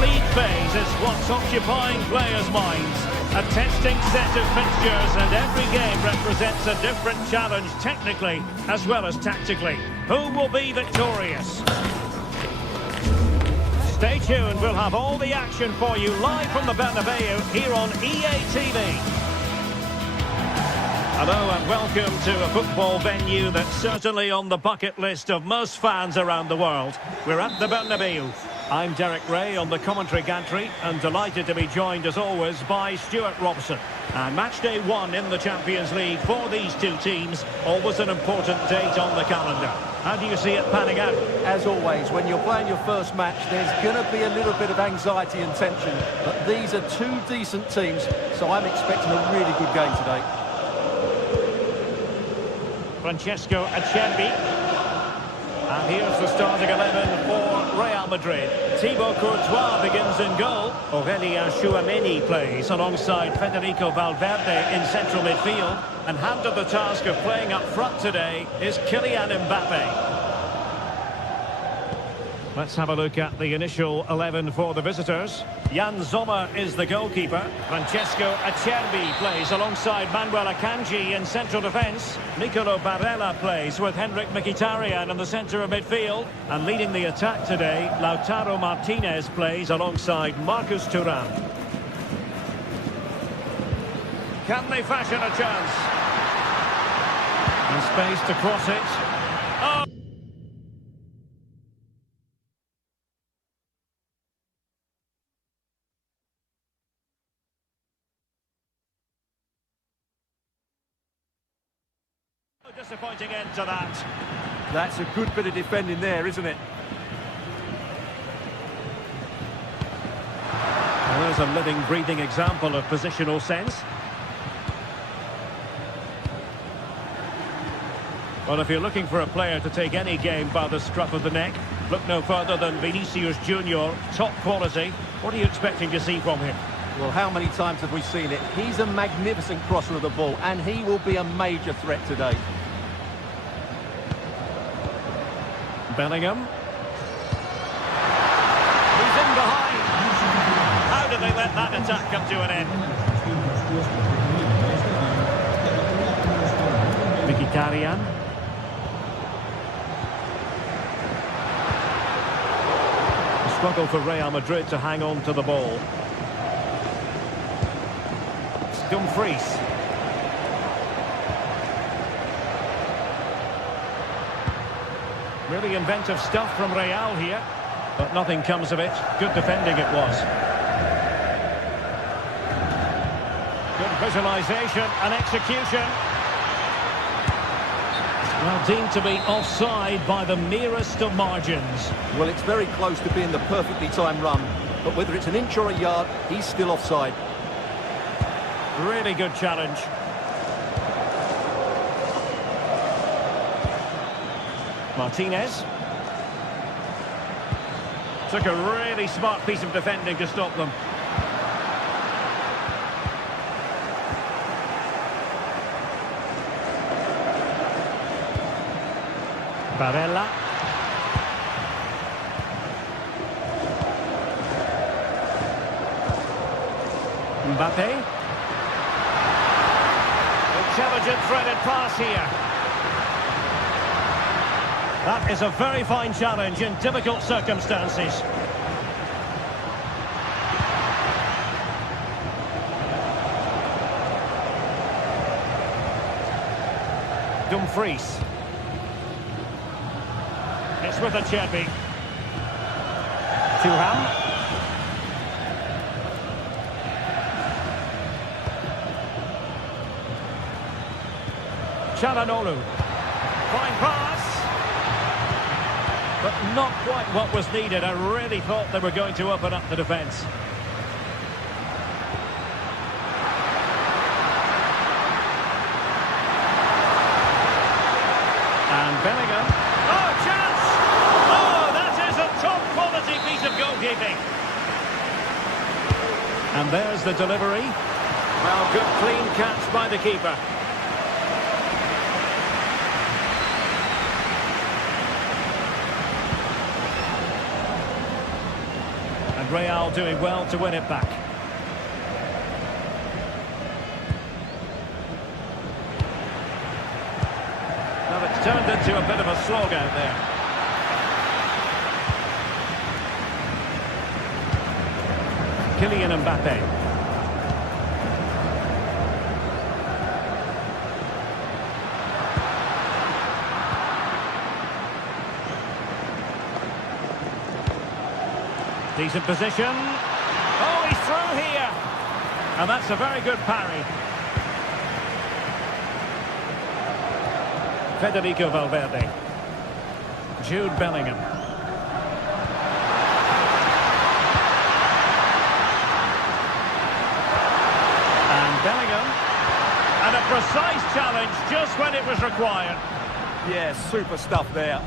league phase is what's occupying players' minds. A testing set of fixtures, and every game represents a different challenge technically as well as tactically. Who will be victorious? Stay tuned, we'll have all the action for you live from the Bernabeu here on EA TV. Hello and welcome to a football venue that's certainly on the bucket list of most fans around the world. We're at the Bernabeu. I'm Derek Ray on the commentary gantry and delighted to be joined as always by Stuart Robson. And match day 1 in the Champions League for these two teams, always an important date on the calendar. How do you see it panning out? As always, when you're playing your first match, there's going to be a little bit of anxiety and tension. But these are two decent teams, so I'm expecting a really good game today. Francesco Acerbi. And here's the starting 11 for Real Madrid. Thibaut Courtois begins in goal. Aurélien Tchouameni plays alongside Federico Valverde in central midfield. And handed the task of playing up front today is Kylian Mbappe. Let's have a look at the initial 11 for the visitors. Jan Sommer is the goalkeeper. Francesco Acerbi plays alongside Manuel Akanji in central defence. Nicolo Barella plays with Henrik Mkhitaryan in the centre of midfield. And leading the attack today, Lautaro Martinez plays alongside Marcus Thuram. Can they fashion a chance? And space to cross it. Oh! Disappointing end to that. That's a good bit of defending there, isn't it? Well, there's a living, breathing example of positional sense. Well, if you're looking for a player to take any game by the scruff of the neck, look no further than Vinicius Junior, top quality. What are you expecting to see from him? Well, how many times have we seen it? He's a magnificent crosser of the ball, and he will be a major threat today. Bellingham. He's in behind. How did they let that attack come to an end? Mkhitaryan. A struggle for Real Madrid to hang on to the ball. Dumfries. Really inventive stuff from Real here, but nothing comes of it. Good defending it was. Good visualisation and execution. Well, deemed to be offside by the merest of margins. Well, it's very close to being the perfectly timed run, but whether it's an inch or a yard, he's still offside. Really good challenge. Martinez. Took a really smart piece of defending to stop them. Barella. Mbappe. Intelligent threaded pass here. That is a very fine challenge in difficult circumstances. Dumfries. It's with Acerbi. Thuram. Çalhanoğlu. Fine pass. But not quite what was needed. I really thought they were going to open up the defence. And Bellingham. Oh, chance! Oh, that is a top-quality piece of goalkeeping. And there's the delivery. Well, good clean catch by the keeper. And Real doing well to win it back. Now it's turned into a bit of a slog out there. Kylian Mbappe. Decent position. Oh, he's through here. And that's a very good parry. Federico Valverde. Jude Bellingham. And Bellingham. And a precise challenge just when it was required. Yeah, super stuff there.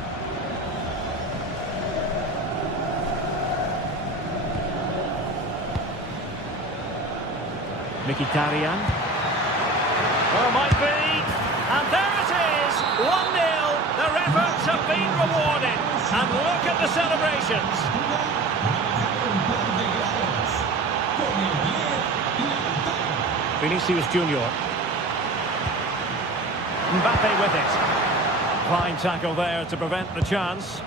Mkhitaryan. Oh, might be. And there it is. 1-0. Their efforts have been rewarded. And look at the celebrations. Vinicius Junior. Mbappe with it. Fine tackle there to prevent the chance.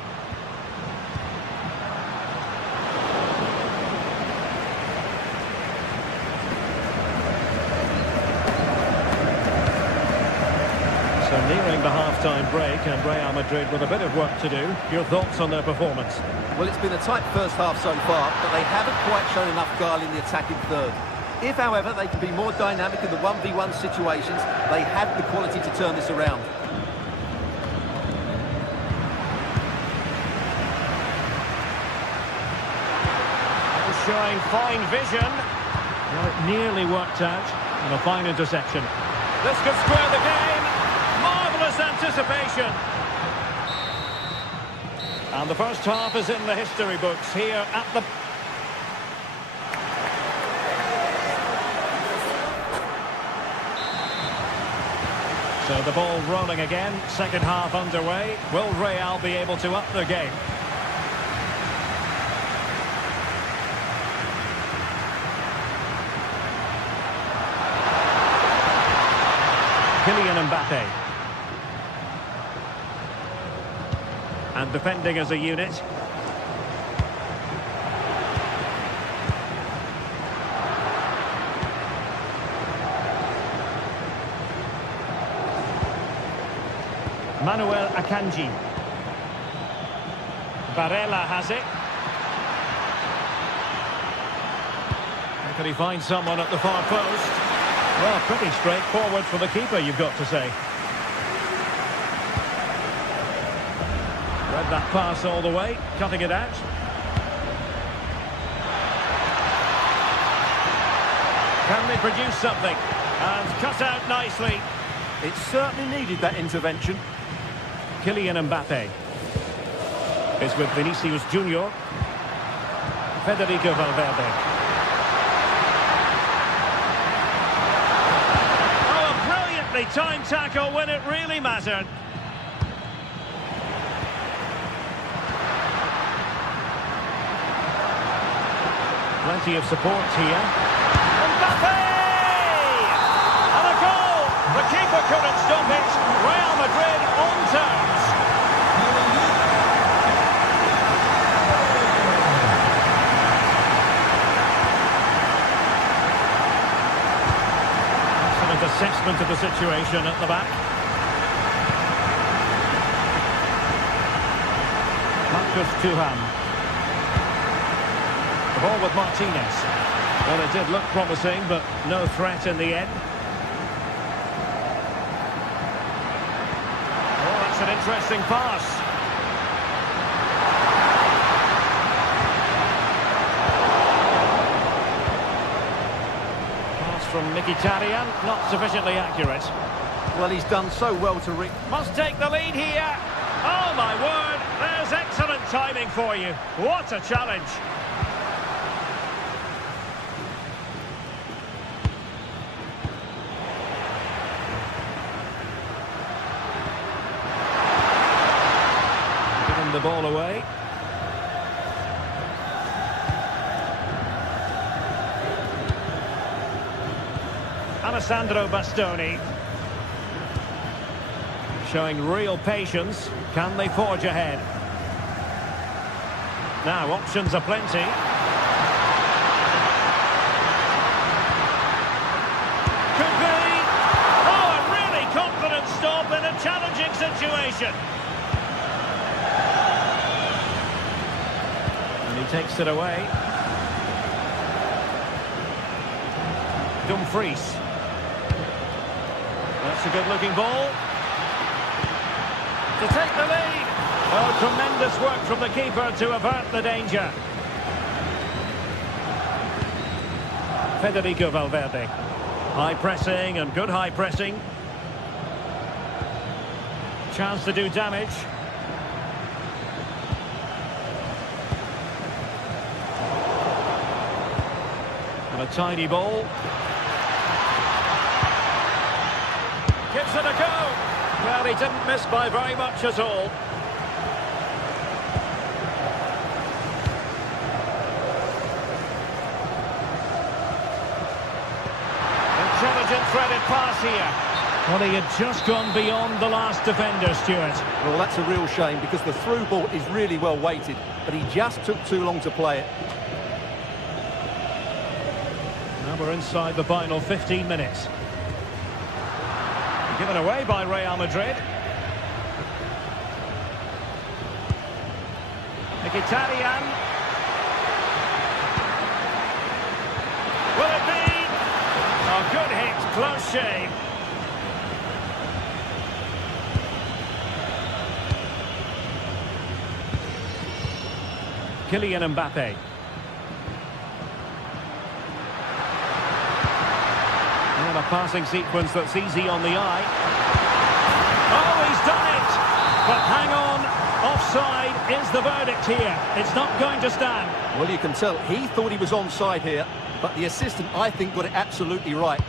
So nearing the half-time break, and Real Madrid with a bit of work to do. Your thoughts on their performance? Well, it's been a tight first half so far, but they haven't quite shown enough guile in the attacking third. If, however, they can be more dynamic in the 1v1 situations, they have the quality to turn this around. Showing fine vision. Well, it nearly worked out. And a fine interception. This could square the game. Marvellous anticipation. And the first half is in the history books here at the... So the ball rolling again. Second half underway. Will Real be able to up their game? Kylian Mbappe. And defending as a unit. Manuel Akanji. Barella has it. How can he find someone at the far post? Well, pretty straightforward for the keeper, you've got to say. Read that pass all the way, cutting it out. Can they produce something? And cut out nicely. It certainly needed that intervention. Kylian Mbappe is with Vinicius Junior. Federico Valverde. Time tackle when it really mattered. Plenty of support here. Mbappe! And a goal! The keeper couldn't stop it. Real Madrid on terms. Assessment of the situation at the back. Marcus Thuram. The ball with Martinez. Well, it did look promising, but no threat in the end. Oh, that's an interesting pass. From Mkhitaryan, not sufficiently accurate. Well, he's done so well to reach. Must take the lead here. Oh, my word. There's excellent timing for you. What a challenge. Giving the ball away. Alessandro Bastoni. Showing real patience. Can they forge ahead? Now, options are plenty. Could be. Oh, a really confident stop in a challenging situation. And he takes it away. Dumfries. That's a good-looking ball. To take the lead. Oh, tremendous work from the keeper to avert the danger. Federico Valverde. High pressing and good high pressing. Chance to do damage. And a tidy ball. Gives it a go. Well, he didn't miss by very much at all. Intelligent threaded pass here. Well, he had just gone beyond the last defender, Stuart. Well, that's a real shame because the through ball is really well weighted, but he just took too long to play it. Now we're inside the final 15 minutes. Given away by Real Madrid. Mkhitaryan. Will it be? Oh, good hit, close shave. Kylian Mbappe. And a passing sequence that's easy on the eye. Oh, he's done it! But hang on, offside is the verdict here. It's not going to stand. Well, you can tell he thought he was onside here, but the assistant, I think, got it absolutely right.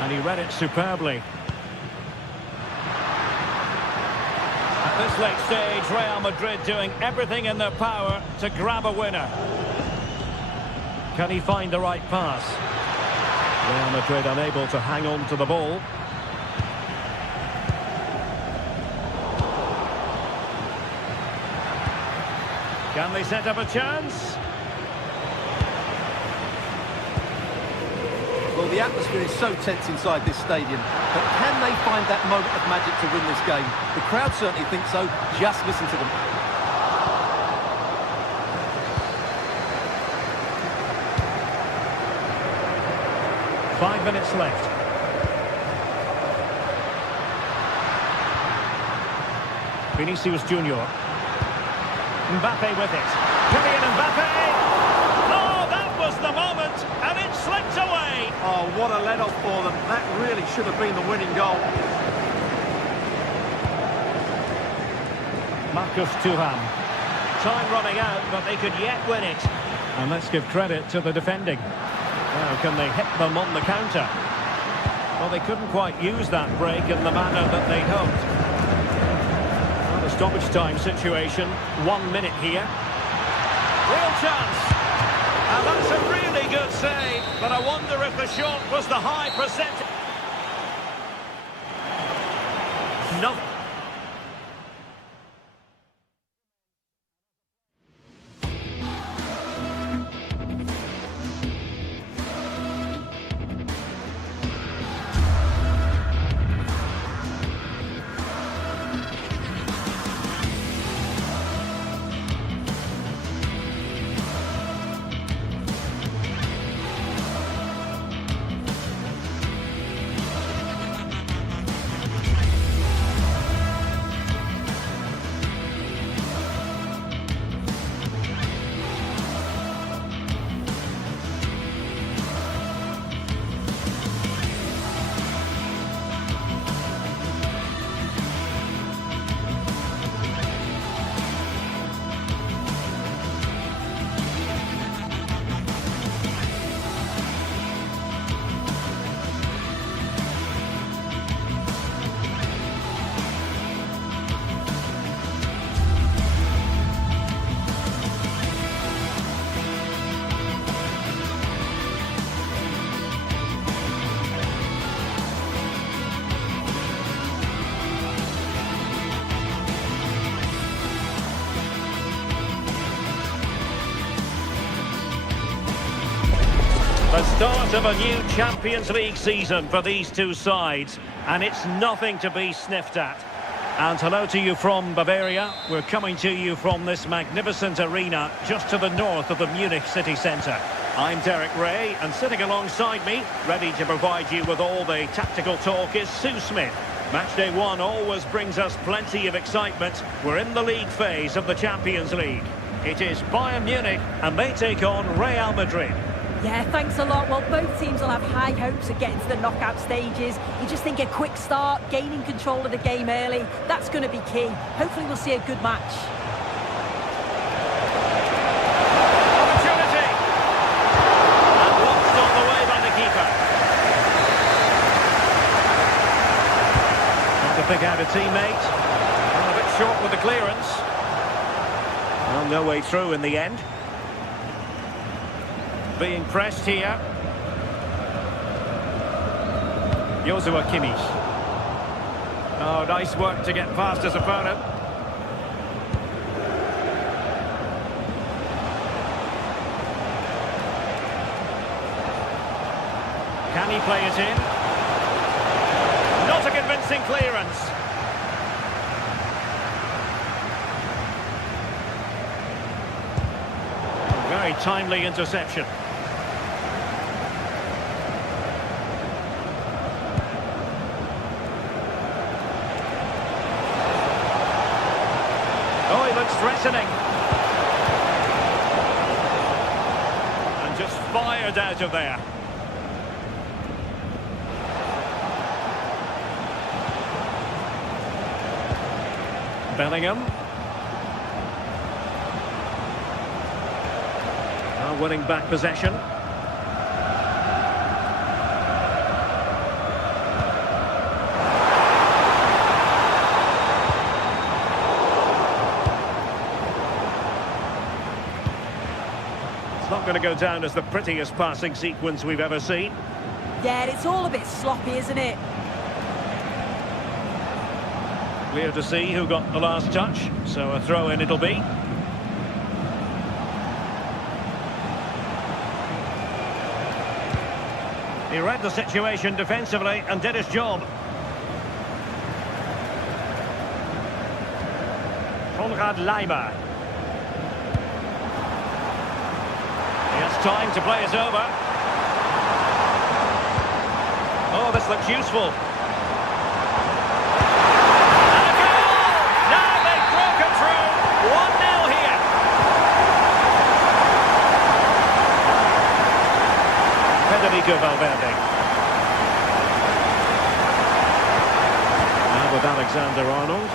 And he read it superbly. At this late stage, Real Madrid doing everything in their power to grab a winner. Can he find the right pass? Real Madrid unable to hang on to the ball. Can they set up a chance? Well, the atmosphere is so tense inside this stadium, but can they find that moment of magic to win this game? The crowd certainly think so. Just listen to them. Five minutes left. Vinicius Junior. Mbappe with it. Kylian Mbappe! Oh, that was the moment, and it slipped away! Oh, what a let-off for them. That really should have been the winning goal. Marcus Thuram. Time running out, but they could yet win it. And let's give credit to the defending. Now, can they hit them on the counter? Well, they couldn't quite use that break in the manner that they hoped. Well, a stoppage time situation. 1 minute here. Real chance. And that's a really good save. But I wonder if the shot was the high percentage. No. The start of a new Champions League season for these two sides, and it's nothing to be sniffed at. And hello to you from Bavaria. We're coming to you from this magnificent arena just to the north of the Munich city centre. I'm Derek Ray, and sitting alongside me, ready to provide you with all the tactical talk, is Sue Smith. Matchday 1 always brings us plenty of excitement. We're in the league phase of the Champions League. It is Bayern Munich, and they take on Real Madrid. Yeah, thanks a lot. Well, both teams will have high hopes of getting to the knockout stages. You just think a quick start, gaining control of the game early, that's going to be key. Hopefully we'll see a good match. Opportunity! And launched on the way by the keeper. Trying to pick out a teammate. A bit short with the clearance. Well, no way through in the end. Being pressed here. Joshua Kimmich. Oh, nice work to get past his opponent. Can he play it in? Not a convincing clearance. Very timely interception. Oh, he looks threatening. And just fired out of there. Bellingham. Now winning back possession. Not going to go down as the prettiest passing sequence we've ever seen. Yeah, it's all a bit sloppy, isn't it? Clear to see who got the last touch, so a throw-in it'll be. He read the situation defensively and did his job. Konrad Leiber. He has time to play it over. Oh, this looks useful. And a goal! Now they've broken through. 1-0 here. Federico Valverde. Now with Alexander-Arnold.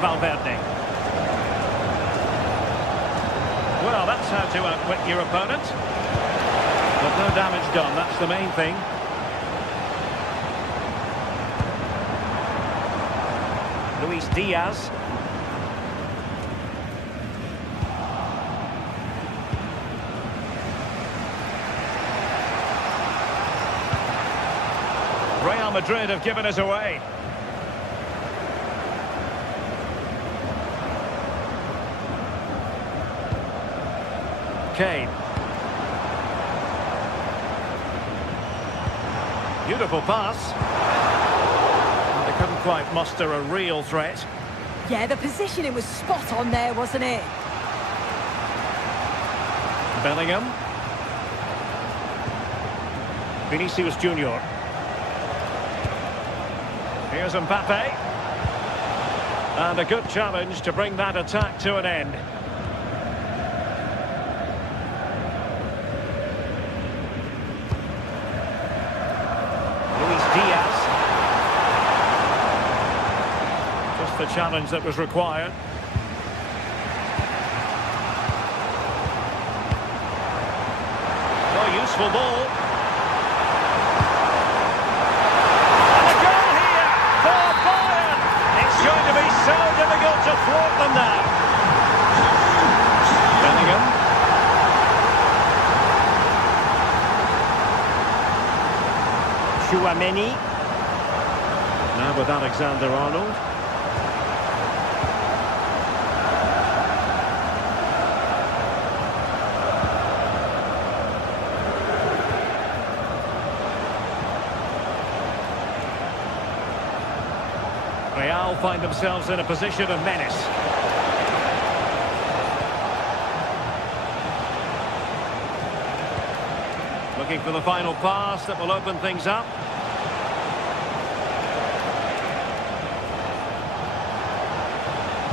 Valverde. Well, that's how to outwit your opponent. But no damage done, that's the main thing. Luis Diaz. Real Madrid have given us away. Kane. Beautiful pass. They couldn't quite muster a real threat. Yeah, the positioning was spot on there, wasn't it? Bellingham. Vinicius Junior. Here's Mbappe. And a good challenge to bring that attack to an end. The challenge that was required. Oh, useful ball. And a goal here for Bayern. It's going to be so difficult to thwart them now. Bellingham. Chouameni. Now with Alexander-Arnold. Real find themselves in a position of menace. Looking for the final pass that will open things up.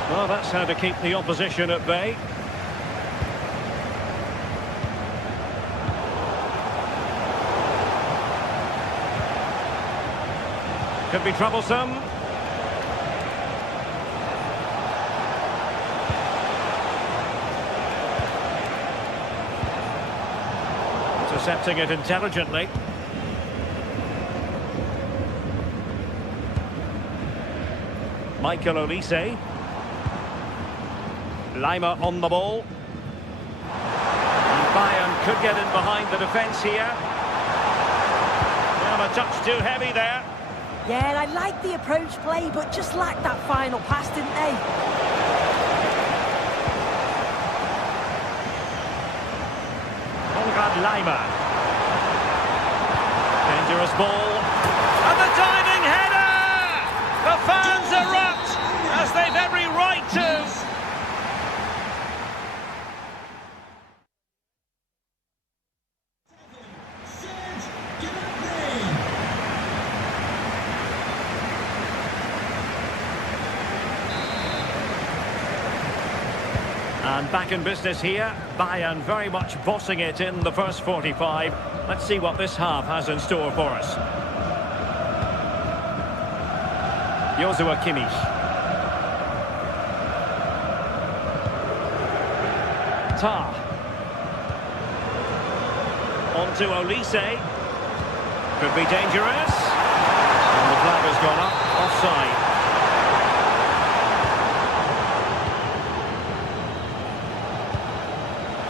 Well, that's how to keep the opposition at bay. Could be troublesome. Intercepting it intelligently. Michael Olise. Lima on the ball. And Bayern could get in behind the defence here. Well, a touch too heavy there. Yeah, I like the approach play, but just lacked that final pass, didn't they? Lima. Dangerous ball. And the diving header! The fans erupt, as they've every right to. And back in business here. Bayern very much bossing it in the first 45. Let's see what this half has in store for us. Joshua Kimmich. Tah. On to Olise. Could be dangerous. And the flag has gone up. Offside.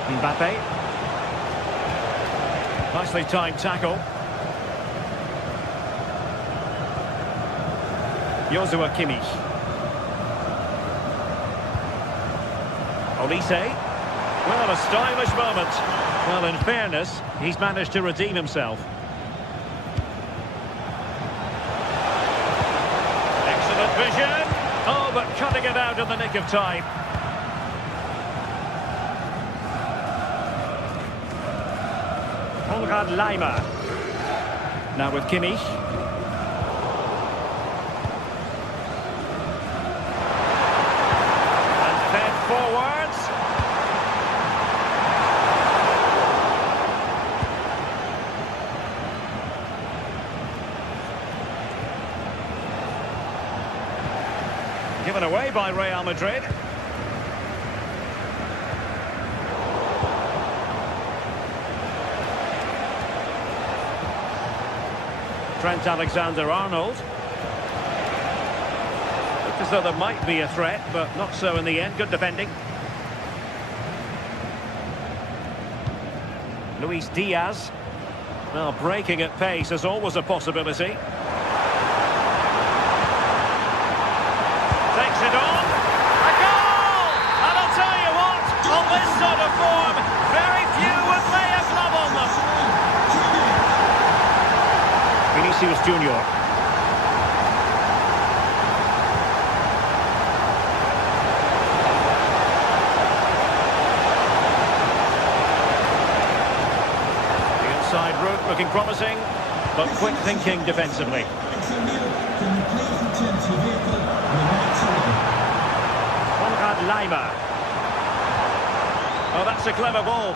Mbappe. Nicely timed tackle. Joshua Kimmich. Olise. Well, a stylish moment. Well, in fairness, he's managed to redeem himself. Excellent vision. Oh, but cutting it out in the nick of time. Lima. Now with Kimmich. And fed forwards. Given away by Real Madrid. Trent Alexander-Arnold. Looked as though there might be a threat, but not so in the end. Good defending. Luis Diaz. Well, breaking at pace is always a possibility. Takes it on. A goal! And I'll tell you what, on this sort of form, very few would lay a glove on them. Vinicius Junior. The inside route looking promising, but quick thinking defensively. Lima. Oh, that's a clever ball.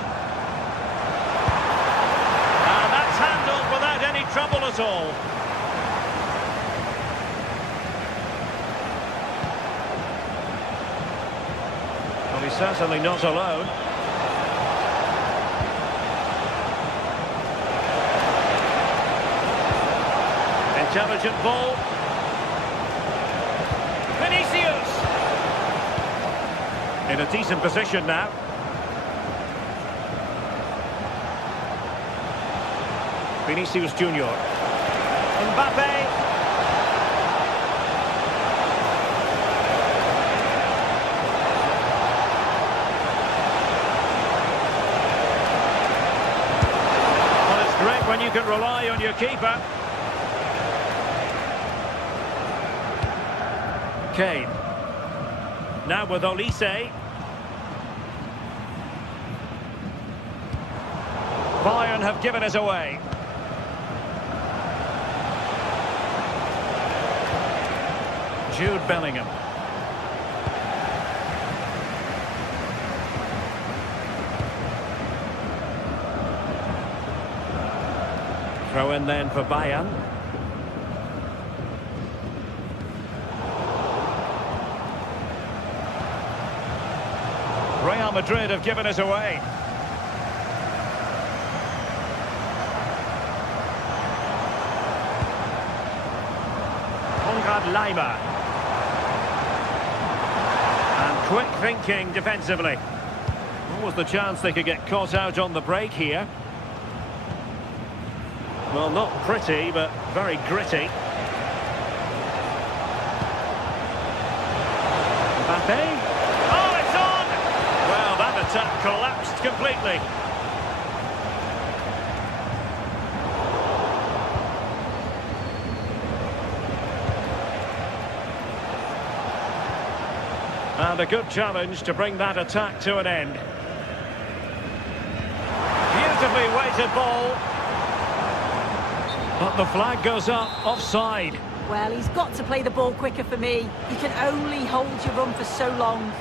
And that's handled without any trouble at all. Well, he's certainly not alone. Intelligent ball. Vinicius! In a decent position now. Vinicius Junior. Mbappe. you can rely on your keeper. Kane. Now with Olise. Bayern have given us away. Jude Bellingham. Throw in then for Bayern. Real Madrid have given us away. Lima. And quick thinking defensively. What was the chance they could get caught out on the break here? Well, not pretty, but very gritty. Mbappe. Oh, it's on! Well, that attack collapsed completely. And a good challenge to bring that attack to an end. Beautifully weighted ball. But the flag goes up, offside. Well, he's got to play the ball quicker for me. You can only hold your run for so long.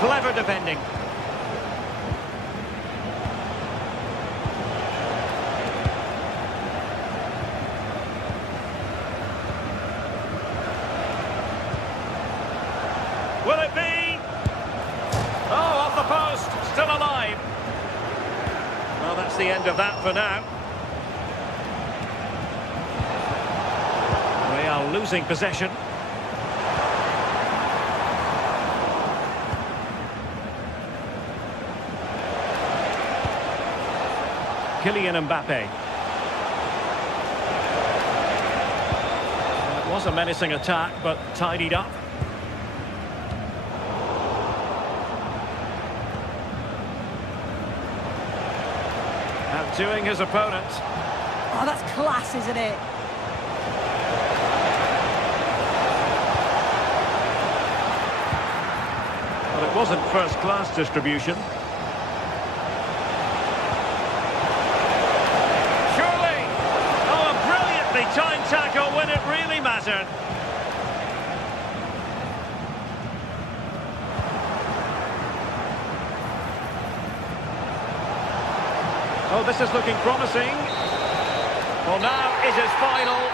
Clever defending. Will it be? Oh, off the post, still alive. Well, that's the end of that for now. Real losing possession. Kylian Mbappe. It was a menacing attack, but tidied up. Outdoing his opponent. Oh, that's class, isn't it? Well, it wasn't first-class distribution. Surely! Oh, a brilliantly timed tackle when it really mattered. Oh, this is looking promising. Well, now it is final.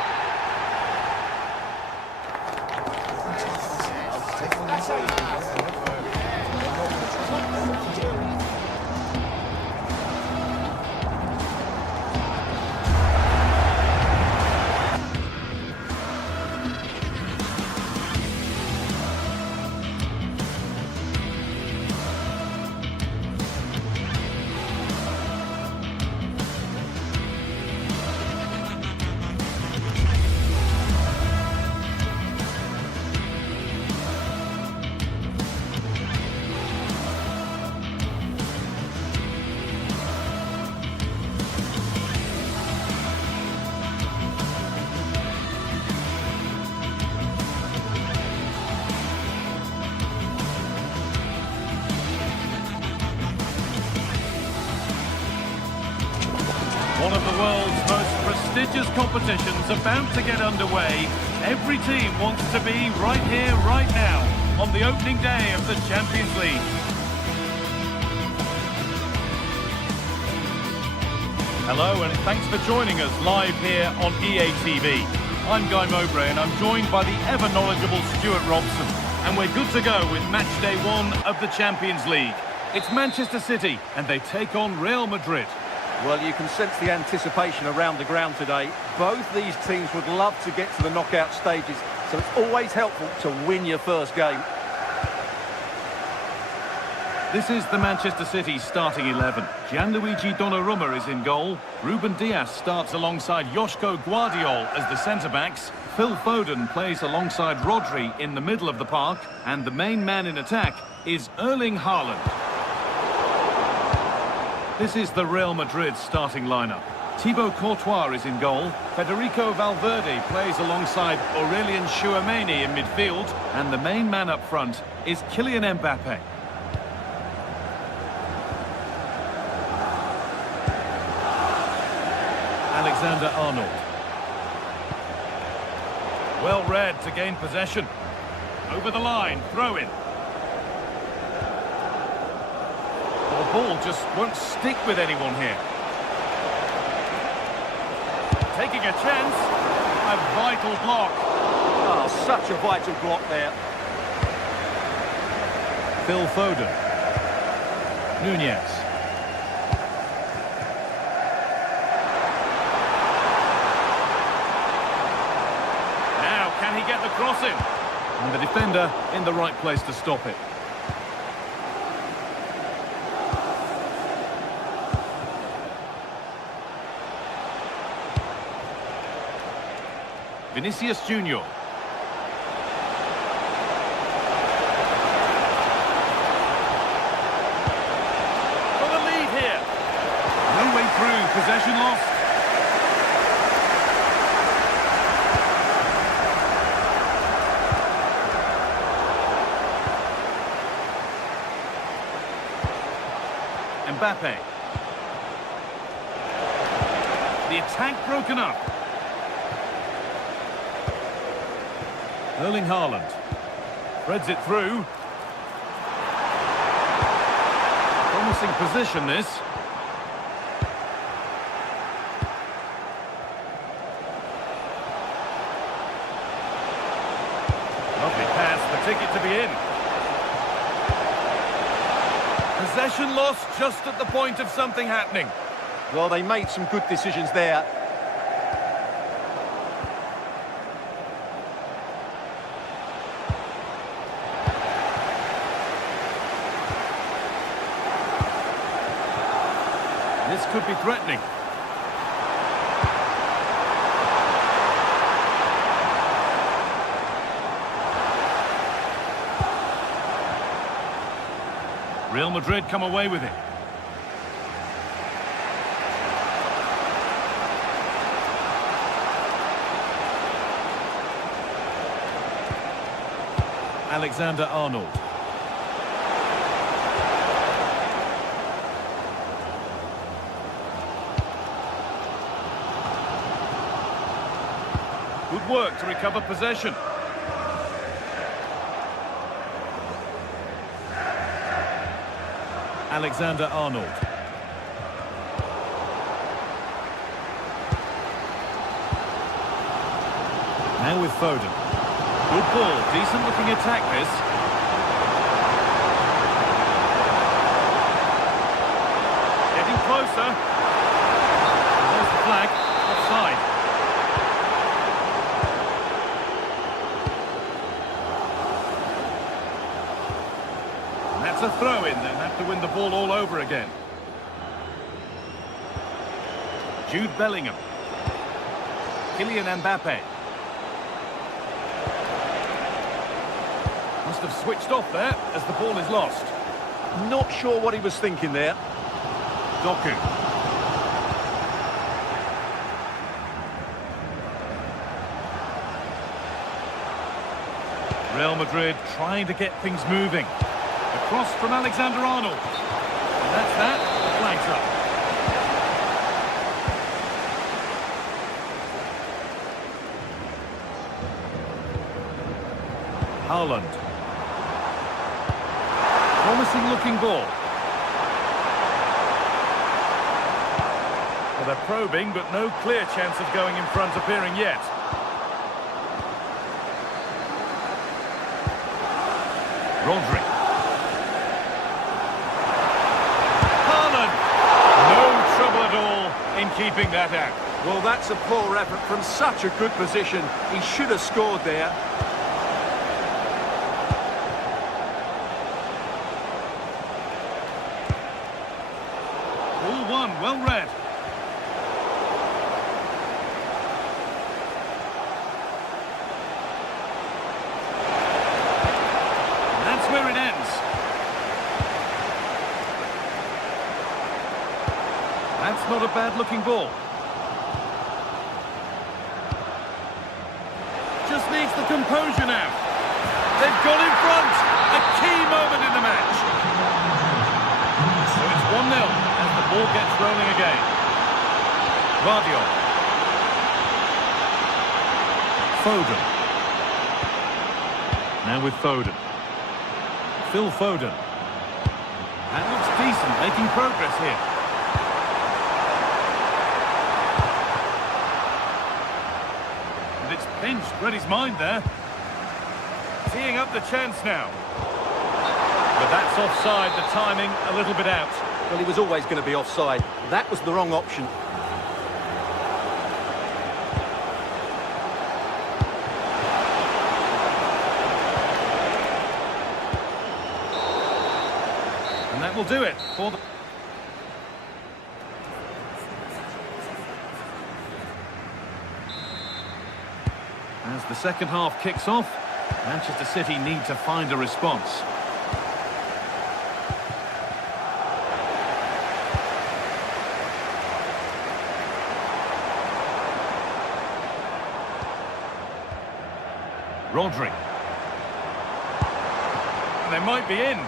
One of the world's most prestigious competitions about to get underway. Every team wants to be right here, right now, on the opening day of the Champions League. Hello, and thanks for joining us live here on EA TV. I'm Guy Mowbray, and I'm joined by the ever-knowledgeable Stuart Robson. And we're good to go with match day 1 of the Champions League. It's Manchester City, and they take on Real Madrid. Well, you can sense the anticipation around the ground today. Both these teams would love to get to the knockout stages, so it's always helpful to win your first game. This is the Manchester City starting 11. Gianluigi Donnarumma is in goal. Ruben Dias starts alongside Joško Guardiol as the centre-backs. Phil Foden plays alongside Rodri in the middle of the park. And the main man in attack is Erling Haaland. This is the Real Madrid starting lineup. Thibaut Courtois is in goal. Federico Valverde plays alongside Aurelien Tchouameni in midfield. And the main man up front is Kylian Mbappe. Alexander-Arnold. Well read to gain possession. Over the line, throw in. The ball just won't stick with anyone here. Taking a chance. A vital block. Oh, such a vital block there. Phil Foden. Nunez. Now, can he get the cross in? And the defender in the right place to stop it. Vinicius Junior. For the lead here. No way through, possession lost. Mbappe. The attack broken up. Erling Haaland threads it through. Promising position, this. Lovely pass, the ticket to be in. Possession lost just at the point of something happening. Well, they made some good decisions there. This could be threatening. Real Madrid come away with it. Alexander-Arnold. Good work to recover possession. Alexander-Arnold. Now with Foden. Good ball, decent looking attack this. Getting closer. There's the flag, offside. That's a throw-in, they'll have to win the ball all over again. Jude Bellingham. Kylian Mbappe. Must have switched off there as the ball is lost. Not sure what he was thinking there. Doku. Real Madrid trying to get things moving. A cross from Alexander-Arnold. And that's that. The flag's up. Haaland. Promising looking ball. Well, they're probing, but no clear chance of going in front appearing yet. Rodri. Haaland. No trouble at all in keeping that out. Well, that's a poor effort from such a good position. He should have scored there. All one, well read. And that's where it ends. not a bad-looking ball. Just needs the composure now. They've got in front. A key moment in the match. So it's 1-0 as the ball gets rolling again. Guardiola. Foden. Now with Foden. Phil Foden. That looks decent, making progress here. And it's pinched, read his mind there. Teeing up the chance now. But that's offside, the timing a little bit out. Well, he was always going to be offside. That was the wrong option. And that will do it for the... As the second half kicks off, Manchester City need to find a response. Rodri. They might be in.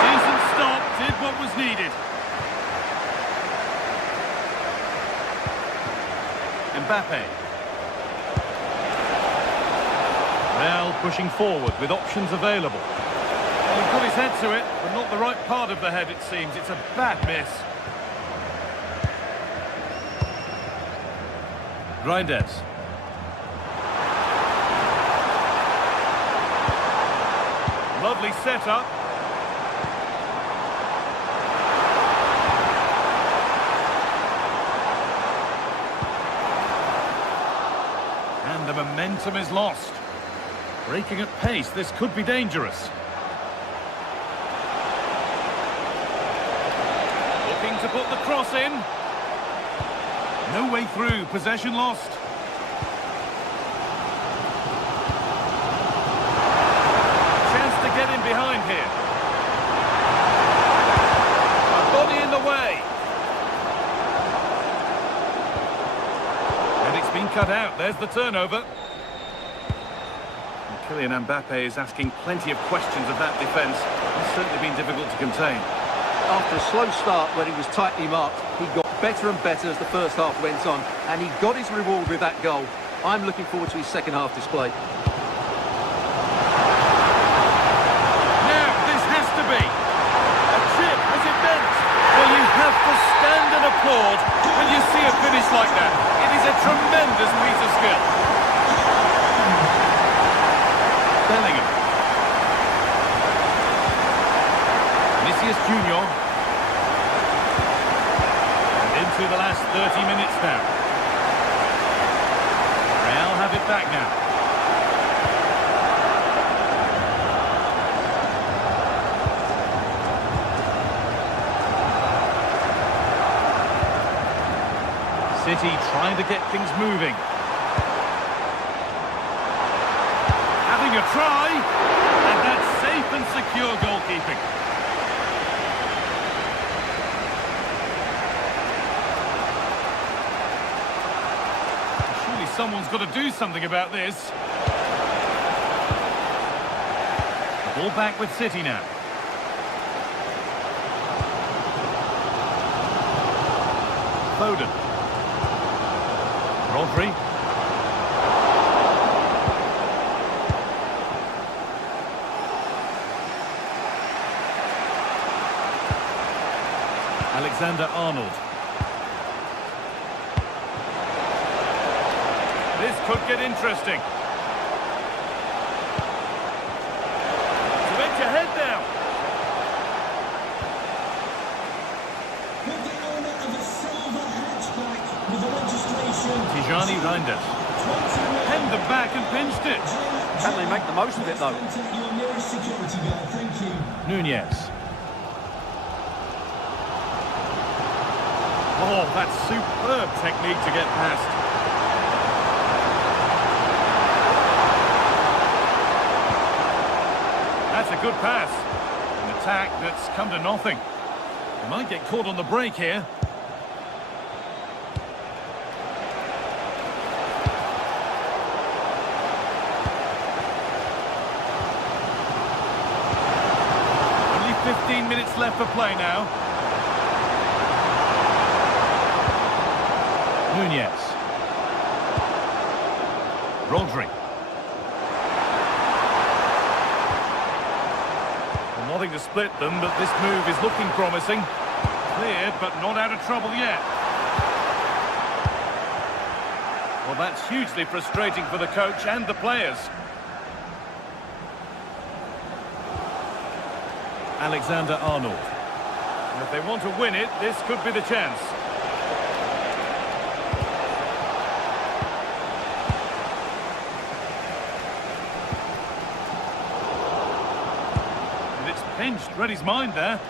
Decent stop, did what was needed. Mbappe. Real pushing forward with options available. Well, he put his head to it, but not the right part of the head, it seems. It's a bad miss. Reinders. Lovely setup. And the momentum is lost. Breaking at pace, this could be dangerous. Looking to put the cross in. No way through, possession lost. Chance to get in behind here. A body in the way. And it's been cut out, there's the turnover. Kylian Mbappe is asking plenty of questions of that defence. It's certainly been difficult to contain. After a slow start when he was tightly marked, he got better and better as the first half went on, and he got his reward with that goal. I'm looking forward to his second half display. Now, this has to be a chip, was it meant? Well, you have to stand and applaud when you see a finish like that. It is a tremendous piece of skill. Bellingham. Vinicius Junior. And into the last 30 minutes now. Real have it back now. City trying to get things moving. Having a try, and that's safe and secure goalkeeping. Surely someone's got to do something about this. The ball back with City now. Foden. Rodri. Alexander-Arnold. This could get interesting. To edge ahead now. Tijani Reinders. Hemmed them back and pinched it. Can they make the most of it though? Nunez. Oh, that's superb technique to get past. That's a good pass. An attack that's come to nothing. He might get caught on the break here. Only 15 minutes left for play now. Nunez. Rodri. Well, nothing to split them, but this move is looking promising. Cleared, but not out of trouble yet. Well, that's hugely frustrating for the coach and the players. Alexander-Arnold. And if they want to win it, this could be the chance. And it's pinched, read his mind there.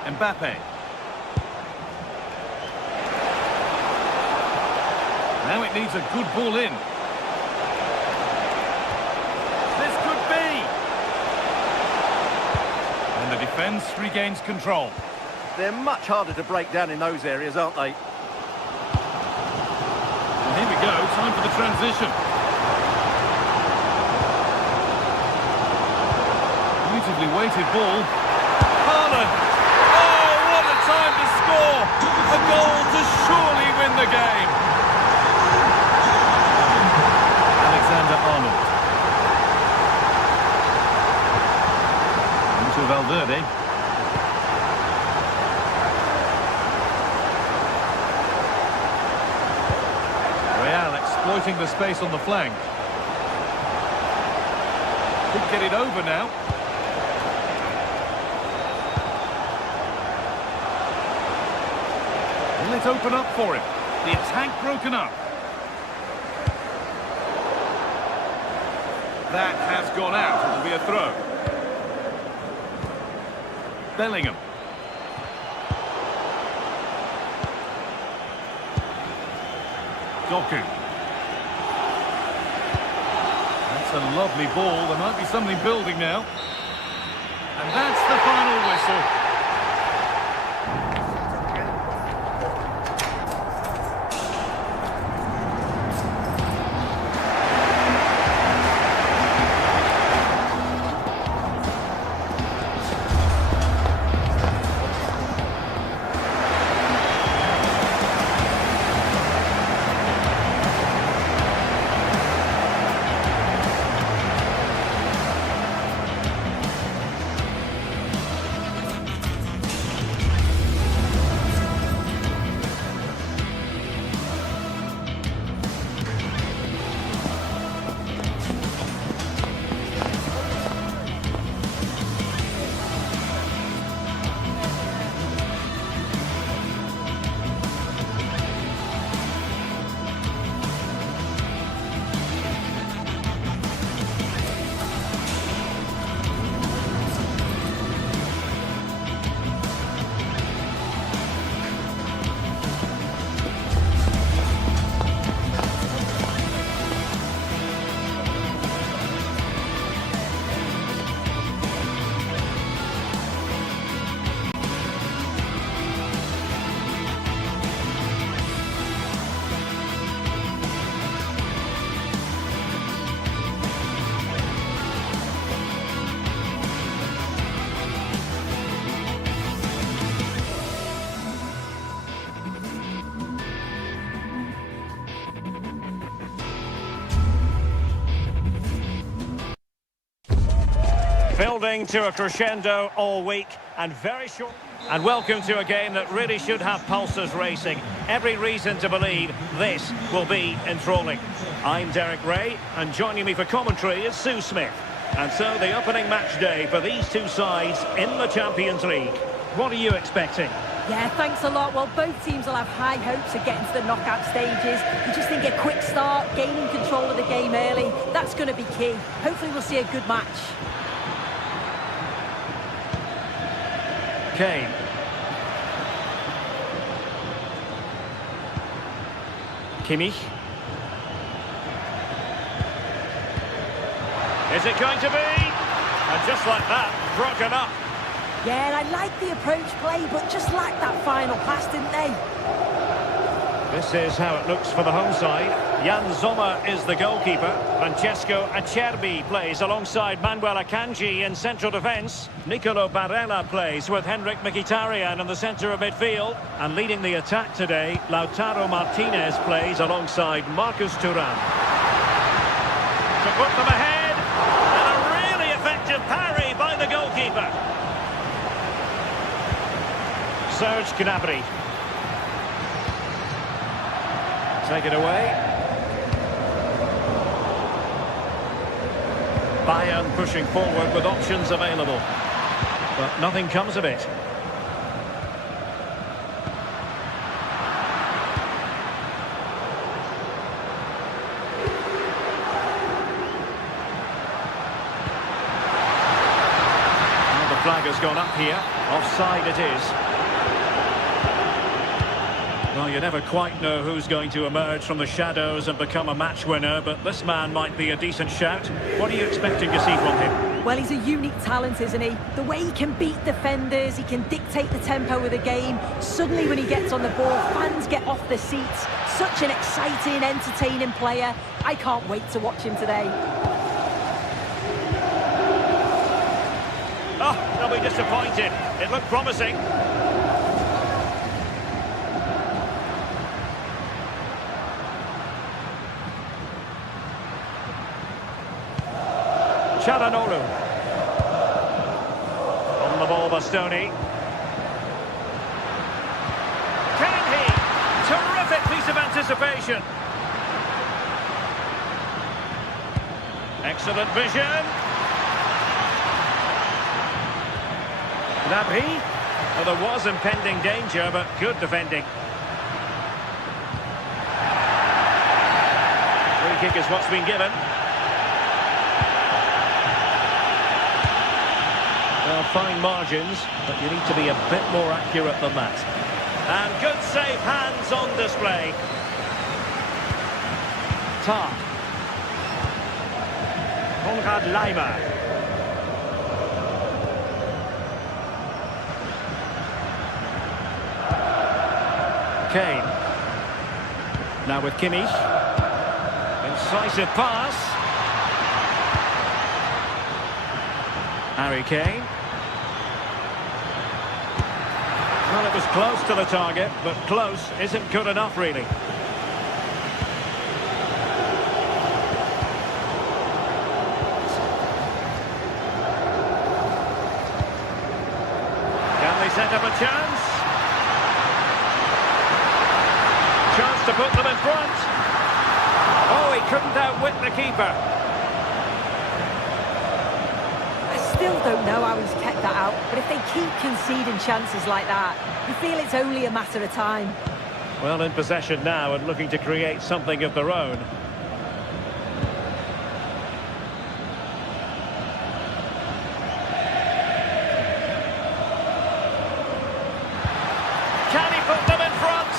Mbappe. Now it needs a good ball in. This could be! And the defence regains control. They're much harder to break down in those areas, aren't they? And here we go, time for the transition. Beautifully weighted ball. Haaland! Time to score! A goal to surely win the game! Alexander-Arnold. Into Valverde. Real exploiting the space on the flank. Could get it over now. Will it open up for him? The attack broken up. That has gone out. It'll be a throw. Bellingham. Doku. That's a lovely ball. There might be something building now. And that's the final whistle. Building to a crescendo all week and very short. And welcome to a game that really should have pulses racing. Every reason to believe this will be enthralling. I'm Derek Ray, and joining me for commentary is Sue Smith. And so the opening match day for these two sides in the Champions League. What are you expecting? Yeah, thanks a lot. Well, both teams will have high hopes of getting to the knockout stages. You just think a quick start, gaining control of the game early, that's going to be key. Hopefully we'll see a good match. Kane. Kimmich. Is it going to be? And just like that, broken up. Yeah, I like the approach play, but just lacked that final pass, didn't they? This is how it looks for the home side. Jan Sommer is the goalkeeper. Francesco Acerbi plays alongside Manuel Akanji in central defence. Nicolo Barella plays with Henrik Mkhitaryan in the centre of midfield. And leading the attack today, Lautaro Martinez plays alongside Marcus Thuram. To put them ahead, and a really effective parry by the goalkeeper. Serge Gnabry. Take it away. Bayern pushing forward with options available. But nothing comes of it. Well, the flag has gone up here. Offside it is. Well, you never quite know who's going to emerge from the shadows and become a match winner, but this man might be a decent shout. What are you expecting to see from him? Well, he's a unique talent, isn't he? The way he can beat defenders, he can dictate the tempo of the game. Suddenly, when he gets on the ball, fans get off their seats. Such an exciting, entertaining player. I can't wait to watch him today. Oh, they'll be disappointed. It looked promising. Çalhanoğlu. On the ball, Bastoni. Can he? Terrific piece of anticipation. Excellent vision. Gnabry. Well, there was impending danger, but good defending. Free kick is what's been given. Well, fine margins, but you need to be a bit more accurate than that. And good safe hands on display. Tar. Konrad Laimer. Kane. Now with Kimmich. Incisive pass. Harry Kane. Well, it was close to the target, but close isn't good enough, really. Can they set up a chance? Chance to put them in front. Oh, he couldn't outwit the keeper. Still don't know how he's kept that out, but if they keep conceding chances like that, you feel it's only a matter of time. Well, in possession now and looking to create something of their own. Can he put them in front?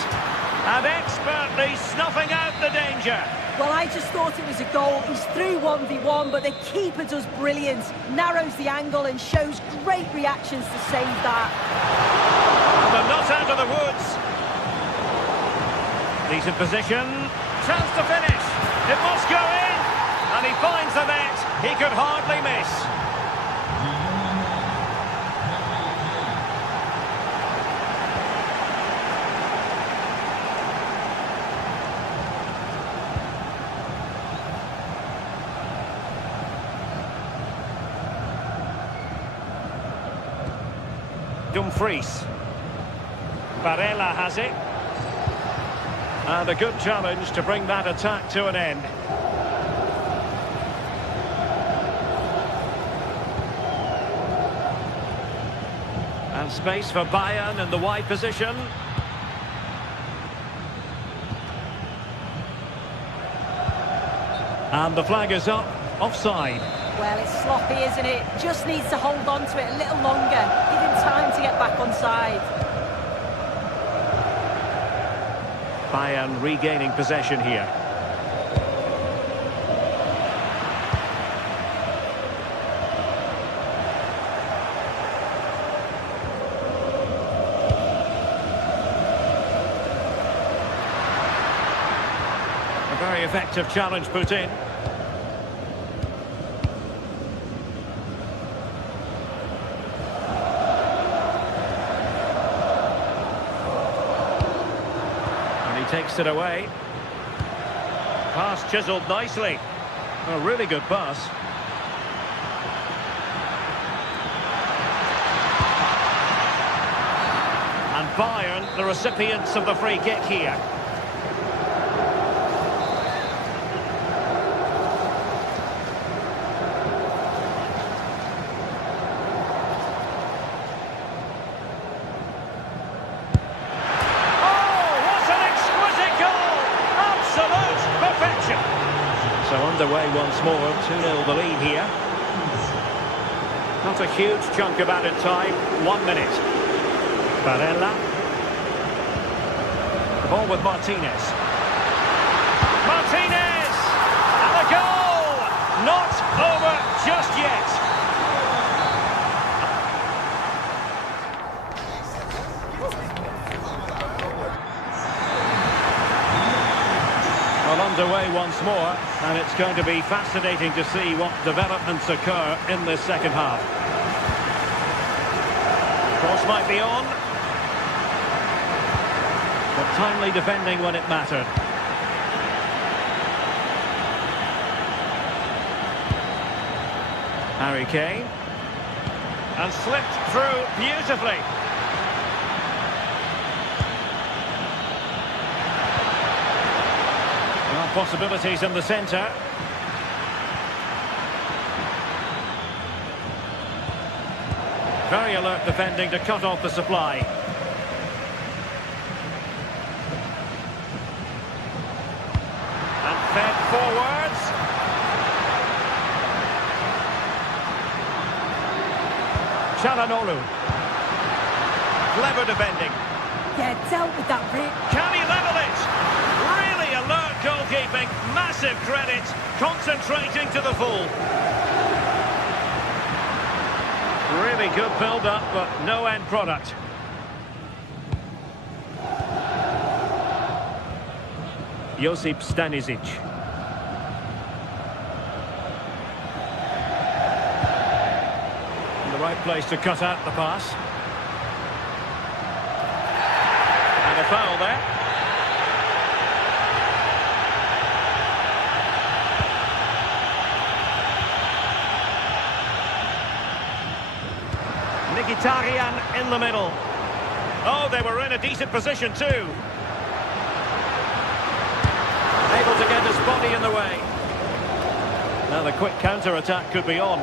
And expertly snuffing out the danger. Well, I just thought it was a goal. He's through 1v1, but the keeper does brilliant. Narrows the angle and shows great reactions to save that. And they're not out of the woods. Decent position. Chance to finish. It must go in. And he finds the net. He could hardly miss. Dumfries. Barella has it. And a good challenge to bring that attack to an end. And space for Bayern in the wide position. And the flag is up. Offside. Well, it's sloppy, isn't it? Just needs to hold on to it a little longer. Give him time to get back on side. Bayern regaining possession here. Very effective challenge put in. And he takes it away. Pass chiselled nicely. A really good pass. And Bayern, the recipients of the free kick here. So underway once more, 2-0 the lead here. Not a huge chunk of added time, 1 minute. Barella. The ball with Martinez. Martinez! And the goal! Not over just yet. Well, underway once more, and it's going to be fascinating to see what developments occur in this second half. Cross might be on, but timely defending when it mattered. Harry Kane, and slipped through beautifully. Possibilities in the centre. Very alert defending to cut off the supply. And fed forwards. Çalhanoğlu. Clever defending. Yeah, dealt with that bit. Can he level it? Really alert goalkeeping, massive credit, concentrating to the full. Really good build-up, but no end product. Josip Stanisic. In the right place to cut out the pass. And a foul there. Mkhitaryan in the middle. Oh, they were in a decent position too. Able to get his body in the way. Now the quick counter-attack could be on.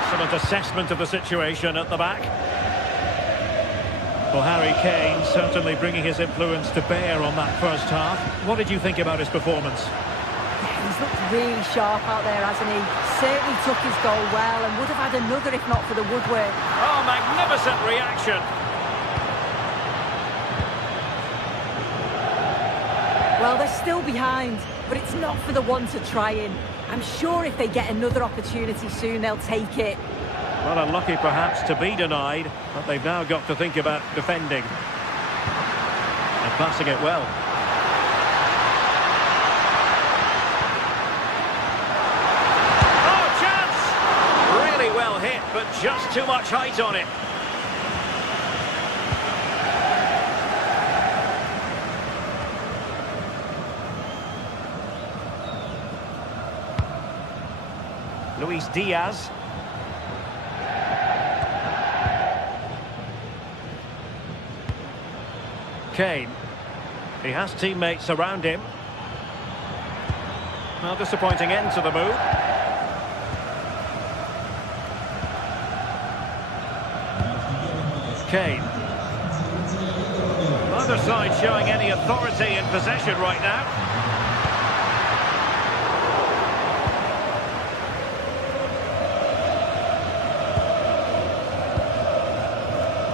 Excellent assessment of the situation at the back. Well, Harry Kane certainly bringing his influence to bear on that first half. What did you think about his performance? He's looked really sharp out there, hasn't he? Certainly took his goal well and would have had another if not for the woodwork. Oh, magnificent reaction. Well, they're still behind, but it's not for the one to try in. I'm sure if they get another opportunity soon, they'll take it. Well, unlucky perhaps to be denied, but they've now got to think about defending. And passing it well. Well hit, but just too much height on it. Luis Diaz. Kane. He has teammates around him. Well, disappointing end to the move. Kane. Neither side showing any authority in possession right now.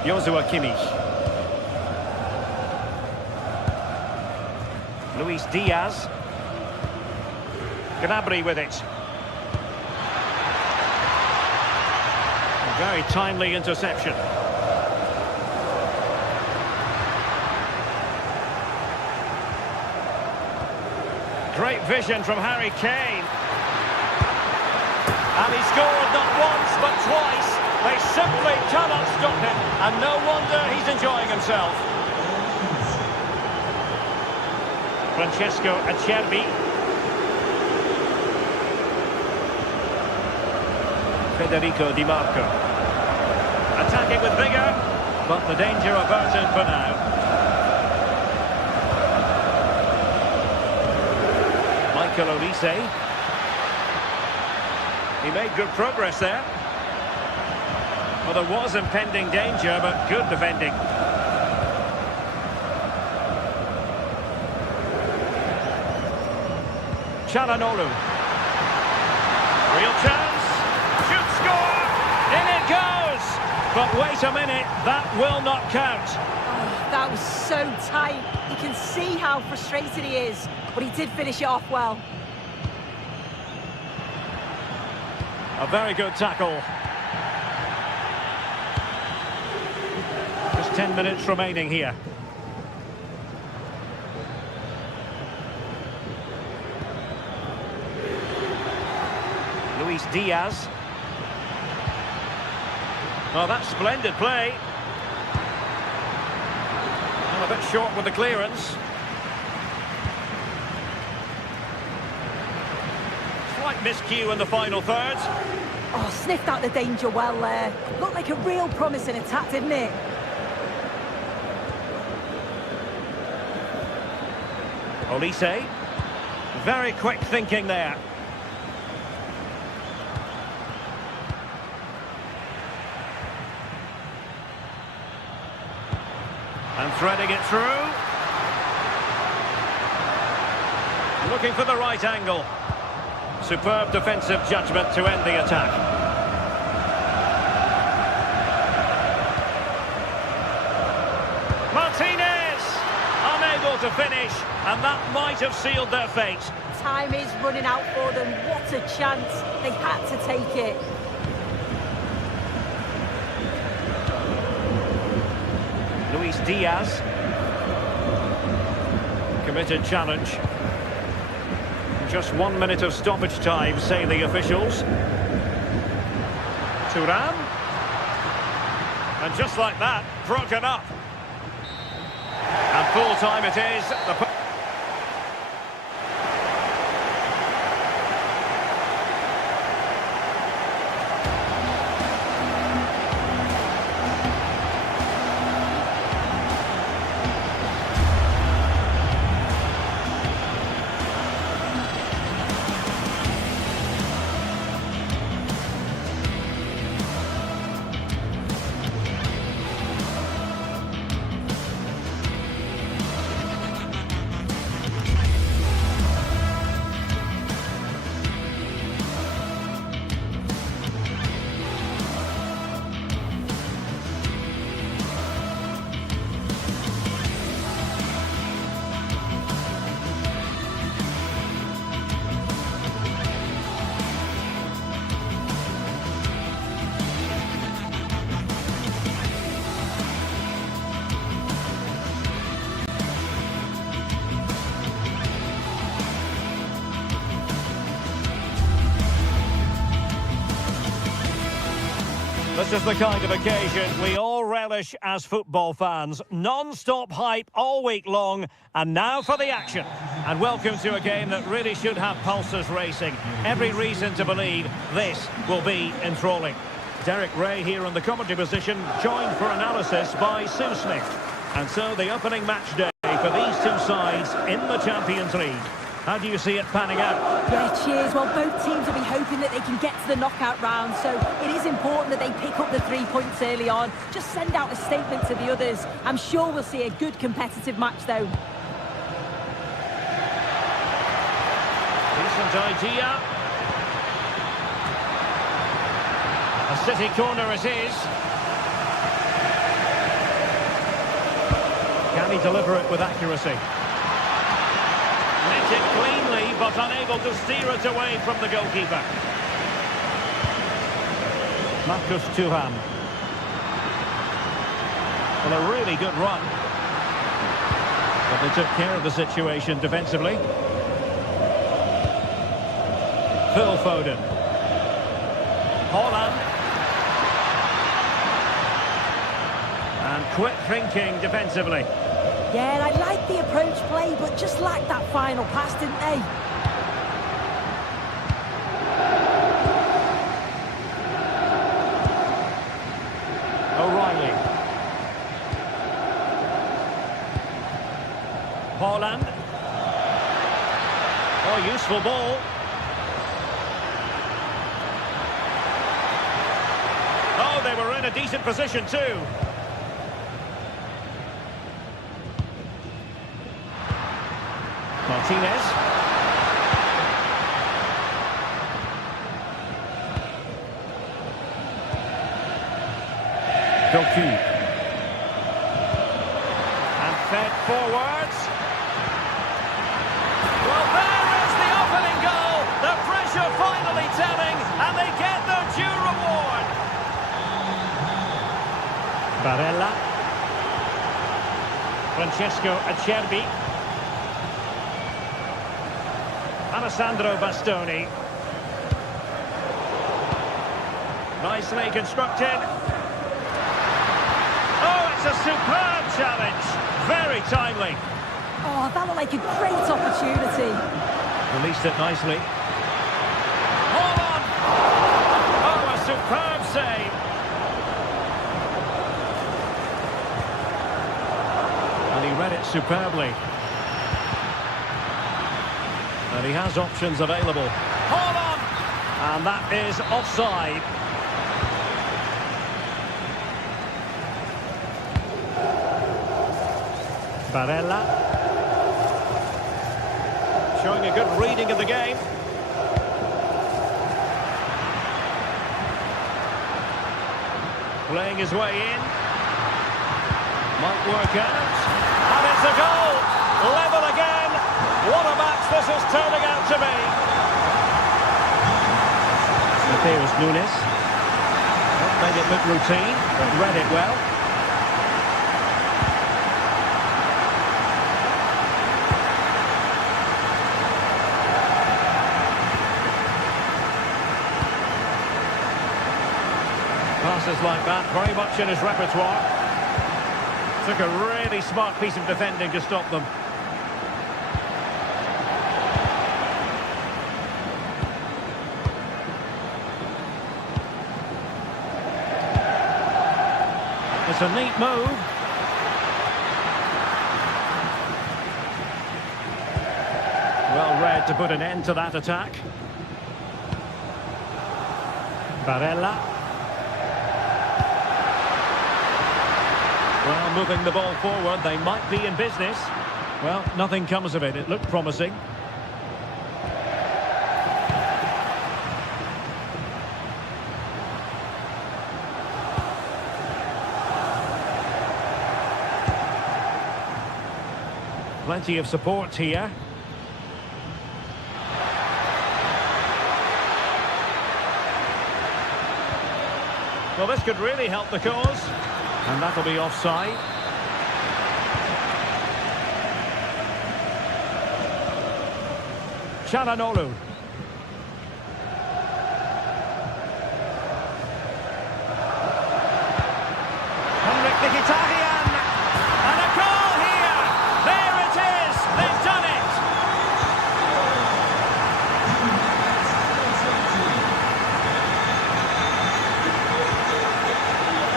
Joshua Kimmich. Luis Diaz. Gnabry with it. A very timely interception. Great vision from Harry Kane. And he scored not once but twice. They simply cannot stop him. And no wonder he's enjoying himself. Francesco Acerbi. Federico Di Marco. Attacking with vigour, but the danger averted for now. Michael Olise. He made good progress there. Well, there was impending danger, but good defending. Çalhanoğlu. Real chance. Shoot, score! In it goes! But wait a minute, that will not count. Oh, that was so tight. You can see how frustrated he is, but he did finish it off well. A very good tackle. Just 10 minutes remaining here. Luis Diaz. Oh, that's splendid play. Well, a bit short with the clearance. Slight miscue in the final third. Oh, sniffed out the danger well there. Looked like a real promising attack, didn't it? Olise. Very quick thinking there. And threading it through. Looking for the right angle. Superb defensive judgment to end the attack. Martinez! Unable to finish, and that might have sealed their fate. Time is running out for them. What a chance. They had to take it. Luis Diaz. Committed challenge. Just 1 minute of stoppage time, say the officials. Thuram. And just like that, broken up. And full time it is. This is the kind of occasion we all relish as football fans. Non-stop hype all week long, and now for the action. And welcome to a game that really should have pulses racing. Every reason to believe this will be enthralling. Derek Ray here in the commentary position, joined for analysis by Sue Smith. And so the opening match day for these two sides in the Champions League. How do you see it panning out? Yeah, cheers. Well, both teams will be hoping that they can get to the knockout round, so it is important that they pick up the 3 points early on. Just send out a statement to the others. I'm sure we'll see a good competitive match, though. Decent idea. A City corner it is. Can he deliver it with accuracy? Met it cleanly, but unable to steer it away from the goalkeeper. Marcus Thuram. Well, a really good run. But they took care of the situation defensively. Phil Foden. Holland. And quick thinking defensively. Yeah, I like the approach play, but just lacked that final pass, didn't they? O'Reilly. Holland. Oh, useful ball. Oh, they were in a decent position too. Martinez. Doku. And fed forwards. Well, there is the opening goal. The pressure finally telling, and they get their due reward. Barella. Francesco Acerbi. Alessandro Bastoni. Nicely constructed. Oh, it's a superb challenge. Very timely. Oh, that looked like a great opportunity. Released it nicely. Hold on! Oh, a superb save. And he read it superbly. And he has options available. Hold on! And that is offside. Barella. Showing a good reading of the game. Playing his way in. Might work out. And it's a goal! Level again! What a match this is turning out to be! Mateus Nunes. Made it look routine, but read it well. Passes like that, very much in his repertoire. Took a really smart piece of defending to stop them. It's a neat move. Well read to put an end to that attack. Barella. Well, moving the ball forward, they might be in business. Well, nothing comes of it. It looked promising. Plenty of support here. Well, this could really help the cause. And that'll be offside. Çalhanoğlu. Henrik Mkhitaryan. And a goal here. There it is. They've done it.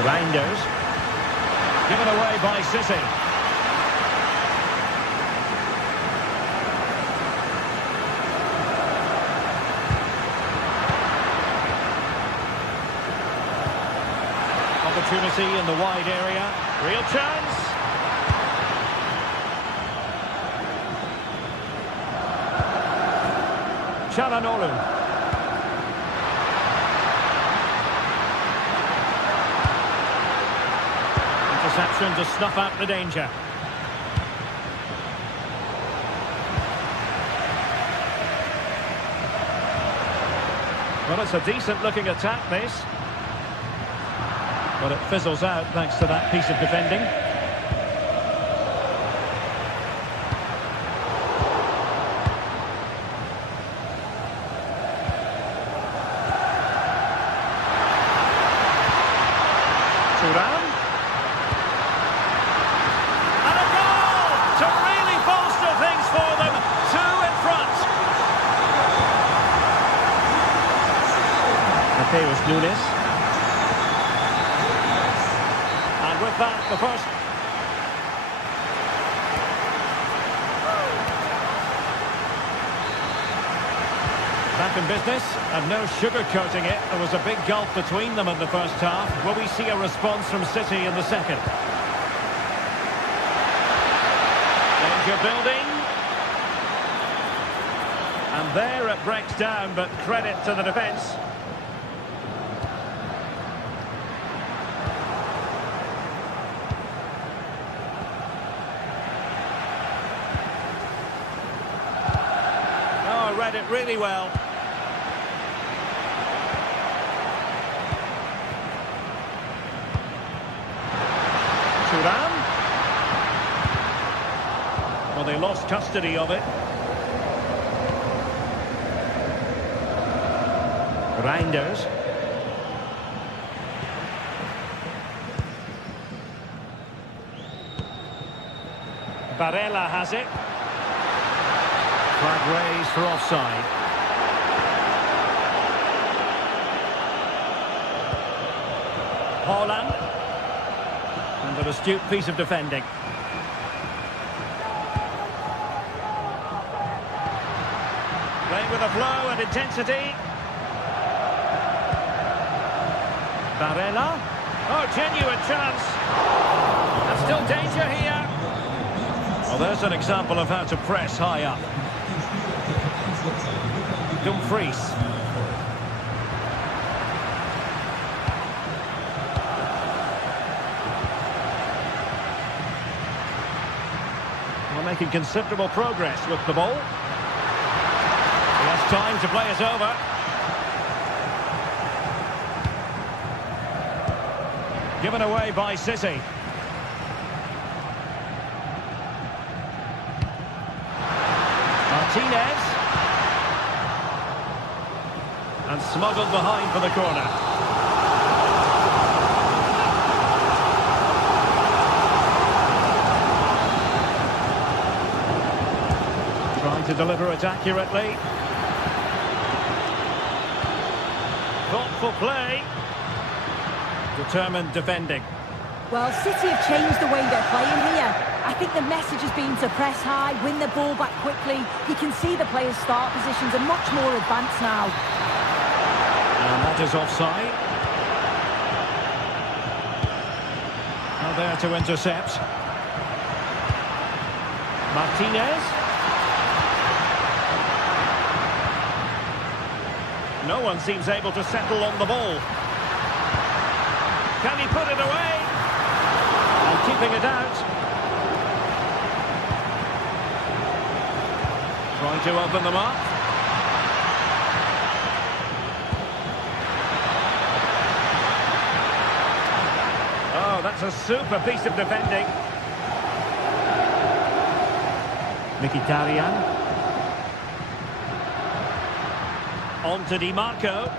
Reinders. Given away by City. Opportunity in the wide area. Real chance. Çalhanoğlu. Interception to snuff out the danger. Well, it's a decent-looking attack, this. But it fizzles out thanks to that piece of defending. Thuram. And a goal to really bolster things for them. 2 in front. Mateus Nunes. And with that, the first. Back in business, and no sugarcoating it. There was a big gulf between them in the first half. Will we see a response from City in the second? Danger building. And there it breaks down, but credit to the defence. Oh, read it really well. Thuram. Well, they lost custody of it. Reinders. Barella has it. Flag raised for offside. Haaland. And an astute piece of defending. Playing with a flow and intensity. Barella. Oh, genuine chance. And still danger here. Well, there's an example of how to press high up. Dumfries. Well, making considerable progress with the ball. He has time to play it over. Given away by City. Martinez. And smuggled behind for the corner. Trying to deliver it accurately. Thoughtful play. Determined defending. Well, City have changed the way they're playing here. I think the message has been to press high, win the ball back quickly. You can see the players' start positions are much more advanced now. And that is offside. Now there to intercept. Martinez. No one seems able to settle on the ball. Can he put it away? And keeping it out. Trying to open them up. Oh, that's a super piece of defending. Mkhitaryan. On to Di Marco.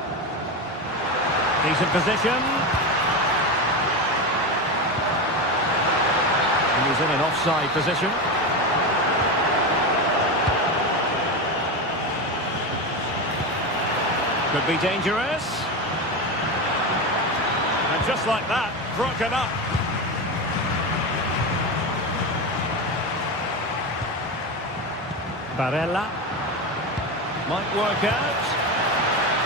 Decent position. And he's in an offside position. Could be dangerous. And just like that, broken up. Barella. Might work out.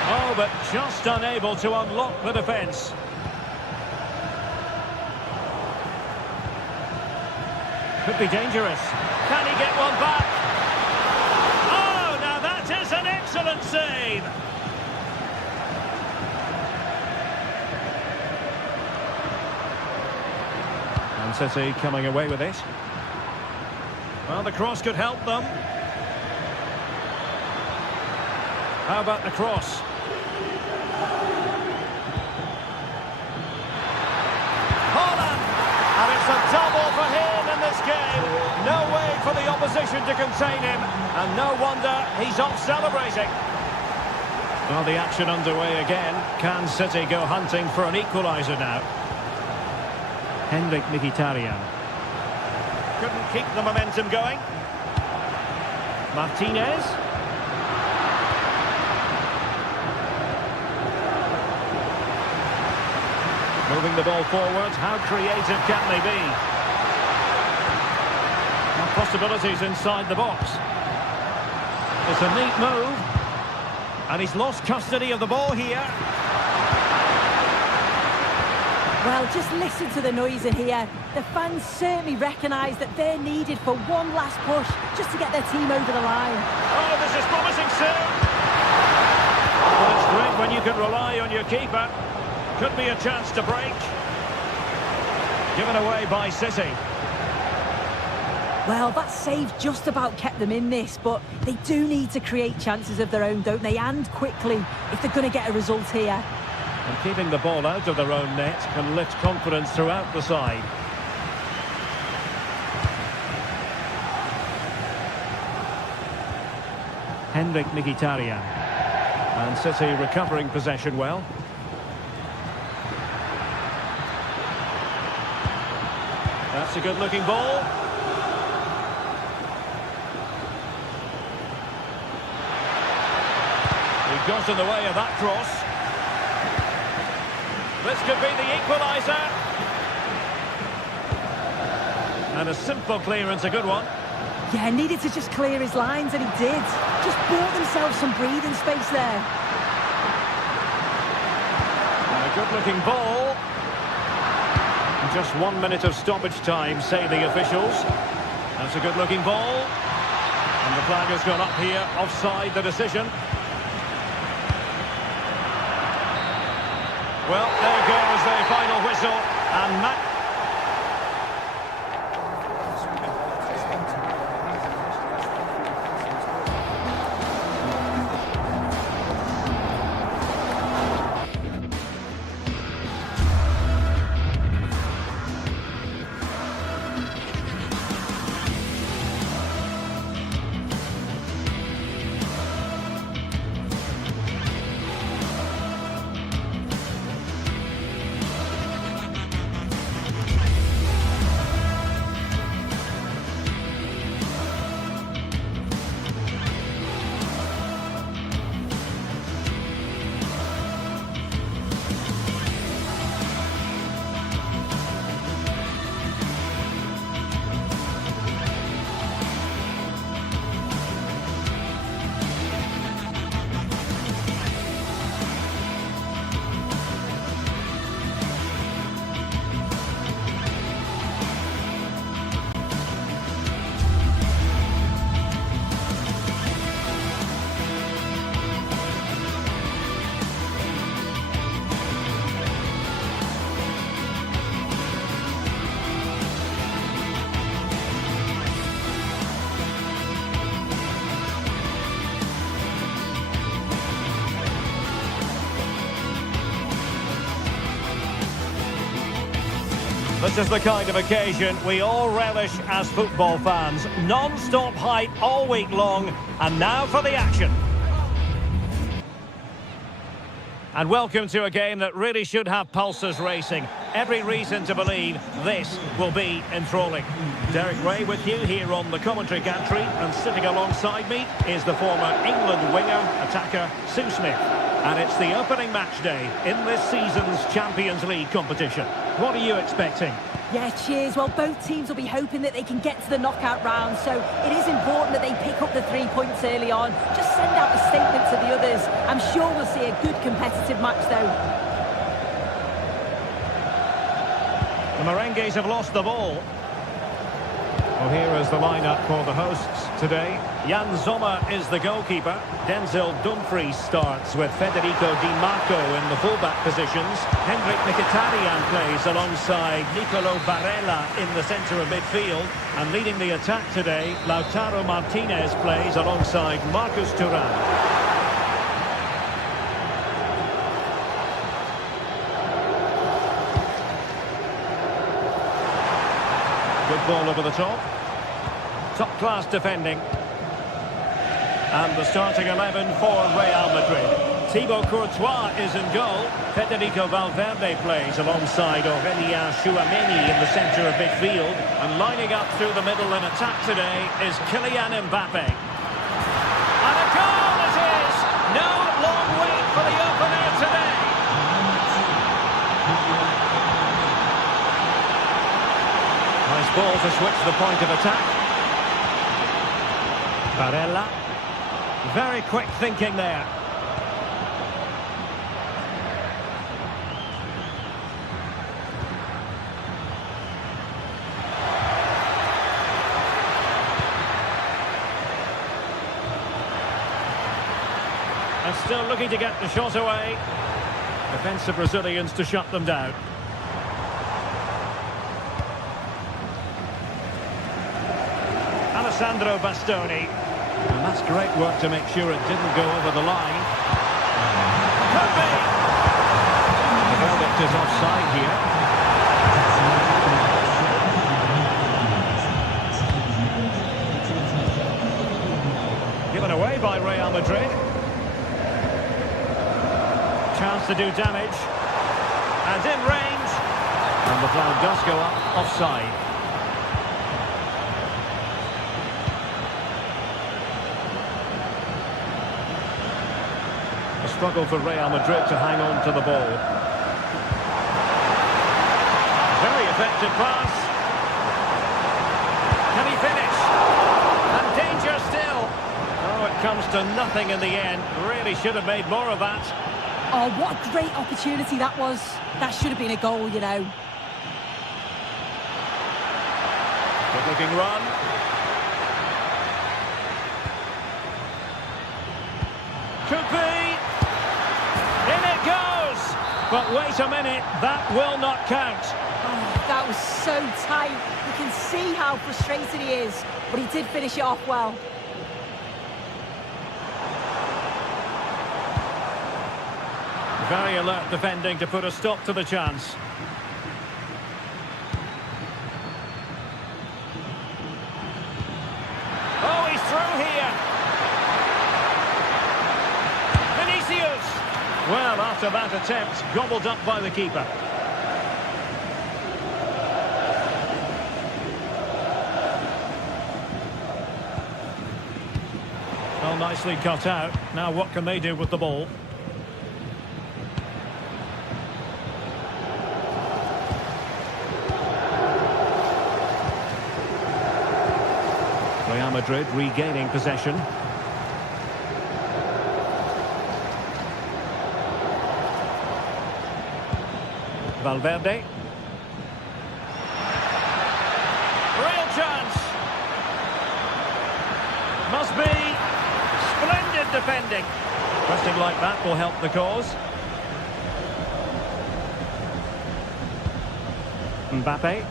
Oh, but just unable to unlock the defence. Could be dangerous. Can he get one back? Oh, now that is an excellent save. And City coming away with it. Well, the cross could help them. How about the cross? Haaland! And it's a double for him in this game. No way for the opposition to contain him. And no wonder he's off celebrating. Well, the action underway again. Can City go hunting for an equaliser now? Mkhitaryan. Couldn't keep the momentum going. Martinez. Moving the ball forward. How creative can they be? Now possibilities inside the box. It's a neat move. And he's lost custody of the ball here. Well, just listen to the noise in here. The fans certainly recognise that they're needed for one last push just to get their team over the line. Oh, this is promising soon. Well, it's great when you can rely on your keeper. Could be a chance to break. Given away by City. Well, that save just about kept them in this, but they do need to create chances of their own, don't they? And quickly, if they're going to get a result here. And keeping the ball out of their own net can lift confidence throughout the side. Mkhitaryan. And City recovering possession well. That's a good-looking ball. He got in the way of that cross. This could be the equaliser. And a simple clearance, a good one. Yeah, needed to just clear his lines, and he did. Just bought themselves some breathing space there. And a good-looking ball. Just 1 minute of stoppage time, say the officials. That's a good-looking ball. And the flag has gone up here, offside the decision. Well, there goes the final whistle. And Matt... This is the kind of occasion we all relish as football fans. Non-stop hype all week long, and now for the action. And welcome to a game that really should have pulses racing. Every reason to believe this will be enthralling. Derek Ray with you here on the commentary gantry, and sitting alongside me is the former England winger, attacker, Sue Smith. And it's the opening match day in this season's Champions League competition. What are you expecting? Yeah, cheers. Well, both teams will be hoping that they can get to the knockout round, so it is important that they pick up the 3 points early on. Just send out a statement to the others. I'm sure we'll see a good competitive match, though. The Merengues have lost the ball. Well, here is the lineup for the hosts today. Jan Sommer is the goalkeeper. Denzel Dumfries starts with Federico Di Marco in the fullback positions. Mkhitaryan plays alongside Nicolo Barella in the centre of midfield. And leading the attack today, Lautaro Martinez plays alongside Marcus Thuram. Good ball over the top. Top-class defending. And the starting 11 for Real Madrid. Thibaut Courtois is in goal. Federico Valverde plays alongside Aurélien Tchouameni in the centre of midfield. And lining up through the middle in attack today is Kylian Mbappe. And a goal it is! No long wait for the opener today. Nice ball to switch the point of attack. Barella. Very quick thinking there. And still looking to get the shot away. Defensive Brazilians to shut them down. Alessandro Bastoni. And that's great work to make sure it didn't go over the line. Could be! The verdict is offside here. Given away by Real Madrid. Chance to do damage. And in range. And the flag does go up offside. A struggle for Real Madrid to hang on to the ball. Very effective pass. Can he finish? And danger still. Oh, it comes to nothing in the end. Really should have made more of that. Oh, what a great opportunity that was. That should have been a goal, you know. Good looking run. Could be. In it goes. But wait a minute, that will not count. Oh, that was so tight. You can see how frustrated he is, but he did finish it off well. Very alert defending to put a stop to the chance. Oh, he's through here. Vinicius. Well, after that attempt, gobbled up by the keeper. Well, nicely cut out. Now what can they do with the ball? Real Madrid regaining possession. Valverde. Real chance. Must be. Splendid defending. Pressing like that will help the cause. Mbappe.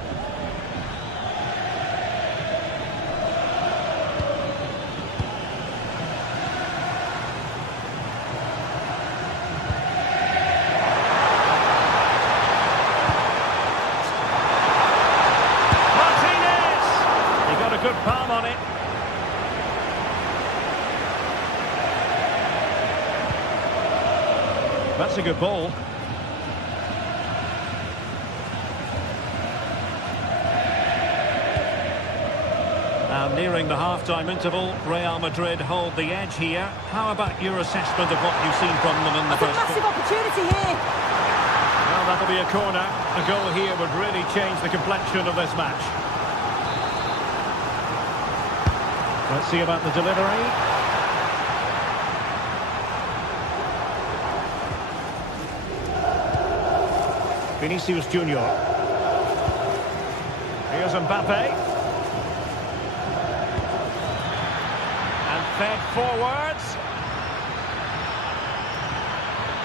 Good palm on it. That's a good ball. And nearing the half-time interval, Real Madrid hold the edge here. How about your assessment of what you've seen from them in the first? That's a massive opportunity here. Well, that'll be a corner. A goal here would really change the complexion of this match. Let's see about the delivery. Vinicius Junior. Here's Mbappe. And fed forwards.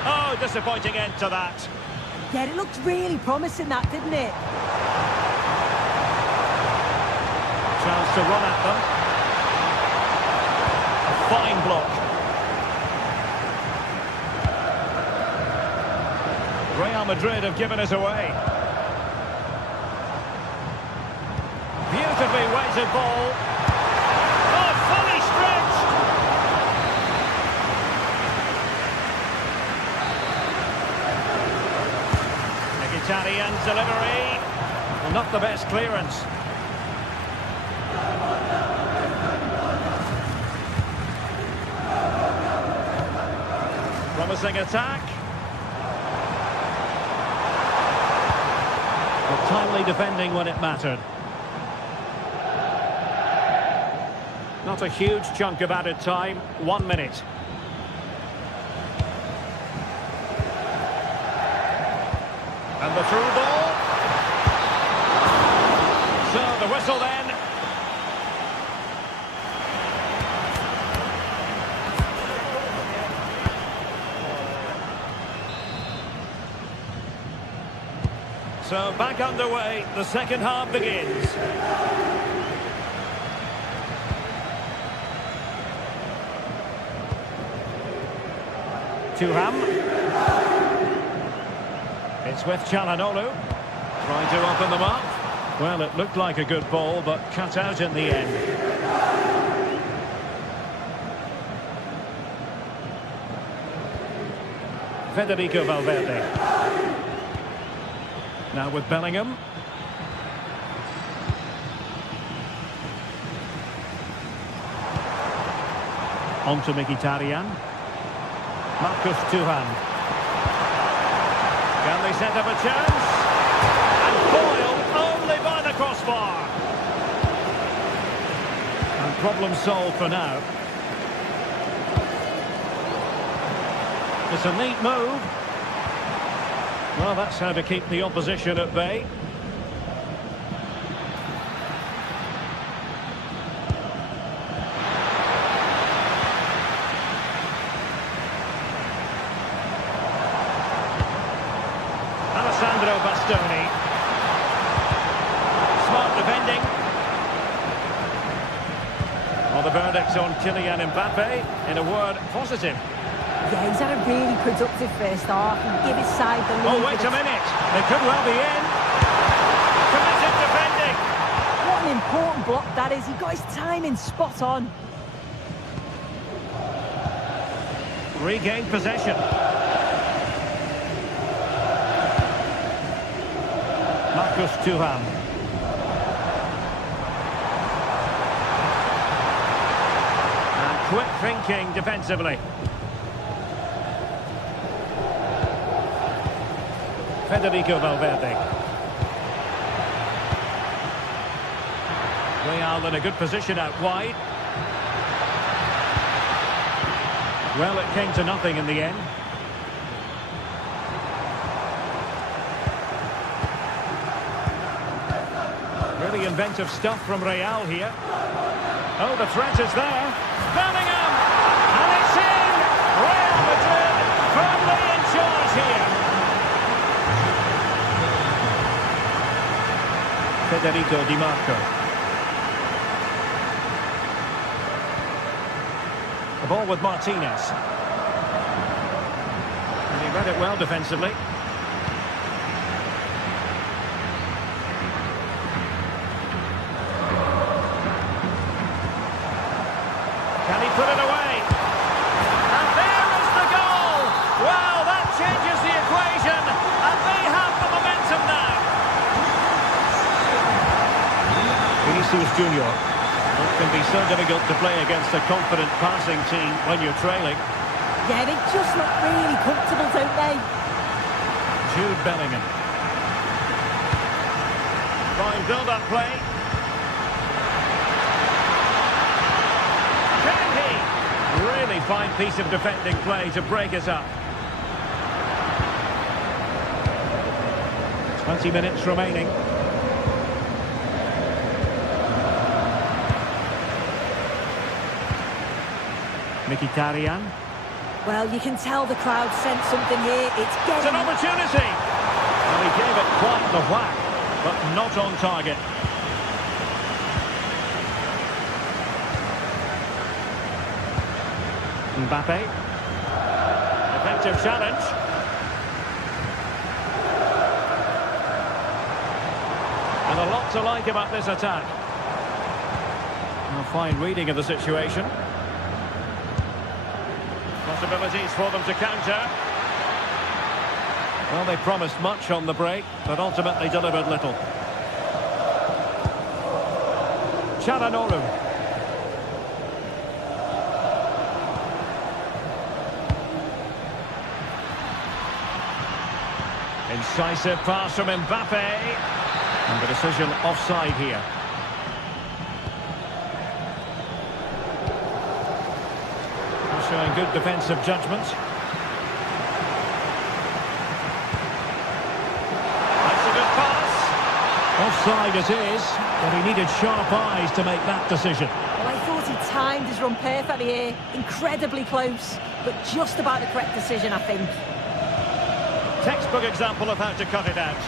Oh, disappointing end to that. Yeah, it looked really promising, that, didn't it? Chance to run at them. Fine block. Real Madrid have given us away. Beautifully weighted ball. Oh, fully stretched. Mkhitaryan's delivery. Well, not the best clearance. Promising attack. But timely defending when it mattered. Not a huge chunk of added time. 1 minute. And the through ball. So the whistle then. So back underway, the second half begins. Tuham. It's with Çalhanoğlu. Trying to open them up. Well, it looked like a good ball, but cut out in the end. Federico Valverde. Now with Bellingham. On to Mkhitaryan. Marcus Thuram. Can they set up a chance? And foiled only by the crossbar. And problem solved for now. It's a neat move. Well, that's how to keep the opposition at bay. Bastoni. Smart defending. Well, the verdict on Kylian Mbappe, in a word, positive. Yeah, he's had a really productive first half and give his side the lead. Oh, wait a minute. They could well be in. Committed defending. What an important block that is. He got his timing spot on. Regained possession. Marcus Thuram. And quick thinking defensively. Federico Valverde. Real in a good position out wide. Well, it came to nothing in the end. Really inventive stuff from Real here. Oh, the threat is there. Bellingham! And it's in! Real Madrid firmly in charge here. Federico Di Marco. The ball with Martinez. And he read it well defensively. Can he put it away? And there is the goal! Wow, that changes the equation, and they have the momentum now. Vinicius Junior. It can be so difficult to play against a confident passing team when you're trailing. Yeah, they just look really comfortable, don't they? Jude Bellingham. Fine build-up play. Really fine piece of defending play to break us up. 20 minutes remaining. Mkhitaryan. Well, you can tell the crowd sensed something here. It's an opportunity. Well, he gave it quite the whack, but not on target. Mbappe. Effective challenge. And a lot to like about this attack. A fine reading of the situation. Possibilities for them to counter. Well, they promised much on the break, but ultimately delivered little. Çalhanoğlu. Incisive pass from Mbappe. And the decision offside here. Showing good defensive judgment. That's a good pass. Offside it is, but he needed sharp eyes to make that decision. Well, I thought he timed his run perfectly here. Incredibly close, but just about the correct decision, I think. Textbook example of how to cut it out.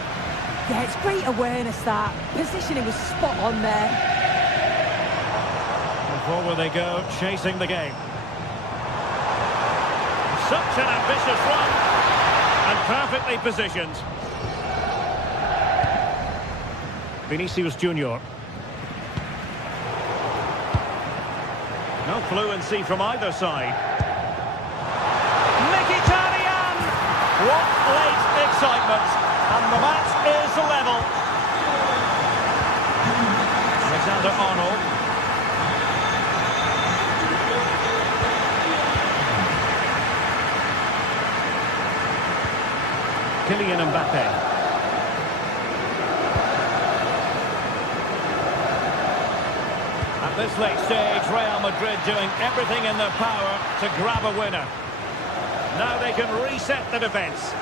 Yeah, it's great awareness, that. Positioning was spot on there. And forward they go, chasing the game. Such an ambitious run, and perfectly positioned. Vinicius Junior. No fluency from either side. Mkhitaryan! What late excitement, and the match is level. Alexander-Arnold. Kylian Mbappe. At this late stage, Real Madrid doing everything in their power to grab a winner. Now they can reset the defence.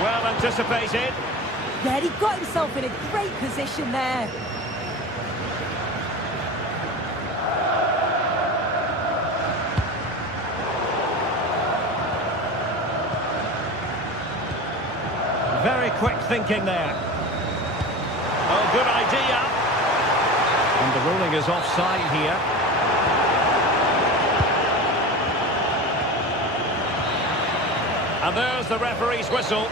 Well anticipated. Yeah, he got himself in a great position there. Very quick thinking there. Oh, good idea. And the ruling is offside here. And there's the referee's whistle.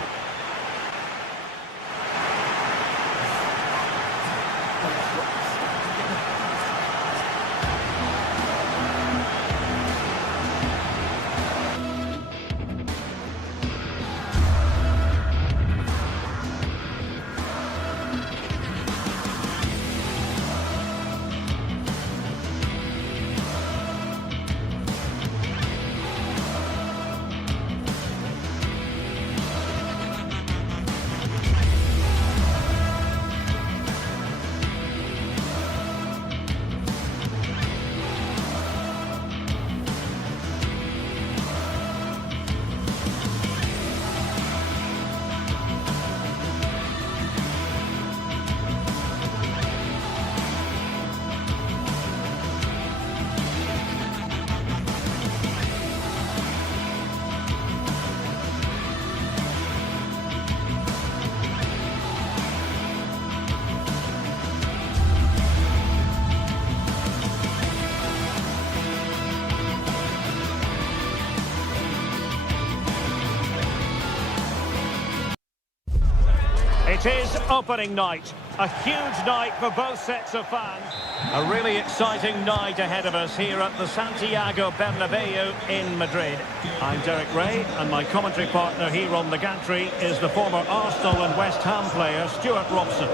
It is opening night, a huge night for both sets of fans. A really exciting night ahead of us here at the Santiago Bernabeu in Madrid. I'm Derek Ray, and my commentary partner here on the gantry is the former Arsenal and West Ham player Stuart Robson.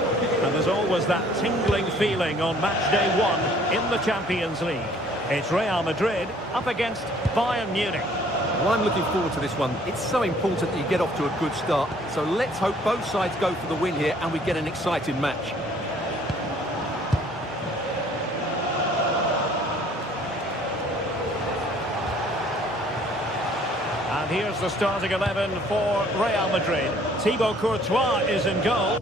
And there's always that tingling feeling on match day one in the Champions League. It's Real Madrid up against Bayern Munich. Well, I'm looking forward to this one. It's so important that you get off to a good start. So let's hope both sides go for the win here and we get an exciting match. And here's the starting 11 for Real Madrid. Thibaut Courtois is in goal.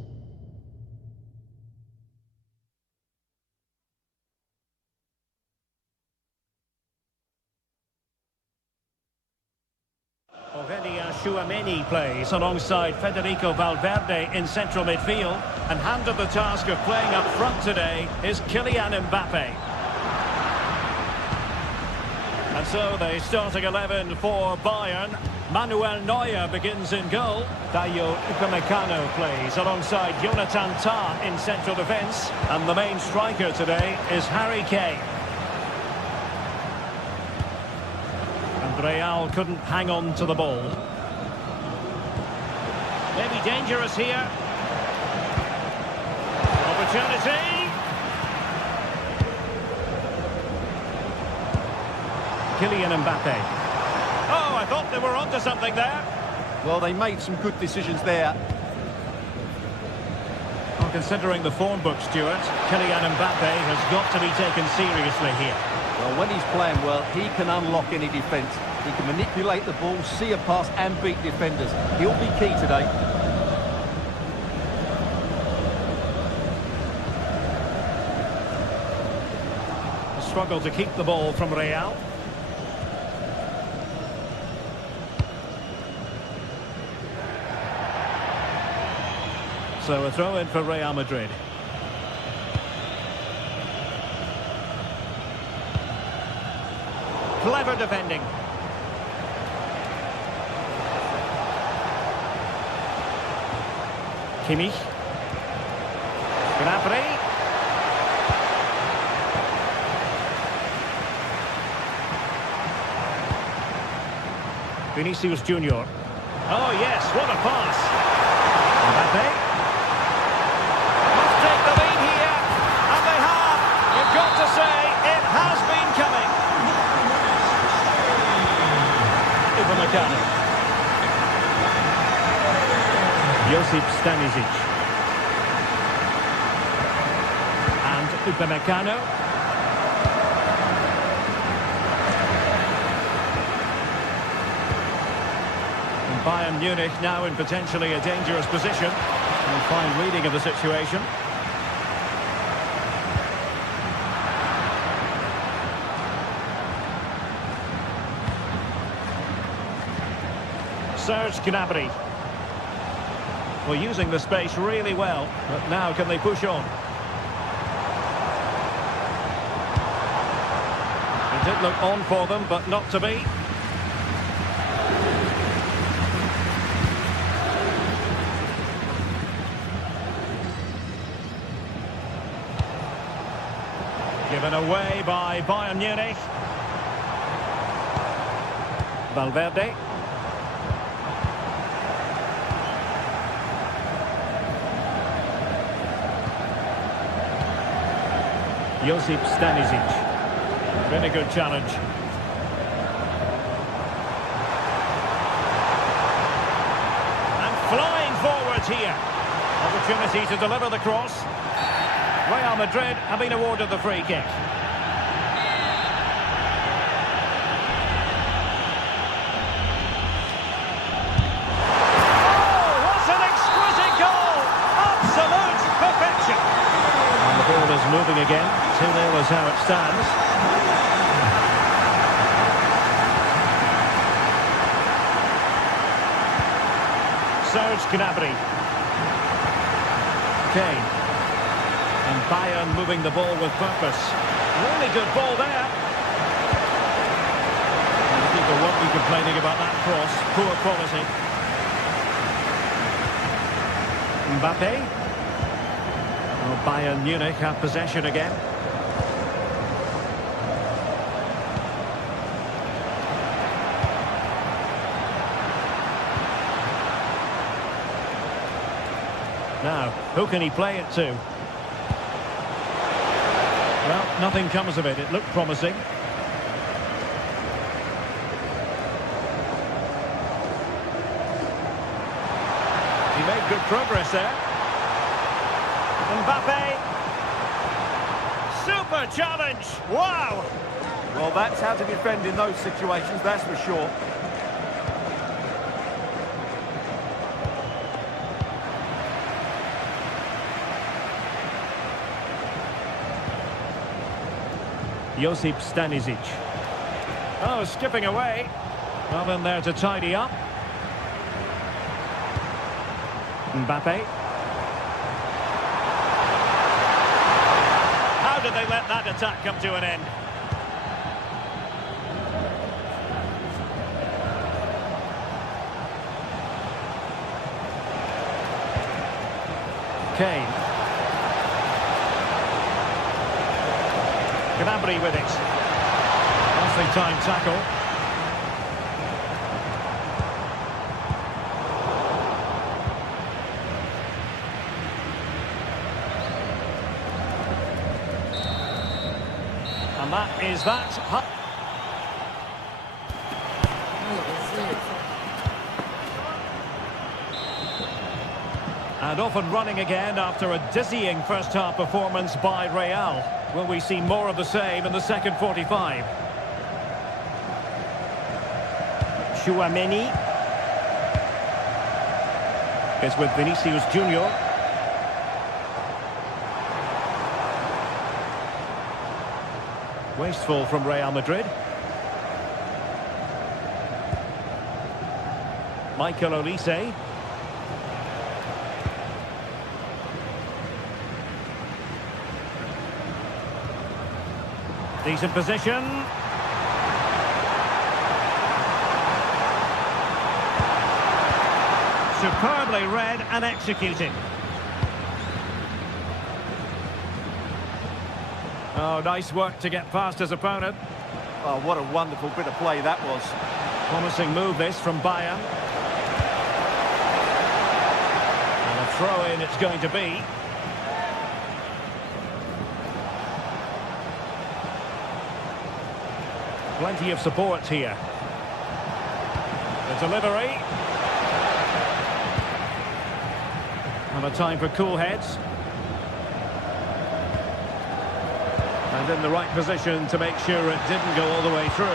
Tchouaméni plays alongside Federico Valverde in central midfield, and handed the task of playing up front today is Kylian Mbappe. And so the starting 11 for Bayern. Manuel Neuer begins in goal. Dayo Upamecano plays alongside Jonathan Tah in central defence, and the main striker today is Harry Kane. Real couldn't hang on to the ball. Maybe dangerous here. Opportunity. Kylian Mbappe. Oh, I thought they were onto something there. Well, they made some good decisions there. Well, considering the form book, Stuart, Kylian Mbappe has got to be taken seriously here. Well, when he's playing well, he can unlock any defence. He can manipulate the ball, see a pass and beat defenders. He'll be key today. A struggle to keep the ball from Real. So a throw in for Real Madrid. Clever defending. Kimmich. Gnabry. Vinicius Junior. Oh yes, what a pass. Mbappe. Must take the lead here. And they have. You've got to say, it has been coming. Upamecano. Josip Stanisic. And Upamecano. And Bayern Munich now in potentially a dangerous position. And fine reading of the situation. Serge Gnabry. Well, using the space really well, but now can they push on? It did look on for them, but not to be. Given away by Bayern Munich. Valverde. Josip Stanisic. Really good challenge. And flying forwards here. Opportunity to deliver the cross. Real Madrid have been awarded the free kick. Oh, what an exquisite goal! Absolute perfection. And the ball is moving again. 2-0 is how it stands. Serge Gnabry. Kane. And Bayern moving the ball with purpose. Really good ball there. And people won't be complaining about that cross. Poor quality. Mbappe. Well, Bayern Munich have possession again. Now, who can he play it to? Well, nothing comes of it. It looked promising. He made good progress there. Mbappe. Super challenge. Wow. Well, that's how to defend in those situations, that's for sure. Josip Stanisic. Oh, skipping away. Well, in there to tidy up. Mbappe. How did they let that attack come to an end? Kane. Gnabry with it. Nicely timed tackle. And that is that. And off and running again after a dizzying first-half performance by Real. Will we see more of the same in the second 45? Chouameni is with Vinicius Junior. Wasteful from Real Madrid. Michael Olise. Decent position. Superbly read and executed. Oh, nice work to get past his opponent. Oh, what a wonderful bit of play that was. Promising move this from Bayern. And a throw-in it's going to be. Plenty of support here. The delivery. And a time for cool heads. And in the right position to make sure it didn't go all the way through.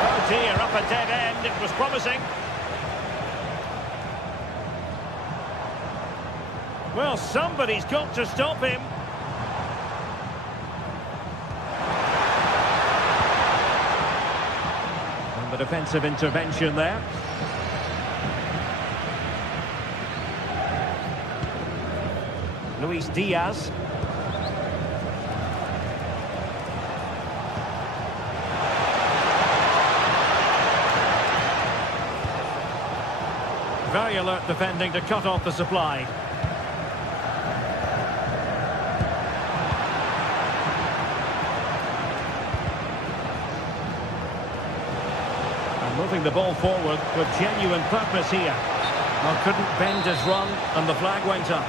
Oh dear, up a dead end. It was promising. Well, somebody's got to stop him. And the defensive intervention there. Luis Diaz. Very alert defending to cut off the supply. And moving the ball forward with genuine purpose here. Well, couldn't bend his run and the flag went up.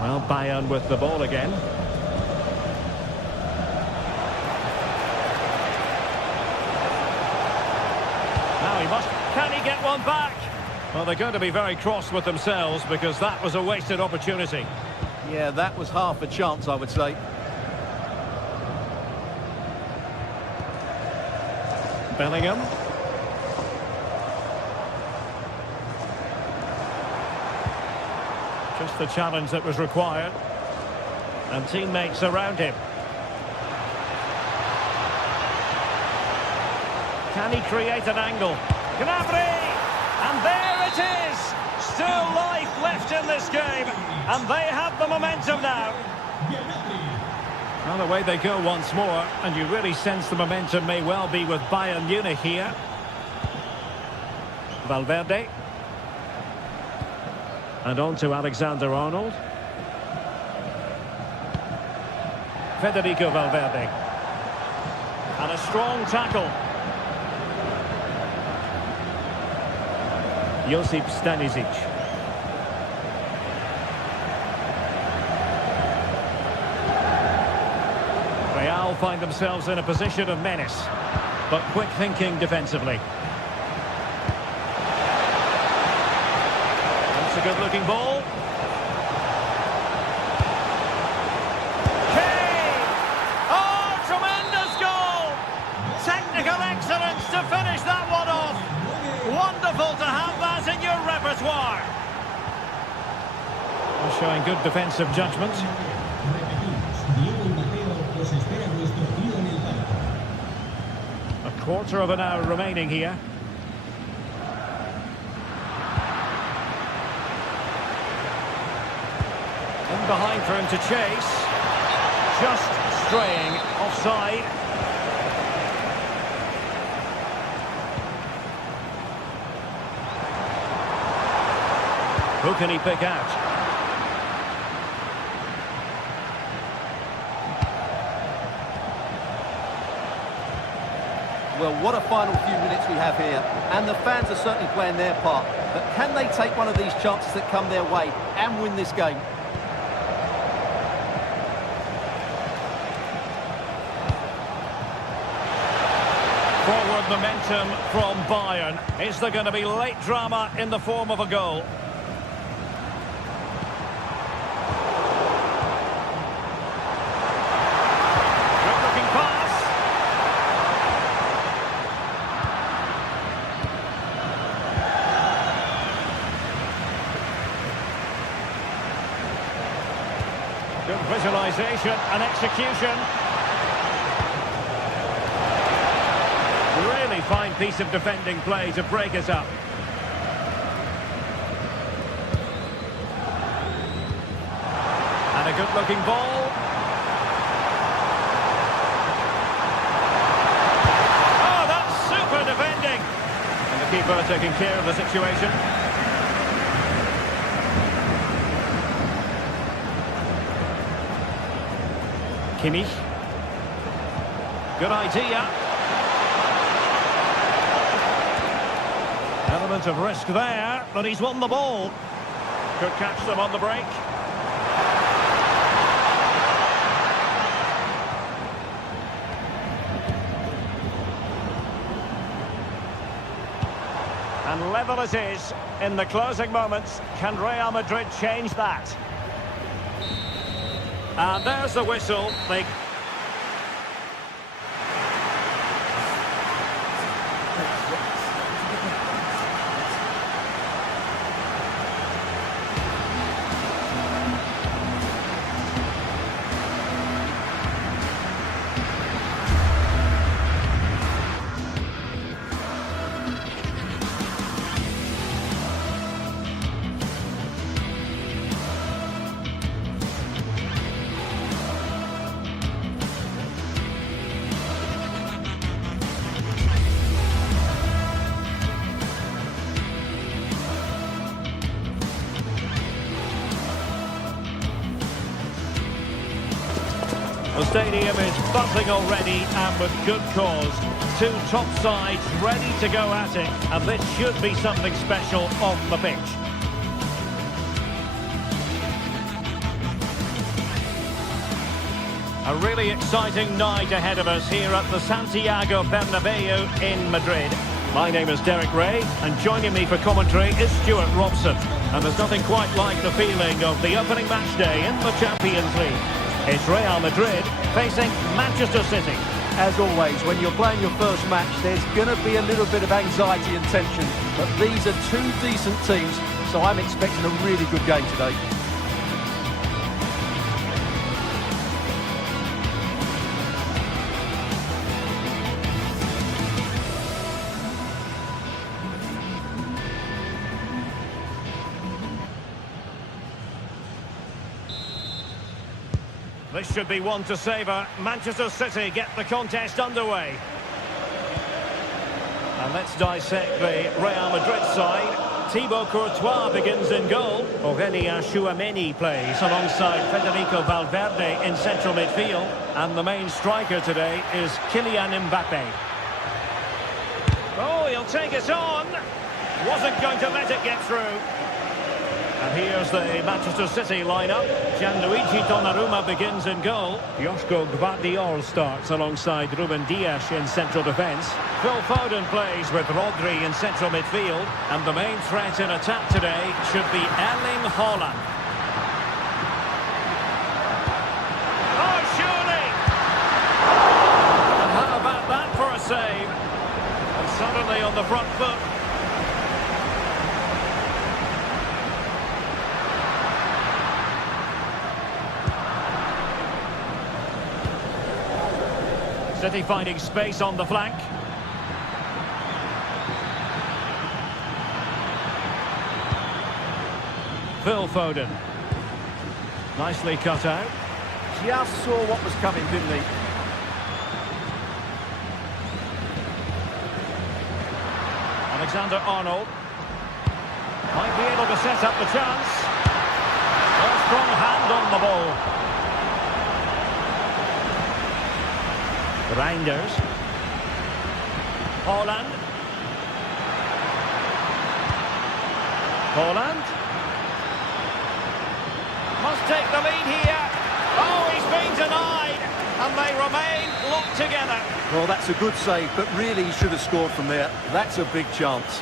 Well, Bayern with the ball again. Now he must... Can he get one back? Well, they're going to be very cross with themselves because that was a wasted opportunity. Yeah, that was half a chance, I would say. Bellingham. Just the challenge that was required. And teammates around him. Can he create an angle? Gnabry! And there it is! Still life left in this game. And they have the momentum now. Well, away they go once more. And you really sense the momentum may well be with Bayern Munich here. Valverde. And on to Alexander-Arnold. Federico Valverde. And a strong tackle. Josip Stanisic. Real find themselves in a position of menace, but quick thinking defensively. That's a good-looking ball. Kane! Oh, tremendous goal! Technical excellence to finish that one off. Wonderful to have that in your repertoire. Showing good defensive judgment. A quarter of an hour remaining here. In behind for him to chase. Just straying offside. Who can he pick out? Well, what a final few minutes we have here. And the fans are certainly playing their part. But can they take one of these chances that come their way and win this game? Forward momentum from Bayern. Is there going to be late drama in the form of a goal? Good-looking pass. Good visualization and execution. Really fine piece of defending play to break us up. And a good-looking ball. Oh, that's super defending. And the keeper taking care of the situation. Kimmich. Good idea. Element of risk there, but he's won the ball. Could catch them on the break. And level it is in the closing moments. Can Real Madrid change that? And there's the whistle. The stadium is buzzing already, and with good cause. Two top sides ready to go at it, and this should be something special on the pitch. A really exciting night ahead of us here at the Santiago Bernabeu in Madrid. My name is Derek Ray, and joining me for commentary is Stuart Robson. And there's nothing quite like the feeling of the opening match day in the Champions League. It's Real Madrid facing Manchester City. As always, when you're playing your first match, there's going to be a little bit of anxiety and tension. But these are two decent teams, so I'm expecting a really good game today. This should be one to savour. Manchester City get the contest underway. And let's dissect the Real Madrid side. Thibaut Courtois begins in goal. Aurélien Tchouameni plays alongside Federico Valverde in central midfield. And the main striker today is Kylian Mbappe. Oh, he'll take it on. Wasn't going to let it get through. And here's the Manchester City lineup. Gianluigi Donnarumma begins in goal. Joško Gvardiol starts alongside Ruben Dias in central defence. Phil Foden plays with Rodri in central midfield. And the main threat in attack today should be Erling Haaland. Oh, surely! And how about that for a save? And suddenly on the front foot. City finding space on the flank. Phil Foden. Nicely cut out. Just saw what was coming, didn't he? Alexander-Arnold. Might be able to set up the chance. A strong hand on the ball. Reinders. Haaland. Haaland. Must take the lead here. Oh, he's been denied. And they remain locked together. Well, that's a good save, but really he should have scored from there. That's a big chance.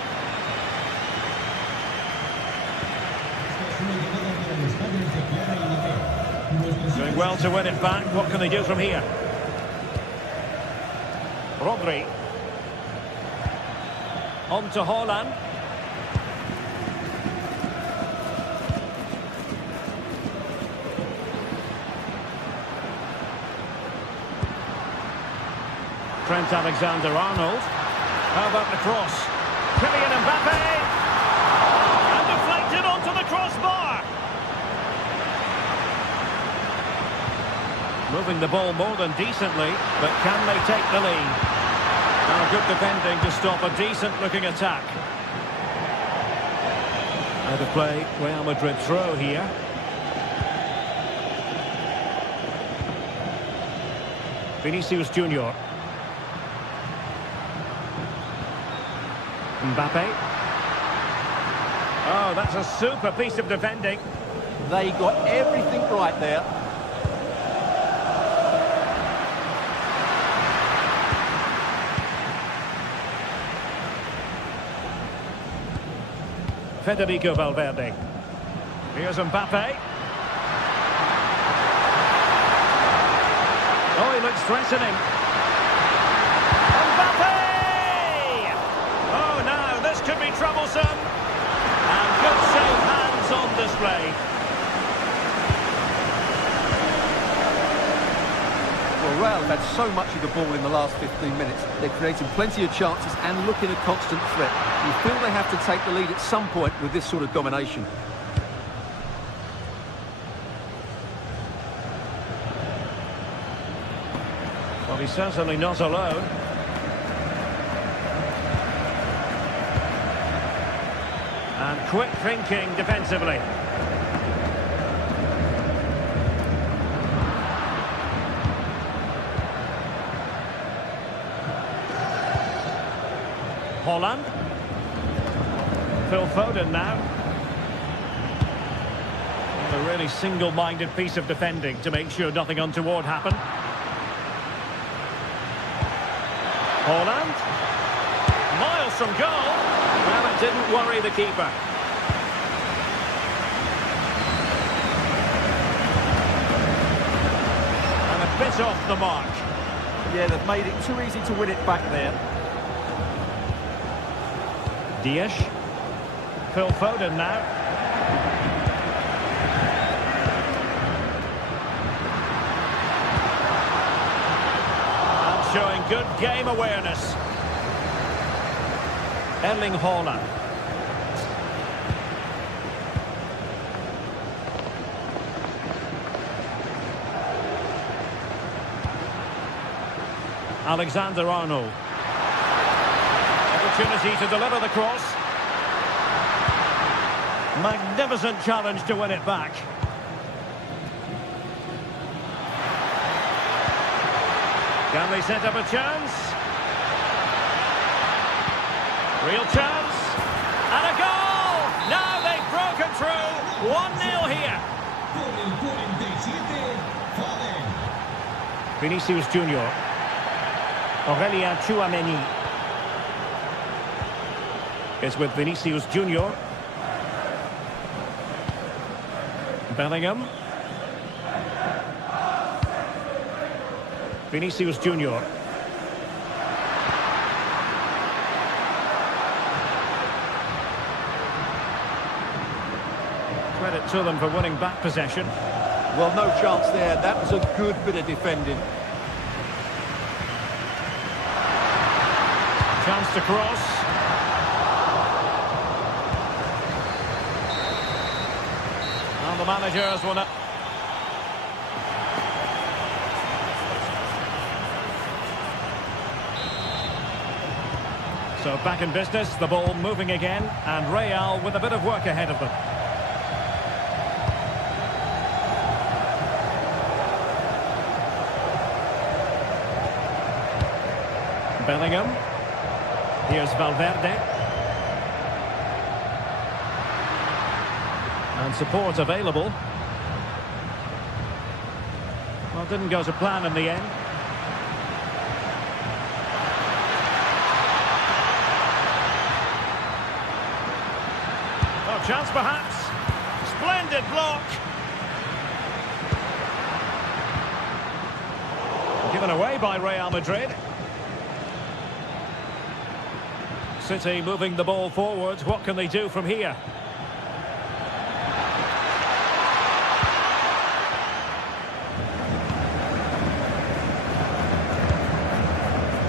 Doing well to win it back. What can they do from here? Rodri. On to Haaland. Trent Alexander-Arnold. How about the cross? Kylian Mbappe! And deflected onto the crossbar! Moving the ball more than decently, but can they take the lead? Now good defending to stop a decent-looking attack. Out of play, Real Madrid throw here. Vinicius Junior. Mbappe. Oh, that's a super piece of defending. They got everything right there. Federico Valverde. Here's Mbappe. Oh, he looks threatening. Mbappe! Oh, no, this could be troublesome. And good safe hands on display. Well, Real have had so much of the ball in the last 15 minutes. They're creating plenty of chances and looking a constant threat. You feel they have to take the lead at some point with this sort of domination. Well, he's certainly not alone. And quick thinking defensively. Haaland. Phil Foden now. A really single-minded piece of defending to make sure nothing untoward happened. Haaland. Miles from goal. Well, it didn't worry the keeper. And a bit off the mark. Yeah, they've made it too easy to win it back there. Diaz. Phil Foden now. And showing good game awareness. Erling Haaland. Alexander-Arnold. Opportunity to deliver the cross. Magnificent challenge to win it back. Can they set up a chance? Real chance. And a goal! Now they've broken through. 1-0 here. Vinicius Junior. Aurelien Tchouameni. Is with Vinicius Junior. Bellingham. Vinicius Junior. Credit to them for winning back possession. Well, no chance there. That was a good bit of defending. Chance to cross. The managers will not. So back in business, the ball moving again, and Real with a bit of work ahead of them. Bellingham. Here's Valverde. And support available. Well, didn't go to plan in the end. Oh, chance perhaps. Splendid block. Given away by Real Madrid. City moving the ball forward. What can they do from here?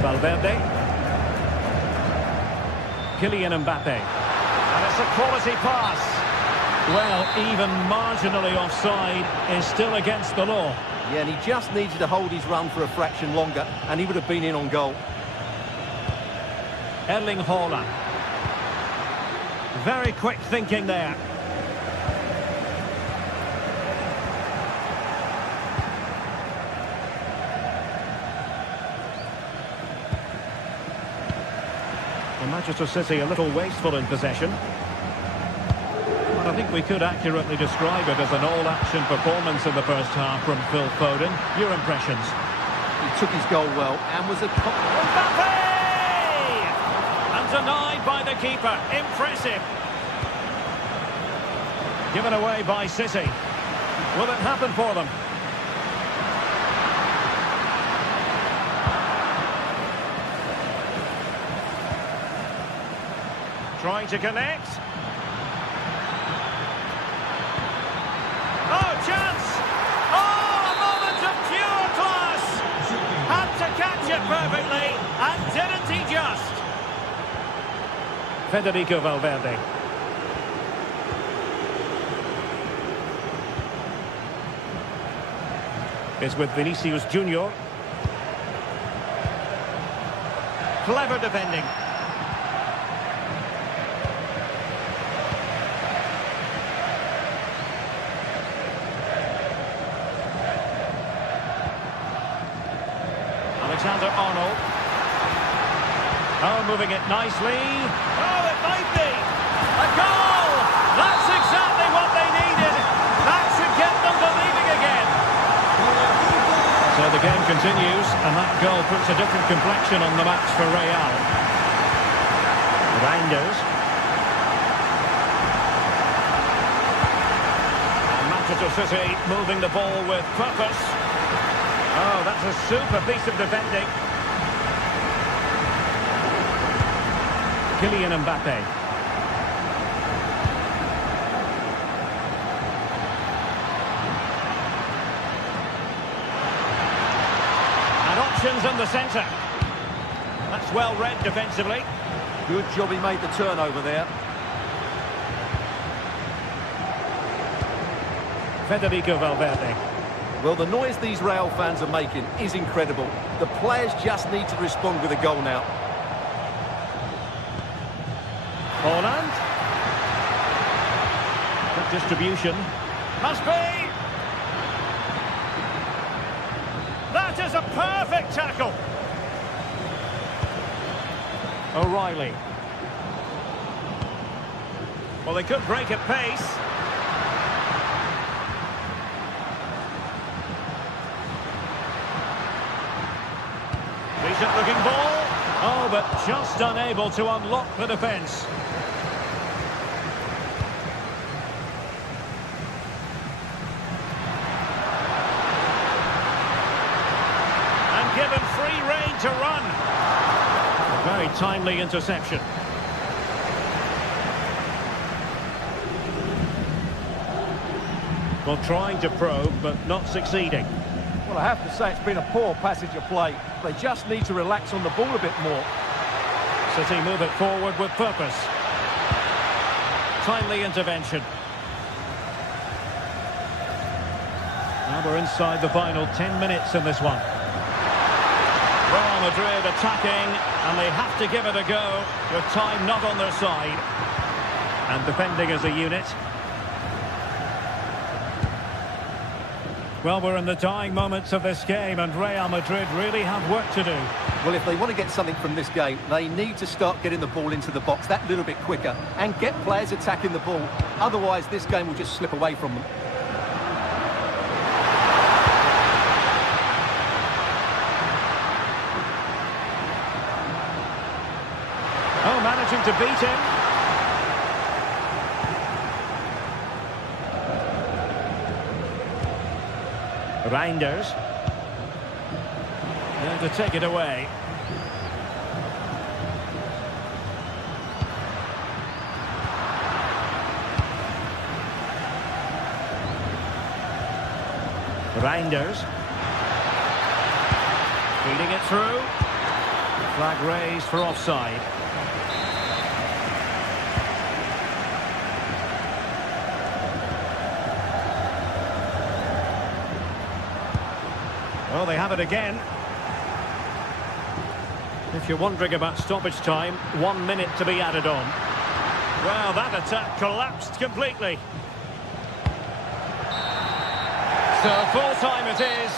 Valverde. Kylian Mbappe. And it's a quality pass. Well, even marginally offside is still against the law. Yeah, and he just needed to hold his run for a fraction longer, and he would have been in on goal. Erling Haaland. Very quick thinking there. Well, Manchester City a little wasteful in possession. But I think we could accurately describe it as an all-action performance in the first half from Phil Foden. Your impressions? He took his goal well and was a... Mbappe! And denied by the keeper. Impressive. Given away by City. Will it happen for them? Trying to connect. Oh, chance! Oh, a moment of pure class! Had to catch it perfectly, and didn't he just? Federico Valverde. Is with Vinicius Junior. Clever defending. Alexander-Arnold. Oh, moving it nicely. Oh, it might be. A goal! That's exactly what they needed. That should get them believing again. So the game continues, and that goal puts a different complexion on the match for Real. Reinders. And Manchester City moving the ball with purpose. Oh, that's a super piece of defending. Kylian Mbappe. And options in the centre. That's well read defensively. Good job he made the turnover there. Federico Valverde. Well, the noise these Real fans are making is incredible. The players just need to respond with a goal now. Haaland. Good distribution. Must be. That is a perfect tackle. O'Reilly. Well, they could break at pace. Decent looking ball. Oh, but just unable to unlock the defence. And given free rein to run. A very timely interception. Well, trying to probe, but not succeeding. Well, I have to say it's been a poor passage of play. They just need to relax on the ball a bit more. City move it forward with purpose. Timely intervention. Now we're inside the final 10 minutes in this one. Real Madrid attacking, and they have to give it a go with time not on their side. And defending as a unit. Well, we're in the dying moments of this game, and Real Madrid really have work to do. Well, if they want to get something from this game, they need to start getting the ball into the box that little bit quicker and get players attacking the ball. Otherwise, this game will just slip away from them. Oh, managing to beat him. Reinders. And to take it away. Reinders. Feeding it through. Flag raised for offside. Well, they have it again. If you're wondering about stoppage time, 1 minute to be added on. Well, that attack collapsed completely. So full time it is.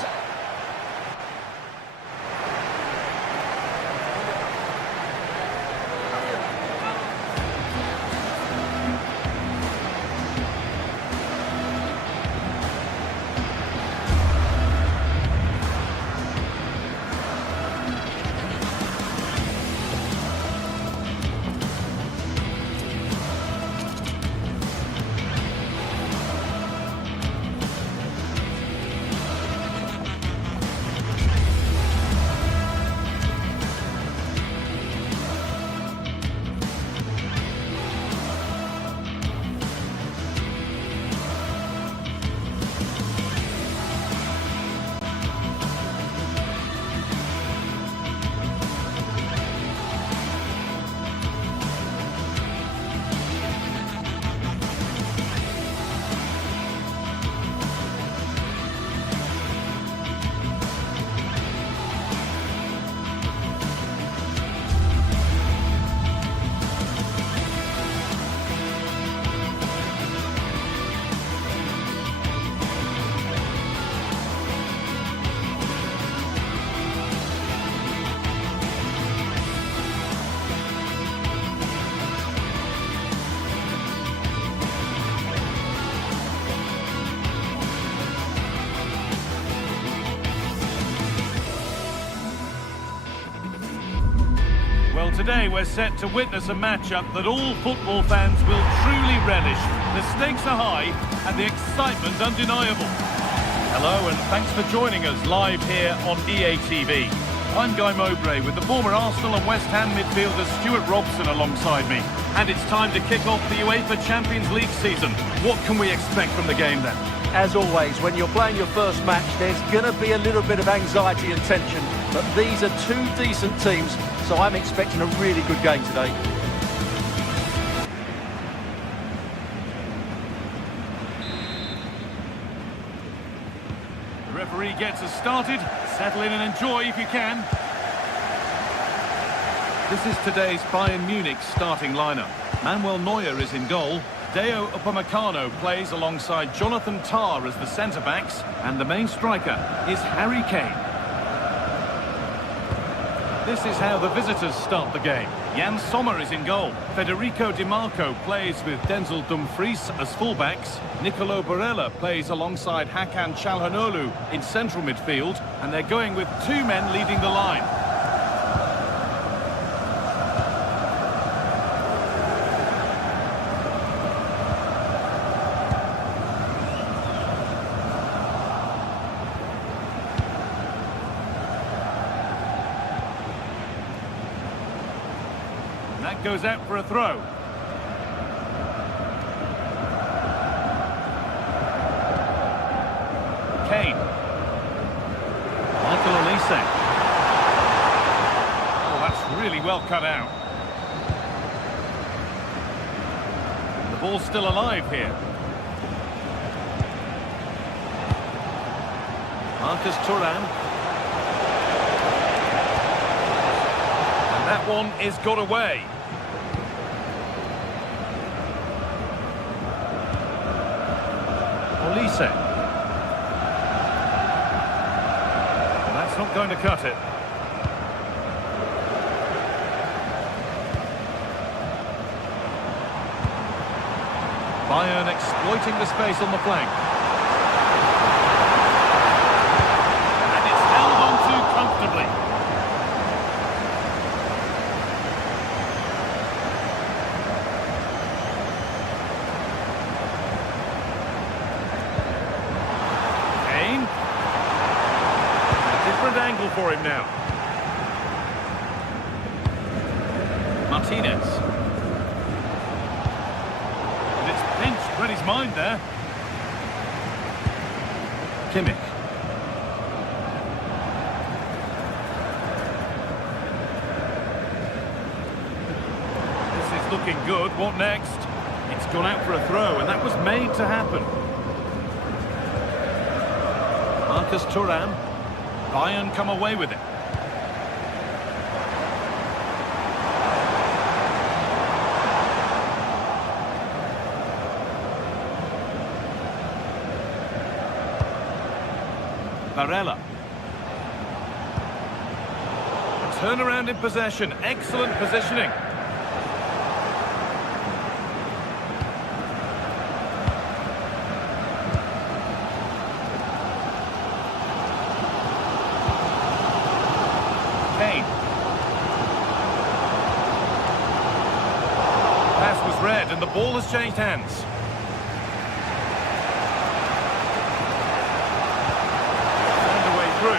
Well, today we're set to witness a matchup that all football fans will truly relish. The stakes are high and the excitement undeniable. Hello and thanks for joining us live here on EA TV. I'm Guy Mowbray with the former Arsenal and West Ham midfielder Stuart Robson alongside me. And it's time to kick off the UEFA Champions League season. What can we expect from the game then? As always, when you're playing your first match, there's going to be a little bit of anxiety and tension. But these are two decent teams, so I'm expecting a really good game today. The referee gets us started. Settle in and enjoy if you can. This is today's Bayern Munich starting lineup. Manuel Neuer is in goal. Deo Upamecano plays alongside Jonathan Tah as the centre-backs. And the main striker is Harry Kane. This is how the visitors start the game. Jan Sommer is in goal. Federico Di Marco plays with Denzel Dumfries as fullbacks. Nicolo Barella plays alongside Hakan Çalhanoğlu in central midfield. And they're going with two men leading the line. That goes out for a throw. Kane. Michael Olise. Oh, that's really well cut out. The ball's still alive here. Marcus Thuram. And that one is got away. Olise. That's not going to cut it. Bayern exploiting the space on the flank. And it's held on to comfortably. Kane. A different angle for him now. Martinez. And it's pinched, read his mind there. Kimmich. This is looking good. What next? It's gone out for a throw, and that was made to happen. Marcus Thuram. Bayern come away with it. Barella. Turnaround in possession. Excellent positioning. Kane. Pass was read and the ball has changed hands. Through.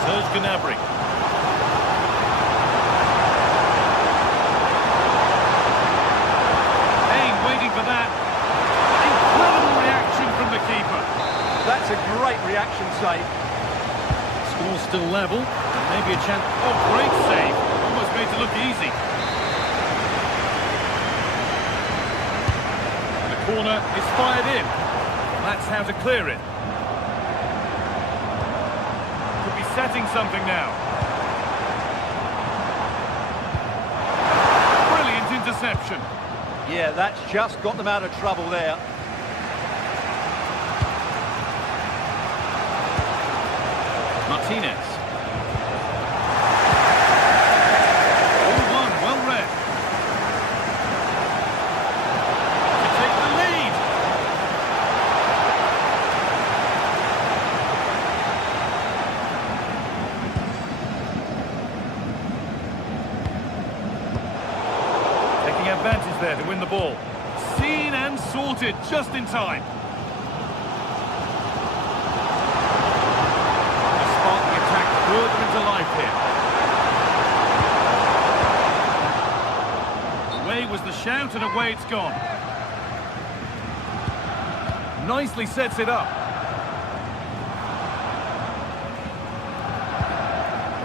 Serge Gnabry. Kane waiting for that. Incredible reaction from the keeper. That's a great reaction save. Score still level, and maybe a chance. Oh, great save. Almost made to look easy. The corner is fired in. That's how to clear it. Could be setting something now. Brilliant interception. Yeah, that's just got them out of trouble there. Martinez. Advantage there to win the ball. Seen and sorted just in time. To spark the attack further into life here. Away was the shout and away it's gone. Nicely sets it up.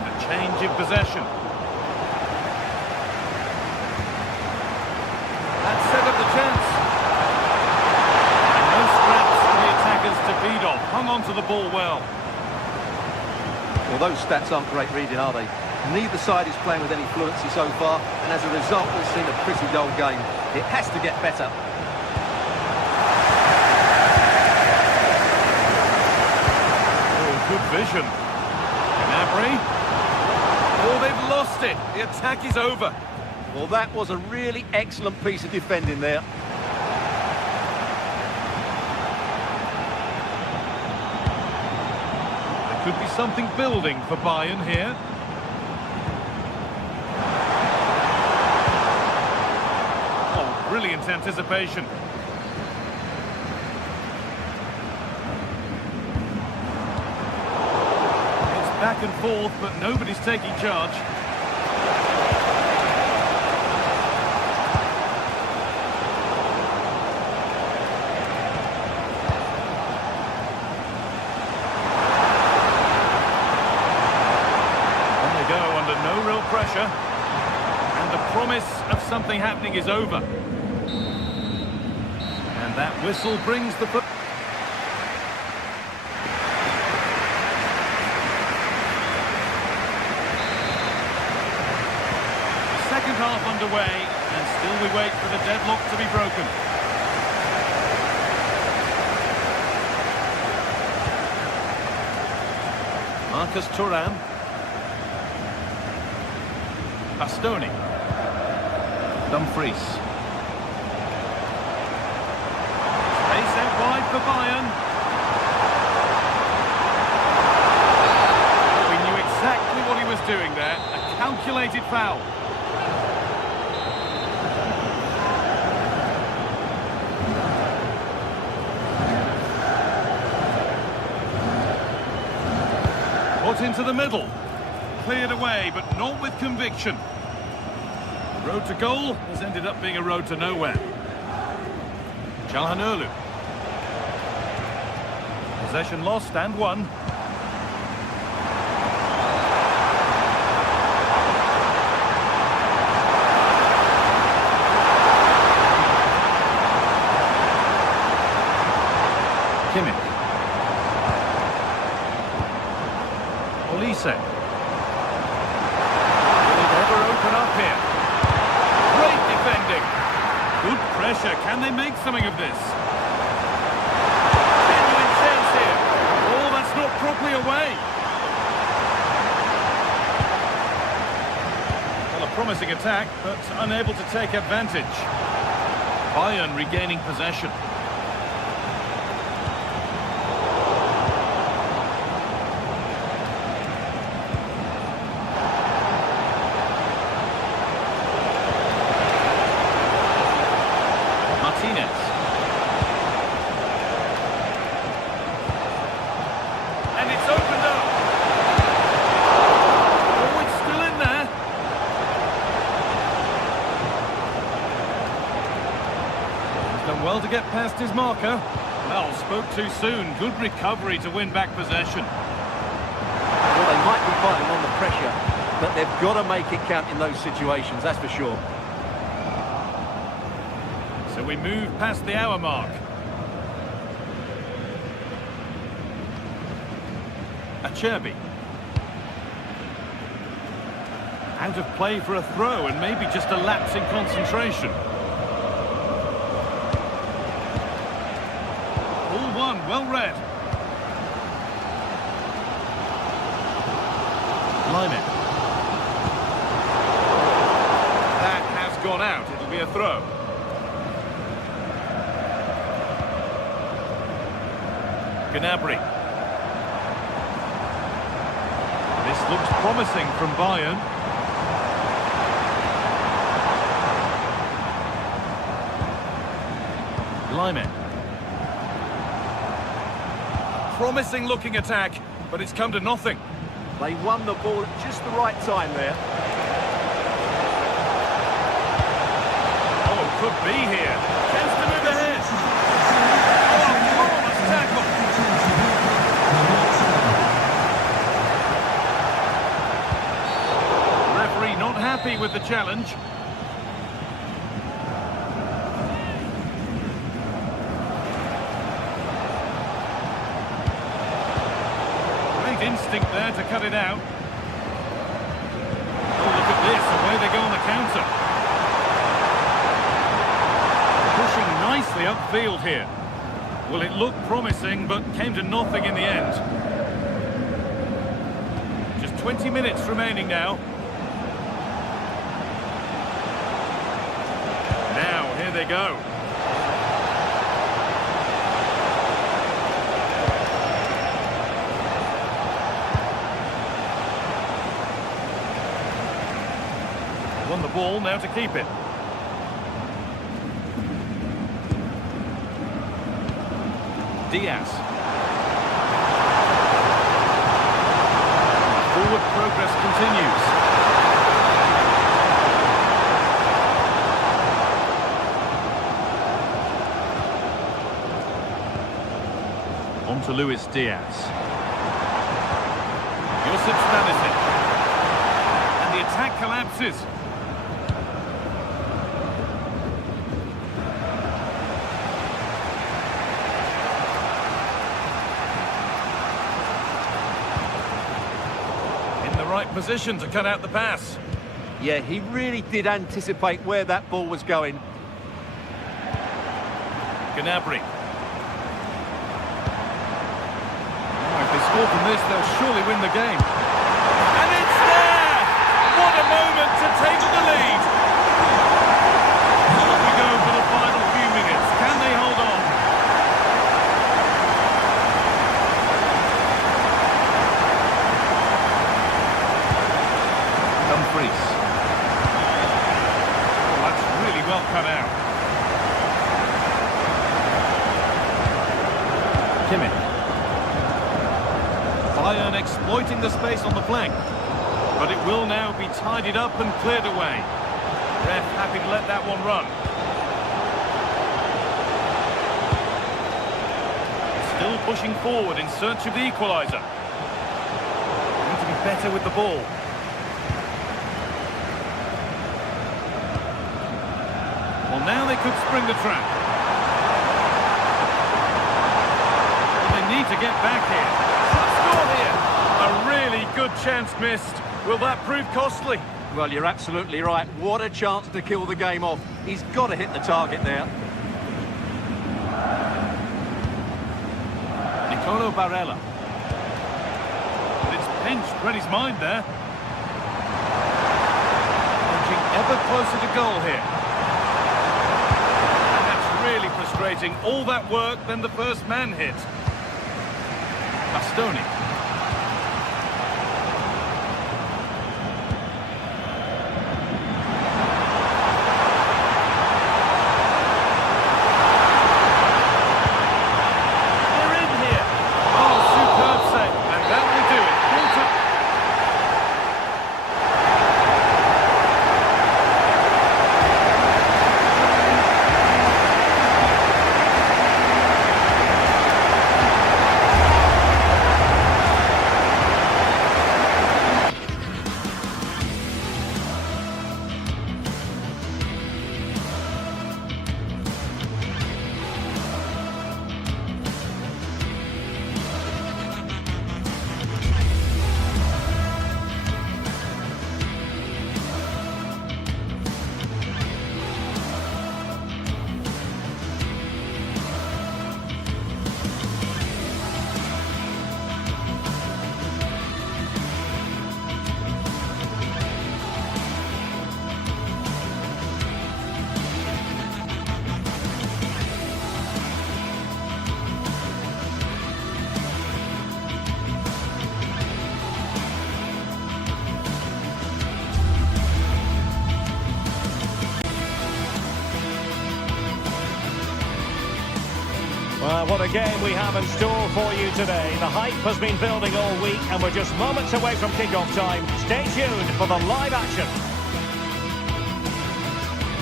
A change in possession. Hung on to the ball well. Well, those stats aren't great reading, are they? Neither side is playing with any fluency so far, and as a result, we've seen a pretty dull game. It has to get better. Oh, good vision. Gnabry. Oh, they've lost it. The attack is over. Well, that was a really excellent piece of defending there. Could be something building for Bayern here. Oh, brilliant anticipation. It's back and forth, but nobody's taking charge. Pressure, and the promise of something happening is over. And that whistle brings the foot. The second half underway, and still we wait for the deadlock to be broken. Marcus Thuram. Bastoni. Dumfries. Space out wide for Bayern. We knew exactly what he was doing there. A calculated foul. Put into the middle. Cleared away, but not with conviction. The road to goal has ended up being a road to nowhere. Çalhanoğlu. Possession lost and won. Kimmich. Olise. Will it ever open up here? Great defending. Good pressure. Can they make something of this? Genuine chance here. Oh, that's not properly away. Well, a promising attack, but unable to take advantage. Bayern regaining possession. And it's opened up. Oh, it's still in there. He's done well to get past his marker. Well, spoke too soon. Good recovery to win back possession. Well, they might be fighting on the pressure, but they've got to make it count in those situations, that's for sure. So we move past the hour mark. Acerbi. Out of play for a throw and maybe just a lapse in concentration. All one, well read. Lyman. That has gone out. It'll be a throw. Gnabry. This looks promising from Bayern. Lyman. Promising looking attack, but it's come to nothing. They won the ball at just the right time there. Oh, could be here. Chance to move ahead. Oh, marvellous tackle. Referee not happy with the challenge. Great instinct there to cut it out. Oh, look at this. Away they go on the counter. Pushing nicely upfield here. Well, it looked promising, but came to nothing in the end. Just 20 minutes remaining now. Now, here they go. Won the ball, now to keep it. Diaz. Forward progress continues. On to Luis Diaz. Josip Stanisic. And the attack collapses. Right position to cut out the pass. Yeah, he really did anticipate where that ball was going. Gnabry. Oh, if they score from this, they'll surely win the game. And it's there! What a moment to take the lead! Off we go for the final few minutes. Can they hold on? Dumfries. Oh, that's really well cut out. Kimmich. Bayern exploiting the space on the flank. But it will now be tidied up and cleared away. Ref happy to let that one run. Still pushing forward in search of the equaliser. Need to be better with the ball. Well, now they could spring the trap. Well, they need to get back here. Should score here. A really good chance missed. Will that prove costly? Well, you're absolutely right. What a chance to kill the game off. He's got to hit the target there. Nicolo Barella. But it's pinched, read his mind there. Inching ever closer to goal here. And that's really frustrating. All that work, then the first man hit. Bastoni. Well, what a game we have in store for you today. The hype has been building all week and we're just moments away from kick-off time. Stay tuned for the live action.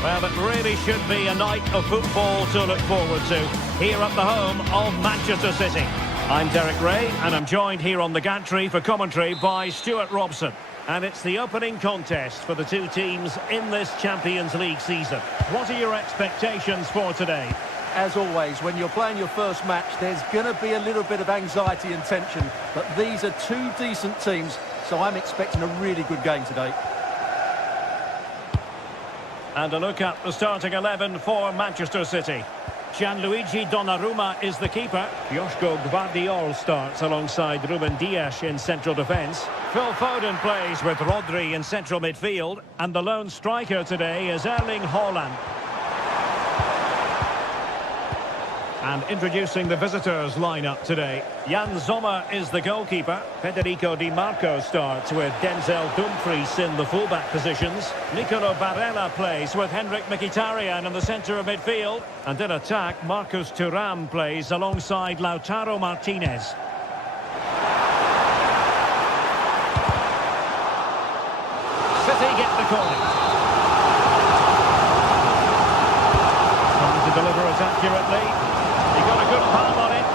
Well, it really should be a night of football to look forward to here at the home of Manchester City. I'm Derek Ray and I'm joined here on the gantry for commentary by Stuart Robson. And it's the opening contest for the two teams in this Champions League season. What are your expectations for today? As always, when you're playing your first match, there's going to be a little bit of anxiety and tension. But these are two decent teams, so I'm expecting a really good game today. And a look at the starting 11 for Manchester City. Gianluigi Donnarumma is the keeper. Joško Gvardiol starts alongside Ruben Dias in central defence. Phil Foden plays with Rodri in central midfield. And the lone striker today is Erling Haaland. And introducing the visitors lineup today. Jan Sommer is the goalkeeper. Federico Di Marco starts with Denzel Dumfries in the fullback positions. Nicolo Barella plays with Henrik Mkhitaryan in the centre of midfield. And in attack, Marcus Thuram plays alongside Lautaro Martinez. City get the corner. Trying to deliver it accurately. He got a good palm on it.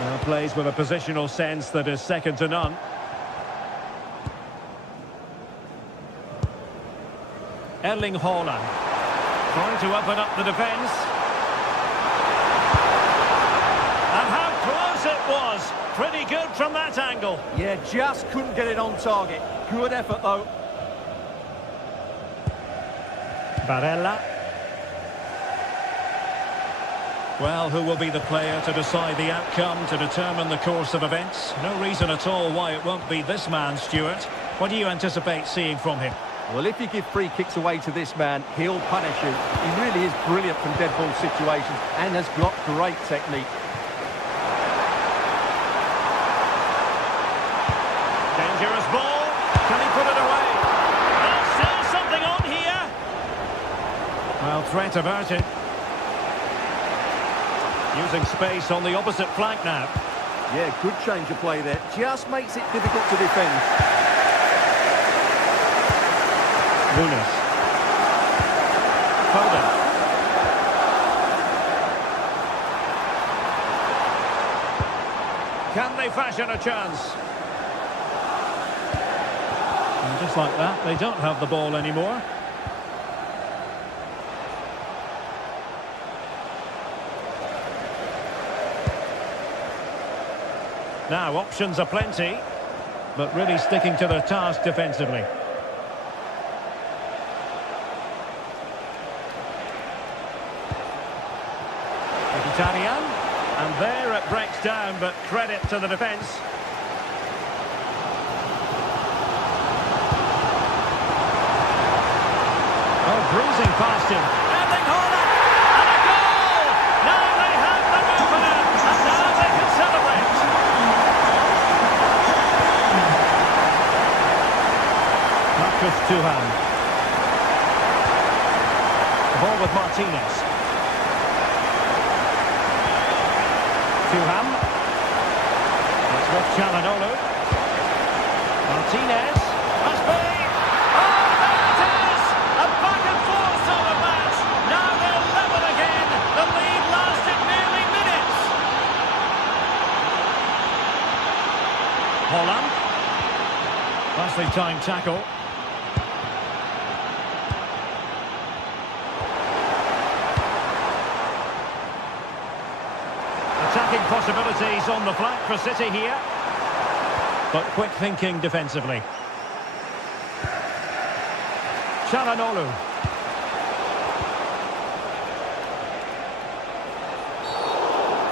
Well, plays with a positional sense that is second to none. Erling Haaland trying to open up the defence. And how close it was! Pretty good from that angle. Yeah, just couldn't get it on target. Good effort, though. Barella. Well, who will be the player to decide the outcome, to determine the course of events? No reason at all why it won't be this man, Stuart. What do you anticipate seeing from him? Well, if you give free kicks away to this man, he'll punish you. He really is brilliant from dead ball situations and has got great technique. Dangerous ball. Can he put it away? Oh, still something on here. Well, threat averted. Using space on the opposite flank now. Yeah, good change of play there. Just makes it difficult to defend. Nunes. Foden. Can they fashion a chance? And just like that, they don't have the ball anymore. Now, options are plenty, but really sticking to their task defensively. Italian, and there it breaks down, but credit to the defence. Oh, bruising past him. Erling Haaland, and a goal! Now they have the opener, and now they can celebrate. Marcus Thuram. The ball with Martinez. Thuram. It's with Çalhanoğlu. Martinez. Must be. Oh, there it is! A back and forth sort of match. Now they're level again. The lead lasted nearly minutes. Holland. Nicely timed tackle. Attacking possibilities on the flank for City here. But quick thinking defensively. Çalhanoğlu.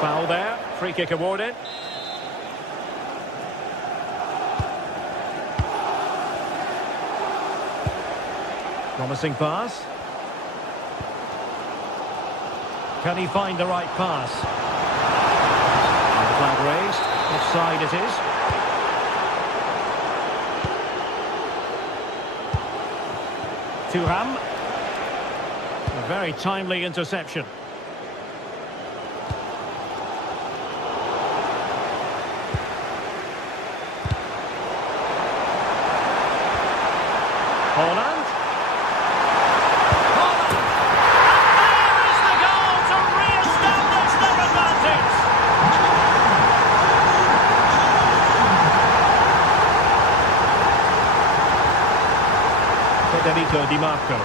Foul there. Free kick awarded. Promising pass. Can he find the right pass? Flag raised. Offside it is. Thuram. A very timely interception. Holland. There is the goal to re-establish their advantage. Federico Di Marco.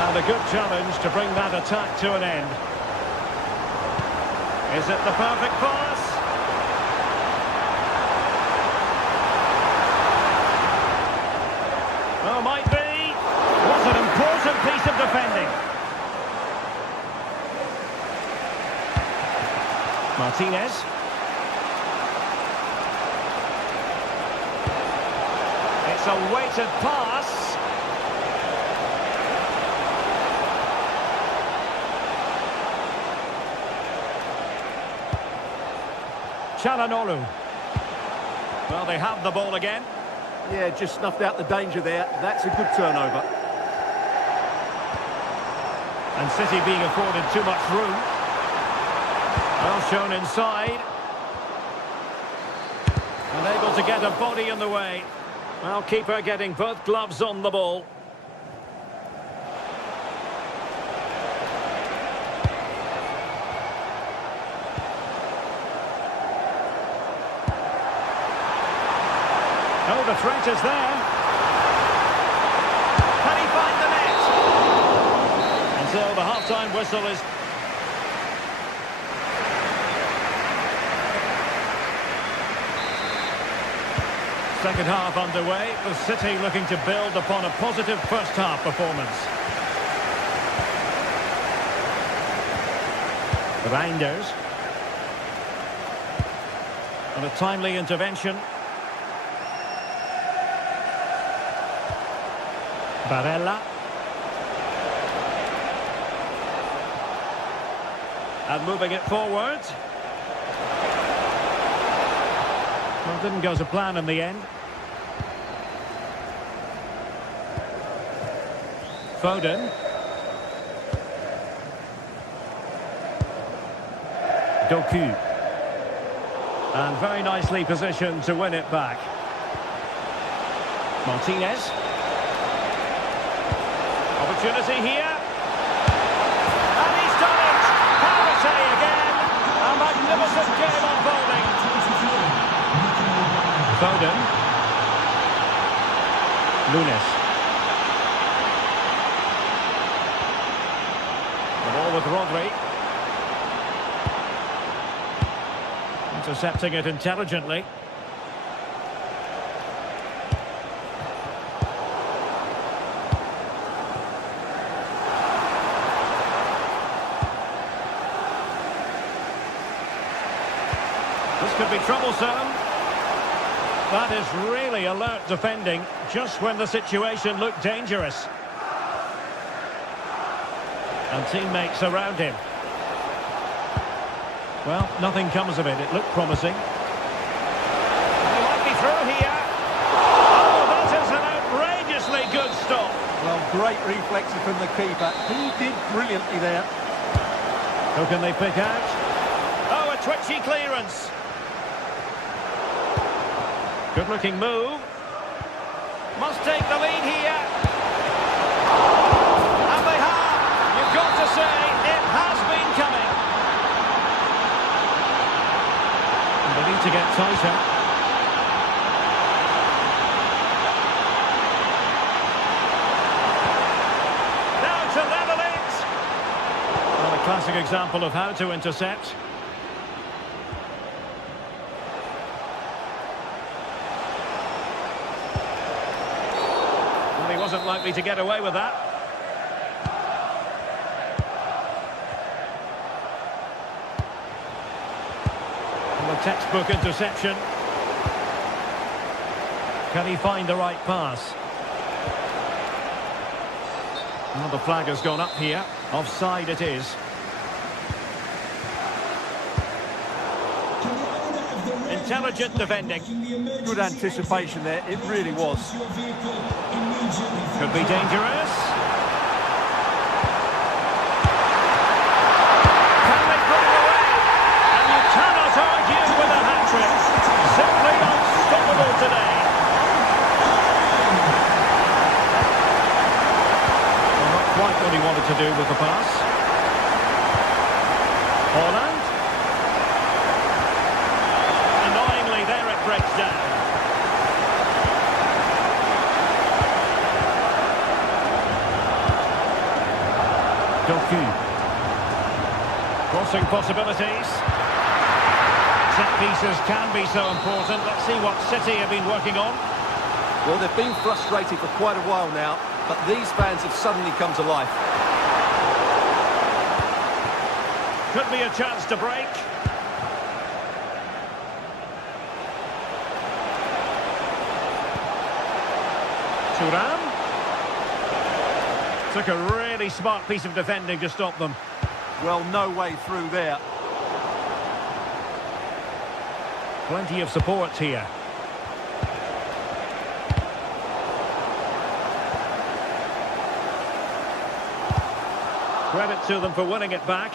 And a good challenge to bring that attack to an end. Is it the perfect pass? Oh, might be. What an important piece of defending. Martinez. It's a weighted pass. Çalhanoğlu. Well, they have the ball again. Yeah, just snuffed out the danger there. That's a good turnover. And City being afforded too much room. Well shown inside. Unable to get a body in the way. Well, keeper getting both gloves on the ball. Oh, the threat is there. Can he find the net? And so the half-time whistle is... Second half underway, the City looking to build upon a positive first half performance. Reinders. And a timely intervention. Barella. And moving it forward. Well, didn't go to plan in the end. Foden. Doku. And very nicely positioned to win it back. Martinez. Opportunity here. And he's done it! Penalty again! A magnificent game unfolding. Foden. Nunes. The ball with Rodri. Intercepting it intelligently. This could be troublesome. That is really alert defending, just when the situation looked dangerous. And teammates around him. Well, nothing comes of it. It looked promising. He might be through here. Oh, that is an outrageously good stop. Well, great reflexes from the keeper. He did brilliantly there. Who can they pick out? Oh, a twitchy clearance. Good-looking move. Must take the lead here. And they have. You've got to say, it has been coming. They need to get tighter. Now to level it. Well, a classic example of how to intercept. Well, he wasn't likely to get away with that. Textbook interception. Can he find the right pass? Well, the flag has gone up here. Offside it is. Intelligent defending. Good anticipation there, it really was. Could be dangerous. Can they break away? And you cannot argue with a hat-trick. Simply unstoppable today. Well, not quite what he wanted to do with the pass. Holland. Annoyingly, there it breaks down. Doku. Crossing possibilities. Set pieces can be so important. Let's see what City have been working on. Well, they've been frustrated for quite a while now, but these fans have suddenly come to life. Could be a chance to break. Thuram. Took a really smart piece of defending to stop them. Well, no way through there. Plenty of support here. Credit to them for winning it back.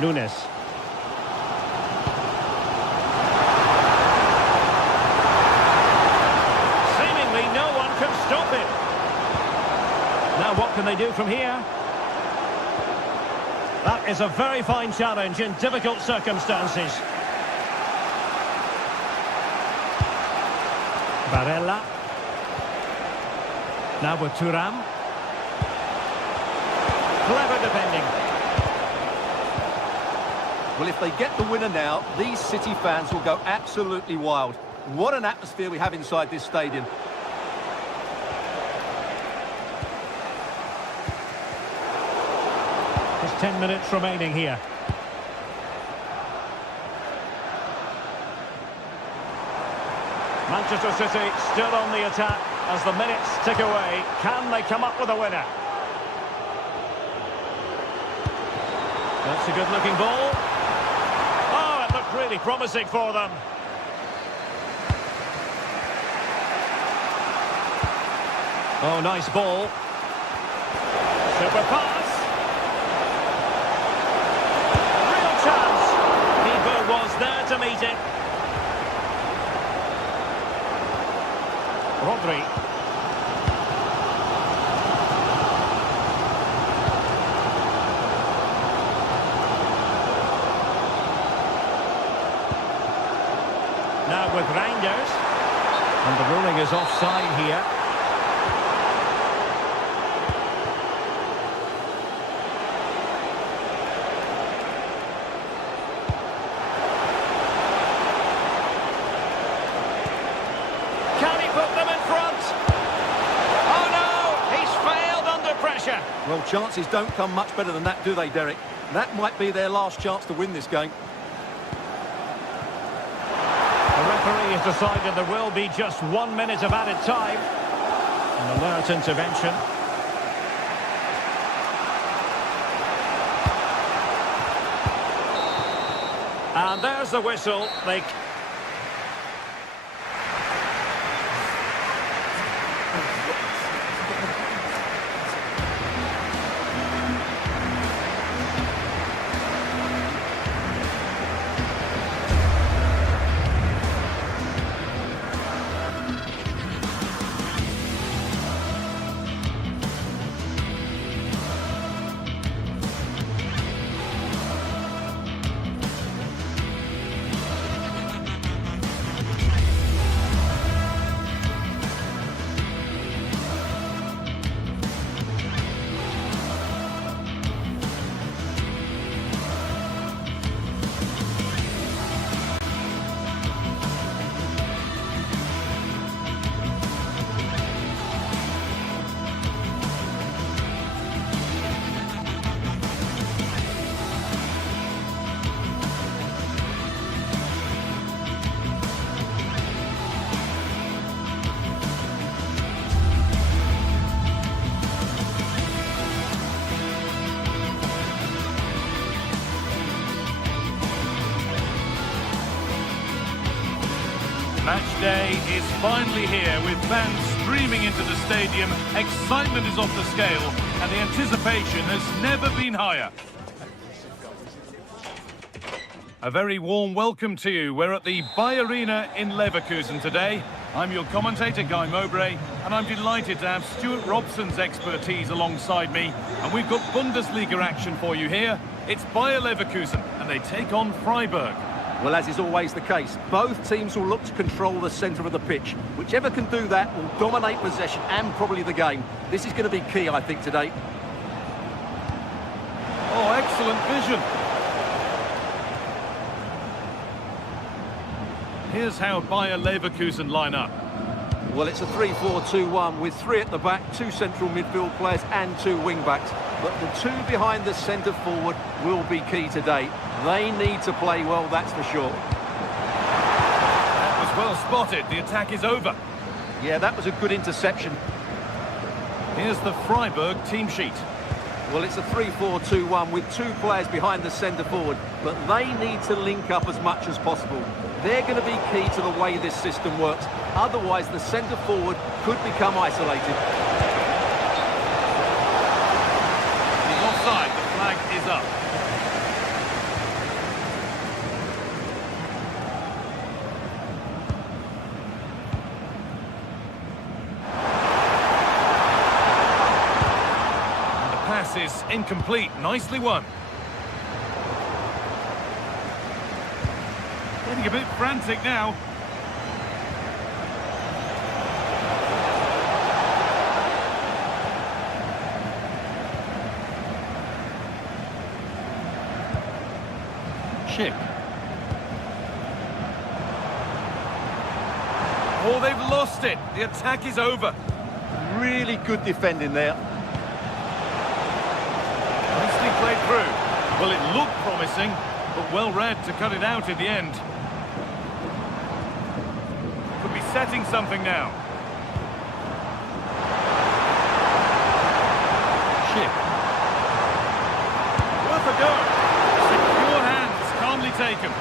Nunes. Seemingly no one can stop him. Now what can they do from here? That is a very fine challenge in difficult circumstances. Barella. Now with Thuram. Clever defending. Well, if they get the winner now, these City fans will go absolutely wild. What an atmosphere we have inside this stadium. There's 10 minutes remaining here. Manchester City still on the attack as the minutes tick away. Can they come up with a winner? That's a good-looking ball. Oh, it looked really promising for them. Oh, nice ball. Super pass. Real chance. Keeper was there to meet it. Rodri. Now with Reinders. And the ruling is offside here. Well, chances don't come much better than that, do they, Derek? That might be their last chance to win this game. The referee has decided there will be just 1 minute of added time. An alert intervention. And there's the whistle. Match day is finally here with fans streaming into the stadium. Excitement is off the scale and the anticipation has never been higher. A very warm welcome to you. We're at the Bay Arena in Leverkusen today. I'm your commentator, Guy Mowbray, and I'm delighted to have Stuart Robson's expertise alongside me. And we've got Bundesliga action for you here. It's Bayer Leverkusen, and they take on Freiburg. Well, as is always the case, both teams will look to control the centre of the pitch. Whichever can do that will dominate possession and probably the game. This is going to be key, I think, today. Oh, excellent vision. Here's how Bayer Leverkusen line up. Well, it's a 3-4-2-1 with 3 at the back, 2 central midfield players and 2 wing-backs. But the 2 behind the centre forward will be key today. They need to play well, that's for sure. That was well spotted. The attack is over. Yeah, that was a good interception. Here's the Freiburg team sheet. Well, it's a 3-4-2-1 with 2 players behind the centre forward, but they need to link up as much as possible. They're going to be key to the way this system works. Otherwise, the centre forward could become isolated. He's offside. The flag is up. And the pass is incomplete. Nicely won. Getting a bit frantic now. Schick. Oh, they've lost it. The attack is over. Really good defending there. Nicely played through. Well, it looked promising, but well read to cut it out in the end. Could be setting something now. Schick. Worth a go. Secure hands, calmly taken.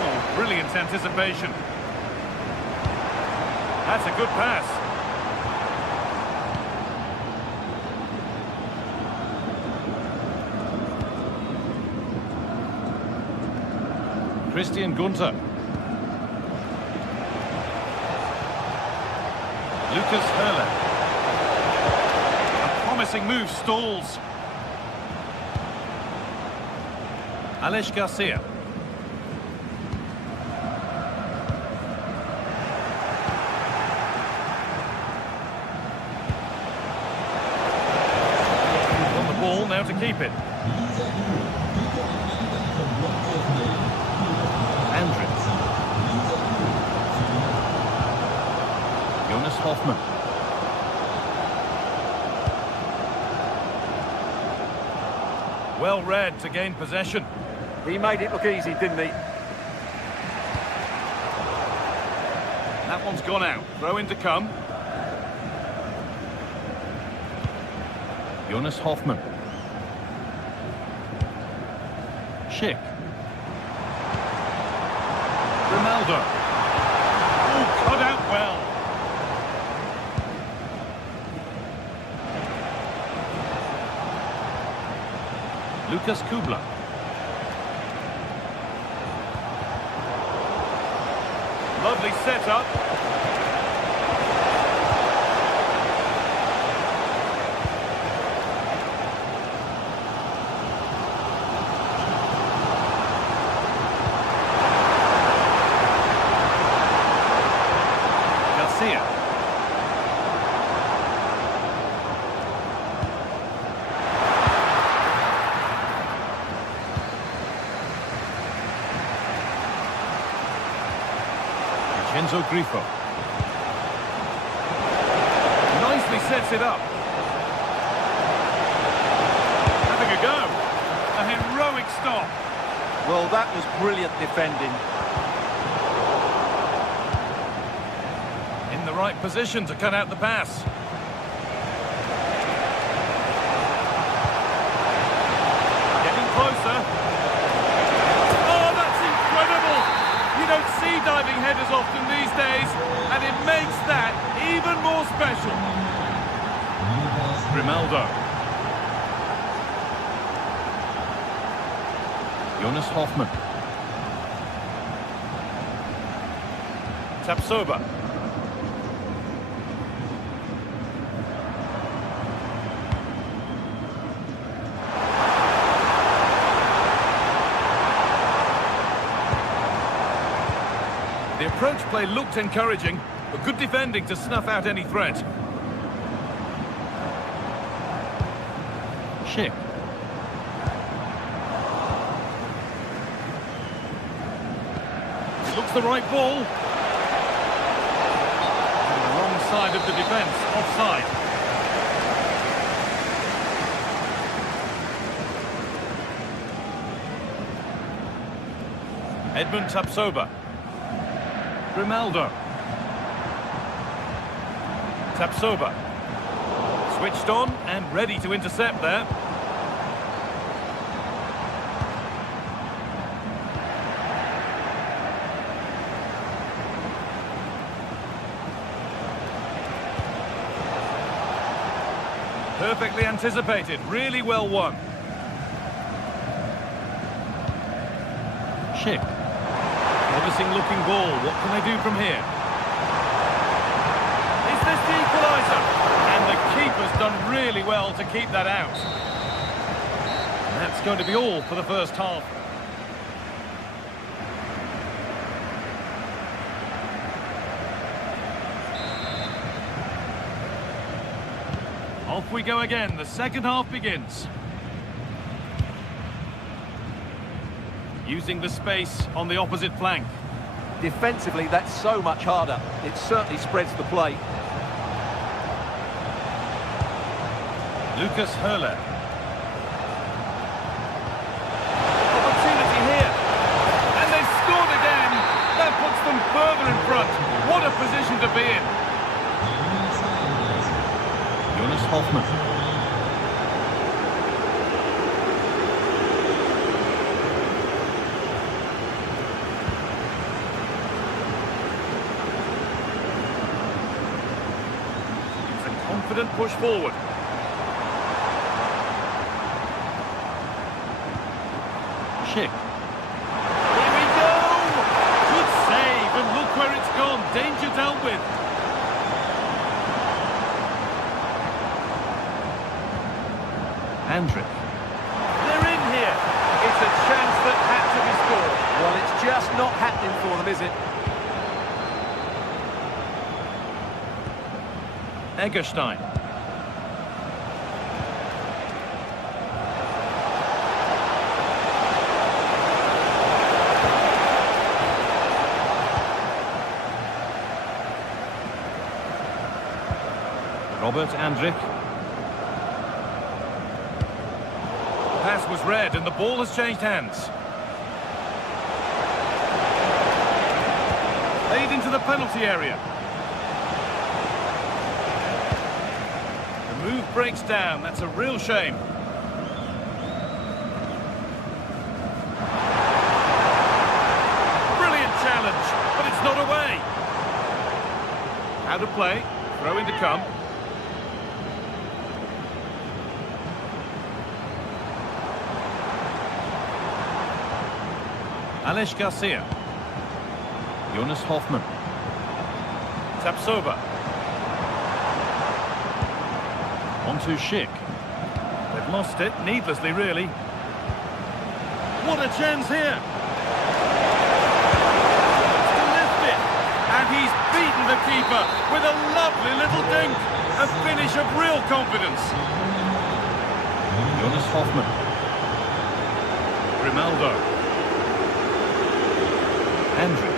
Oh, brilliant anticipation. That's a good pass. Christian Gunther. Lucas Hurler. A promising move stalls. Alex Garcia. On the ball now to keep it. Hoffman. Well read to gain possession. He made it look easy, didn't he? That one's gone out. Throw in to come. Jonas Hoffman. Schick. Ronaldo. Oh, cut out well. Lucas Kubla. Lovely setup. Garcia. Enzo Grifo. Nicely sets it up. Having a go. A heroic stop. Well, that was brilliant defending. In the right position to cut out the pass. Getting closer. Oh, that's incredible! You don't see diving headers often these days, and it makes that even more special. Grimaldo. Jonas Hoffman. Tapsoba. The approach play looked encouraging, but good defending to snuff out any threat. Schick. It looks the right ball. On the wrong side of the defence, offside. Edmund Tapsoba. Grimaldo. Tapsoba. Switched on and ready to intercept there. Perfectly anticipated, really well won. Schick. Promising looking ball. What can they do from here? Is this the equaliser? And the keeper's done really well to keep that out. And that's going to be all for the first half. Off we go again. The second half begins. using the space on the opposite flank. Defensively, that's so much harder. It certainly spreads the play. Lucas Hurler. Opportunity here. And they've scored again. That puts them further in front. What a position to be in. Jonas Hoffmann. It's a confident push forward. Schick. Here we go! Good save, and look where it's gone. Danger dealt with. Andrick. They're in here. It's a chance that had to be scored. Well, it's just not happening for them, is it? Egerstein. Robert Andrick. Pass was read and the ball has changed hands. Played into the penalty area. The move breaks down. That's a real shame. Brilliant challenge, but it's not away. Out of play. Throw in to come. Alex Garcia. Jonas Hoffmann. Tapsoba. On to Schick. They've lost it, needlessly really. What a chance here! To lift it! And he's beaten the keeper with a lovely little dink. A finish of real confidence. Jonas Hoffmann. Grimaldo. Andrew.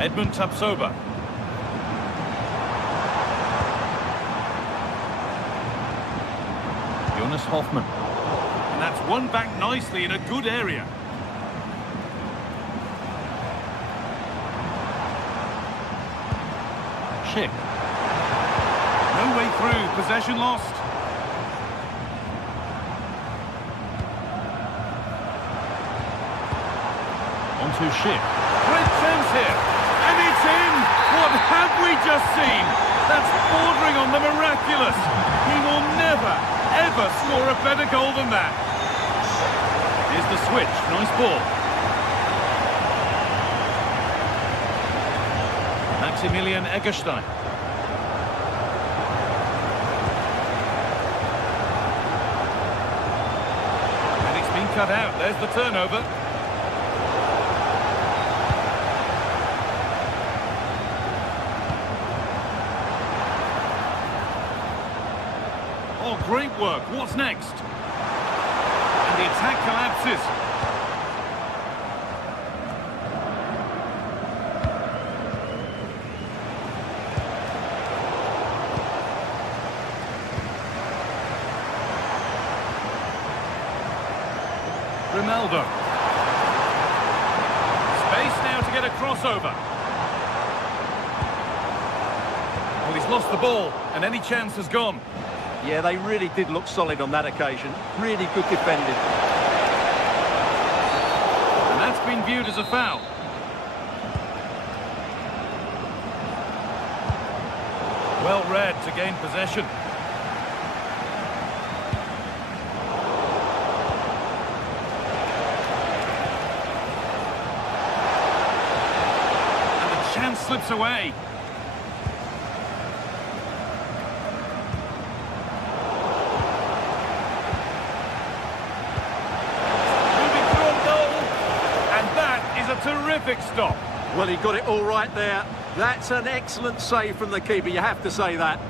Edmund Tapsoba. Jonas Hoffmann. And that's won back nicely in a good area. Schick. No way through, possession lost. On to Schick. Great chance here, and it's in! What have we just seen? That's bordering on the miraculous. He will never, ever score a better goal than that. Here's the switch, nice ball. Maximilian Egerstein. And it's been cut out. There's the turnover. Oh, great work. What's next? And the attack collapses. Grimaldo. Space now to get a crossover. Well, he's lost the ball, and any chance has gone. Yeah, they really did look solid on that occasion. Really good defending. And that's been viewed as a foul. Well read to gain possession. Chance slips away. Moving through on goal, and that is a Terrific stop. Well, he got it all right there. That's an excellent save from the keeper, you have to say that.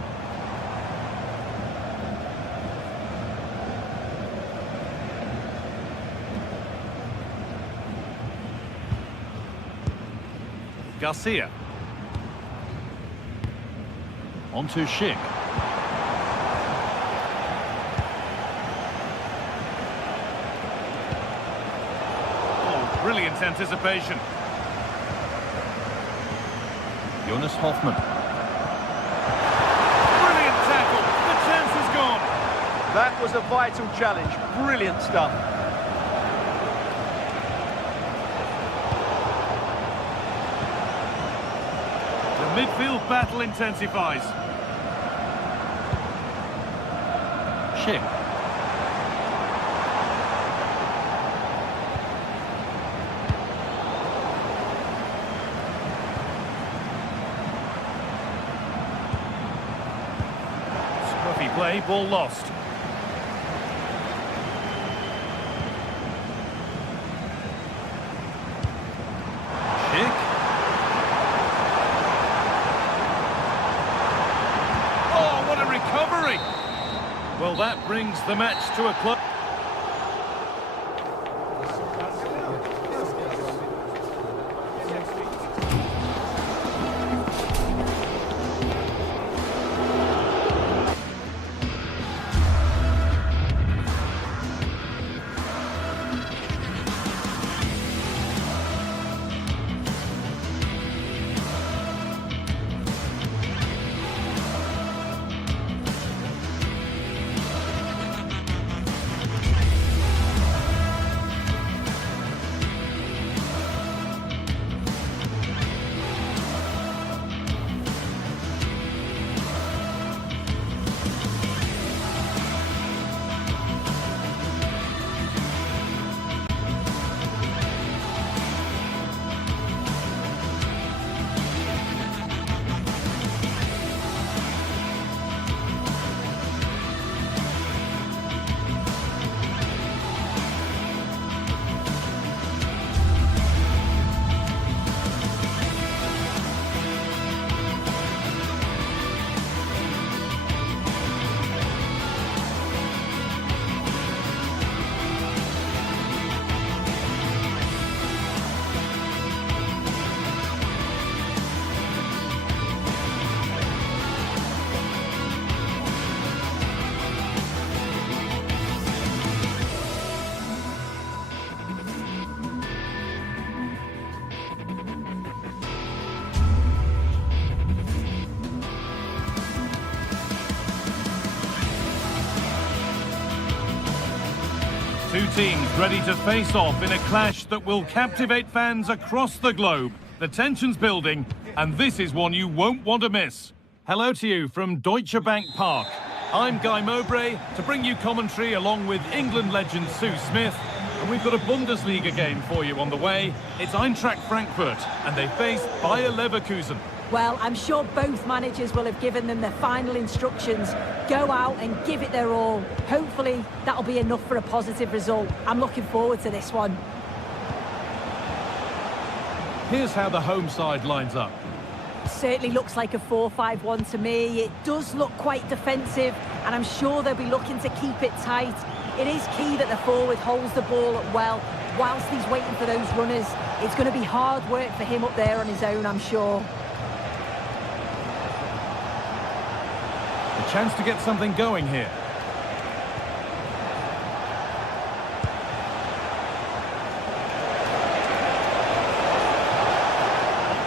Garcia. On to Schick. Oh, brilliant anticipation. Jonas Hoffmann. Brilliant tackle. The chance is gone. That was a vital challenge. Brilliant stuff. The midfield battle intensifies. Schick. Scruffy play, ball lost. Schick. Oh, what a recovery! Well, that brings the match to a close. Two teams ready to face off in a clash that will captivate fans across the globe. The tension's building, and this is one you won't want to miss. Hello to you from Deutsche Bank Park. I'm Guy Mowbray to bring you commentary along with England legend Sue Smith. And we've got a Bundesliga game for you on the way. It's Eintracht Frankfurt, and they face Bayer Leverkusen. Well, I'm sure both managers will have given them their final instructions. Go out and give it their all. Hopefully, that'll be enough for a positive result. I'm looking forward to this one. Here's how the home side lines up. Certainly looks like a 4-5-1 to me. It does look quite defensive, and I'm sure they'll be looking to keep it tight. It is key that the forward holds the ball up well whilst he's waiting for those runners. It's going to be hard work for him up there on his own, I'm sure. A chance to get something going here.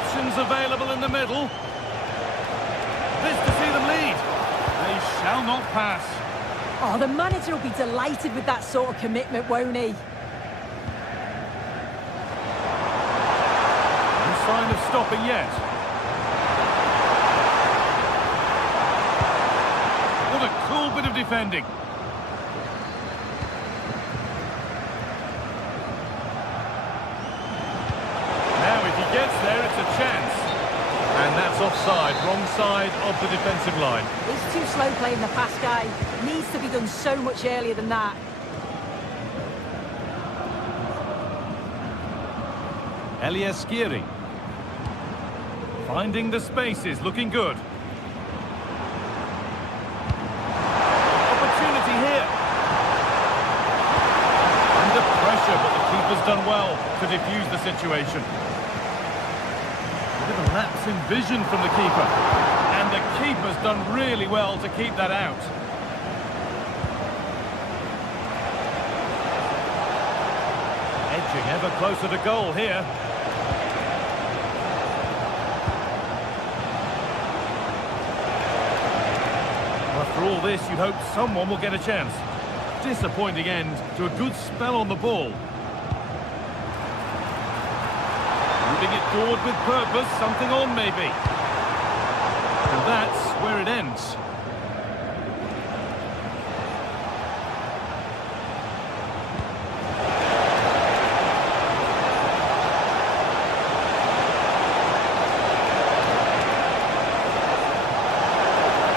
Options available in the middle. This to see them lead. They shall not pass. Oh, the manager will be delighted with that sort of commitment, won't he? No sign of stopping yet. What a cool bit of defending. Now if he gets there, it's a chance. And that's offside, wrong side of the defensive line. He's too slow playing the pass, guy. Needs to be done so much earlier than that. Skiri. Finding the spaces, looking good. Opportunity here. Under pressure, but the keeper's done well to defuse the situation. Bit of a lapse in vision from the keeper. And the keeper's done really well to keep that out. Edging ever closer to goal here. After all this, you'd hope someone will get a chance. Disappointing end to a good spell on the ball. Moving it forward with purpose, something on maybe. And that's where it ends.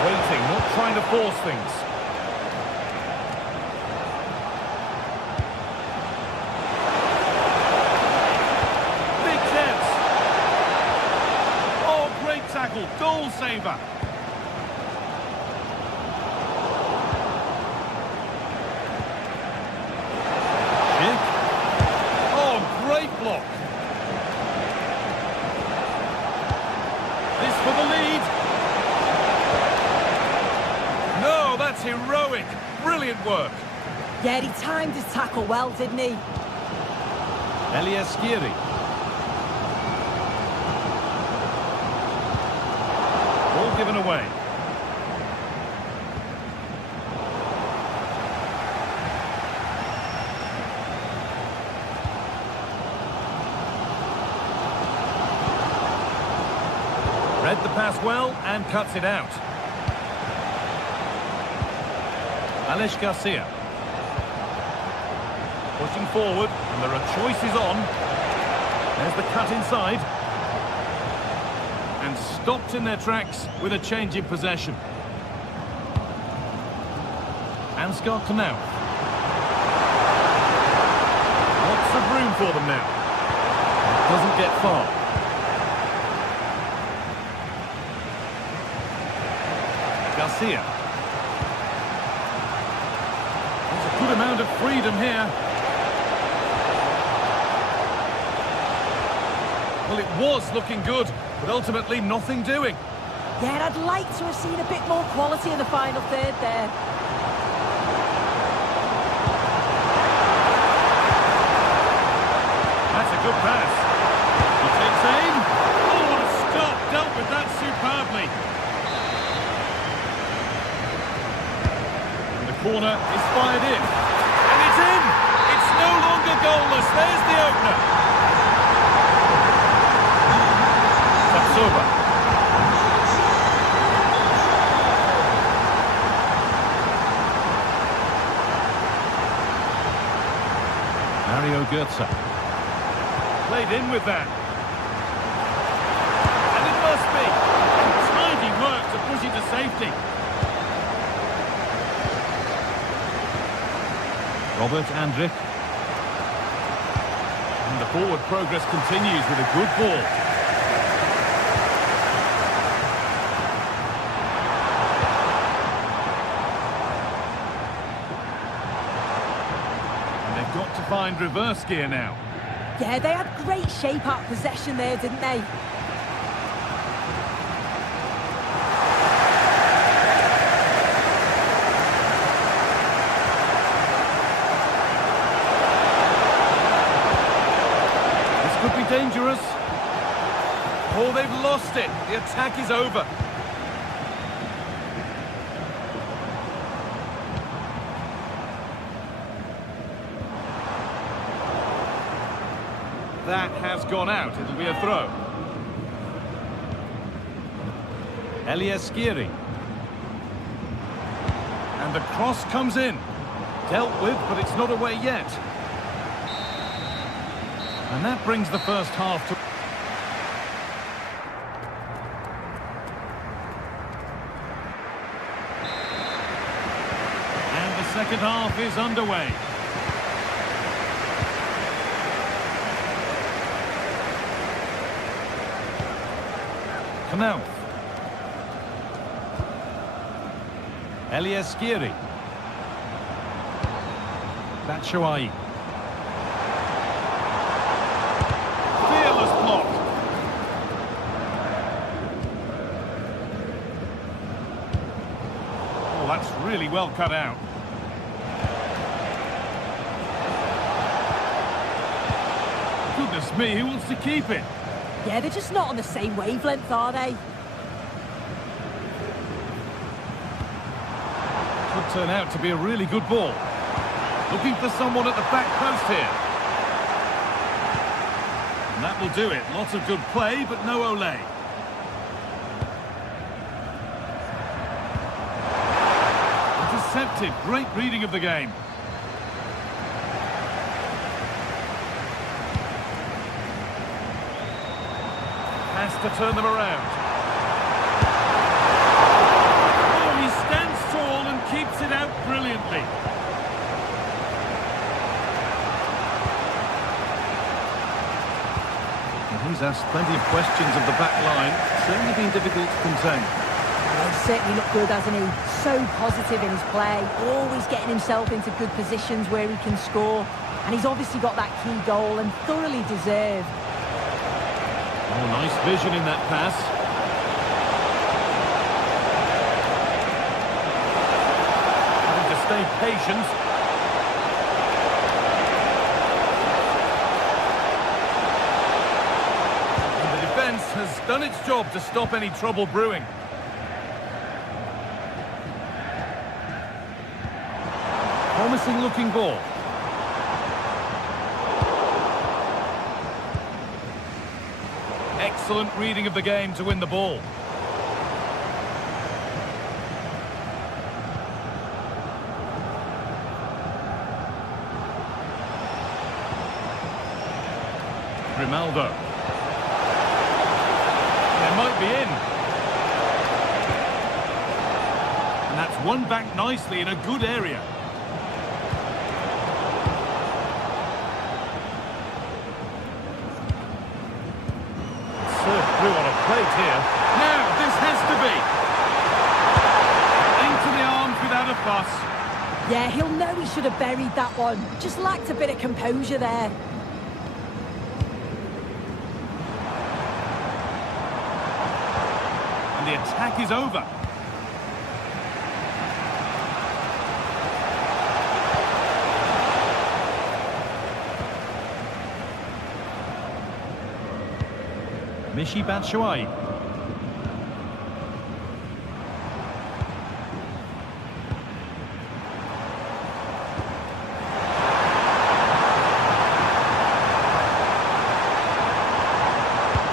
Waiting, not trying to force things. Tackle, goal saver. Chick. Oh, great block. This for the lead. No, that's heroic. Brilliant work. Yeah, he timed his tackle well, didn't he? Skiri. Ball given away. Read the pass well and cuts it out. Garcia. Pushing forward, and there are choices on. There's the cut inside. And stopped in their tracks with a change in possession. Ansgar Knauff. Lots of room for them now. Doesn't get far. Garcia. There's a good amount of freedom here. Well, it was looking good, but ultimately nothing doing. Yeah, I'd like to have seen a bit more quality in the final third there. That's a good pass. He takes aim. Oh, what a stop. Dealt with that superbly. And the corner is fired in. And it's in! It's no longer goalless. There's the opener. Tapsoba. Mario Götze. Played in with that. And it must be. Tidy work to push it to safety. Robert Andrich. And the forward progress continues with a good ball. And they've got to find reverse gear now. Yeah, they had great shape out possession there, didn't they? This could be dangerous. Oh, they've lost it. The attack is over. That has gone out. It'll be a throw. Skiri. And the cross comes in. Dealt with, but it's not away yet. And that brings the first half to... And the second half is underway. Knauf. Elias Skiri. Batshuayi. Fearless block. Oh, that's really well cut out. Goodness me, who wants to keep it? Yeah, they're just not on the same wavelength, are they? Could turn out to be a really good ball. Looking for someone at the back post here. And that will do it. Lots of good play, but no Ole. Intercepted. Great reading of the game. Has to turn them around. Oh, he stands tall and keeps it out brilliantly. And he's asked plenty of questions of the back line. Certainly been difficult to contain. He's certainly looked good, hasn't he? So positive in his play, always getting himself into good positions where he can score. And he's obviously got that key goal and thoroughly deserved. Oh, nice vision in that pass. Having to stay patient. And the defence has done its job to stop any trouble brewing. Promising looking ball. Excellent reading of the game to win the ball. Grimaldo. They might be in. And that's won back nicely in a good area. Through on a plate here. Now, this has to be. Into the arms without a fuss. Yeah, he'll know he should have buried that one. Just lacked a bit of composure there. And the attack is over. Michy Batshuayi.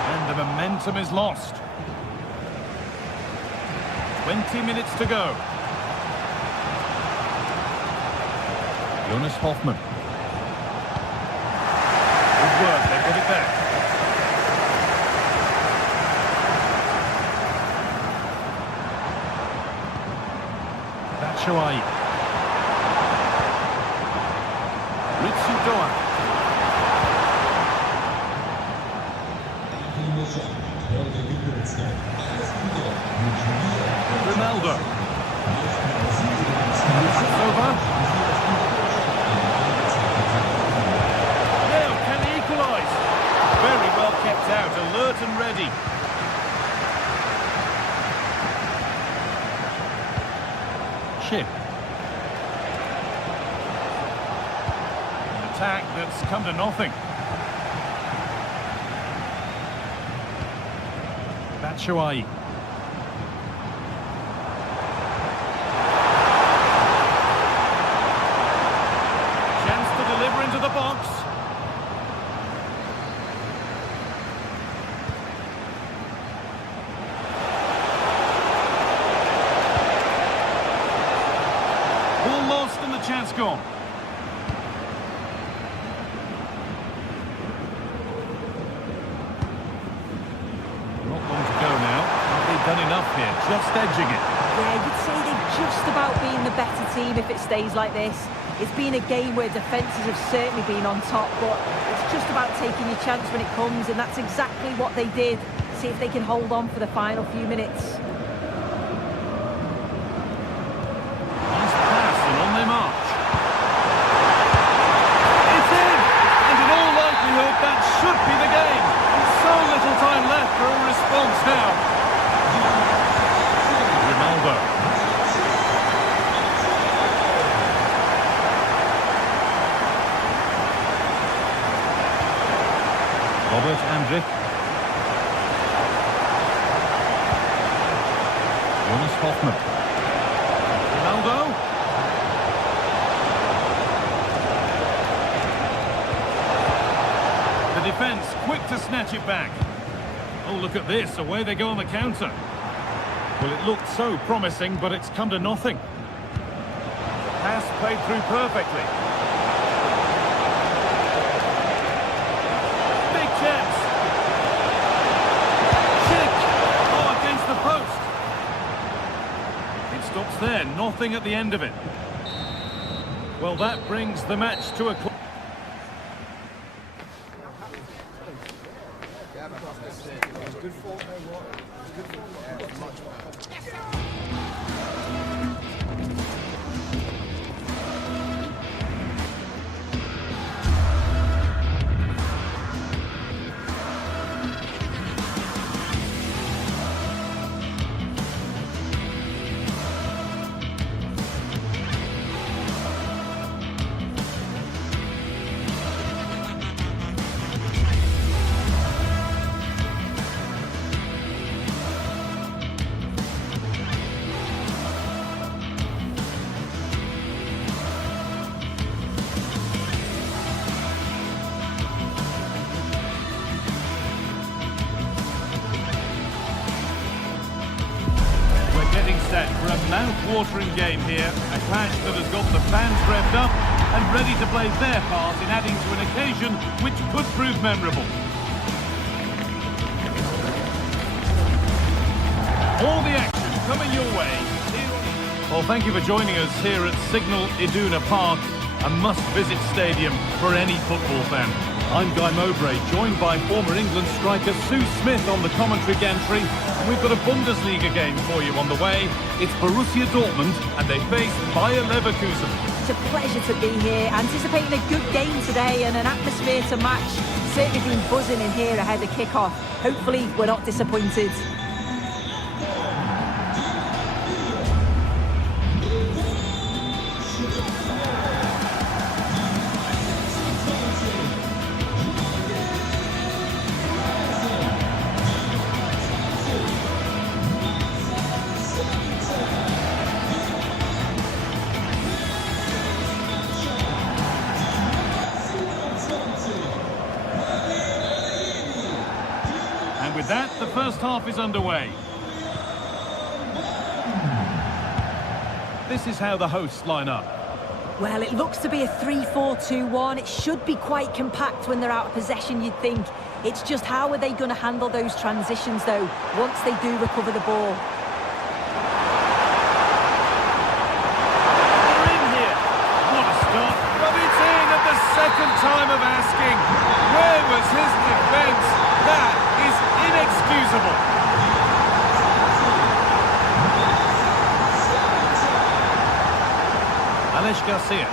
And the momentum is lost. 20 minutes to go. Jonas Hoffmann. Good work, they got it back. Batshuayi. Ritsu Doan. Ronaldo. Over. Now, can he equalise? Very well kept out, alert and ready. Chip. An attack that's come to nothing. Batshuayi. Chance to deliver into the box. Ball lost and the chance gone. Not long to go now. Have they done enough here? Just edging it. Yeah, you'd say they're just about being the better team if it stays like this. It's been a game where defences have certainly been on top, but it's just about taking your chance when it comes, and that's exactly what they did. See if they can hold on for the final few minutes. Nice pass and on their march. It's in! And in all likelihood, that should be the game. So little time left for a response now. Ronaldo. Robert Andrick. Jonas Hoffman. Ronaldo. The defence quick to snatch it back. Oh, look at this. Away they go on the counter. Well, it looked so promising, but it's come to nothing. Pass played through perfectly. Big chance. Kick. Oh, against the post. It stops there. Nothing at the end of it. Well, that brings the match to a close. Set for a mouth-watering game here, a clash that has got the fans revved up and ready to play their part in adding to an occasion which could prove memorable. All the action coming your way. Well, thank you for joining us here at Signal Iduna Park, a must-visit stadium for any football fan. I'm Guy Mowbray, joined by former England striker Sue Smith on the commentary gantry. And we've got a Bundesliga game for you on the way. It's Borussia Dortmund and they face Bayer Leverkusen. It's a pleasure to be here, anticipating a good game today and an atmosphere to match. Certainly been buzzing in here ahead of kick-off. Hopefully we're not disappointed. With that, the first half is underway. This is how the hosts line up. Well, it looks to be a 3-4-2-1. It should be quite compact when they're out of possession, you'd think. It's just how are they going to handle those transitions, though, once they do recover the ball. They're in here. What a start. But it's in at the second time of asking. Where was his defence? That is inexcusable. Alex Garcia.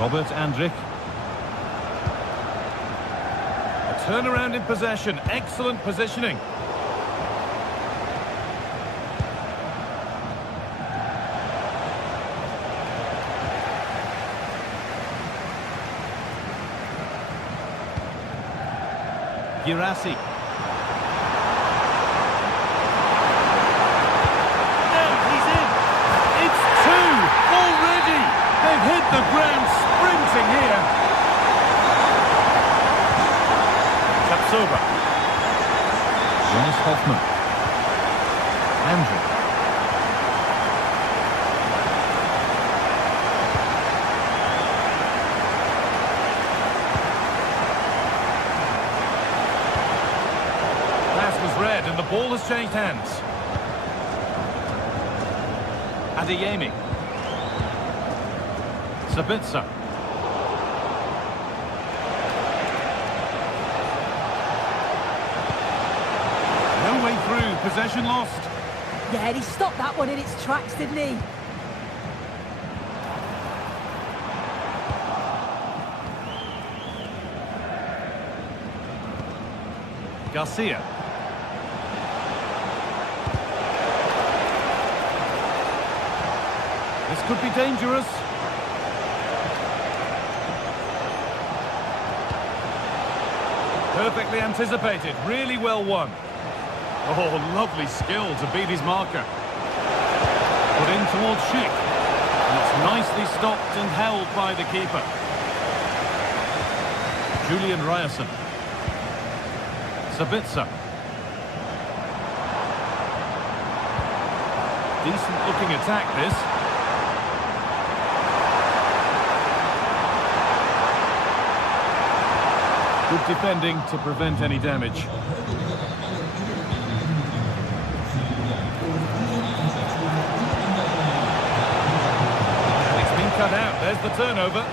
Robert Andrick. A turnaround in possession. Excellent positioning. Girassi. Now he's in. It's two already. They've hit the ground sprinting here. Tapsoba. Jonas Hoffman. Andrew. Red, and the ball has changed hands. Adeyemi. Sabitzer. No way through, possession lost. Yeah, he stopped that one in its tracks, didn't he? Garcia. This could be dangerous. Perfectly anticipated, really well won. Oh, lovely skill to beat his marker. Put in towards Schick. And it's nicely stopped and held by the keeper. Julian Ryerson. Sabitzer. Decent looking attack, this. Good defending to prevent any damage. It's been cut out. There's the turnover.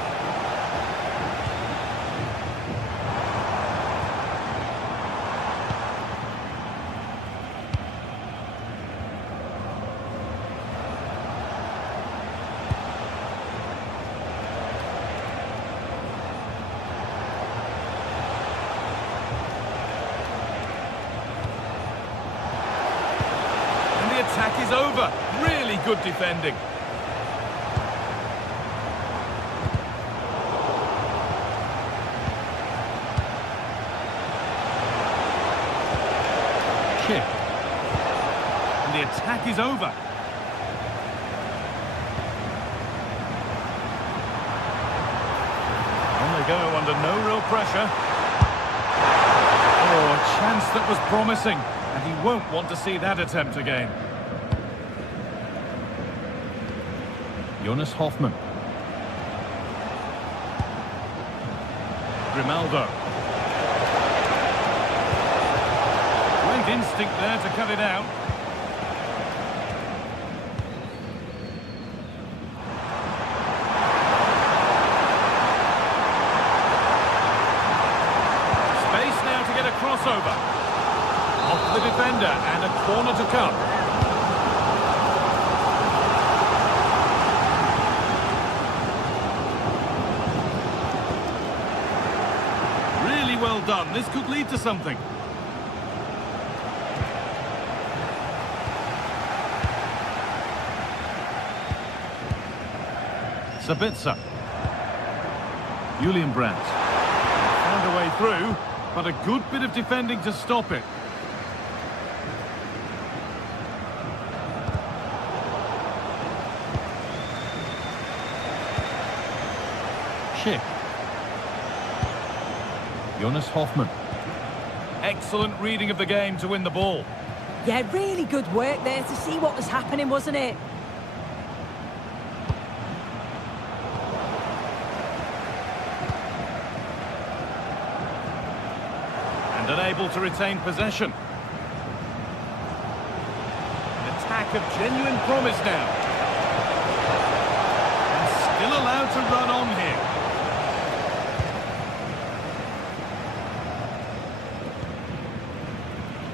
Attack is over. Really good defending. Chip. And the attack is over. On they go under no real pressure. Oh, a chance that was promising. And he won't want to see that attempt again. Jonas Hoffmann. Grimaldo. Great instinct there to cut it out. Space now to get a crossover. Off the defender and a corner to come. Well done. This could lead to something. Sabitzer. Julian Brandt. Found a way through, but a good bit of defending to stop it. Schick. Jonas Hoffmann. Excellent reading of the game to win the ball. Yeah, really good work there to see what was happening, wasn't it? And unable to retain possession. An attack of genuine promise now. And still allowed to run on here.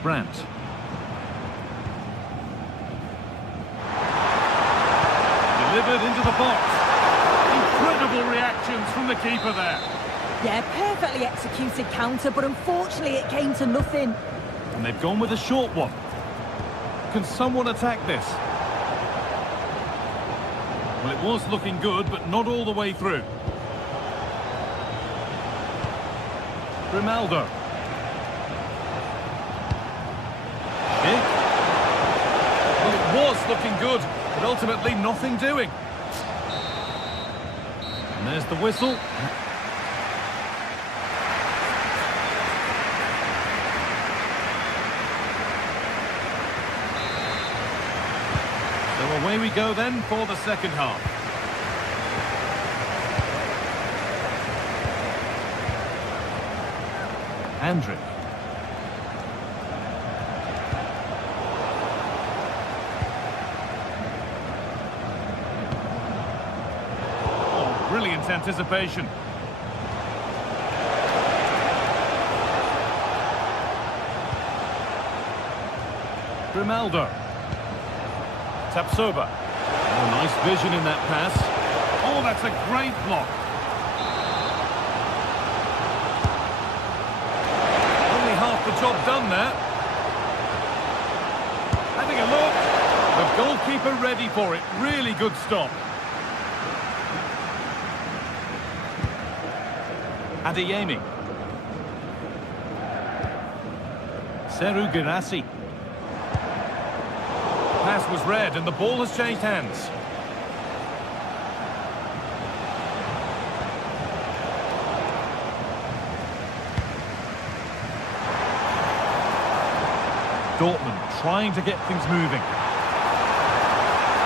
Brandt. Delivered into the box. Incredible reactions from the keeper there. Yeah, perfectly executed counter, but unfortunately it came to nothing. And they've gone with a short one. Can someone attack this? Well, it was looking good, but not all the way through. Grimaldo. Well, it was looking good, but ultimately nothing doing. And there's the whistle. So away we go then for the second half. Andrick. brilliant anticipation. Grimaldo. Tapsoba. Oh, nice vision in that pass. Oh, that's a great block. Only half the job done there. Having a look. The goalkeeper ready for it. Really good stop. Adeyemi. Seru Girassi. Pass was read and the ball has changed hands. Dortmund trying to get things moving.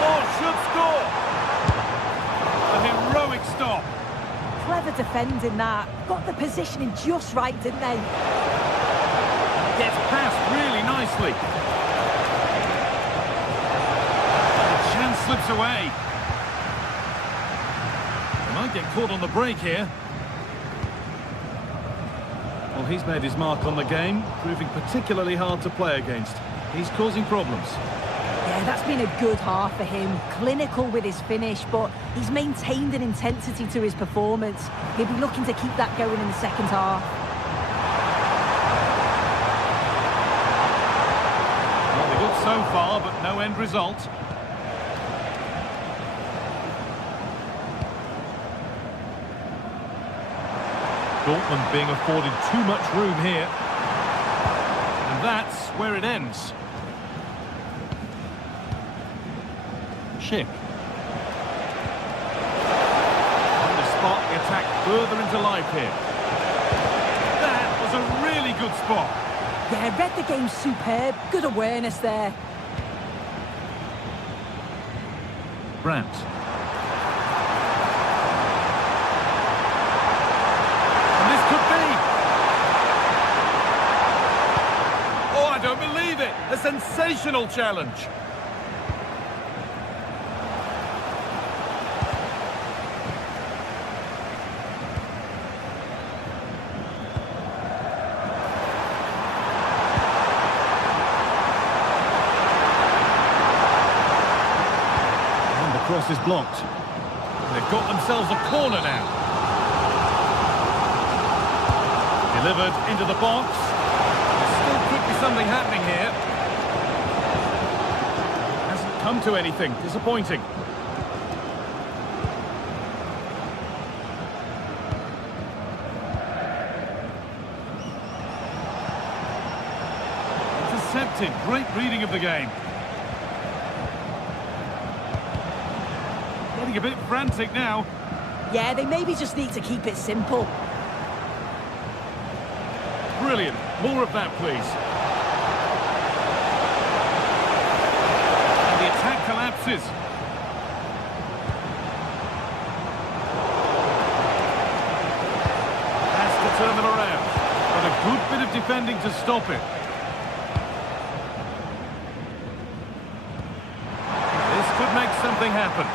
Oh, should score! A heroic stop. Clever defending that. Got the positioning just right, didn't they? Gets past really nicely. The chance slips away. They might get caught on the break here. Well, he's made his mark on the game, proving particularly hard to play against. He's causing problems. Yeah, that's been a good half for him. Clinical with his finish, but he's maintained an intensity to his performance. He'll be looking to keep that going in the second half. Well, they're good so far, but no end result. Dortmund being afforded too much room here. And that's where it ends. Schick. Trying to spark the attack further into life here. That was a really good spot. Yeah, read the game superb. Good awareness there. Brandt. And this could be. Oh, I don't believe it. A sensational challenge. Cross is blocked. They've got themselves a corner now. Delivered into the box. There still could be something happening here. Hasn't come to anything. Disappointing. Intercepted. Great reading of the game. Getting a bit frantic now. Yeah, they maybe just need to keep it simple. Brilliant. More of that, please. And the attack collapses. Has to turn them around. But a good bit of defending to stop it. This could make something happen.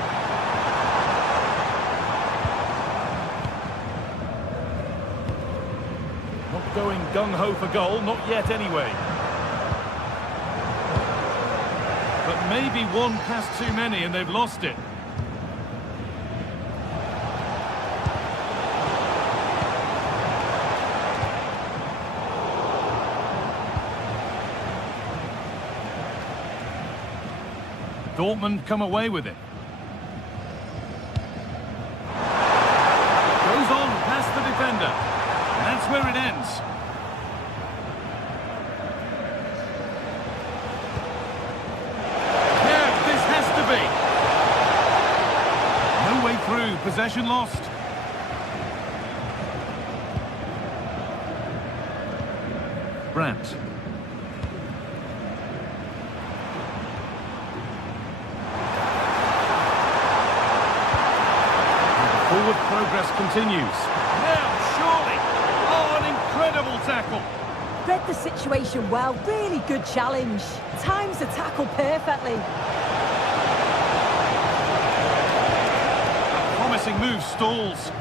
Going gung-ho for goal, not yet anyway. But maybe one pass too many and they've lost it. Dortmund come away with it. Goes on past the defender. And that's where it ends. Yeah, this has to be. No way through. Possession lost. Brandt. Forward progress continues. Now, surely. Oh, an incredible tackle. Read the situation well. Really good challenge. Times the tackle perfectly. A promising move stalls.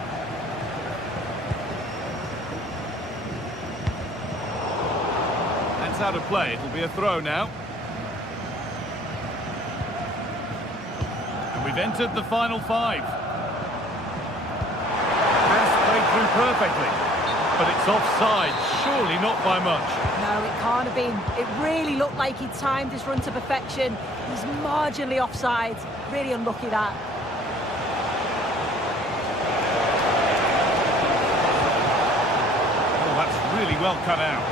That's out of play. It'll be a throw now. And we've entered the final 5. Pass played through perfectly. But it's offside, surely not by much. No, it can't have been. It really looked like he timed his run to perfection. He's marginally offside. Really unlucky that. Oh, that's really well cut out.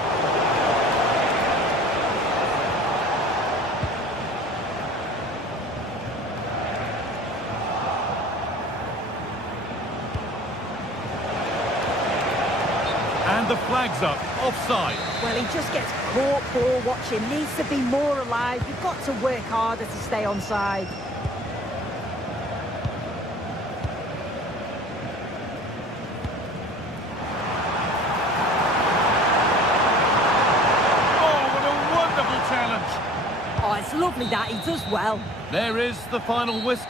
And the flag's up, offside. Well, he just gets caught ball watching. Needs to be more alive. You've got to work harder to stay onside. Oh, what a wonderful challenge. Oh, it's lovely that. He does well. There is the final whistle.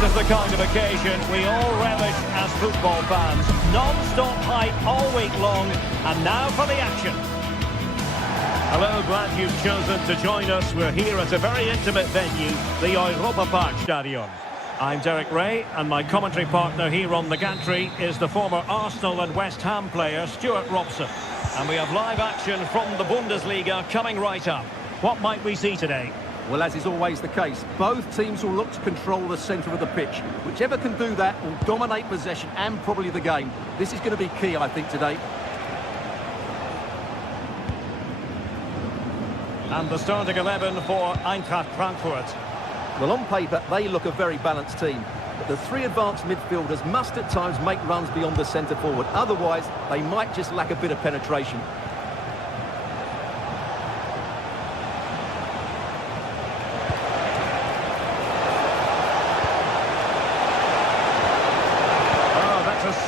This is the kind of occasion we all relish as football fans. Non-stop hype all week long, and now for the action. Hello, glad you've chosen to join us. We're here at a very intimate venue, the Europa Park Stadion. I'm Derek Ray, and my commentary partner here on the gantry is the former Arsenal and West Ham player, Stuart Robson. And we have live action from the Bundesliga coming right up. What might we see today? Well, as is always the case, both teams will look to control the centre of the pitch. Whichever can do that will dominate possession and probably the game. This is going to be key, I think, today. And the starting 11 for Eintracht Frankfurt. Well, on paper, they look a very balanced team. But the 3 advanced midfielders must at times make runs beyond the centre forward. Otherwise, they might just lack a bit of penetration.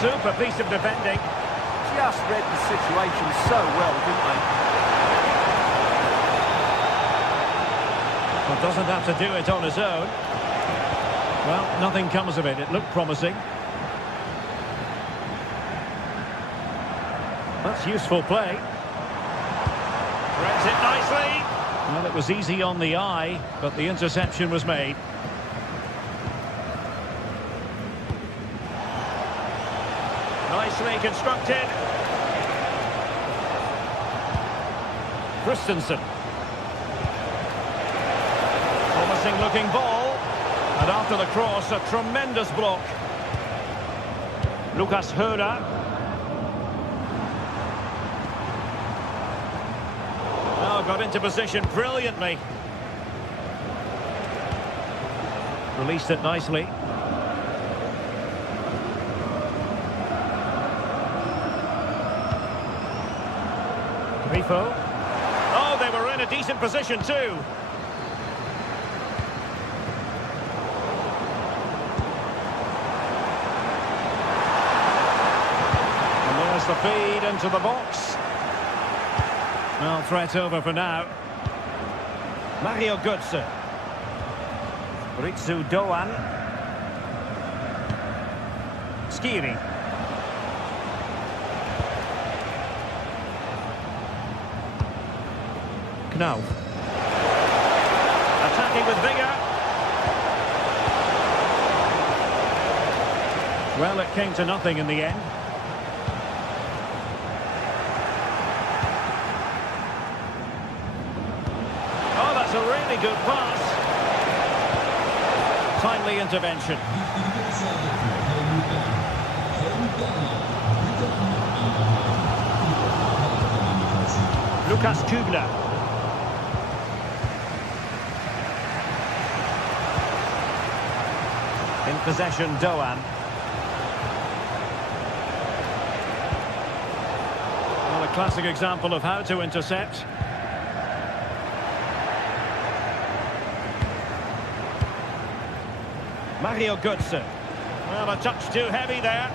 Super piece of defending. Just read the situation so well, didn't they? Well, doesn't have to do it on his own. Well, nothing comes of it. It looked promising. That's useful play. Threads it nicely. Well, it was easy on the eye, but the interception was made. Nicely constructed. Christensen. Promising looking ball. And after the cross, a tremendous block. Lucas Höra. Oh, got into position brilliantly. Released it nicely. Grifo. Oh, they were in a decent position too. And there's the feed into the box. Well, threat over for now. Mario Götze. Ritsu Doan. Skiri. Knauf. Attacking with vigour. Well, it came to nothing in the end. Oh, that's a really good pass. Timely intervention. Lukas Kübler. In possession, Doan. Well, a classic example of how to intercept. Mario Götze. Well, a touch too heavy there.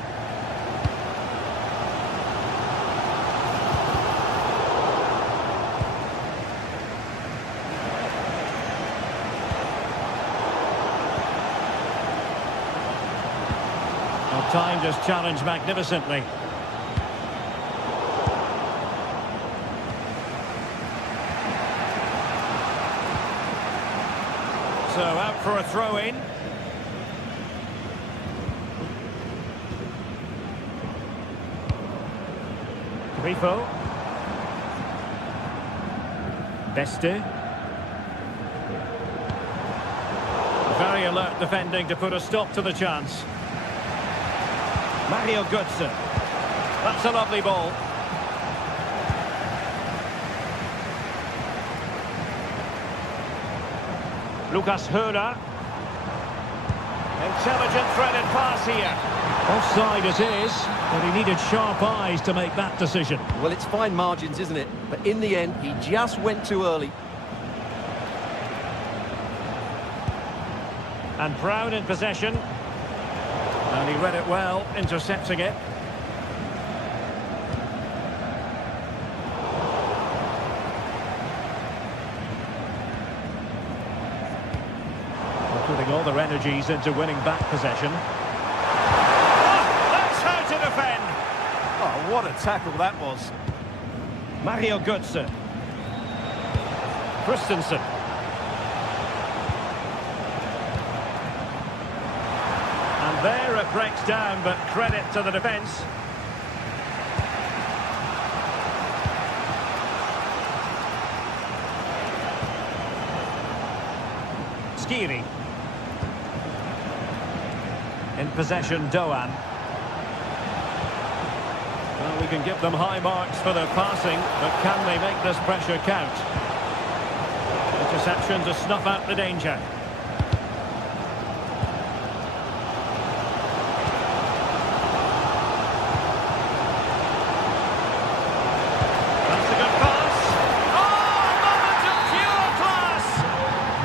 Well, time just challenged magnificently. So out for a throw-in. Grifo. Beste. Very alert defending to put a stop to the chance. Mario Götze. That's a lovely ball. Lukas Höhler. Intelligent threaded pass here. Offside it is, but he needed sharp eyes to make that decision. Well, it's fine margins, isn't it? But in the end, he just went too early. And Brown in possession. And he read it well, intercepting it. Putting all their energies into winning back possession. That's how to defend. Oh, what a tackle that was. Mario Götze. Christensen. And there it breaks down, but credit to the defence. Skiri. In possession, Doan. Well, we can give them high marks for their passing, but can they make this pressure count? Interception to snuff out the danger. That's a good pass. Oh, a moment of pure class!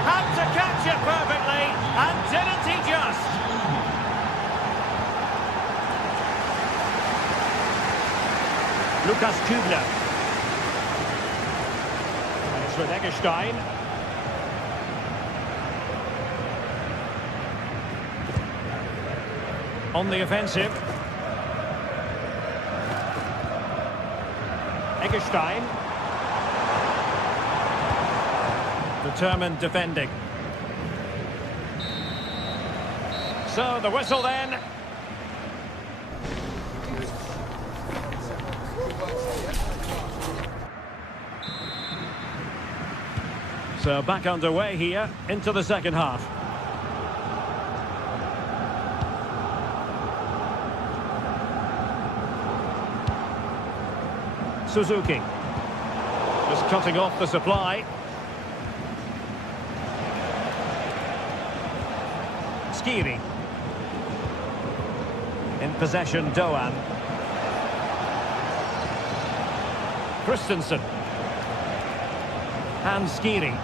Had to catch it perfectly, and didn't he just? Lukas Kübler. And it's with Eggestein. On the offensive. Eggestein. Determined defending. So the whistle then. So back underway here into the second half. Suzuki. Just cutting off the supply. Skiri. In possession, Doan. Christensen. And Skiri.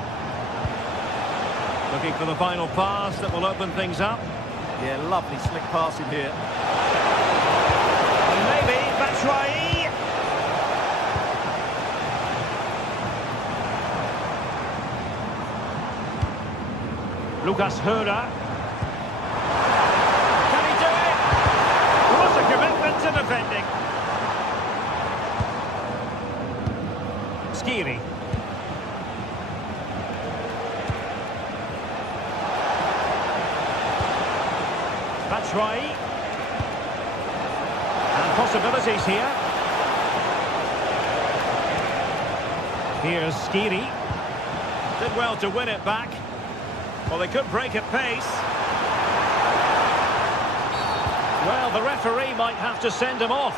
Looking for the final pass that will open things up. Yeah, lovely slick passing here. And maybe Batshuayi. Lucas Hura. Can he do it? What a commitment to defending. Skiri. Batshuayi. And possibilities here. Here's Skiri. Did well to win it back. Well, they could break at pace. Well, the referee might have to send him off.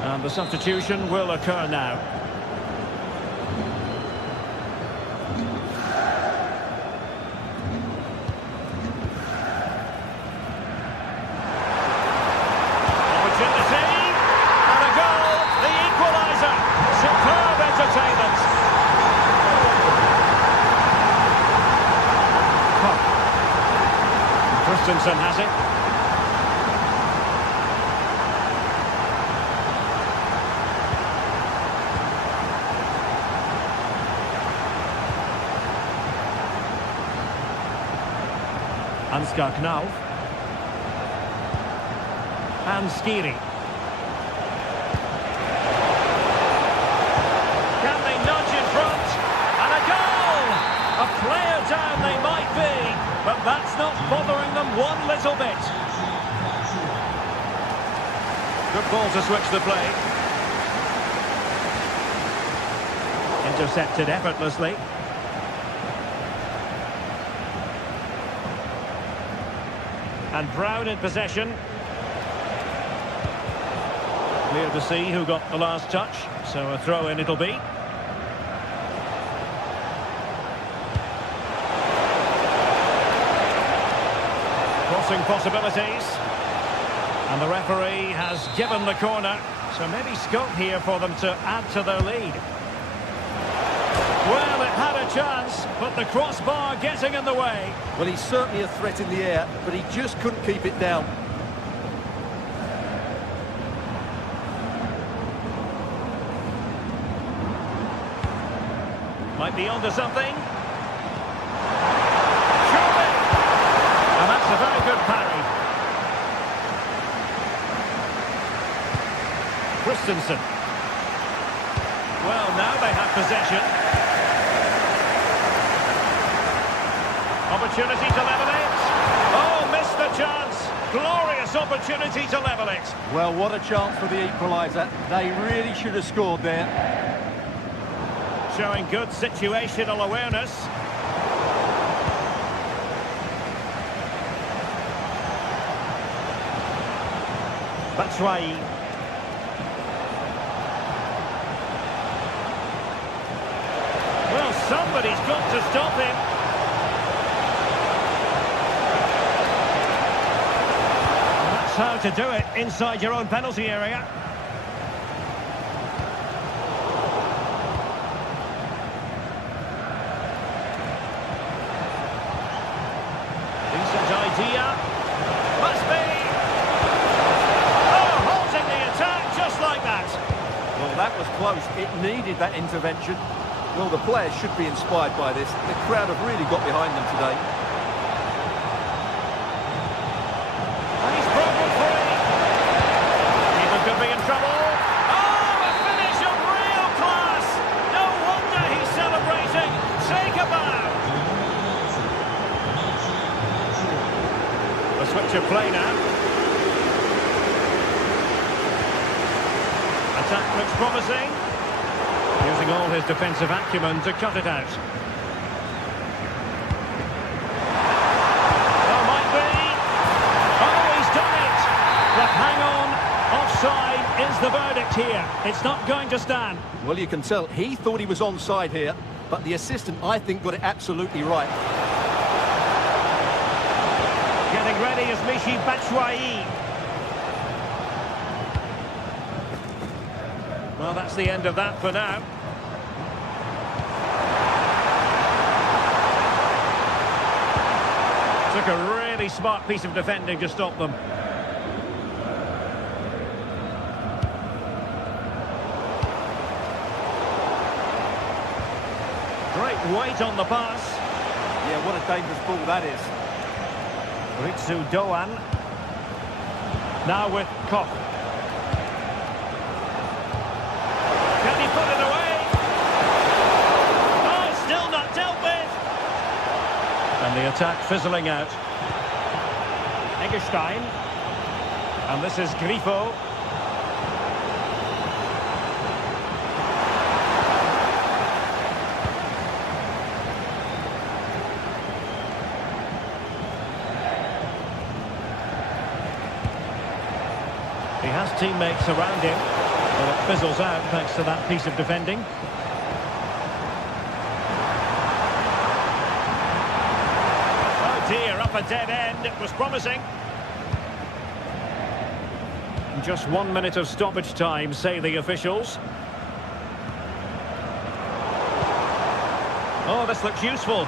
And the substitution will occur now. Opportunity, and a goal, the equaliser. Superb entertainment. Christensen has it. Ansgar Knauf. And Skiri. Can they nudge in front? And a goal! A player down they might be, but that's not bothering them one little bit. Good ball to switch the play. Intercepted effortlessly. And Brown in possession. Clear to see who got the last touch, so a throw-in it'll be. Crossing possibilities. And the referee has given the corner, so maybe scope here for them to add to their lead. Well, it had a chance, but the crossbar getting in the way. Well, he's certainly a threat in the air, but he just couldn't keep it down. Might be onto something. Surely! And that's a very good parry. Christensen. Well, now they have possession. Opportunity to level it. Oh, missed the chance. Glorious opportunity to level it. Well, what a chance for the equaliser. They really should have scored there. Showing good situational awareness. Batshuayi. Well, somebody's got to stop him. How to do it inside your own penalty area. Decent idea. Must be. Oh, halting the attack just like that. Well, that was close. It needed that intervention. Well, the players should be inspired by this. The crowd have really got behind them today. Could be in trouble. Oh, a finish of real class. No wonder he's celebrating. Take a bow. A switch of play now. Attack looks promising. Using all his defensive acumen to cut it out. Oh, might be. Oh, he's done it. Offside is the verdict here. It's not going to stand. Well, you can tell he thought he was onside here, but the assistant, I think, got it absolutely right. Getting ready is Michy Batshuayi. Well, that's the end of that for now. Took a really smart piece of defending to stop them. Great weight on the pass. Yeah, what a dangerous ball that is. Ritsu Doan. Now with Koch. Can he put it away? Oh, still not dealt with. And the attack fizzling out. Eggestein. And this is Grifo. He has teammates around him, but it fizzles out thanks to that piece of defending. Oh dear, up a dead end. It was promising. Just 1 minute of stoppage time, say the officials. Oh, this looks useful.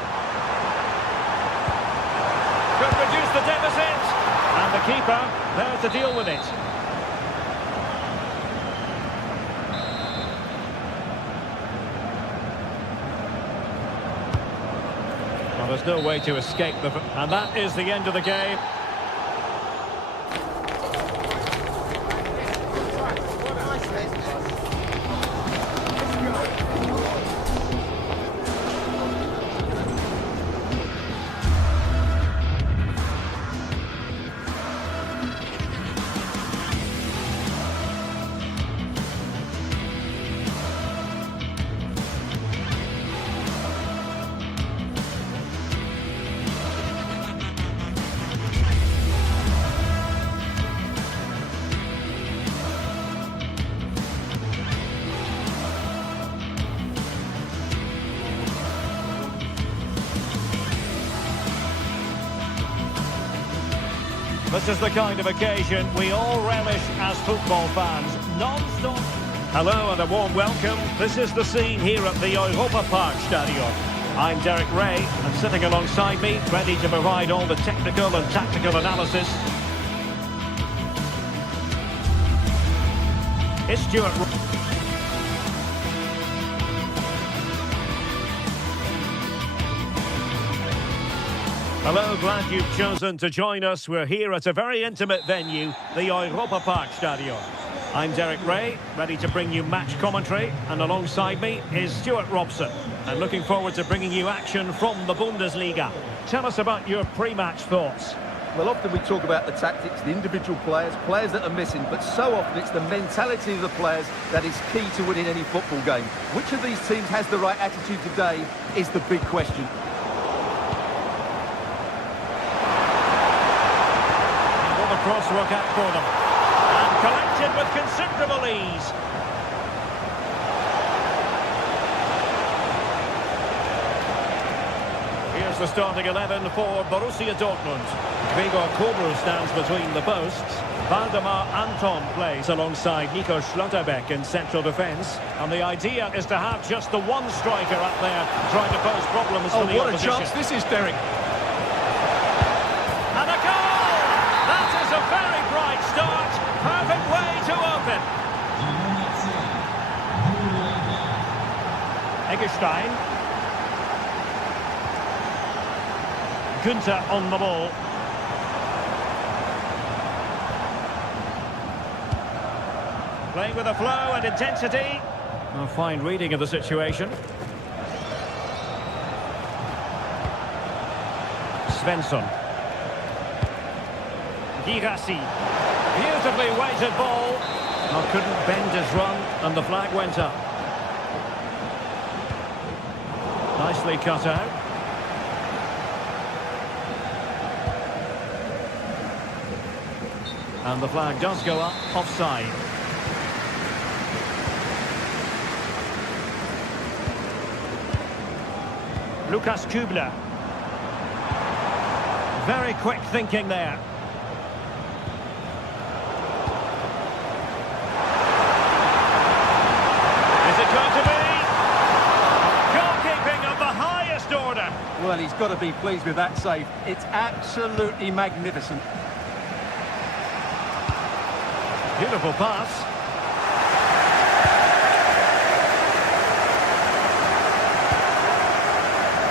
Could reduce the deficit. And the keeper there to deal with it. Well, there's no way to escape the... And that is the end of the game. This is the kind of occasion we all relish as football fans. Non-stop. Hello and a warm welcome. This is the scene here at the Europa Park Stadion. I'm Derek Ray, and sitting alongside me, ready to provide all the technical and tactical analysis, it's Stuart. Hello, glad you've chosen to join us. We're here at a very intimate venue, the Europa Park Stadion. I'm Derek Ray, ready to bring you match commentary, and alongside me is Stuart Robson. And looking forward to bringing you action from the Bundesliga. Tell us about your pre-match thoughts. Well, often we talk about the tactics, the individual players that are missing, but so often it's the mentality of the players that is key to winning any football game. Which of these teams has the right attitude today is the big question. Cross work out for them. And collected with considerable ease. Here's the starting 11 for Borussia Dortmund. Gregor Kobel stands between the posts. Waldemar Anton plays alongside Nico Schlotterbeck in central defence. And the idea is to have just the one striker up there trying to pose problems for the opposition. Oh, what a chance this is, Derek. And a goal! That is a very bright start. Perfect way to open. Eggestein. Günther on the ball. Playing with a flow and intensity. A fine reading of the situation. Svensson. Girassi. Beautifully weighted ball. Oh, couldn't bend his run, and the flag went up. Nicely cut out. And the flag does go up, offside. Lukas Kübler. Very quick thinking there. Is it going to be? Goalkeeping of the highest order. Well, he's got to be pleased with that save. It's absolutely magnificent. Beautiful pass.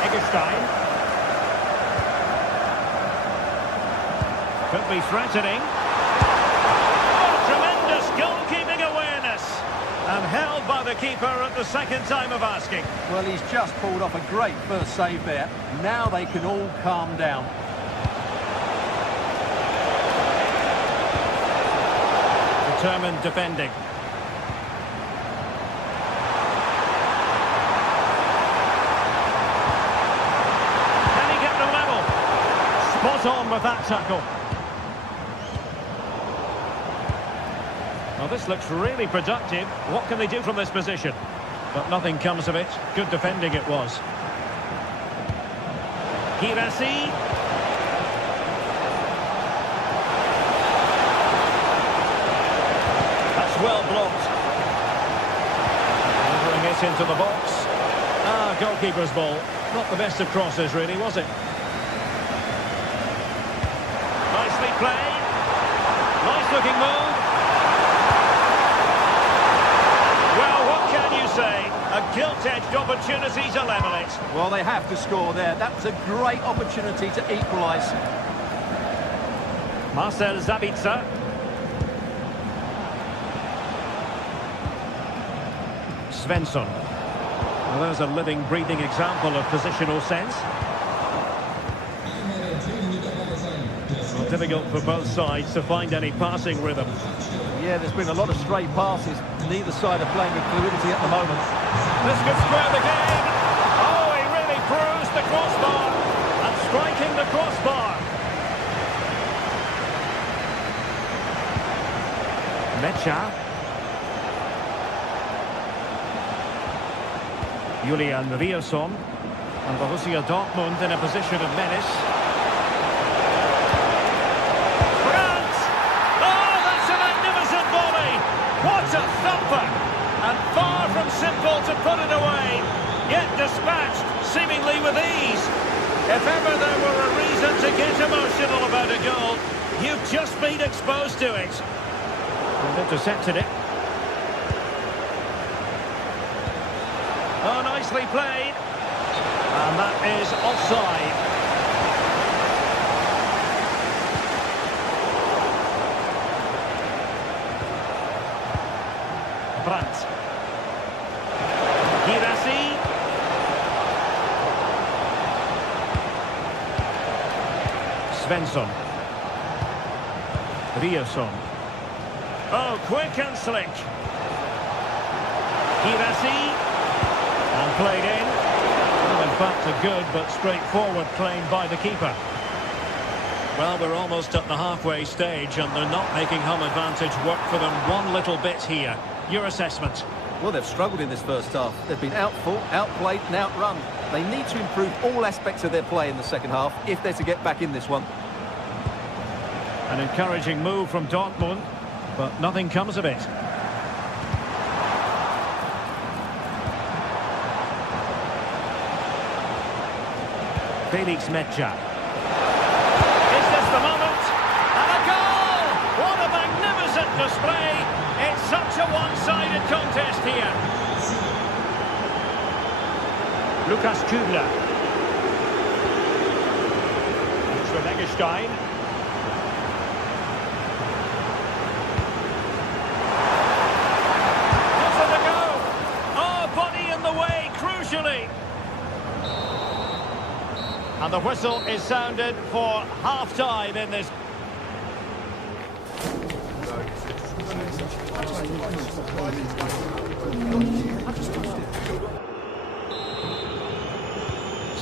Eggestein. Could be threatening. Oh, tremendous goalkeeping awareness. And held by the keeper at the second time of asking. Well, he's just pulled off a great first save there. Now they can all calm down. Determined defending. Can he get the level? Spot on with that tackle. Well, this looks really productive. What can they do from this position? But nothing comes of it. Good defending it was. Girassi. Well blocked. Delivering it into the box. Ah, goalkeeper's ball. Not the best of crosses, really, was it? Nicely played. Nice looking move. Well, what can you say? A gilt-edged opportunity to level it. Well, they have to score there. That was a great opportunity to equalise. Marcel Sabitzer. Svensson. Well, there's a living, breathing example of positional sense. Well, difficult for both sides to find any passing rhythm. Yeah, there's been a lot of stray passes. Neither side are playing with fluidity at the moment. This could square the game. Oh, he really bruised the crossbar. And striking the crossbar. Mecha. Julian Riasson. And Borussia Dortmund in a position of menace. Brandt! Oh, that's a magnificent volley! What a thumper! And far from simple to put it away. Yet dispatched, seemingly with ease. If ever there were a reason to get emotional about a goal, you've just been exposed to it. And intercepted it. Oh, nicely played. And that is offside. Brandt. Girassi. Svensson. Riasson. Oh, quick and slick. Girassi. And played in. Well, in fact, a good but straightforward claim by the keeper. Well, we're almost at the halfway stage and they're not making home advantage work for them one little bit here. Your assessment? Well, they've struggled in this first half. They've been outfought, outplayed and outrun. They need to improve all aspects of their play in the second half if they're to get back in this one. An encouraging move from Dortmund, but nothing comes of it. Felix Mecha. Is this the moment? And a goal! What a magnificent display! It's such a one-sided contest here. Lukas Kübler. It's with Eggestein. What's on the go? Oh, body in the way, crucially. And the whistle is sounded for half-time in this.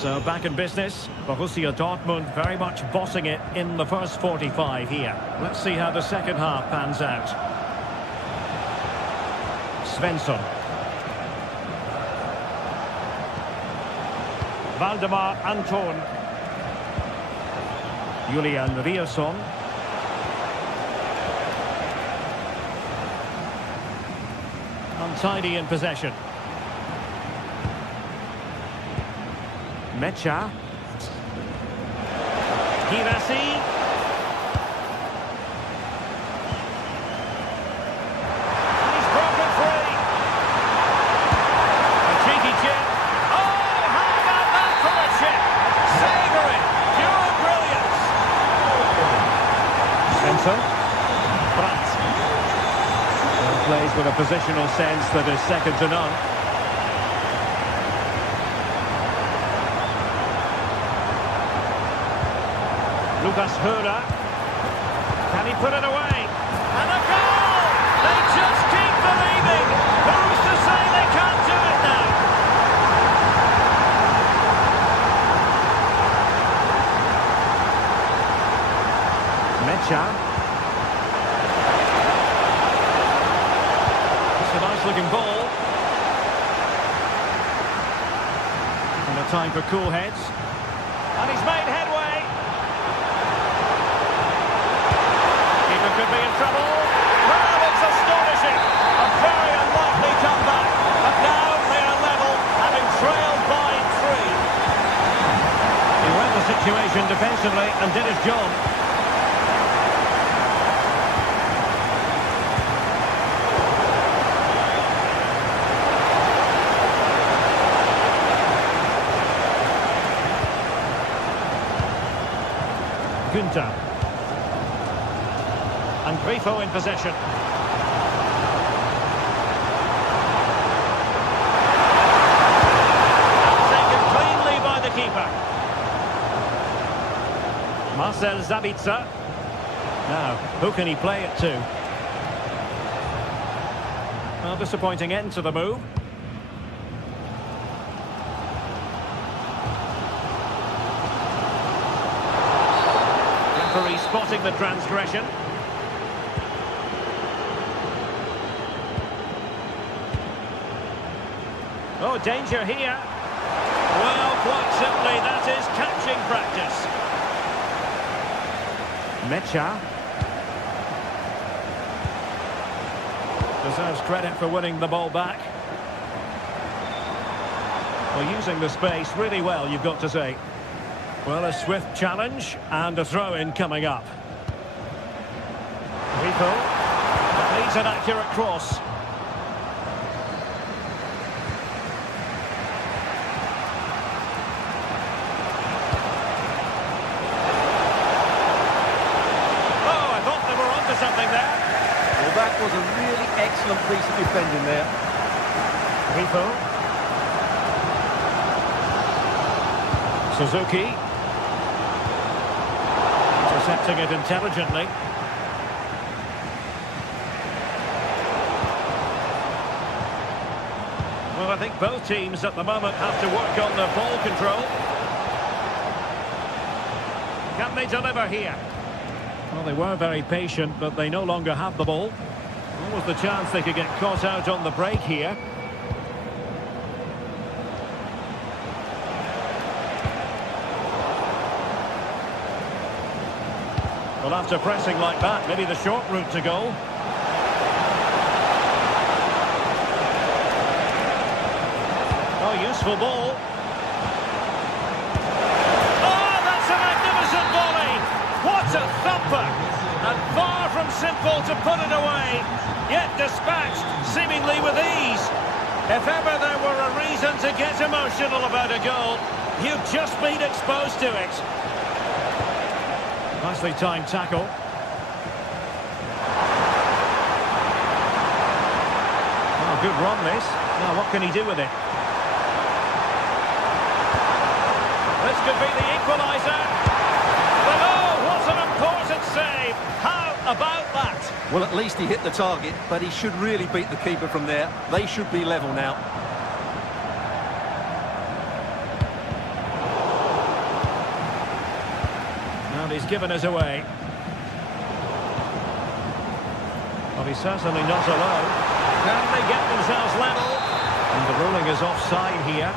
So back in business, Borussia Dortmund very much bossing it in the first 45 here. Let's see how the second half pans out. Svensson. Valdemar Anton. Julian Riasson. Untidy in possession. Mecha. Girassi. He's broken free. A cheeky chip. Oh, how about that for a chip? Savouring. Pure brilliance. Svensson. Brandt. Well, plays with a positional sense that is second to none. Lucas Höra. Can he put it away? And a goal! They just keep believing. Who's to say they can't do it now? Mecha. It's a nice looking ball. And a time for cool heads. And he's made headway. Could be in trouble. Well, it's astonishing. A very unlikely comeback. And now they are level, having trailed by 3. He read the situation defensively and did his job. Günther. And Grifo in possession. Taken cleanly by the keeper. Marcel Sabitzer. Now, who can he play it to? Well, disappointing end to the move. Referee spotting the transgression. Oh, danger here. Well, quite simply, that is catching practice. Mecha. Deserves credit for winning the ball back. Well, using the space really well, you've got to say. Well, a swift challenge and a throw-in coming up. Rico. That needs an accurate cross. Something there. Well, that was a really excellent piece of defending there. Grifo. Suzuki. Intercepting it intelligently. Well, I think both teams at the moment have to work on their ball control. Can they deliver here? Well, they were very patient, but they no longer have the ball. What was the chance they could get caught out on the break here? Well, after pressing like that, maybe the short route to goal. Oh, useful ball. What a thumper! And far from simple to put it away, yet dispatched seemingly with ease. If ever there were a reason to get emotional about a goal, you've just been exposed to it. Nicely timed tackle. Oh, good run this. Now what can he do with it? This could be the equaliser. But oh, what an important save. How about that? Well, at least he hit the target, but he should really beat the keeper from there. They should be level now. he's given us away. Well, he's certainly not alone. Can they get themselves level? And the ruling is offside here.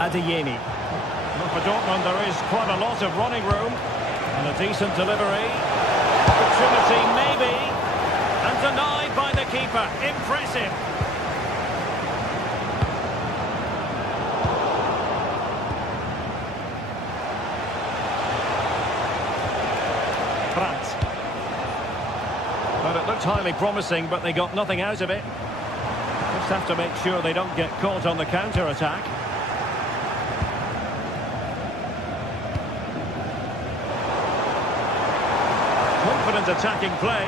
Adeyemi. Well, for Dortmund, there is quite a lot of running room. And a decent delivery. Opportunity, maybe. And denied by the keeper. Impressive. Well, it looked highly promising, but they got nothing out of it. Just have to make sure they don't get caught on the counter-attack. Confident attacking play.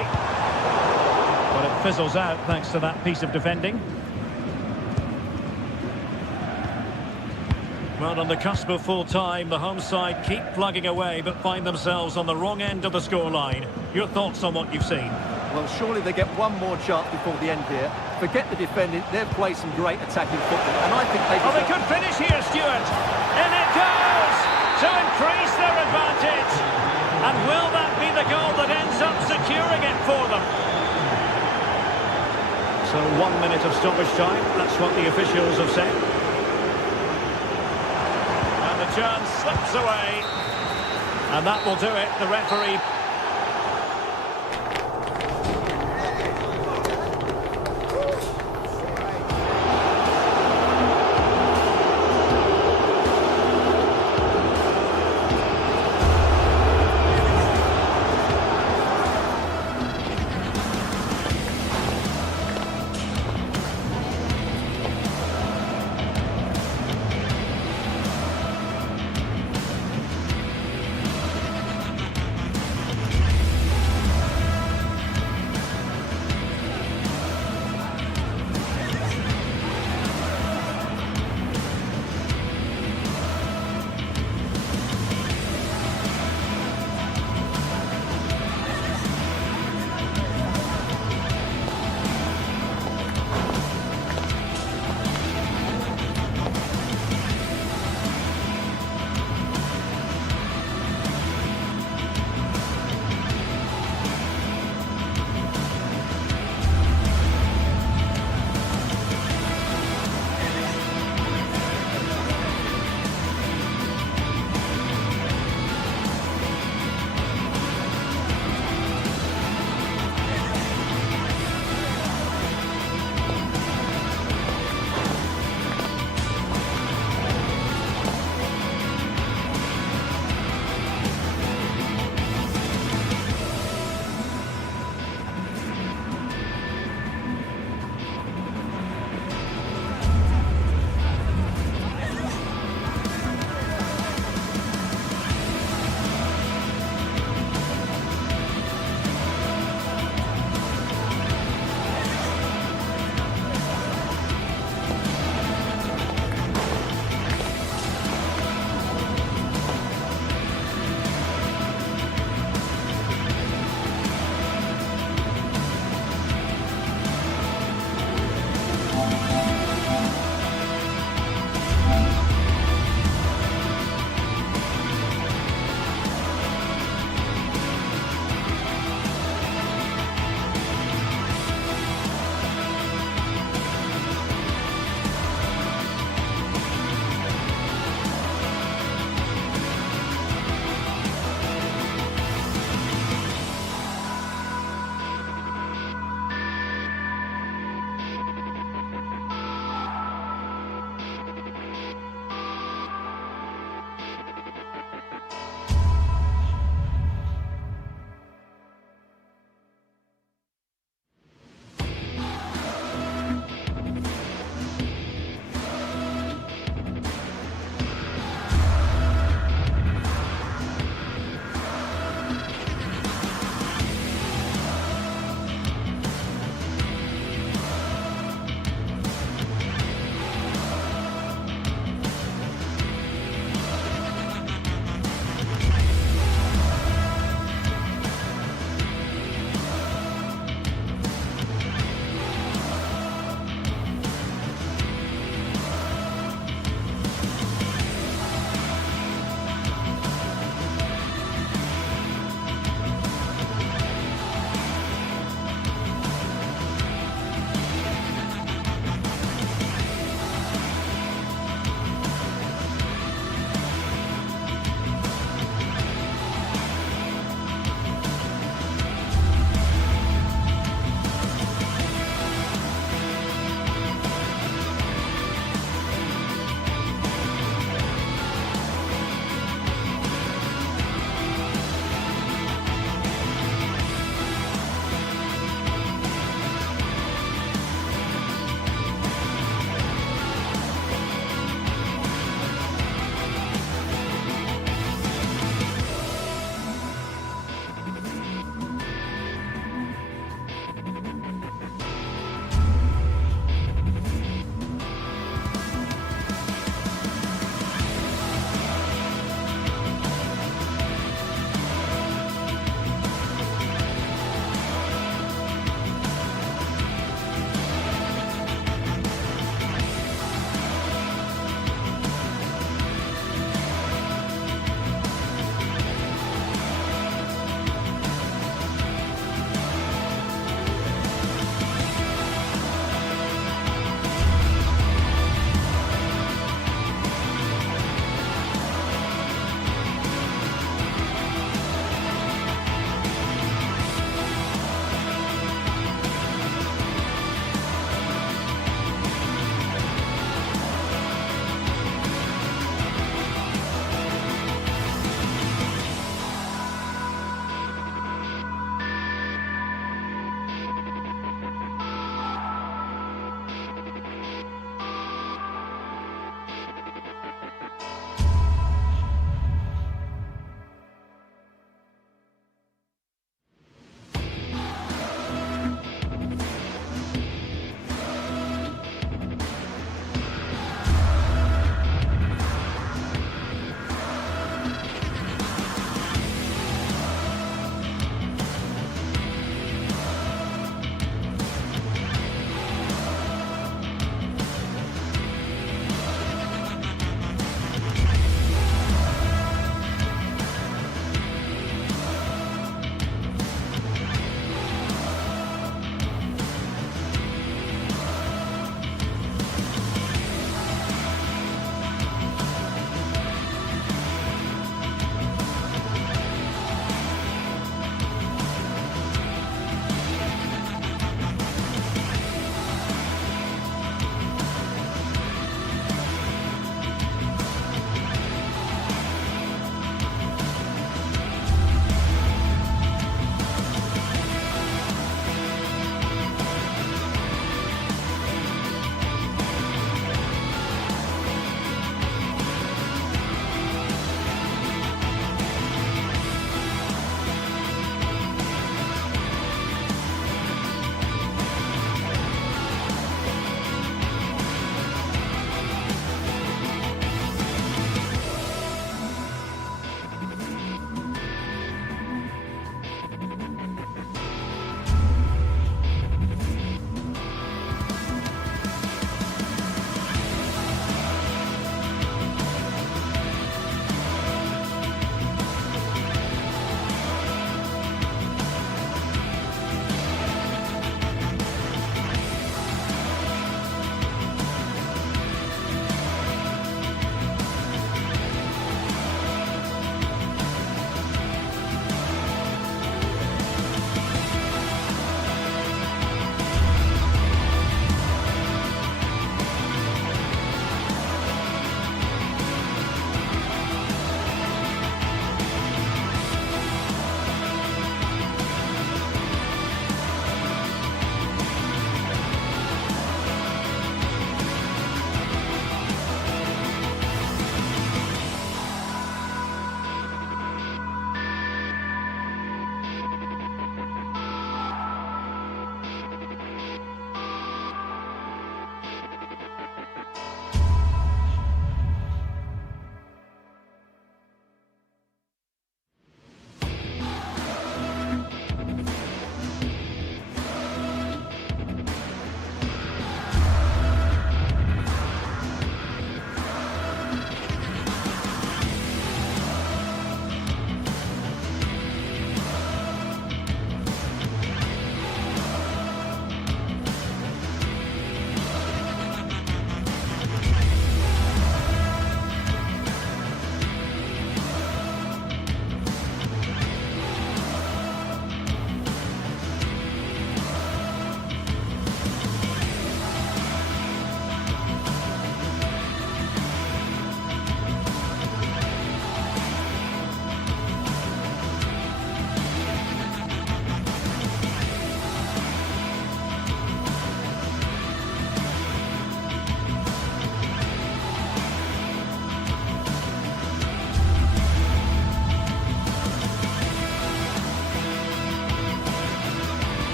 But it fizzles out thanks to that piece of defending. Well, on the cusp of full time, the home side keep plugging away but find themselves on the wrong end of the scoreline. Your thoughts on what you've seen? Well, surely they get one more chance before the end here. Forget the defending, they've played some great attacking football, and I think they... Oh, they could finish here, Stuart! In it goes! To increase their advantage! And will that be the goal that ends up securing it for them? So 1 minute of stoppage time, that's what the officials have said. And the chance slips away. And that will do it, the referee...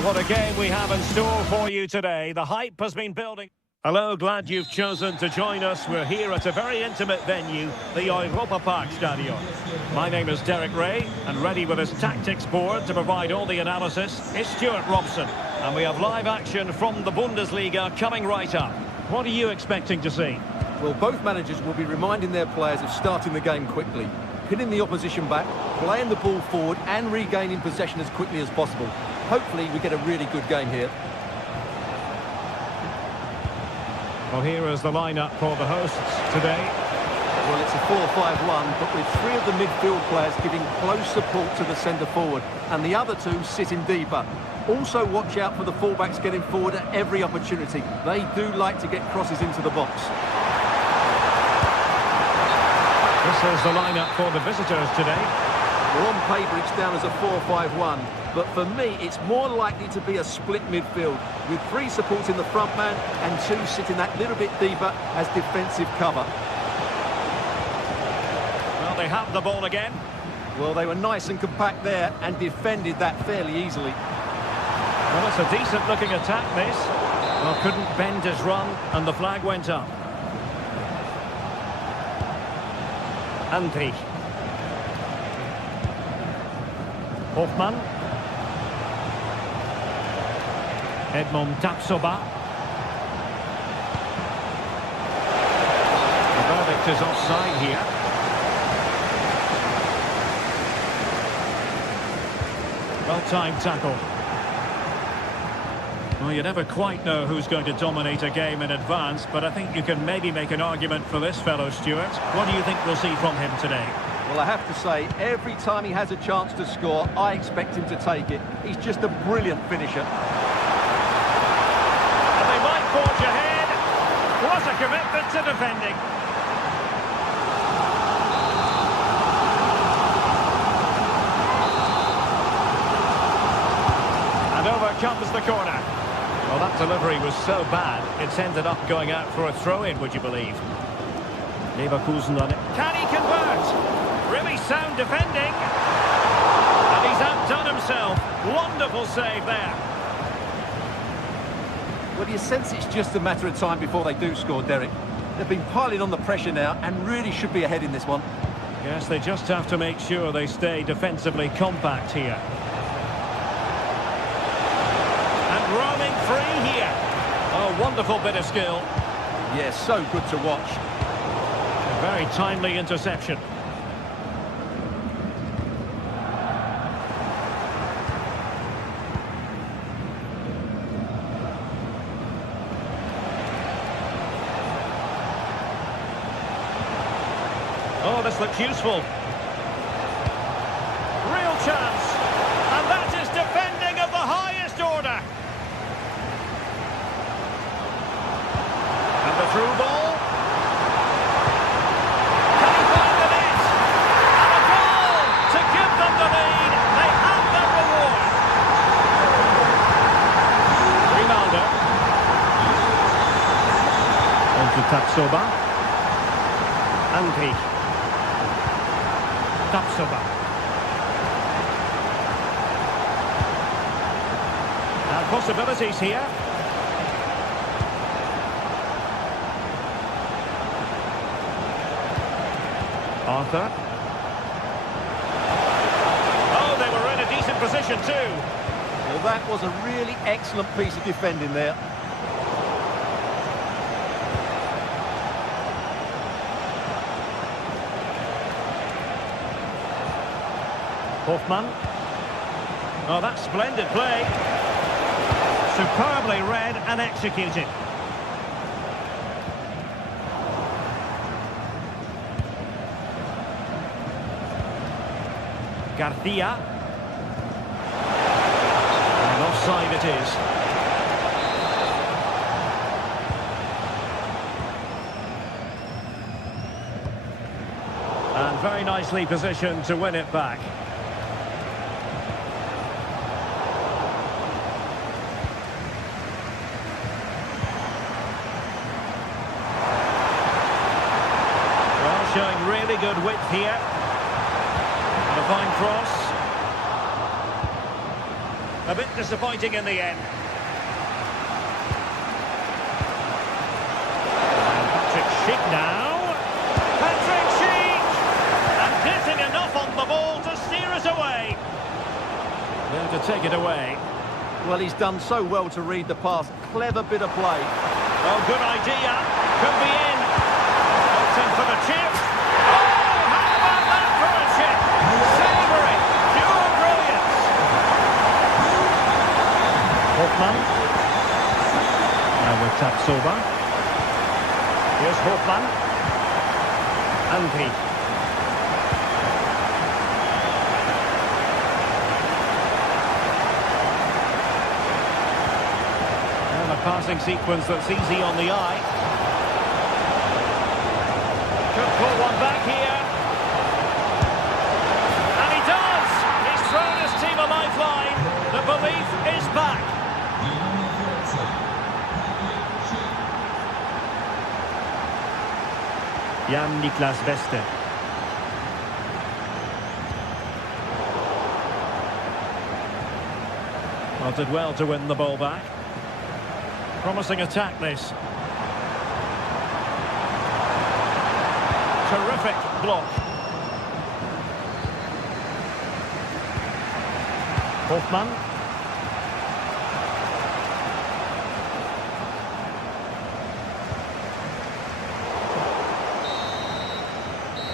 Well, what a game we have in store for you today. The hype has been building. Hello, glad you've chosen to join us. We're here at a very intimate venue, the Europa Park Stadion. My name is Derek Ray, and ready with his tactics board to provide all the analysis is Stuart Robson. And we have live action from the Bundesliga coming right up. What are you expecting to see? Well, both managers will be reminding their players of starting the game quickly, pinning the opposition back, playing the ball forward and regaining possession as quickly as possible. Hopefully we get a really good game here. Well, here is the lineup for the hosts today. Well, it's a 4-5-1, but with three of the midfield players giving close support to the centre forward, and the other two sitting deeper. Also watch out for the fullbacks getting forward at every opportunity. They do like to get crosses into the box. This is the lineup for the visitors today. Well, on paper it's down as a 4-5-1, but for me it's more likely to be a split midfield, with three supporting the front man and two sitting that little bit deeper as defensive cover. Well, they have the ball again. Well, they were nice and compact there and defended that fairly easily. Well, it's a decent-looking attack, this. Well, couldn't bend his run, and the flag went up. Andrich. Hoffmann. Edmond Tapsoba. The verdict is offside here. Well-timed tackle. Well, you never quite know who's going to dominate a game in advance, but I think you can maybe make an argument for this fellow, Stuart. What do you think we'll see from him today? Well, I have to say, every time he has a chance to score, I expect him to take it. He's just a brilliant finisher. And they might forge ahead. What a commitment to defending. And over comes the corner. Well, that delivery was so bad, it's ended up going out for a throw-in, would you believe? Leverkusen on it. Can he convert? Really sound defending. And he's outdone himself. Wonderful save there. Well, you sense it's just a matter of time before they do score, Derek. They've been piling on the pressure now and really should be ahead in this one. Yes, they just have to make sure they stay defensively compact here. And roaming free here. Oh, wonderful bit of skill. Yeah, so good to watch. A very timely interception. Oh, this looks useful. Real chance. And that is defending of the highest order. And the through ball. Can he find the net? And a goal to give them the lead. They have their reward. Rebounder. On to Tapsoba. Andrich. Tapsoba. And possibilities here. Arthur. Oh, they were in a decent position too. Well, that was a really excellent piece of defending there. Hoffmann. Oh, that's splendid play. Superbly read and executed. Garcia. And offside it is. And very nicely positioned to win it back. Showing really good width here. And a fine cross. A bit disappointing in the end. Patrick Schick now. Patrick Schick! And getting enough on the ball to steer it away. There to take it away. Well, he's done so well to read the pass. Clever bit of play. Oh, good idea. Could be in. Opting for the chip. Oh, how about that for a chip? Savouring. Pure brilliance. Hofmann. Now with Tapsoba. Here's Hofmann. Andri. And a passing sequence that's easy on the eye. Could pull one back here. And he does! He's thrown his team a lifeline. The belief is back. Jan-Niklas Beste. Well, did well to win the ball back. Promising attack, this. Terrific block. Hofmann.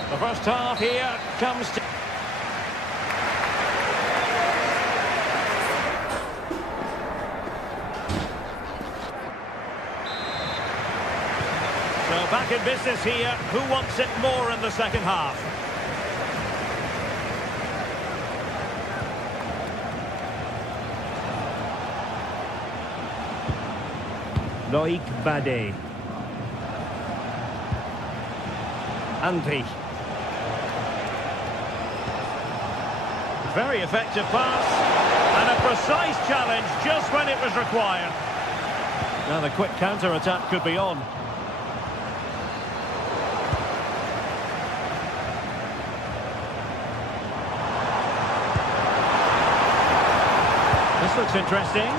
The first half here comes to... So back in business here. Who wants it more in the second half? Loïc Badet. Andri. Very effective pass. And a precise challenge just when it was required. Now the quick counter-attack could be on. This looks interesting.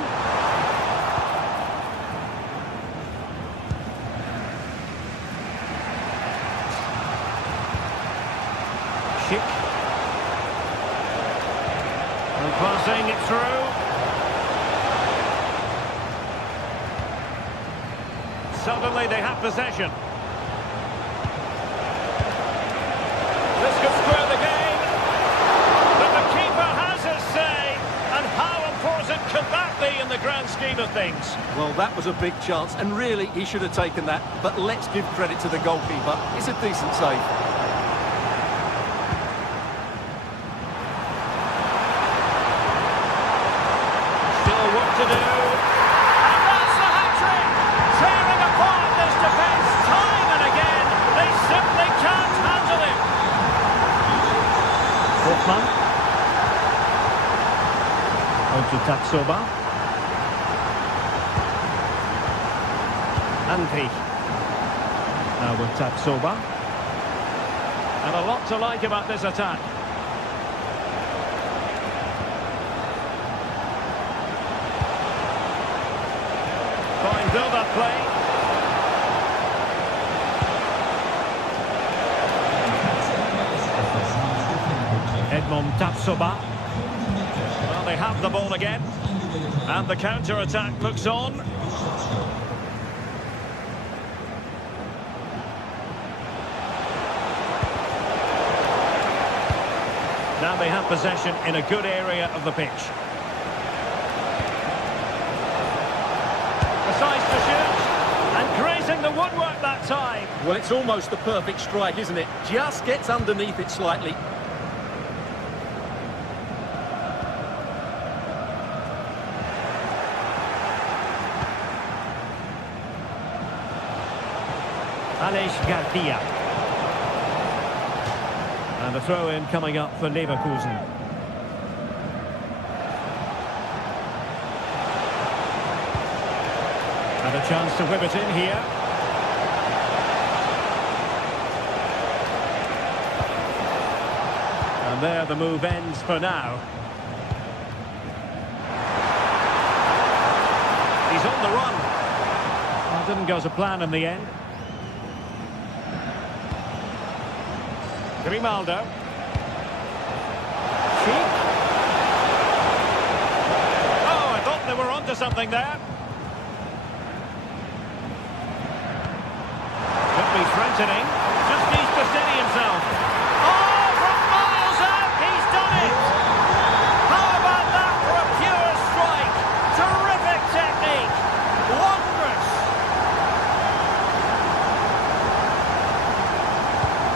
Schick. And passing it through. Suddenly they have possession. This could square the game. But the keeper has his say. And how important could that be in the grand scheme of things? Well, that was a big chance, and really, he should have taken that. But let's give credit to the goalkeeper. It's a decent save. Still work to do. And that's the hat-trick! Tearing apart this defence time and again. They simply can't handle him. Hofmann. On to Tapsoba. Andri. Now with Tapsoba. And a lot to like about this attack. Fine build-up play. Edmond Tapsoba. Well, they have the ball again. And the counter-attack looks on. Now they have possession in a good area of the pitch. Precise to shoot. And grazing the woodwork that time. Well, it's almost the perfect strike, isn't it? Just gets underneath it slightly. Aleix Garcia. And a throw-in coming up for Leverkusen. And a chance to whip it in here. And there the move ends for now. He's on the run. Well, didn't go to plan in the end. Grimaldo. Cheek. Oh, I thought they were onto something there. Could be threatening. Just needs to steady himself. Oh, from miles out, he's done it! How about that for a pure strike? Terrific technique. Wondrous.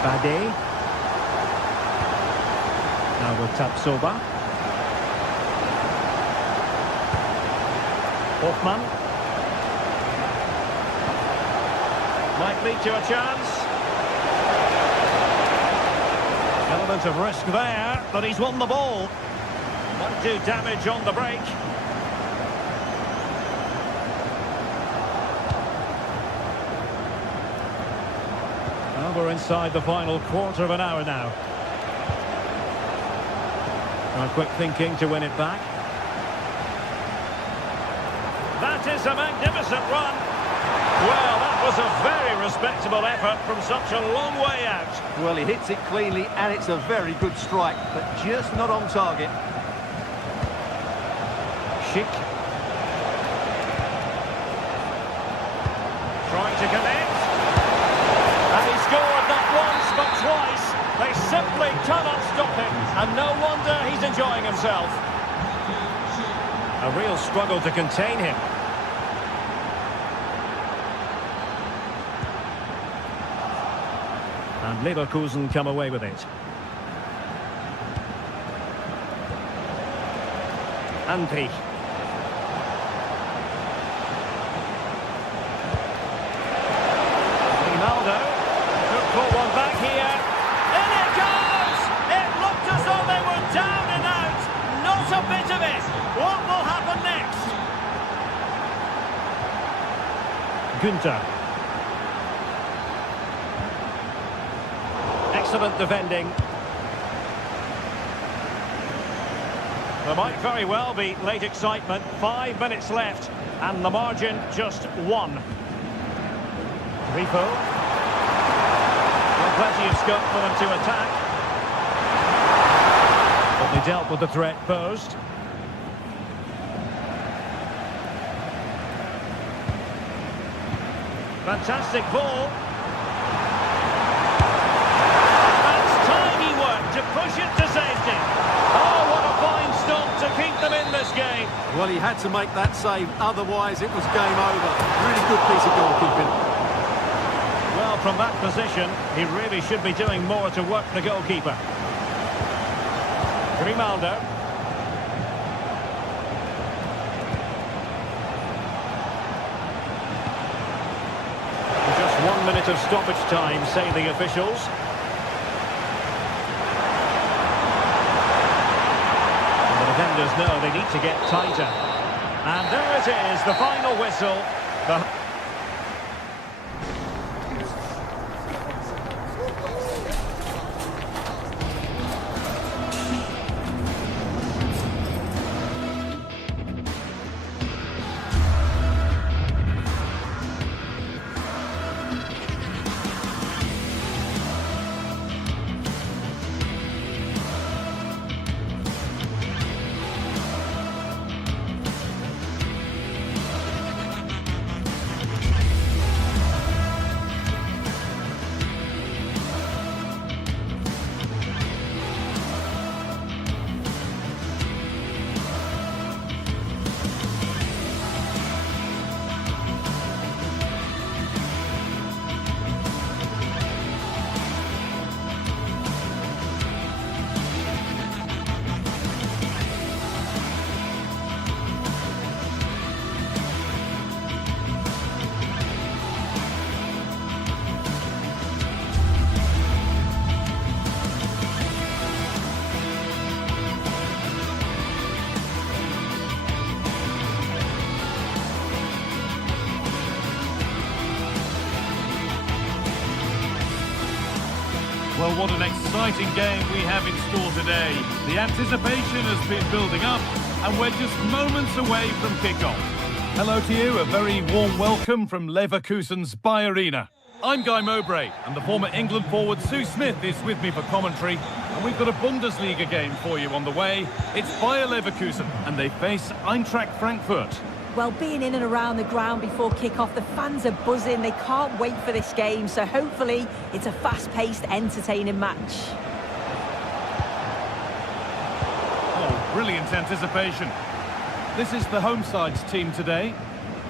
Bade. Now with Tapsoba. Hoffman. Might lead to a chance. Element of risk there, but he's won the ball. Won't do damage on the break. Well, we're inside the final quarter of an hour now. Quick thinking to win it back. That is a magnificent run. Well, that was a very respectable effort from such a long way out. Well, he hits it cleanly and it's a very good strike, but just not on target. Schick. Trying to connect. And he scored not once but twice. They simply cannot stop him, and no wonder he's enjoying himself. A real struggle to contain him. And Leverkusen come away with it. Andri. Ronaldo. Could pull one back here. In it goes! It looked as though they were down and out. Not a bit of it. What will happen next? Günther. Excellent defending. There might very well be late excitement. 5 minutes left, and the margin just 1. Grifo. Well, plenty of scope for them to attack. But they dealt with the threat posed. Fantastic ball. That's tiny work to push it to safety. Oh, what a fine stop to keep them in this game. Well, he had to make that save, otherwise it was game over. Really good piece of goalkeeping. Well, from that position, he really should be doing more to work the goalkeeper. Grimaldo. Just 1 minute of stoppage time, say the officials. And the defenders know they need to get tighter. And there it is, the final whistle. Well, what an exciting game we have in store today. The anticipation has been building up, and we're just moments away from kickoff. Hello to you, a very warm welcome from Leverkusen's Bayer Arena. I'm Guy Mowbray, and the former England forward Sue Smith is with me for commentary. And we've got a Bundesliga game for you on the way. It's Bayer Leverkusen, and they face Eintracht Frankfurt. Well, being in and around the ground before kick-off, the fans are buzzing. They can't wait for this game, so hopefully it's a fast-paced, entertaining match. Oh, brilliant anticipation. This is the home side's team today.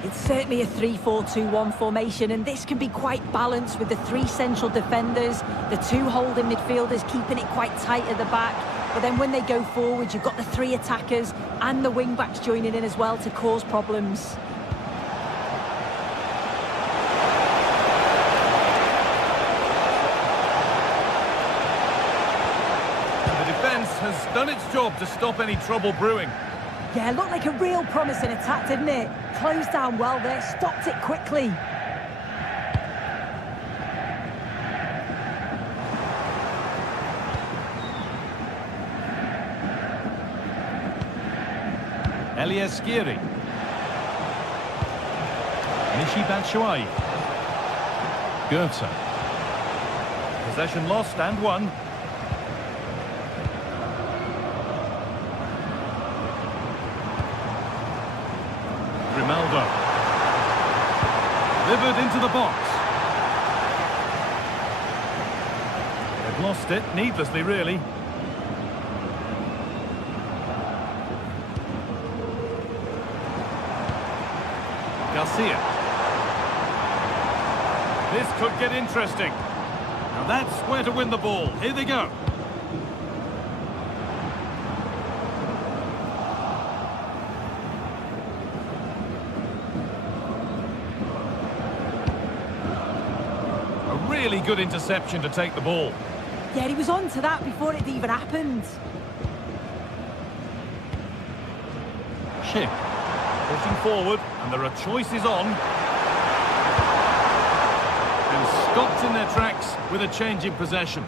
It's certainly a 3-4-2-1 formation, and this can be quite balanced with the three central defenders, the two holding midfielders keeping it quite tight at the back. But then when they go forward, you've got the three attackers and the wing-backs joining in as well to cause problems. And the defence has done its job to stop any trouble brewing. Yeah, it looked like a real promising attack, didn't it? Closed down well there, stopped it quickly. Elias Giri. Michy Batshuayi. Goethe. Possession lost and won. Grimaldo. Delivered into the box. They've lost it, needlessly really. Garcia. This could get interesting. Now that's where to win the ball. Here they go. A really good interception to take the ball. Yeah, he was on to that before it even happened. Schick. Pushing forward, and there are choices on. And stopped in their tracks with a change in possession.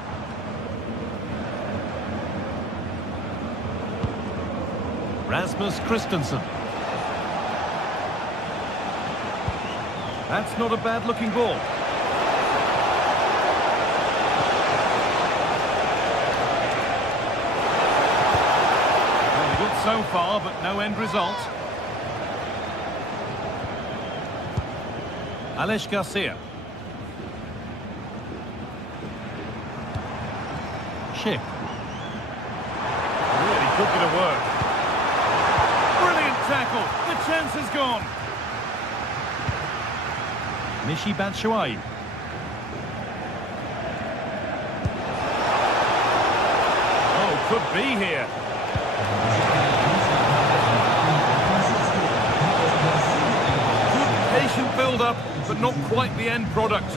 Rasmus Christensen. That's not a bad-looking ball. Very good so far, but no end result. Alex Garcia. Schick. Really good bit of work. Brilliant tackle. The chance is gone. Michy Batshuayi. Oh, could be here. Good patient build-up, but not quite the end product.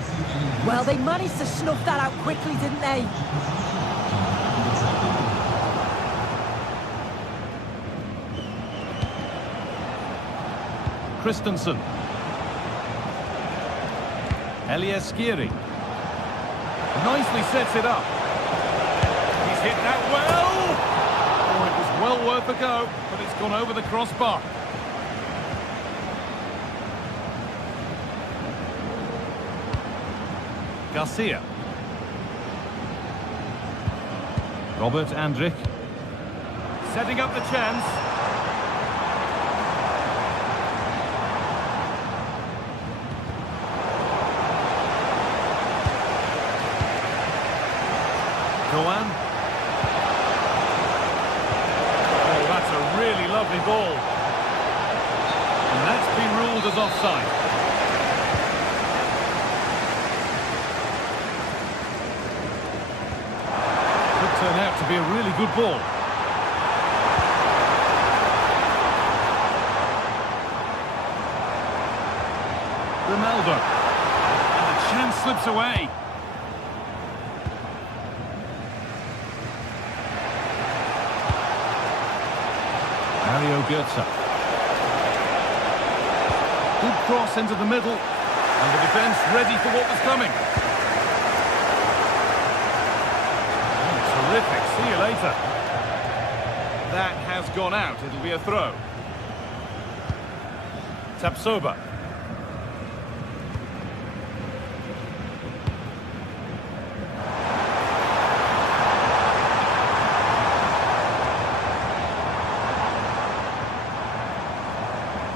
Well, they managed to snuff that out quickly, didn't they? Christensen. Elias Giri. Nicely sets it up. He's hit that well. Oh, it was well worth a go, but it's gone over the crossbar. Garcia. Robert Andrich. Setting up the chance. Coan. Oh, that's a really lovely ball. And that's been ruled as offside. Could turn out to be a really good ball. Ronaldo. And the chance slips away. Mario Goetze. Good cross into the middle, and the defence ready for what was coming. Oh, terrific. See you later. That has gone out. It'll be a throw. Tapsoba.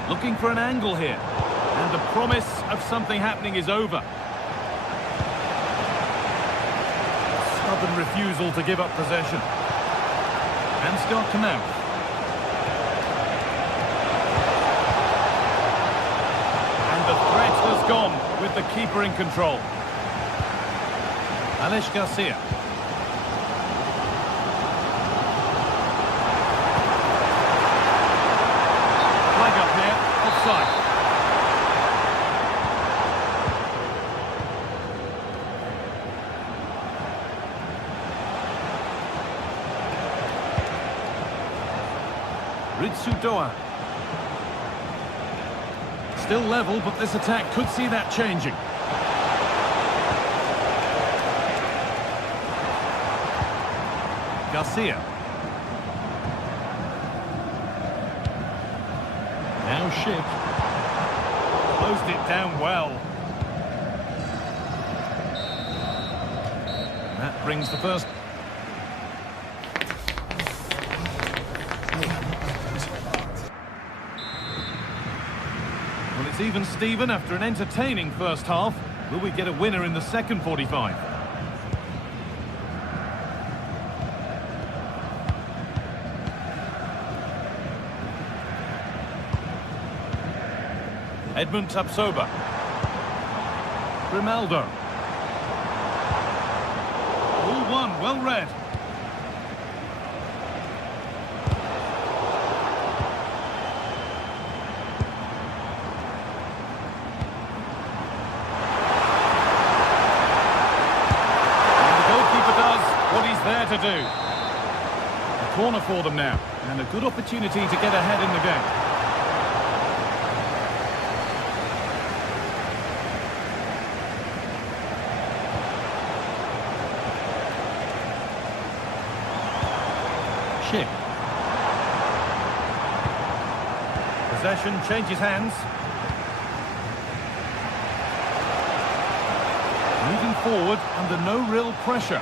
Looking for an angle here. And the promise of something happening is over. Stubborn refusal to give up possession. And start come out. And the threat has gone with the keeper in control. Alex Garcia. Flag up here, offside. Ritsudoa. Still level, but this attack could see that changing. Garcia. Now Schick. Closed it down well. That brings the first. Well, it's even Steven after an entertaining first half. Will we get a winner in the second 45? Edmund Tapsoba. Grimaldo. All one, well read. And the goalkeeper does what he's there to do. A corner for them now, and a good opportunity to get ahead in the game. Possession changes hands. Moving forward under no real pressure.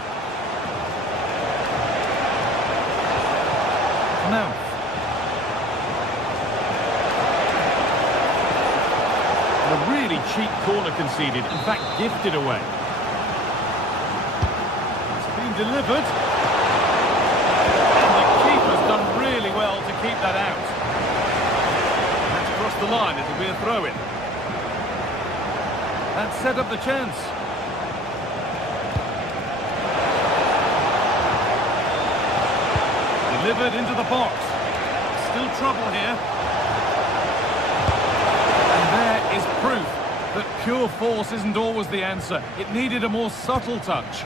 Now. A really cheap corner conceded, in fact gifted away. It's been delivered. And the keeper's done really well to keep that out. Across the line, it'll be a throw-in. That set up the chance. Delivered into the box. Still trouble here. And there is proof that pure force isn't always the answer. It needed a more subtle touch.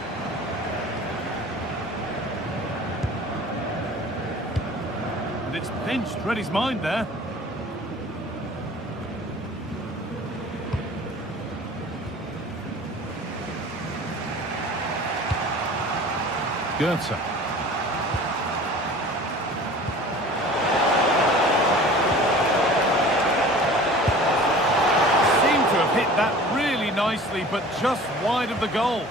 And it's pinched, read his mind there. Goetze. Seemed to have hit that really nicely, but just wide of the goal.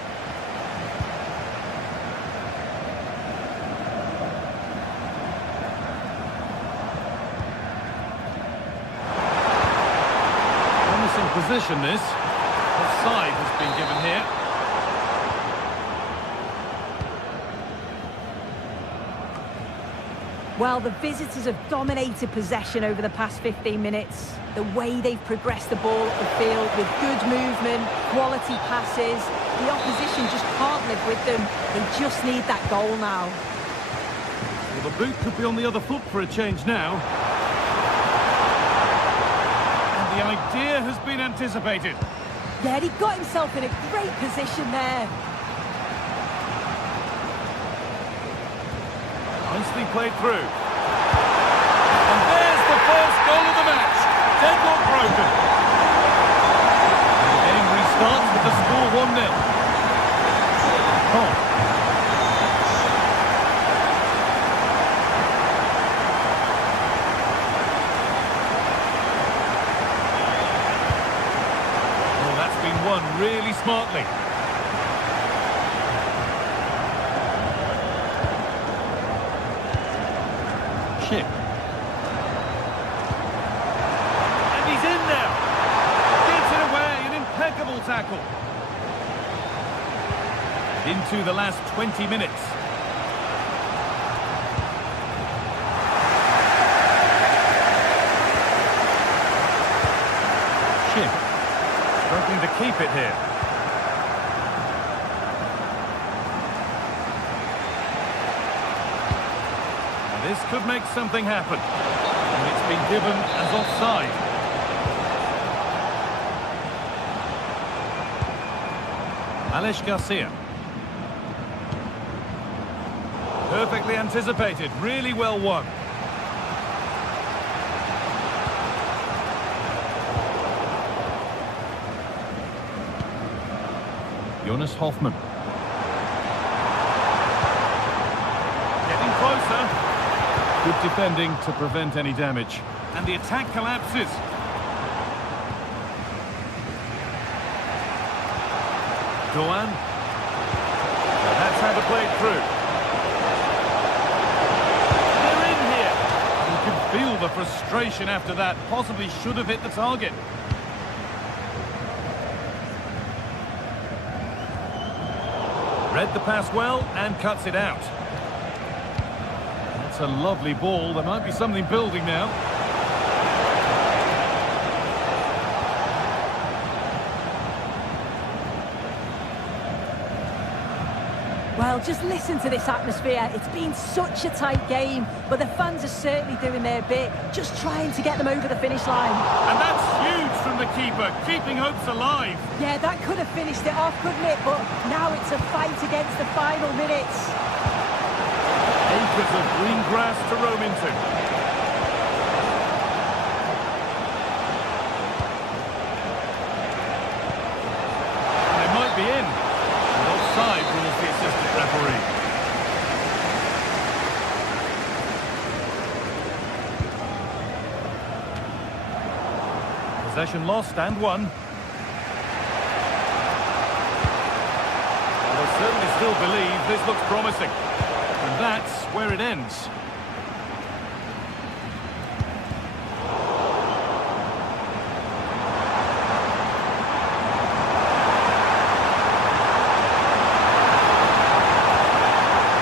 Promising position this. Offside has been given here. Well, the visitors have dominated possession over the past 15 minutes. The way they've progressed the ball up the field with good movement, quality passes. The opposition just can't live with them. They just need that goal now. Well, the boot could be on the other foot for a change now. And the idea has been anticipated. Yeah, he got himself in a great position there. Nicely played through. And there's the first goal of the match. Deadlock broken. And the game restarts with the score 1-0. Oh. smartly. Chip. And he's in now. Gets it away, an impeccable tackle. Into the last 20 minutes. Chip. Struggling to keep it here. Now this could make something happen. And it's been given as offside. Alex Garcia. Perfectly anticipated, really well won. Jonas Hoffmann. Getting closer. Good defending to prevent any damage. And the attack collapses. Doan. That's how to play it through. They're in here. You can feel the frustration after that. Possibly should have hit the target. Read the pass well and cuts it out. That's a lovely ball. There might be something building now. Well, just listen to this atmosphere. It's been such a tight game, but the fans are certainly doing their bit, just trying to get them over the finish line. And that's huge from the keeper, keeping hopes alive. Yeah, that could have finished it off, couldn't it? But now it's a fight against the final minutes. Acres of green grass to roam into. They might be in. And offside rules the assistant referee. Possession lost and won. Well, they certainly still believe this looks promising. And that's where it ends.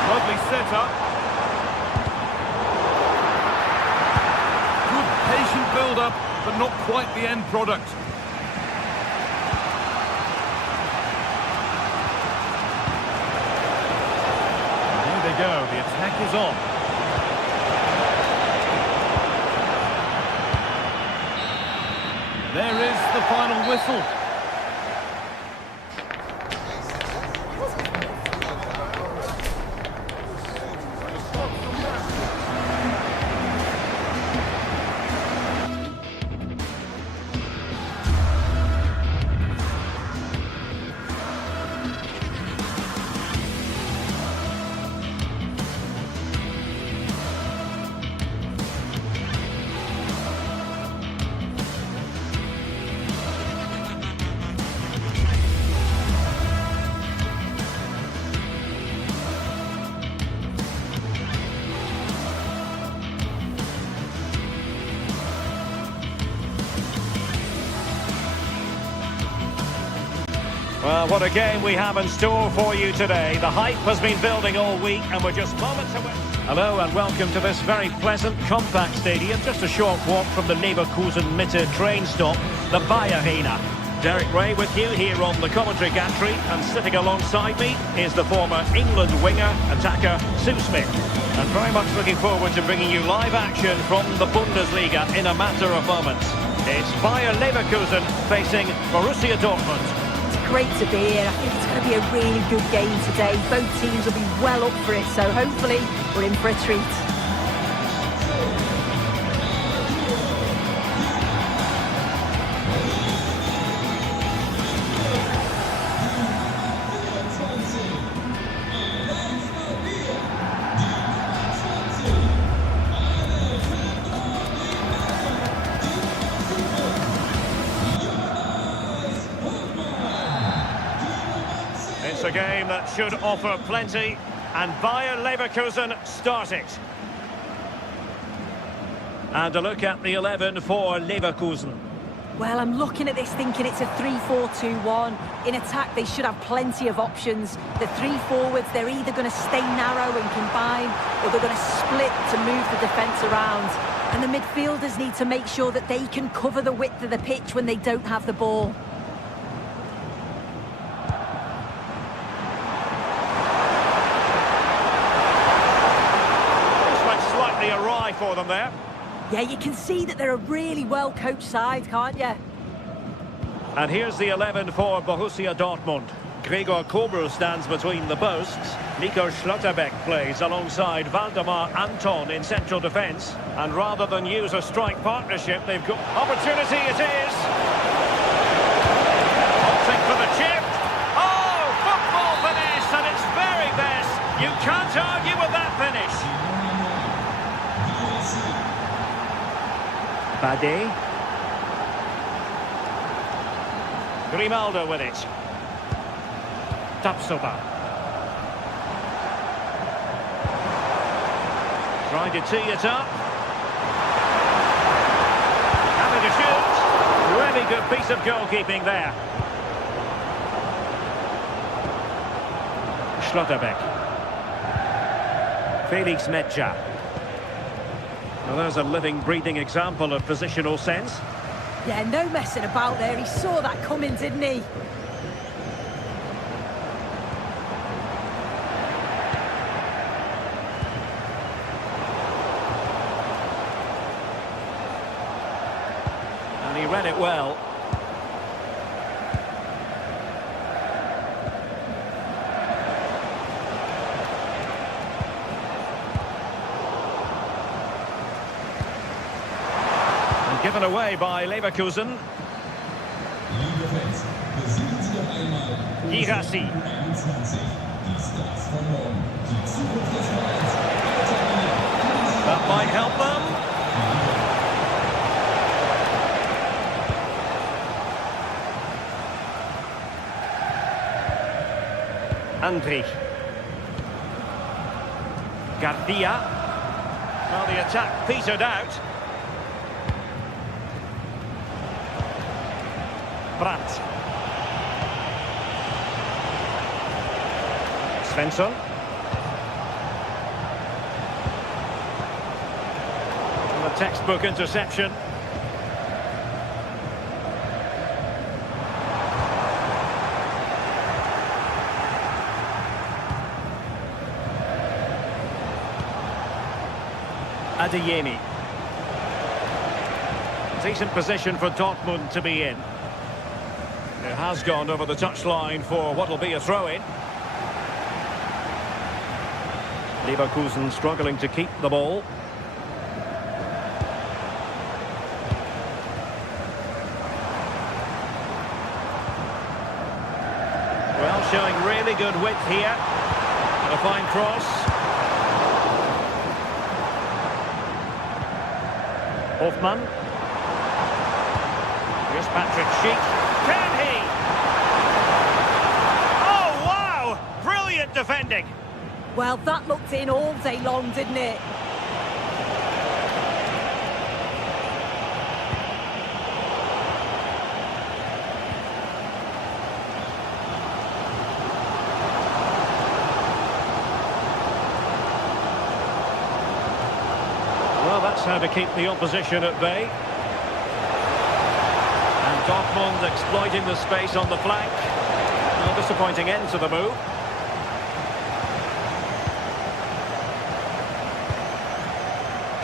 Lovely setup. Good patient build-up, but not quite the end product. Go. The attack is on. There is the final whistle. Well, what a game we have in store for you today. The hype has been building all week and we're just moments away. Hello and welcome to this very pleasant, compact stadium, just a short walk from the Leverkusen-Mitte train stop, the Bayerhena. Derek Ray with you here on the commentary gantry, and sitting alongside me is the former England winger, attacker, Sue Smith. And very much looking forward to bringing you live action from the Bundesliga in a matter of moments. It's Bayer Leverkusen facing Borussia Dortmund. Great to be here. I think it's going to be a really good game today. Both teams will be well up for it, so hopefully we're in for a treat. It's a game that should offer plenty, and Bayer Leverkusen start it. And a look at the 11 for Leverkusen. Well, I'm looking at this thinking it's a 3-4-2-1. In attack, they should have plenty of options. The three forwards, they're either going to stay narrow and combine, or they're going to split to move the defence around. And the midfielders need to make sure that they can cover the width of the pitch when they don't have the ball. This went slightly awry for them there. Yeah, you can see that they're a really well-coached side, can't you? And here's the 11 for Borussia Dortmund. Gregor Kobel stands between the posts. Nico Schlotterbeck plays alongside Valdemar Anton in central defence. And rather than use a strike partnership, they've got opportunity. It is. Opting for the chip. Oh, football finish, and it's very best. You can't argue with that finish. Bade. Grimaldo with it. Tapsoba. Trying to tee it up. Having to shoot. Really good piece of goalkeeping there. Schlotterbeck. Felix Metscher. Well, there's a living, breathing example of positional sense. Yeah, no messing about there. He saw that coming, didn't he? And he read it well. Given away by Leverkusen. Girassi. That might help them. Andrich. Garcia. Well, the attack petered out. Brandt. Svensson. And a textbook interception. Adeyemi. Decent position for Dortmund to be in. It has gone over the touchline for what will be a throw-in. Leverkusen struggling to keep the ball. Well, showing really good width here. And a fine cross. Hoffmann. Here's Patrick Schick. Can he? Oh, wow! Brilliant defending. Well, that looked in all day long, didn't it? Well, that's how to keep the opposition at bay. Dortmund exploiting the space on the flank. A disappointing end to the move.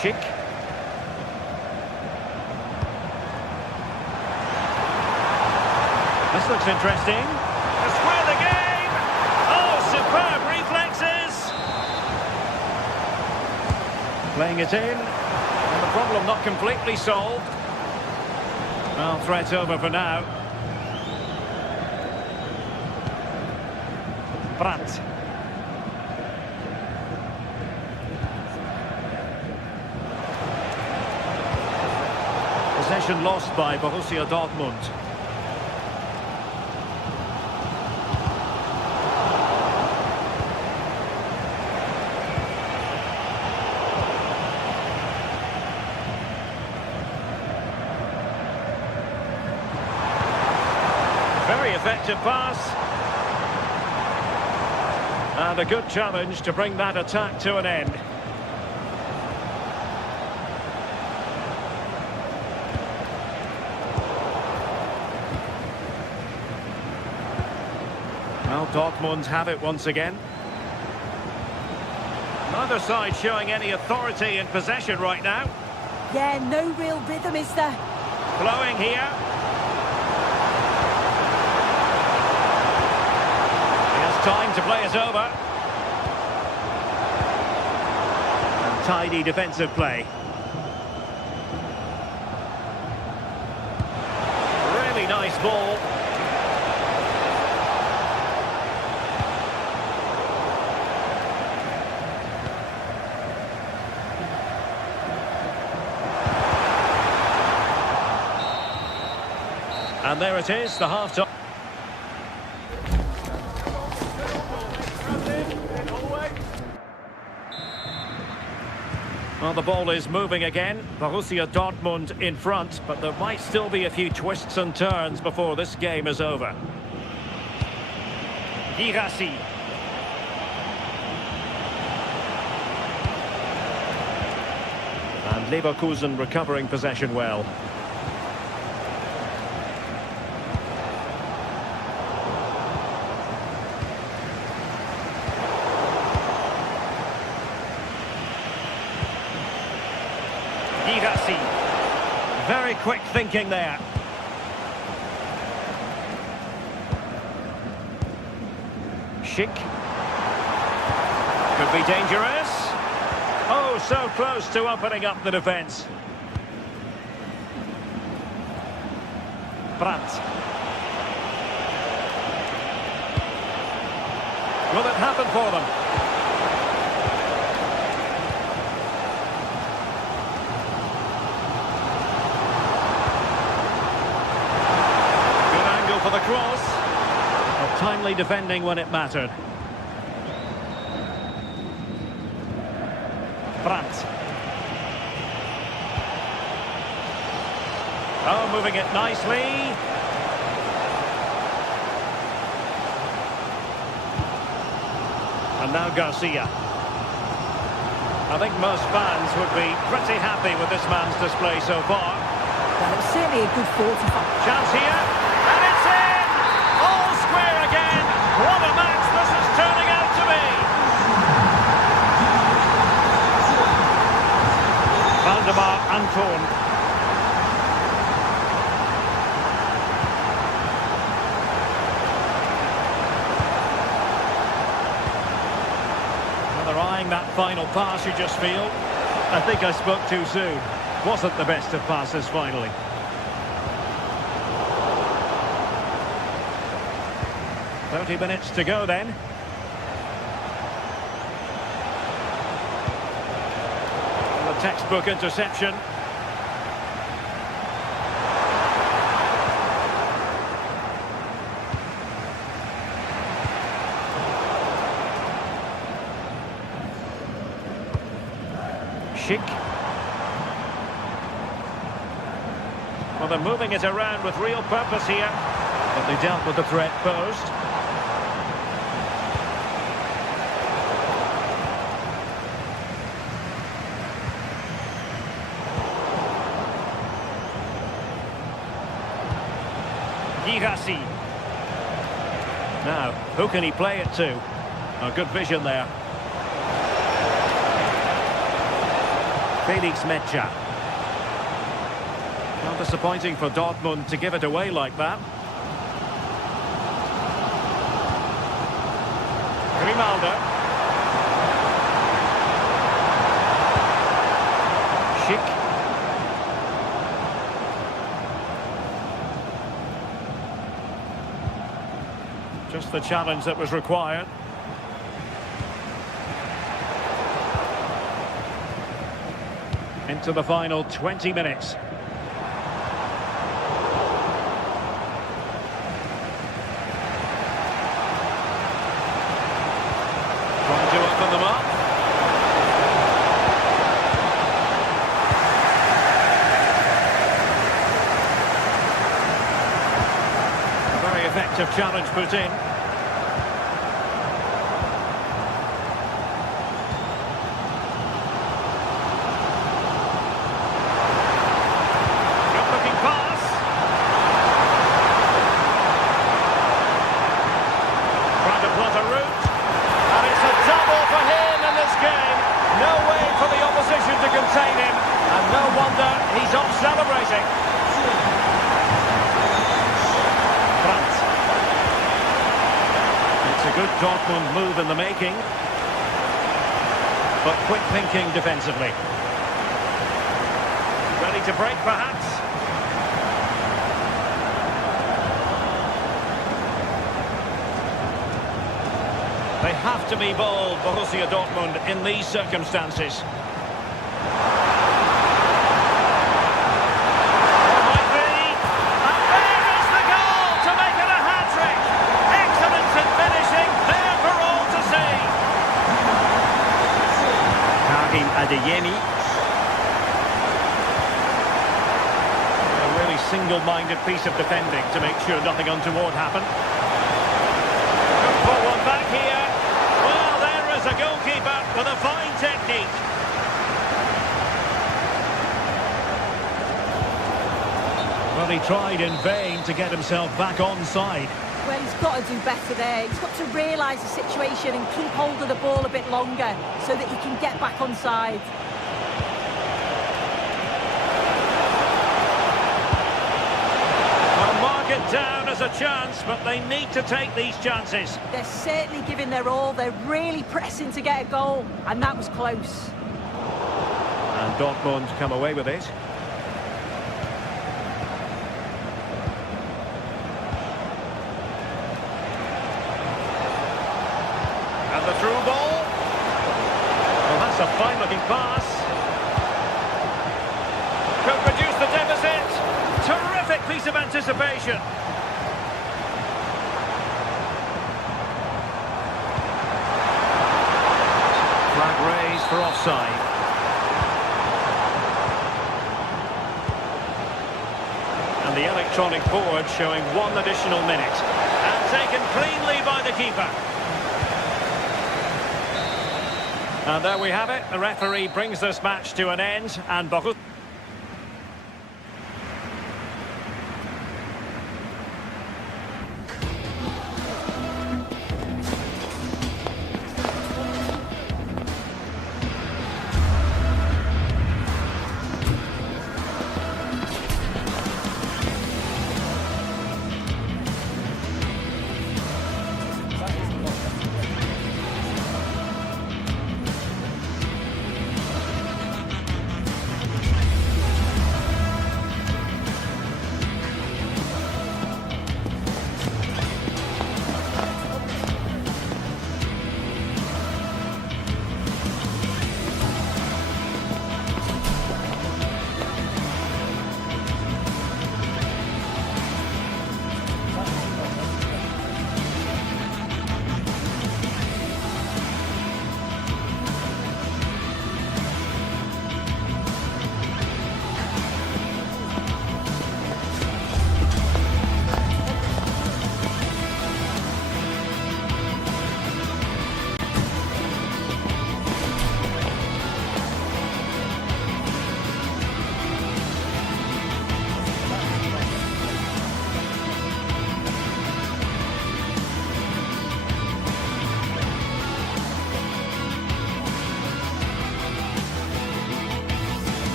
Schick. This looks interesting. To square the game! Oh, superb reflexes! Playing it in. And the problem not completely solved. Well, threat over for now. Brandt. Possession lost by Borussia Dortmund. Very effective pass. And a good challenge to bring that attack to an end. Well, Dortmund have it once again. Neither side showing any authority in possession right now. Yeah, no real rhythm, is there? Flowing here. He has time to play it over. And tidy defensive play. Really nice ball. And there it is, the half-time. Well, the ball is moving again. Borussia Dortmund in front, but there might still be a few twists and turns before this game is over. Girassi. And Leverkusen recovering possession well. Girassi. Very quick thinking there. Schick. Could be dangerous. Oh, so close to opening up the defence. Brandt. Will it happen for them? For the cross, but timely defending when it mattered. Brandt. Oh, moving it nicely. And now Garcia. I think most fans would be pretty happy with this man's display so far. Well, it was certainly a good 45. Chance here. And it's in! All square again! What a match this is turning out to be! Valdemar Anton. Well, they're eyeing that final pass, you just feel. I think I spoke too soon. Wasn't the best of passes finally. "30 minutes to go then." And the textbook interception. Schick. Well, they're moving it around with real purpose here, but they dealt with the threat posed. Girassi. Now, who can he play it to? Oh, good vision there. Felix Mecha. Not disappointing for Dortmund to give it away like that. Grimaldo. Schick. Just the challenge that was required. Into the final 20 minutes. Trying to open them up. A very effective Effective challenge put in. Good-looking pass. Trying to plot a route. And it's a double for him in this game. No way for the opposition to contain him. And no wonder he's off celebrating. It's a good Dortmund move in the making. But quick thinking defensively. Ready to break perhaps. They have to be bold, Borussia Dortmund, in these circumstances. Adeyemi. A really single-minded piece of defending to make sure nothing untoward happened. Good put one back here. Well, there is a goalkeeper with a fine technique. Well, he tried in vain to get himself back onside. Well, he's got to do better there. He's got to realise the situation and keep hold of the ball a bit longer so that he can get back onside. Well, mark it down as a chance, but they need to take these chances. They're certainly giving their all. They're really pressing to get a goal, and that was close. And Dortmund come away with it. The through ball. Well, that's a fine-looking pass. Could reduce the deficit. Terrific piece of anticipation. Flag raised for offside. And the electronic board showing 1 additional minute. And taken cleanly by the keeper. And there we have it. The referee brings this match to an end, and Borussia.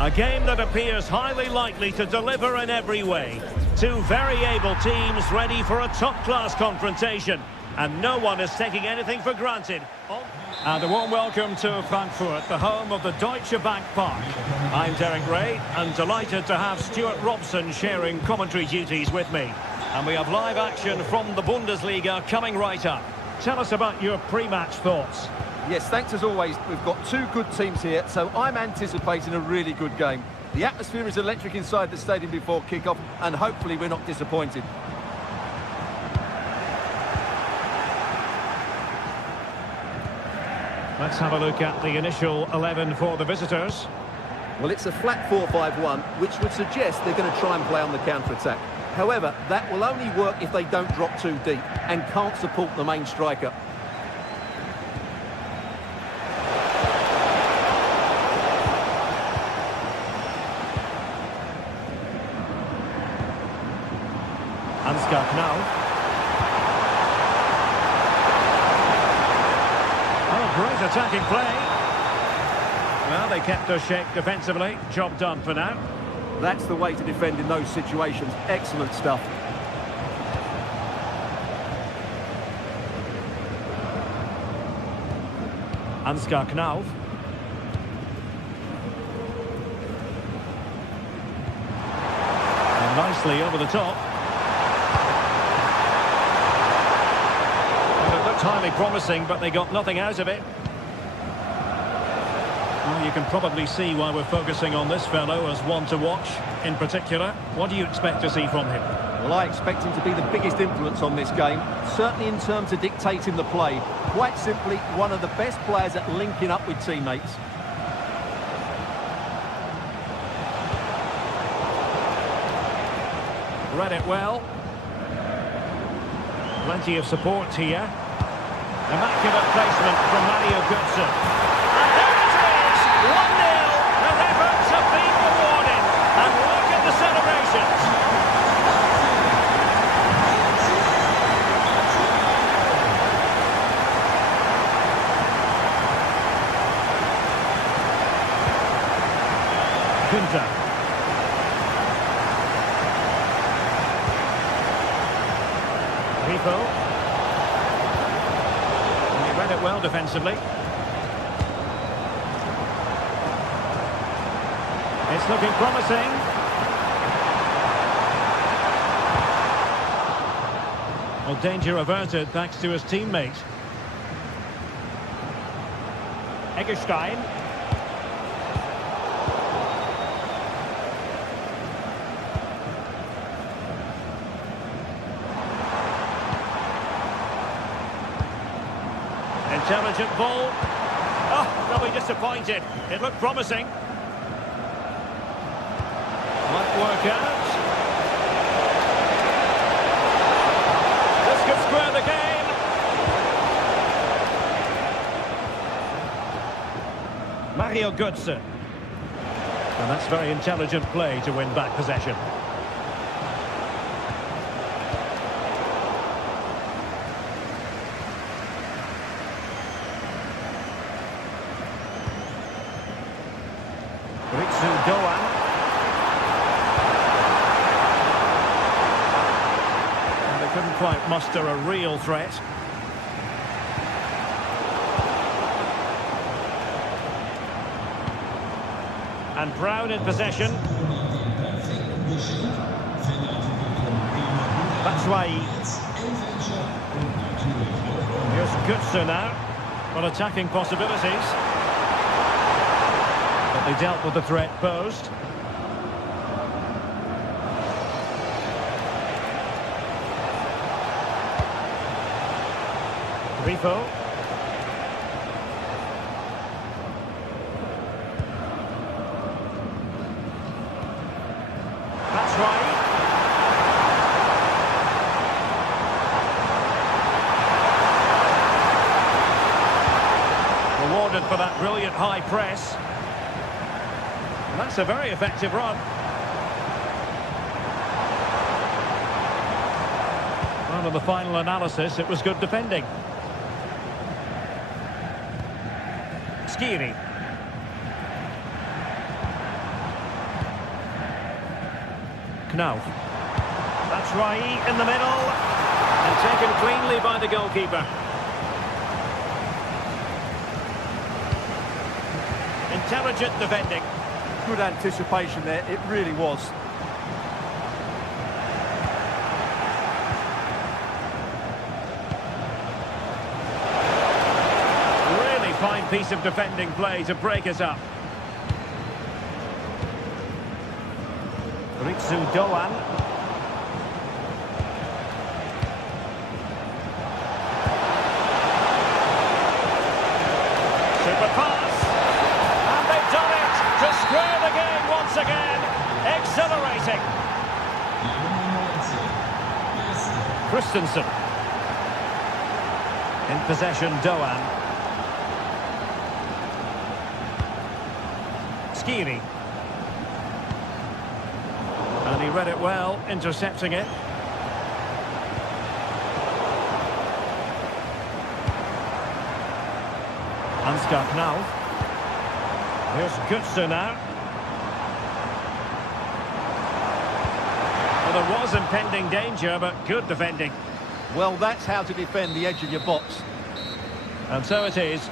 A game that appears highly likely to deliver in every way. Two very able teams ready for a top-class confrontation. And no one is taking anything for granted. And a warm welcome to Frankfurt, the home of the Deutsche Bank Park. I'm Derek Ray, and delighted to have Stuart Robson sharing commentary duties with me. And we have live action from the Bundesliga coming right up. Tell us about your pre-match thoughts. Yes, thanks as always. We've got two good teams here, so I'm anticipating a really good game. The atmosphere is electric inside the stadium before kick-off, and hopefully we're not disappointed. Let's have a look at the initial 11 for the visitors. Well, it's a flat 4-5-1, which would suggest they're going to try and play on the counter-attack. However, that will only work if they don't drop too deep and can't support the main striker. Ansgar now. Great attacking play. Well, they kept their shape defensively. Job done for now. That's the way to defend in those situations. Excellent stuff. Ansgar Knauf. And nicely over the top. Highly promising, but they got nothing out of it. Well, you can probably see why we're focusing on this fellow as one to watch in particular. What do you expect to see from him? Well, I expect him to be the biggest influence on this game, certainly in terms of dictating the play. Quite simply, one of the best players at linking up with teammates. Read it well. Plenty of support here. Immaculate placement from Mario Götze. And there it is! 1-0. Their efforts have been rewarded. And look at the celebrations. Günther. Rico. Read it well defensively. It's looking promising. Well, danger averted thanks to his teammate. Eggestein. Intelligent ball. Oh, they'll be disappointed. It looked promising. Might work out. This could square the game. Mario Götze. And that's very intelligent play to win back possession. Couldn't quite muster a real threat. And Brown in possession. Batshuayi. Here's Götze now. Well, attacking possibilities. But they dealt with the threat posed. Rifo. Batshuayi. Rewarded for that brilliant high press. And that's a very effective run. Well, in the final analysis, it was good defending. Skiri. Knauf. Batshuayi in the middle. And taken cleanly by the goalkeeper. intelligent defending. Good anticipation there, it really was. Really fine piece of defending play to break us up. Ritsu Doan. Super pass. And they've done it to square the game once again. Exhilarating. Christensen. In possession, Doan. Skiri. And he read it well, intercepting it. Ansgar Knauf. Here's Götze now. Well, there was impending danger, but good defending. Well, that's how to defend the edge of your box. And so it is.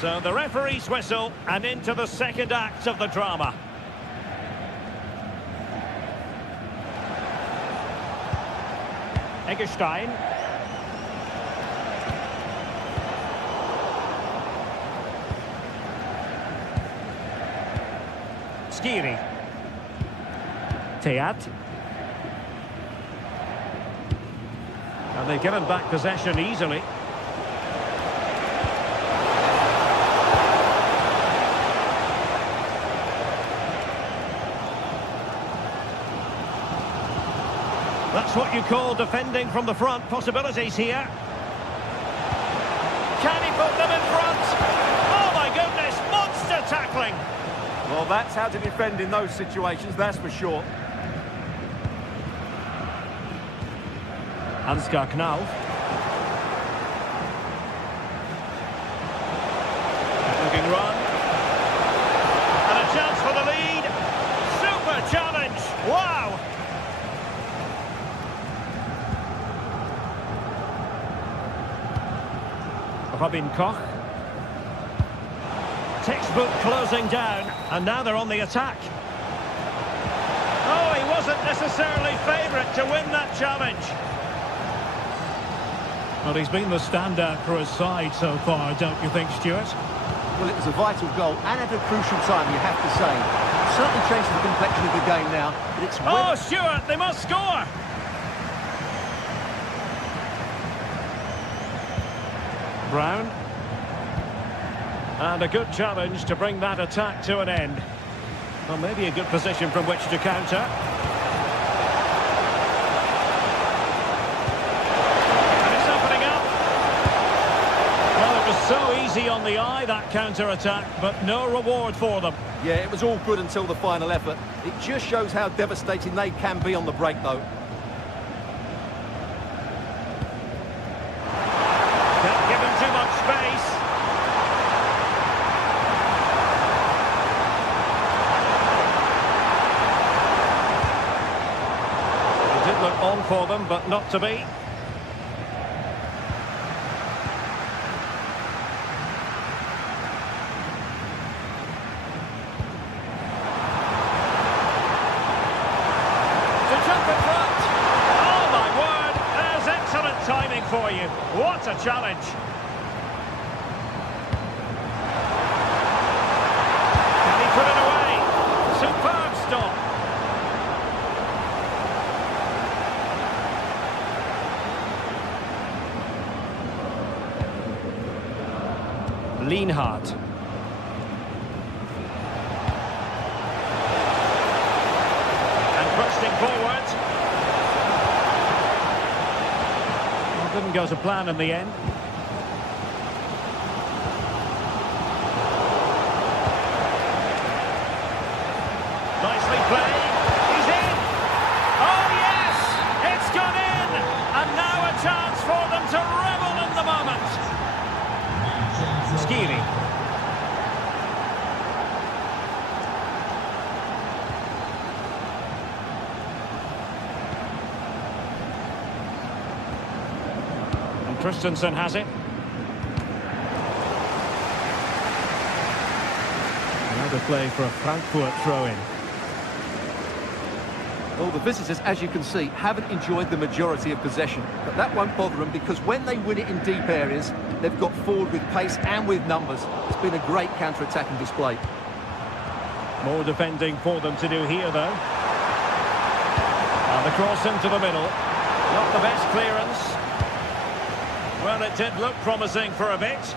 So the referee's whistle, and into the second act of the drama. Eggestein. Skiri. Teat. And they've given back possession easily. That's what you call defending from the front. Possibilities here. Can he put them in front? Oh my goodness, monster tackling. Well, that's how to defend in those situations, that's for sure. Ansgar Knauf. Looking run. And a chance for the lead. Super challenge. Wow. Robin Koch. Textbook closing down, and now they're on the attack. Oh, he wasn't necessarily favourite to win that challenge. Well, he's been the standout for his side so far, don't you think, Stuart? Well, it was a vital goal, and at a crucial time, you have to say. Certainly changes the complexion of the game now, but it's... Oh, Stuart, they must score! Brown. And a good challenge to bring that attack to an end. Well, maybe a good position from which to counter. And it's opening up. Well, it was so easy on the eye, that counter-attack, but no reward for them. Yeah, it was all good until the final effort. It just shows how devastating they can be on the break, though. Can't give him too much space. It did look on for them, but not to be. Timing for you. What a challenge. Can he put it away? Superb stop. Lienhardt. And thrusting forward. Didn't go to plan in the end. Nicely played. He's in. Oh, yes! It's gone in! And now a chance for them to revel in the moment. Skiri. Christensen has it. Another play for a Frankfurt throw-in. Well, the visitors, as you can see, haven't enjoyed the majority of possession. But that won't bother them because when they win it in deep areas, they've got forward with pace and with numbers. It's been a great counter-attacking display. More defending for them to do here, though. And the cross into the middle. Not the best clearance. Well, it did look promising for a bit.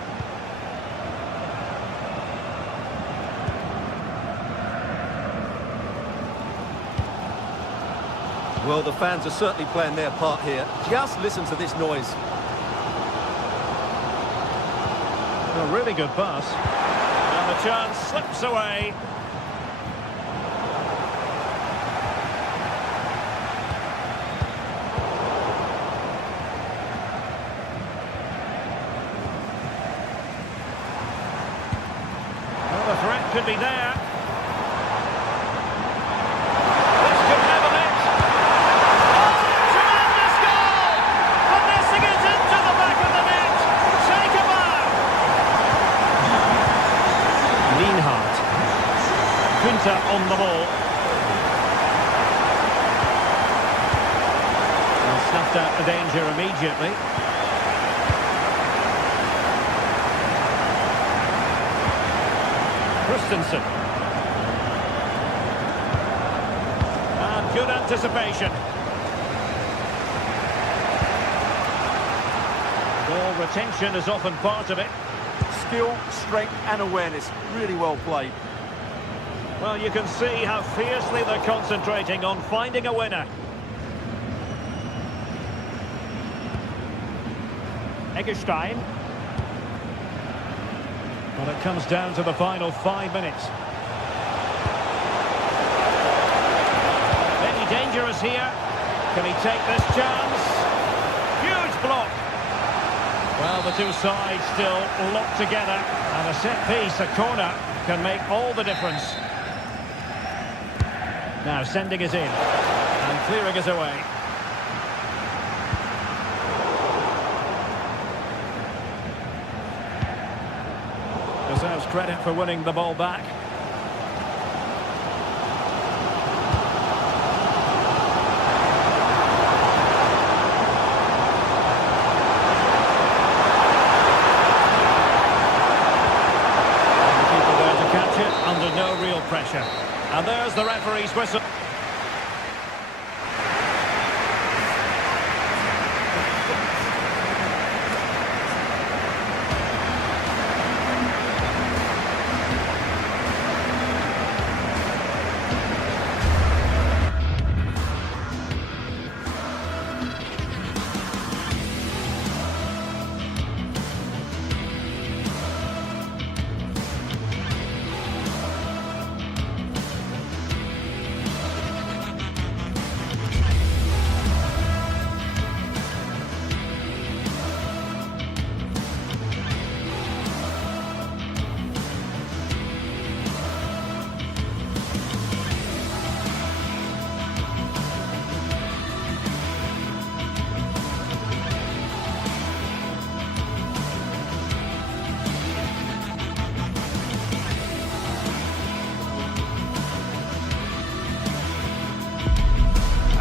Well, the fans are certainly playing their part here. Just listen to this noise. A really good pass. And the chance slips away. Well, the threat could be there. On the ball. And snuffed out the danger immediately. Christensen. And good anticipation. Ball retention is often part of it. Skill, strength and awareness. Really well played. Well, you can see how fiercely they're concentrating on finding a winner. Eggestein. Well, it comes down to the final 5 minutes. Very dangerous here. Can he take this chance? Huge block. Well, the two sides still locked together. And a set piece, a corner, can make all the difference. Now sending it in and clearing it away. Deserves credit for winning the ball back. And the keeper there to catch it under no real pressure. And there's the referee's whistle.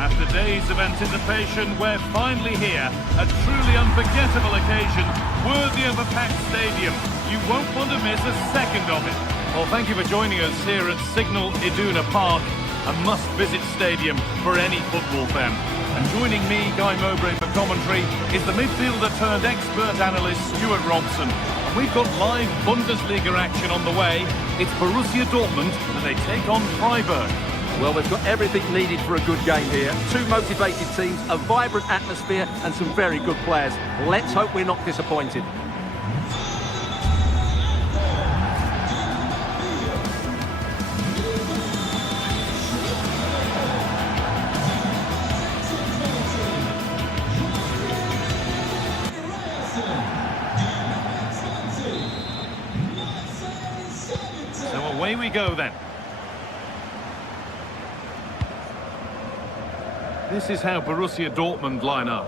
After days of anticipation, we're finally here. A truly unforgettable occasion, worthy of a packed stadium. You won't want to miss a second of it. Well, thank you for joining us here at Signal Iduna Park, a must-visit stadium for any football fan. And joining me, Guy Mowbray, for commentary is the midfielder-turned-expert analyst Stuart Robson. And we've got live Bundesliga action on the way. It's Borussia Dortmund, and they take on Freiburg. Well, they've got everything needed for a good game here. Two motivated teams, a vibrant atmosphere and some very good players. Let's hope we're not disappointed. So away we go then. This is how Borussia Dortmund line up.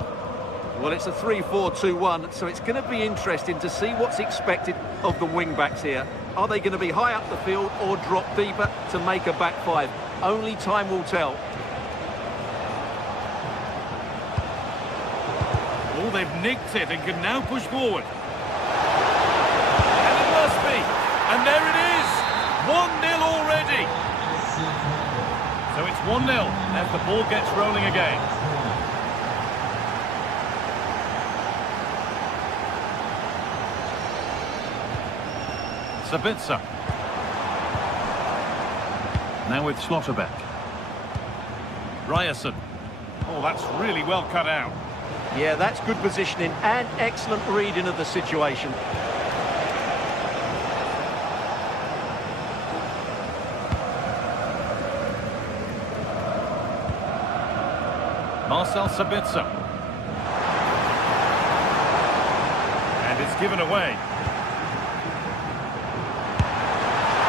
Well, it's a 3-4-2-1, so it's going to be interesting to see what's expected of the wing-backs here. Are they going to be high up the field or drop deeper to make a back five? Only time will tell. Oh, they've nicked it and can now push forward. And it must be. And there it is. 1-0 already. So it's 1-0 as the ball gets rolling again. Sabitzer. Now with Schlotterbeck. Ryerson. Oh, that's really well cut out. Yeah, that's good positioning and excellent reading of the situation. Marcel Sabitzer. And it's given away.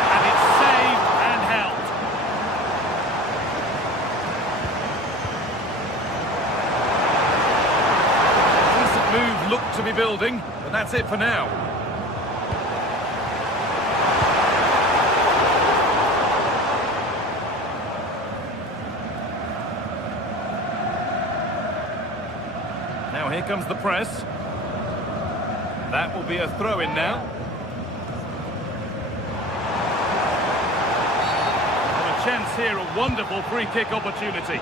And it's saved and held. Decent move looked to be building, but that's it for now. Now here comes the press. That will be a throw-in now. And a chance here, a wonderful free-kick opportunity.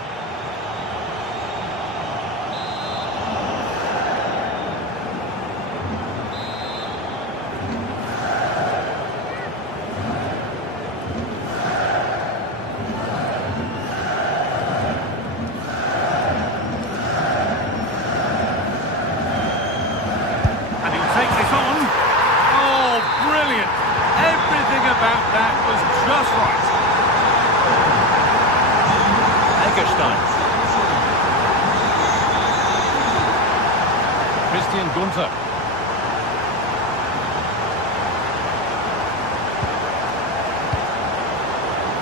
Gunter.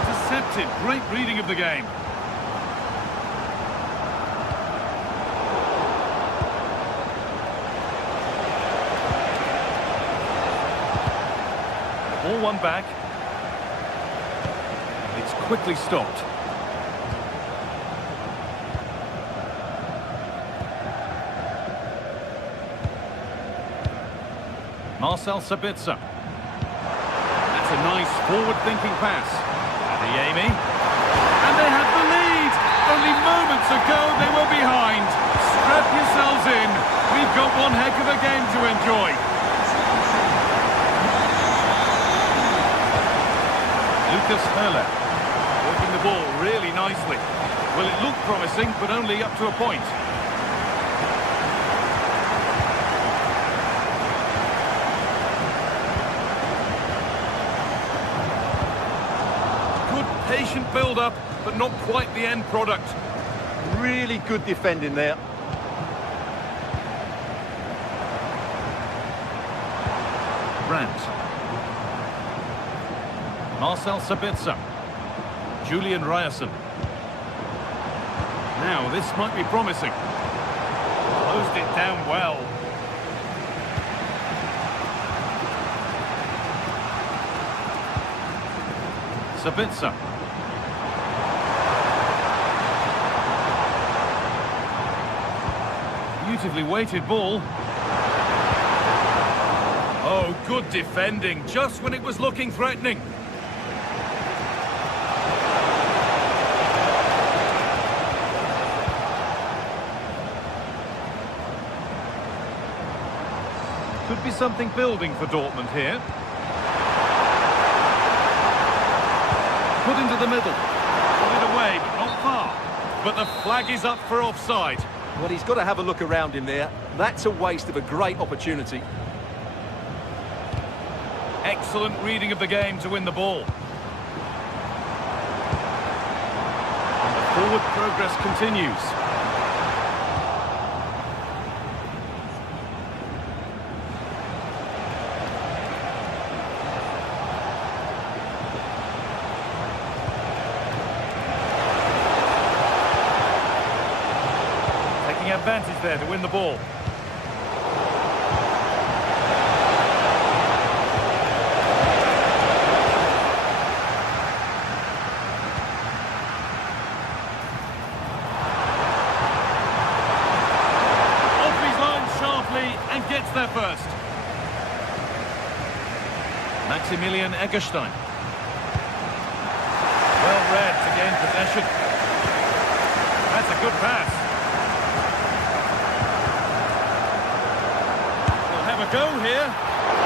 Intercepted. Great reading of the game. Ball one back. It's quickly stopped. Marcel Sabitzer. That's a nice forward-thinking pass. Adeyemi. And they have the lead! Only moments ago they were behind. Strap yourselves in. We've got one heck of a game to enjoy. Lucas Höller. Working the ball really nicely. Well, it looked promising, but only up to a point. Patient build-up, but not quite the end product. Really good defending there. Brandt. Marcel Sabitzer. Julian Ryerson. Now, this might be promising. Closed it down well. Sabitzer. Beautifully weighted ball. Oh, good defending, just when it was looking threatening. Could be something building for Dortmund here. Put into the middle. Put it away, but not far. But the flag is up for offside. Well, he's got to have a look around him there. That's a waste of a great opportunity. Excellent reading of the game to win the ball. And the forward progress continues. advantage there to win the ball. Off his line sharply and gets there first. Maximilian Eggestein. Well read to gain possession. That's a good pass. They'll have a go here.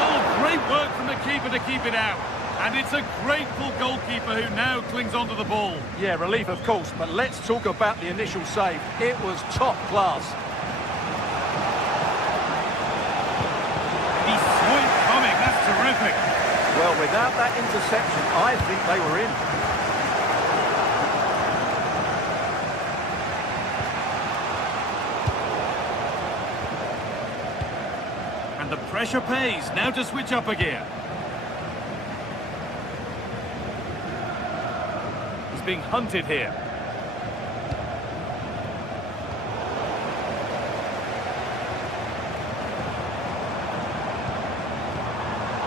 Oh, great work from the keeper to keep it out. And it's a grateful goalkeeper who now clings onto the ball. Yeah, relief of course, but let's talk about the initial save. It was top class. He saw it coming, that's terrific. Well, without that interception, I think they were in. And the pressure pays. Now to switch up a gear. He's being hunted here.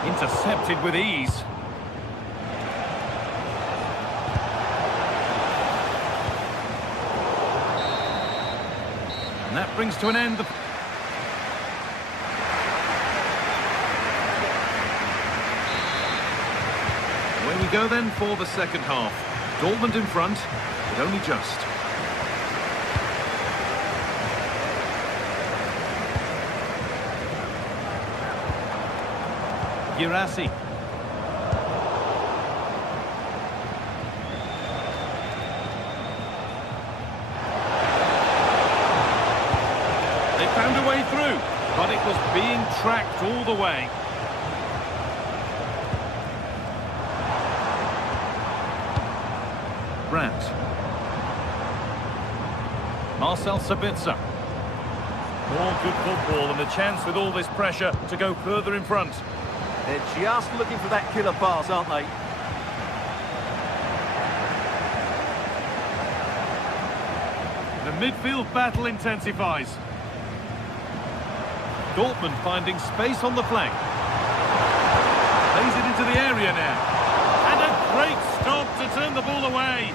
Intercepted with ease. And that brings to an end the... Away we go then for the second half. Dortmund in front, but only just. Girassi. They found a way through, but it was being tracked all the way. Brandt. Marcel Sabitzer. More good football and the chance with all this pressure to go further in front. They're just looking for that killer pass, aren't they? The midfield battle intensifies. Dortmund finding space on the flank. Plays it into the area now. And a great stop to turn the ball away.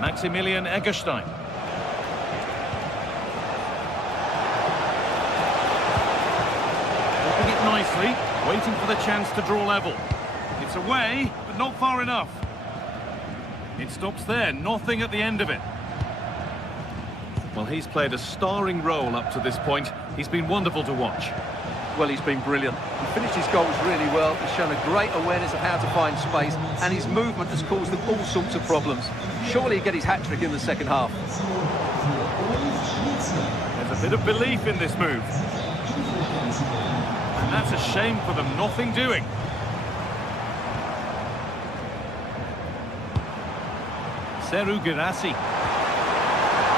Maximilian Eggestein. Opening it nicely, waiting for the chance to draw level. It's away, but not far enough. It stops there, nothing at the end of it. Well, he's played a starring role up to this point. He's been wonderful to watch. Well, he's been brilliant. He finished his goals really well. He's shown a great awareness of how to find space, and his movement has caused them all sorts of problems. Surely he'll get his hat-trick in the second half. There's a bit of belief in this move. And that's a shame for them, nothing doing. Serhou Guirassy.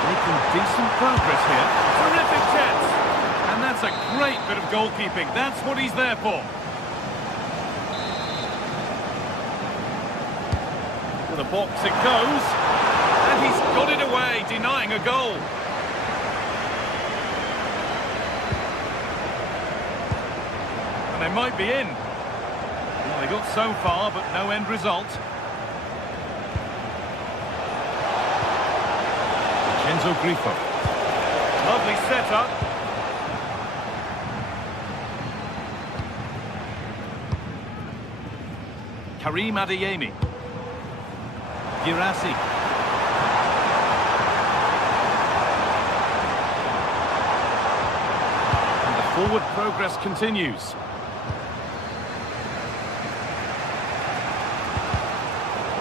Making decent progress here. Terrific chance. And that's a great bit of goalkeeping. That's what he's there for. To the box it goes. And he's got it away, denying a goal. And they might be in. Well, they got so far, but no end result. Enzo Grifo. Lovely setup. Karim Adeyemi. Girassi. And the forward progress continues.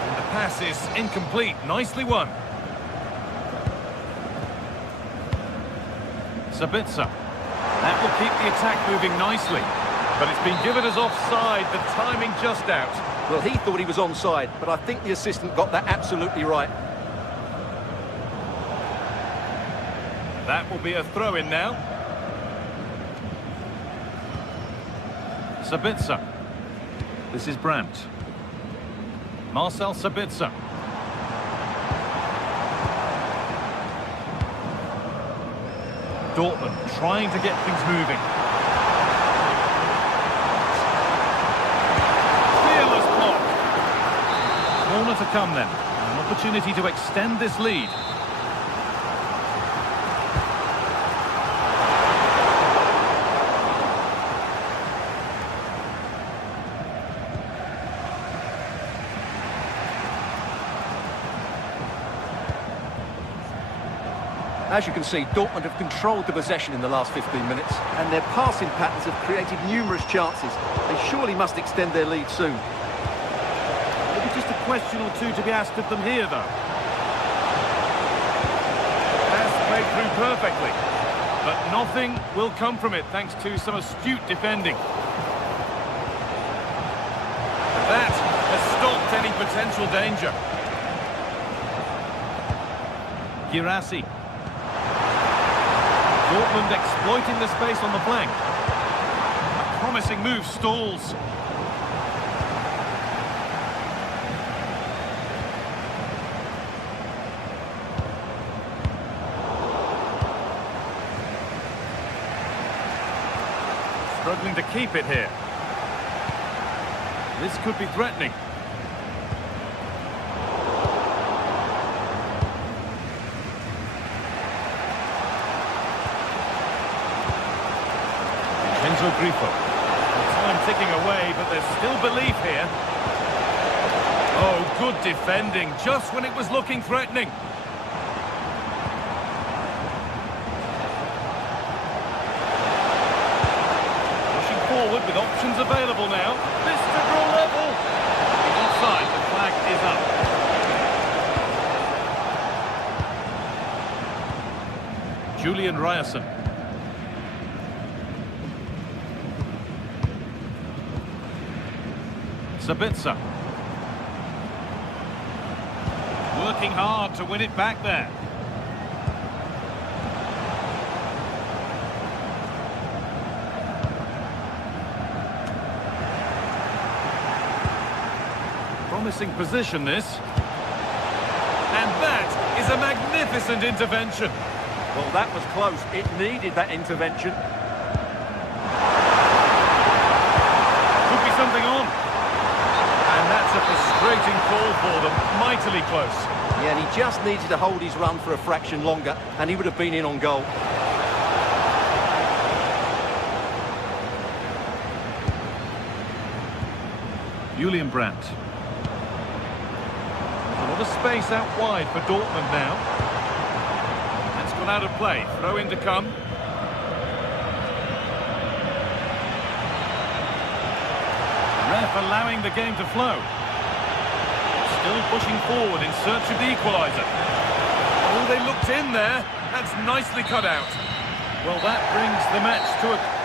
And the pass is incomplete. Nicely won. Sabitzer. That will keep the attack moving nicely. But it's been given as offside, the timing just out. Well, he thought he was onside, but I think the assistant got that absolutely right. That will be a throw-in now. Sabitzer. This is Brandt. Marcel Sabitzer. Dortmund trying to get things moving. Fearless block. Corner to come then. An opportunity to extend this lead. As you can see, Dortmund have controlled the possession in the last 15 minutes, and their passing patterns have created numerous chances. They surely must extend their lead soon. Maybe just a question or two to be asked of them here, though. Pass played through perfectly, but nothing will come from it thanks to some astute defending. That has stopped any potential danger. Girassi. Dortmund exploiting the space on the flank. A promising move stalls. Struggling to keep it here. This could be threatening. Grifo. Time ticking away, but there's still belief here. Oh, good defending, just when it was looking threatening. Pushing forward with options available now. This to draw level. He's offside, the flag is up. Julian Ryerson. Sabitzer. Working hard to win it back there. Promising position, this. And that is a magnificent intervention. Well, that was close. It needed that intervention. Could be something on. And that's a frustrating call for them. Mightily close. Yeah, and he just needed to hold his run for a fraction longer, and he would have been in on goal. Julian Brandt. A lot of space out wide for Dortmund now. That's gone out of play. Throw in to come. Ref allowing the game to flow. Still pushing forward in search of the equaliser. Oh, they looked in there. That's nicely cut out. Well, that brings the match to a...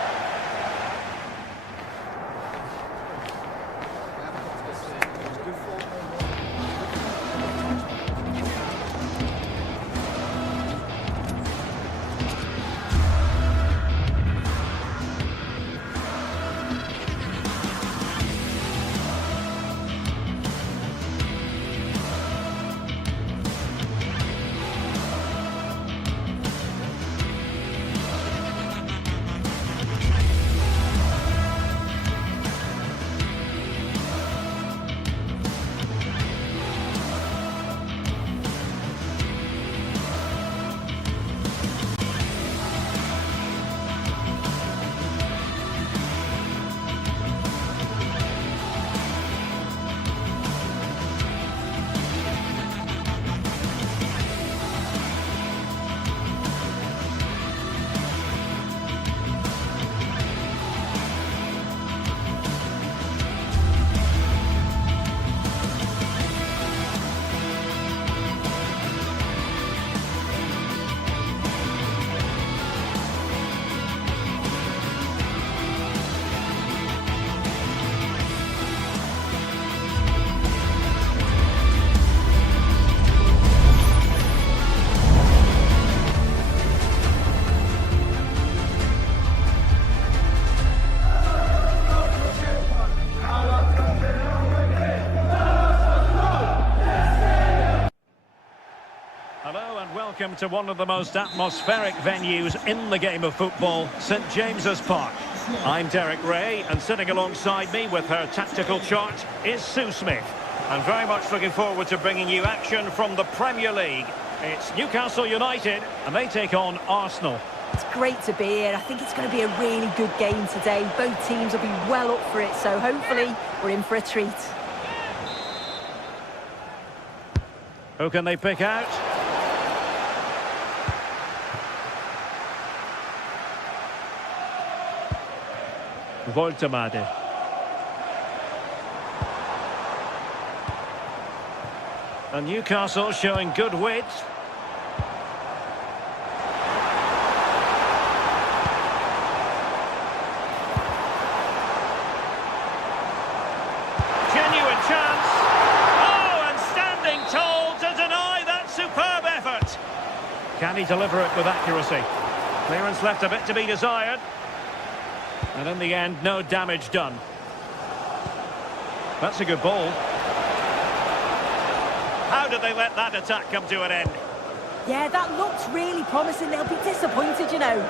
welcome to one of the most atmospheric venues in the game of football, St James's Park. I'm Derek Ray, and sitting alongside me with her tactical chart is Sue Smith. I'm very much looking forward to bringing you action from the Premier League. It's Newcastle United, and they take on Arsenal. It's great to be here. I think it's going to be a really good game today. Both teams will be well up for it, so hopefully we're in for a treat. Who can they pick out? Voltemade. And Newcastle showing good width. Genuine chance. Oh, and standing tall to deny that superb effort. Can he deliver it with accuracy? Clearance left a bit to be desired. And in the end, no damage done. That's a good ball. How did they let that attack come to an end? Yeah, that looks really promising. They'll be disappointed, you know.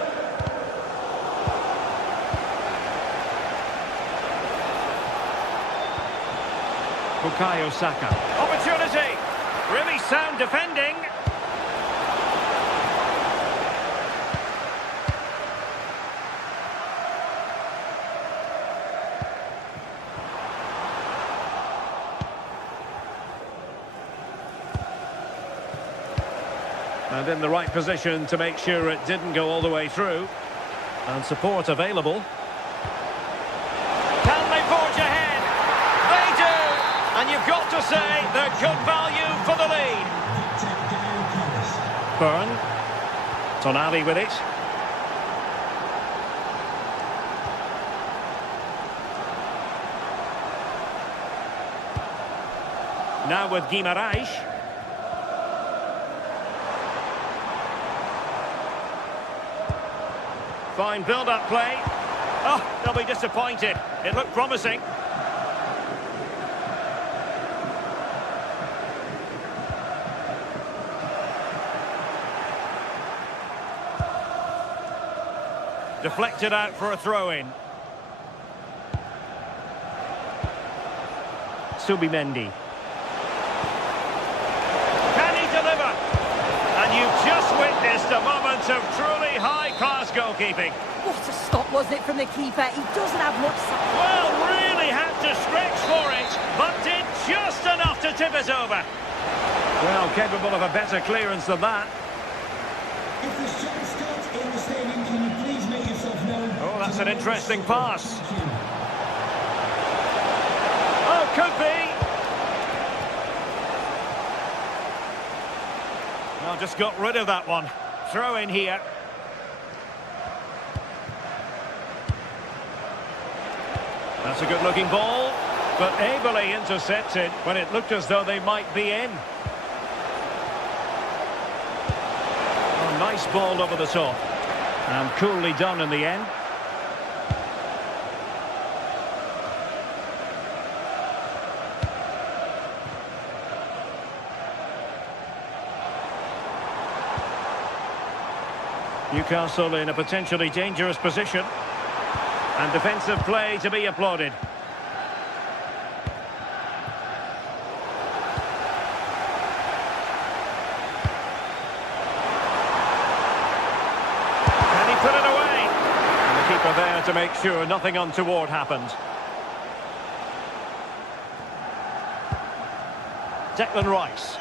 Bukayo Saka. Opportunity! Really sound defending. And in the right position to make sure it didn't go all the way through. And support available. Can they forge ahead? They do! And you've got to say they're good value for the lead. Byrne. Tonali with it. Now with Guimaraes. Fine build-up play. Oh, they'll be disappointed. It looked promising. Deflected out for a throw-in. Subimendi. Can he deliver? And you've just witnessed a moment of truly high-class goalkeeping. What a stop, wasn't it, from the keeper? He doesn't have much... Well, really had to stretch for it, but did just enough to tip it over. Well, capable of a better clearance than that. If the show starts in the stadium, can you please make yourself known? Oh, that's an interesting pass. Oh, could be. Well, just got rid of that one. Throw in here. That's a good-looking ball, but ably intercepted when it looked as though they might be in. Oh, nice ball over the top. And coolly done in the end. Newcastle in a potentially dangerous position. And defensive play to be applauded. Can he put it away? And the keeper there to make sure nothing untoward happened. Declan Rice.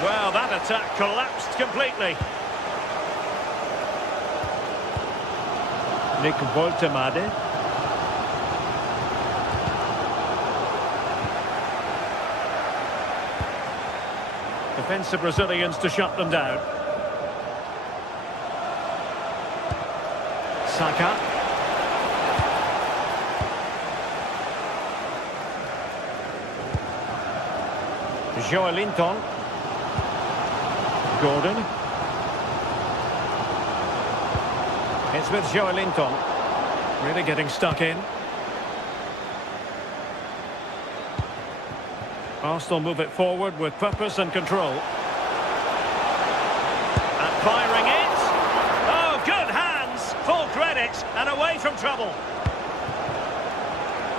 Well, that attack collapsed completely. Nick Voltemade. Defensive Brazilians to shut them down. Saka. Joelinton. Gordon. It's with Joelinton. Really getting stuck in. Arsenal move it forward with purpose and control. And firing it. Oh, good hands. Full credit and away from trouble.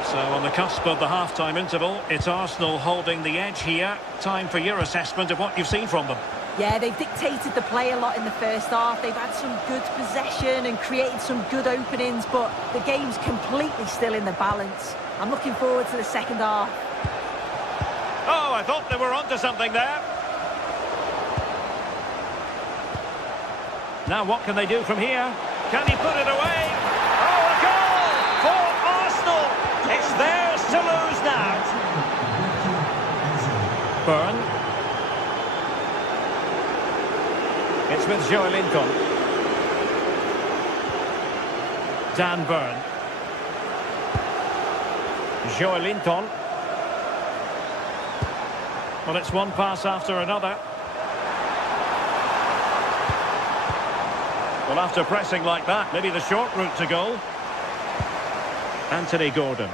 So on the cusp of the half-time interval, it's Arsenal holding the edge here. Time for your assessment of what you've seen from them. Yeah, they've dictated the play a lot in the first half. They've had some good possession and created some good openings, but the game's completely still in the balance. I'm looking forward to the second half. Oh, I thought they were onto something there. Now what can they do from here? Can he put it away? Oh, a goal for Arsenal! It's theirs to lose now. Byrne. It's with Joelinton. Dan Byrne. Joelinton. Well, it's one pass after another. Well, after pressing like that, maybe the short route to goal. Anthony Gordon.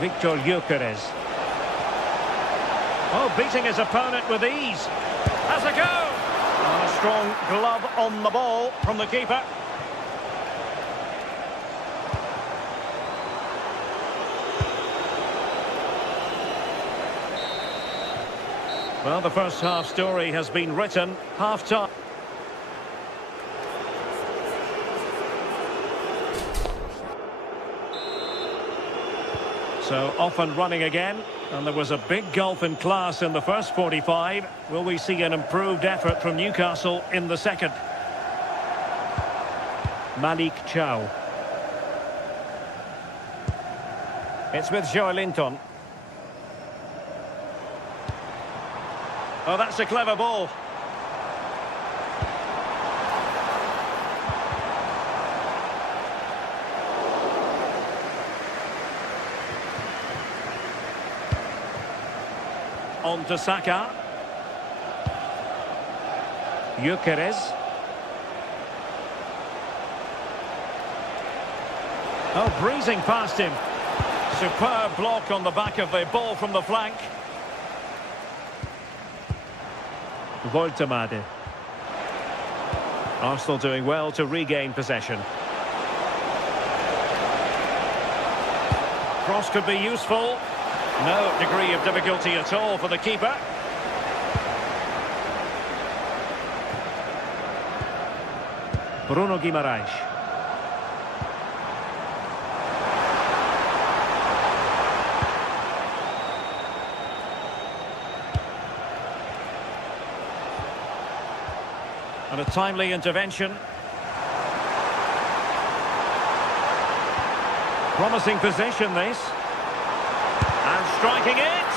Victor Gyökeres. Oh, beating his opponent with ease. Has a go. And a strong glove on the ball from the keeper. Well, the first half story has been written. Half-time. So off and running again, and there was a big gulf in class in the first 45. Will we see an improved effort from Newcastle in the second? Malik Chow. It's with Joelinton. Oh, that's a clever ball. On to Saka. Gyökeres. Oh, breezing past him. Superb block on the back of the ball from the flank. Voltemade. Arsenal doing well to regain possession. Cross could be useful. No degree of difficulty at all for the keeper. Bruno Guimaraes. And a timely intervention. Promising possession, this. And striking it.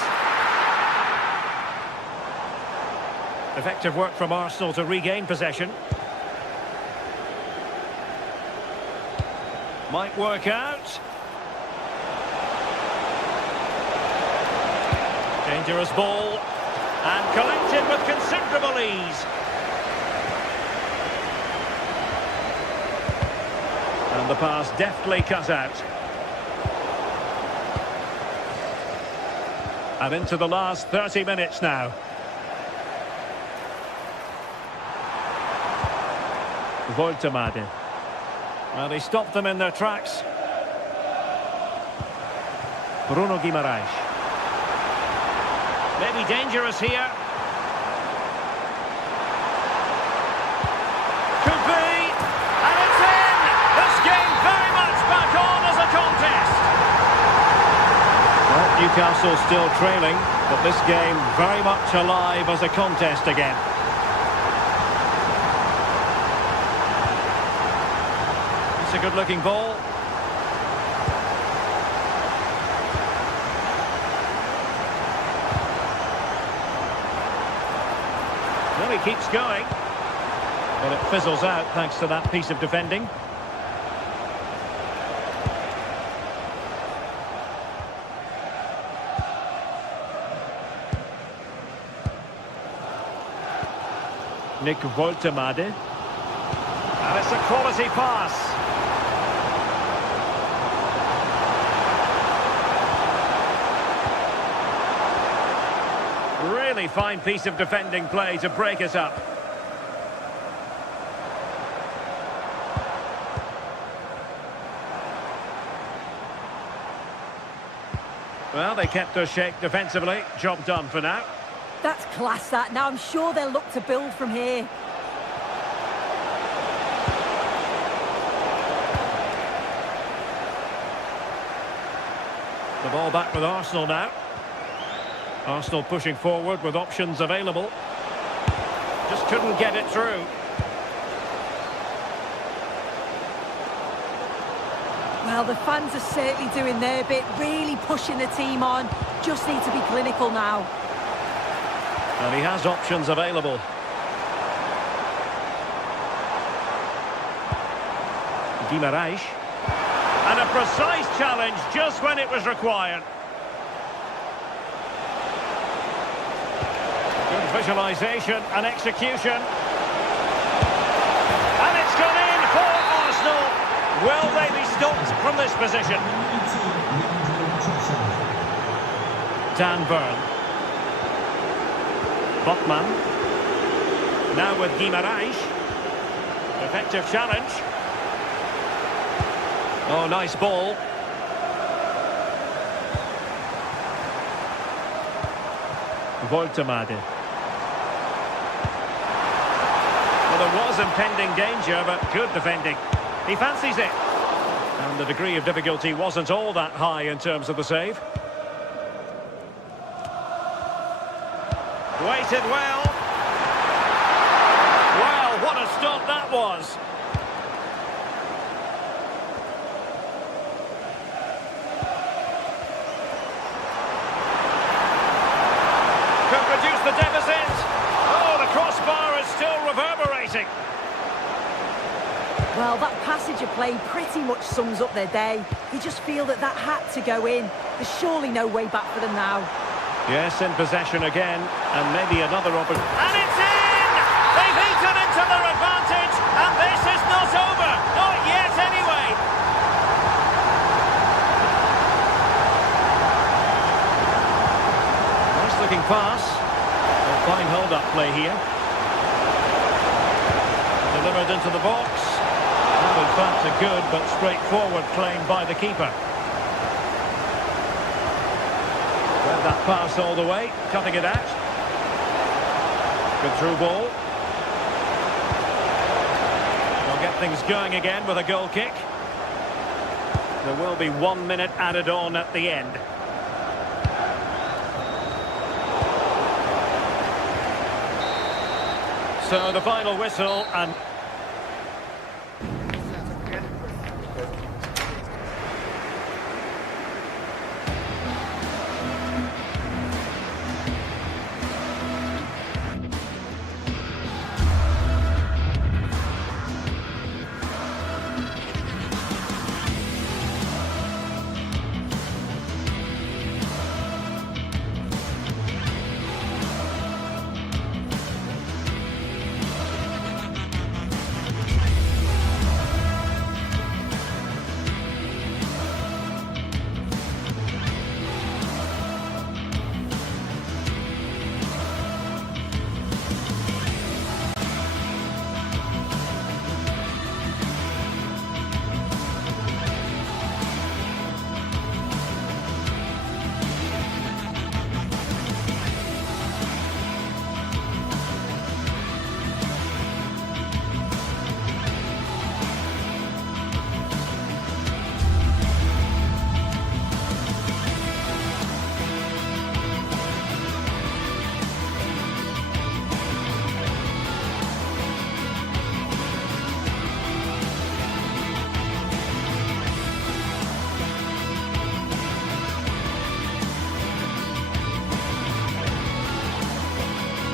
Effective work from Arsenal to regain possession. Might work out. Dangerous ball. And collected with considerable ease. And the pass deftly cut out. And into the last 30 minutes now. Voltemade. Well, he stopped them in their tracks. Bruno Guimaraes. Maybe dangerous here. Could be. And it's in! This game very much back on as a contest. Well, Newcastle still trailing, but this game very much alive as a contest again. It's a good-looking ball. Well, he keeps going, but it fizzles out thanks to that piece of defending. Nick Voltemade. And it's a quality pass. Really fine piece of defending play to break it up. Well, they kept their shape defensively. Job done for now. That's class, that. Now I'm sure they'll look to build from here. The ball back with Arsenal now. Arsenal pushing forward with options available. Just couldn't get it through. Well, the fans are certainly doing their bit, really pushing the team on. Just need to be clinical now. And he has options available. Guimaraes. And a precise challenge just when it was required. Good visualisation and execution. And it's gone in for Arsenal. Will they be stopped from this position? Dan Burn. Botman. Now with Guimaraes. Effective challenge. Oh, nice ball. Voltemade. Well, there was impending danger, but good defending. He fancies it. And the degree of difficulty wasn't all that high in terms of the save. Waited well. Well, what a stop that was. Could reduce the deficit. Oh, the crossbar is still reverberating. Well, that passage of play pretty much sums up their day. You just feel that that had to go in. There's surely no way back for them now. Yes, in possession again, and maybe another opportunity. And it's in! They've eaten into their advantage, and this is not over. Not yet, anyway. Nice looking pass. A fine hold-up play here. Delivered into the box. Well, in fact, a good but straightforward claim by the keeper. Read that pass all the way, cutting it out. Good through ball. They'll get things going again with a goal kick. There will be 1 minute added on at the end. So the final whistle and...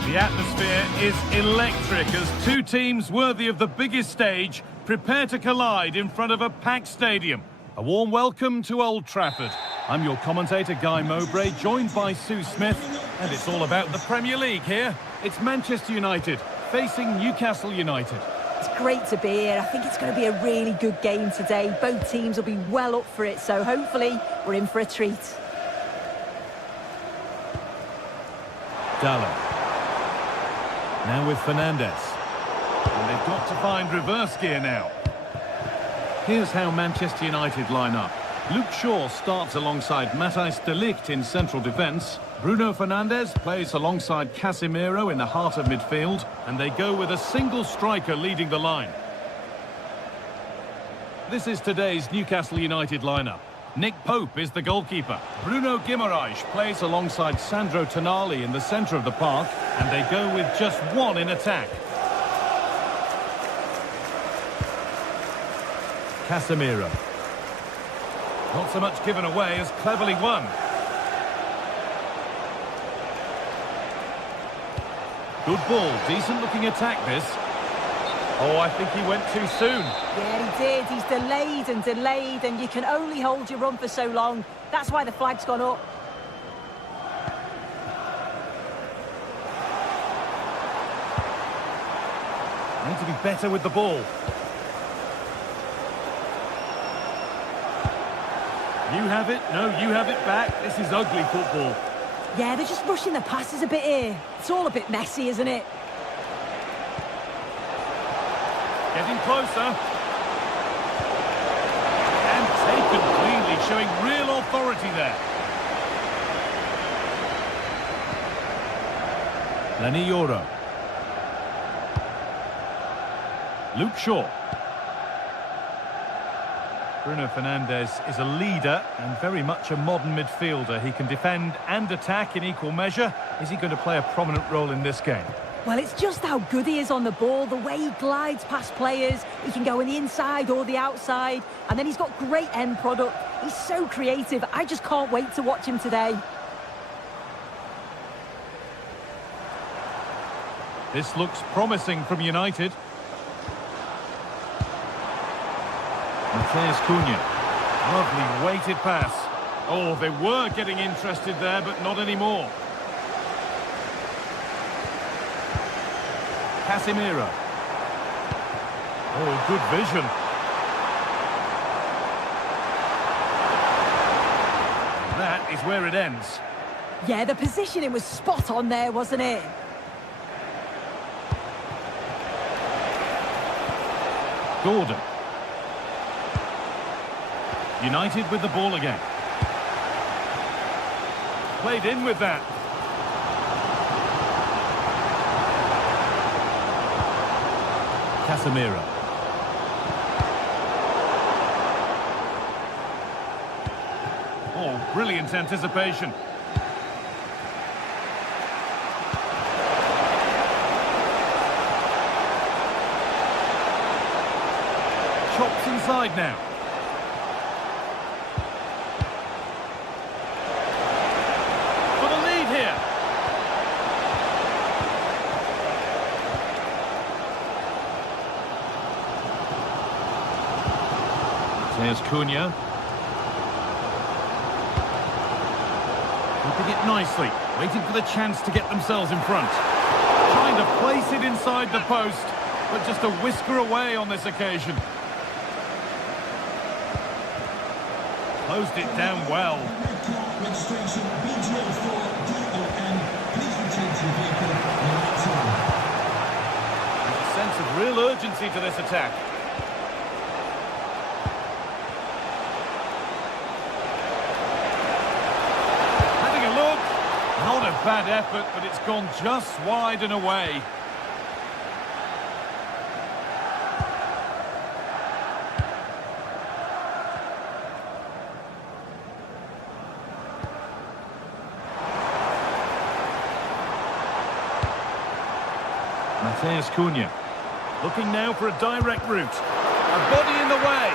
The atmosphere is electric as two teams worthy of the biggest stage prepare to collide in front of a packed stadium. A warm welcome to Old Trafford. I'm your commentator, Guy Mowbray, joined by Sue Smith, and it's all about the Premier League here. It's Manchester United facing Newcastle United. It's great to be here. I think it's going to be a really good game today. Both teams will be well up for it, so hopefully we're in for a treat. Dallo. Now with Fernandez. And they've got to find reverse gear now. Here's how Manchester United line up. Luke Shaw starts alongside Matthijs de Ligt in central defence. Bruno Fernandes plays alongside Casemiro in the heart of midfield. And they go with a single striker leading the line. This is today's Newcastle United lineup. Nick Pope is the goalkeeper. Bruno Guimaraes plays alongside Sandro Tonali in the centre of the park. And they go with just one in attack. Casemiro. Not so much given away as cleverly won. Good ball, decent looking attack this. Oh, I think he went too soon. Yeah, he did. He's delayed and delayed, and you can only hold your run for so long. That's why the flag's gone up. Need to be better with the ball. You have it, no, you have it back. This is ugly football. Yeah, they're just rushing the passes a bit here. It's all a bit messy, isn't it? Getting closer. And taken cleanly, showing real authority there. Lenny Yoro. Luke Shaw. Bruno Fernandes is a leader and very much a modern midfielder. He can defend and attack in equal measure. Is he going to play a prominent role in this game? Well, it's just how good he is on the ball, the way he glides past players. He can go in the inside or the outside, and then he's got great end product. He's so creative. I just can't wait to watch him today. This looks promising from United. Matheus Cunha. Lovely weighted pass. Oh, they were getting interested there, but not anymore. Casemiro. Oh, good vision. That is where it ends. Yeah, the positioning was spot on there, wasn't it? Gordon. United with the ball again. Played in with that. Casemiro. Oh, brilliant anticipation. Chops inside now. For the lead here. There's Cunha. Keeping it nicely, waiting for the chance to get themselves in front. Trying to place it inside the post, but just a whisker away on this occasion. Closed it down well. Registration BGO4DOM. Please return to your vehicle now. There's a sense of real urgency to this attack. Having a look. Not a bad effort, but it's gone just wide and away. Matheus Cunha, looking now for a direct route. A body in the way.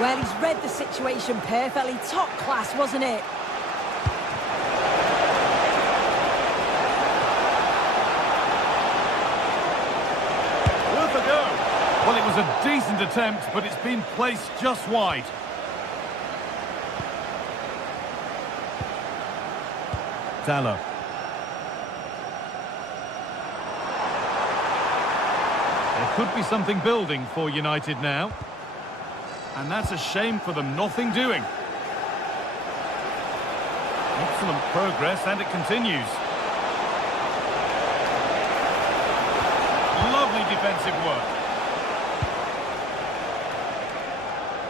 Well, he's read the situation perfectly. Top class, wasn't it? Worth a go. Well, it was a decent attempt, but it's been placed just wide. Dallo. could be something building for United now. And that's a shame for them, nothing doing. Excellent progress, and it continues. Lovely defensive work.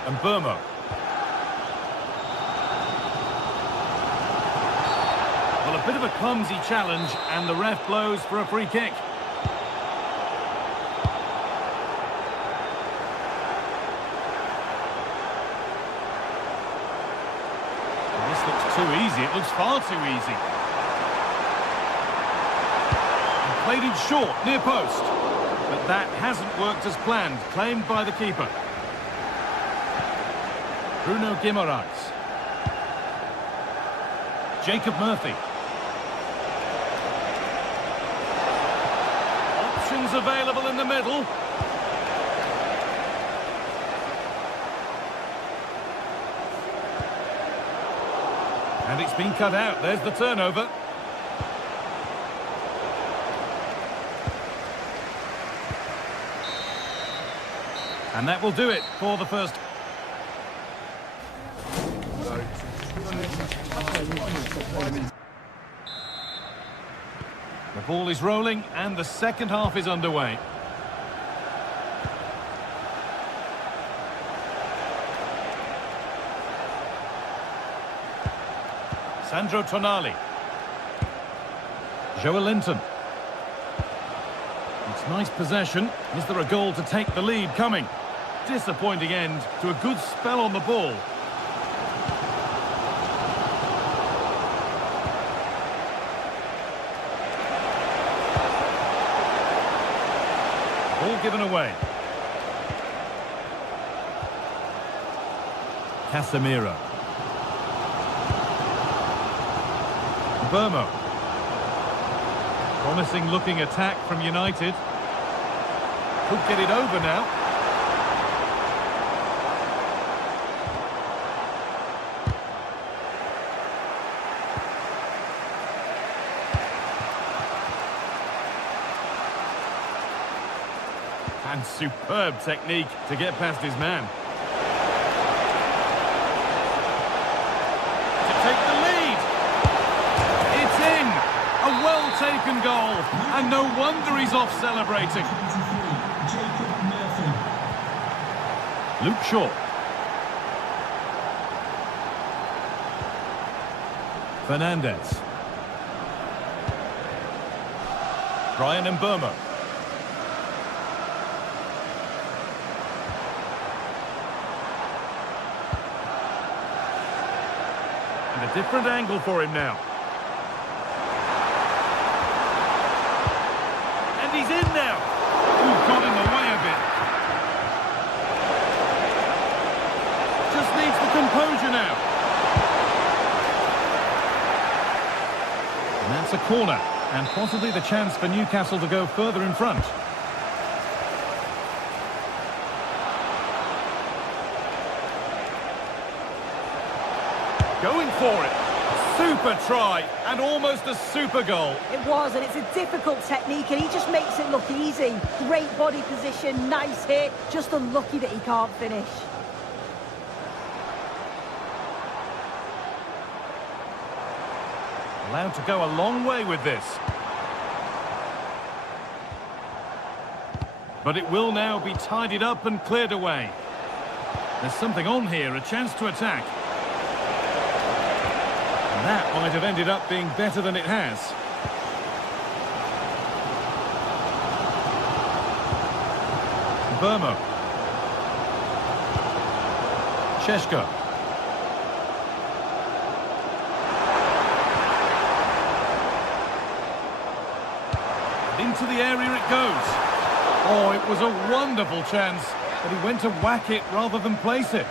And Burma. Well, a bit of a clumsy challenge, and the ref blows for a free kick. This looks too easy. It looks far too easy. And played in short, near post. But that hasn't worked as planned, claimed by the keeper. Bruno Guimaraes. Jacob Murphy. Options available in the middle. And it's been cut out. There's the turnover. And that will do it for the first. The ball is rolling and the second half is underway. Sandro Tonali. Joel Linton. It's nice possession. Is there a goal to take the lead coming? Disappointing end to a good spell on the ball. Ball given away. Casemiro. Burma. Promising looking attack from United. Could get it over now. And superb technique to get past his man. To take the lead. It's in. A well-taken goal. And no wonder he's off celebrating. Luke Shaw. Fernandez. Brian Mbeumo. And a different angle for him now. And he's in now. Ooh, got in the way a bit. Just needs the composure now. And that's a corner. And possibly the chance for Newcastle to go further in front. Going for it. Super try and almost a super goal. It was, and it's a difficult technique, and he just makes it look easy. Great body position, nice hit, just unlucky that he can't finish. Allowed to go a long way with this. But it will now be tidied up and cleared away. There's something on here, a chance to attack. And that might have ended up being better than it has. Burma. Sheshko. Into the area it goes. Oh, it was a wonderful chance, but he went to whack it rather than place it.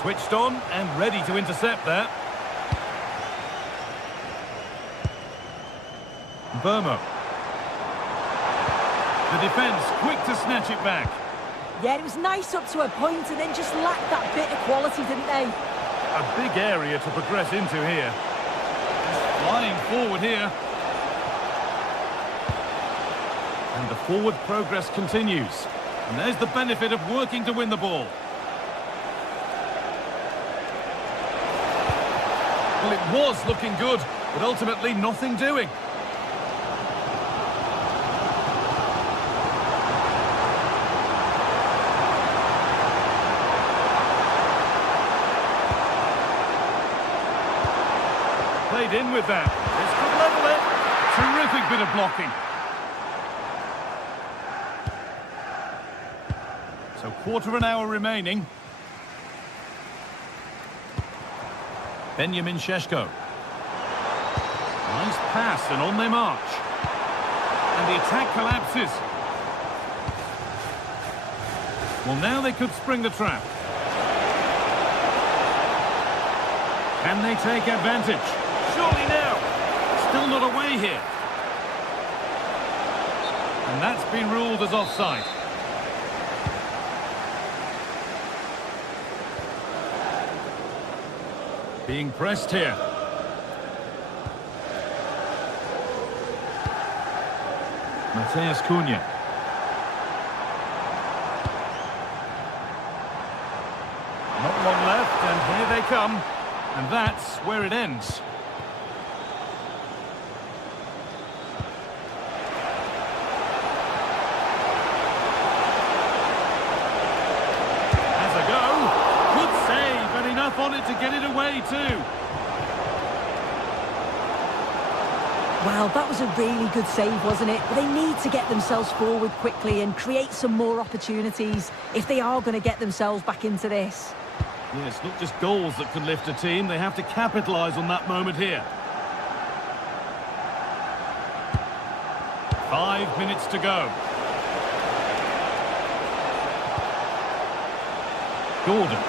Switched on and ready to intercept that. Burma. The defence quick to snatch it back. Yeah, it was nice up to a point and then just lacked that bit of quality, didn't they? A big area to progress into here. Flying forward here. And the forward progress continues. And there's the benefit of working to win the ball. Well, it was looking good, but ultimately nothing doing. Played in with that. This could level it. Terrific bit of blocking. So quarter of an hour remaining. Benjamin Šeško. Nice pass and on they march. And the attack collapses. Well, now they could spring the trap. Can they take advantage? Surely now. Still not away here. And that's been ruled as offside. Being pressed here. Matheus Cunha. Not long left, and here they come. And that's where it ends. Has a go. Good save, and enough on it to get it away too. Well, that was a really good save, wasn't it? But they need to get themselves forward quickly and create some more opportunities if they are going to get themselves back into this. Yeah, it's not just goals that can lift a team. They have to capitalise on that moment here. 5 minutes to go. Gordon.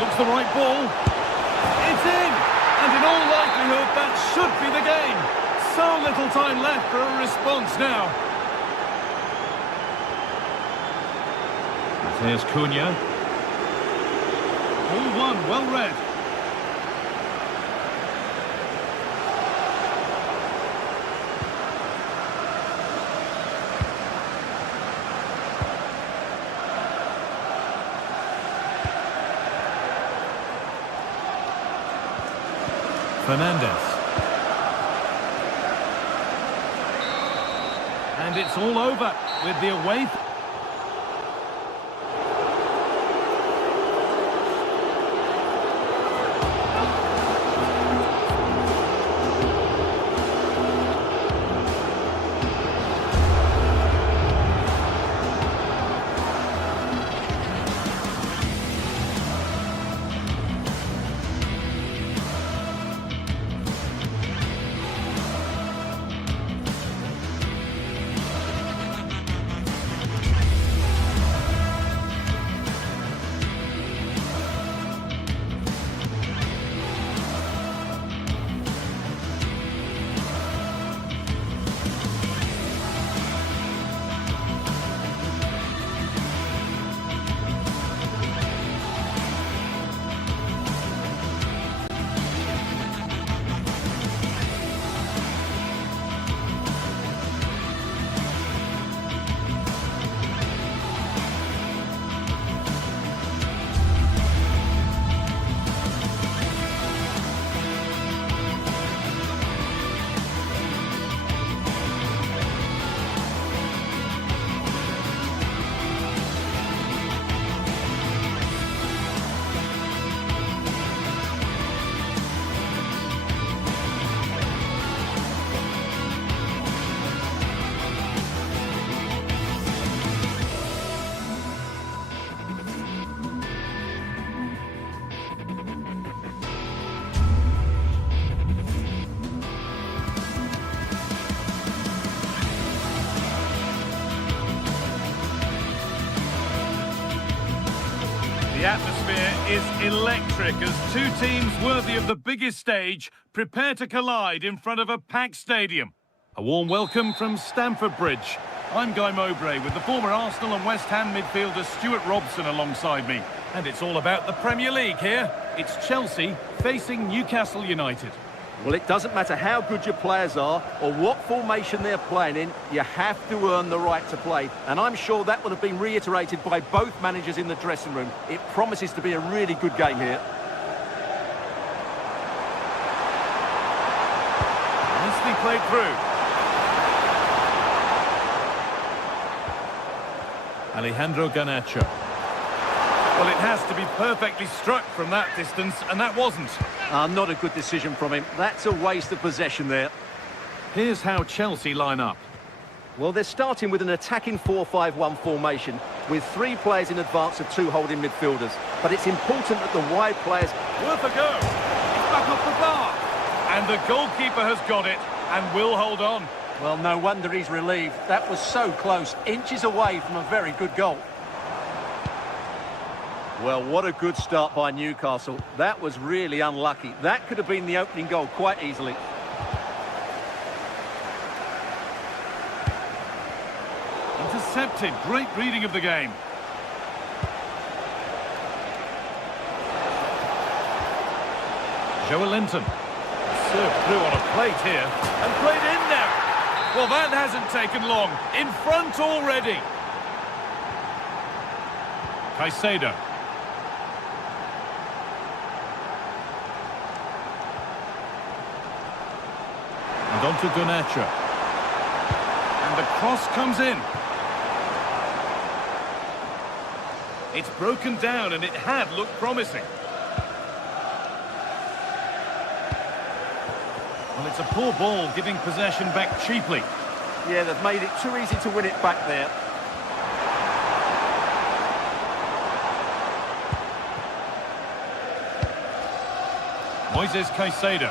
Looks the right ball. It's in! And in all likelihood, that should be the game. So little time left for a response now. Matheus Cunha. All one, well read. Fernandez. And it's all over with the away. The atmosphere is electric as two teams worthy of the biggest stage prepare to collide in front of a packed stadium. A warm welcome from Stamford Bridge. I'm Guy Mowbray with the former Arsenal and West Ham midfielder Stuart Robson alongside me. And it's all about the Premier League here. It's Chelsea facing Newcastle United. Well, it doesn't matter how good your players are or what formation they're playing in, you have to earn the right to play. And I'm sure that would have been reiterated by both managers in the dressing room. It promises to be a really good game here. Nicely played through. Alejandro Garnacho. Well, it has to be perfectly struck from that distance, and that wasn't. Not a good decision from him. That's a waste of possession there. Here's how Chelsea line up. Well, they're starting with an attacking 4-5-1 formation with 3 players in advance of 2 holding midfielders. But it's important that the wide players... Worth a go. It's back off the bar. And the goalkeeper has got it and will hold on. Well, no wonder he's relieved. That was so close, inches away from a very good goal. Well, what a good start by Newcastle. That was really unlucky. That could have been the opening goal quite easily. Intercepted. Great reading of the game. Joelinton. Served through on a plate here and played in now. Well, that hasn't taken long. In front already. Caicedo. And on to Garnacho. And the cross comes in. It's broken down and it had looked promising. Well, it's a poor ball, giving possession back cheaply. Yeah, they've made it too easy to win it back there. Moises Caicedo.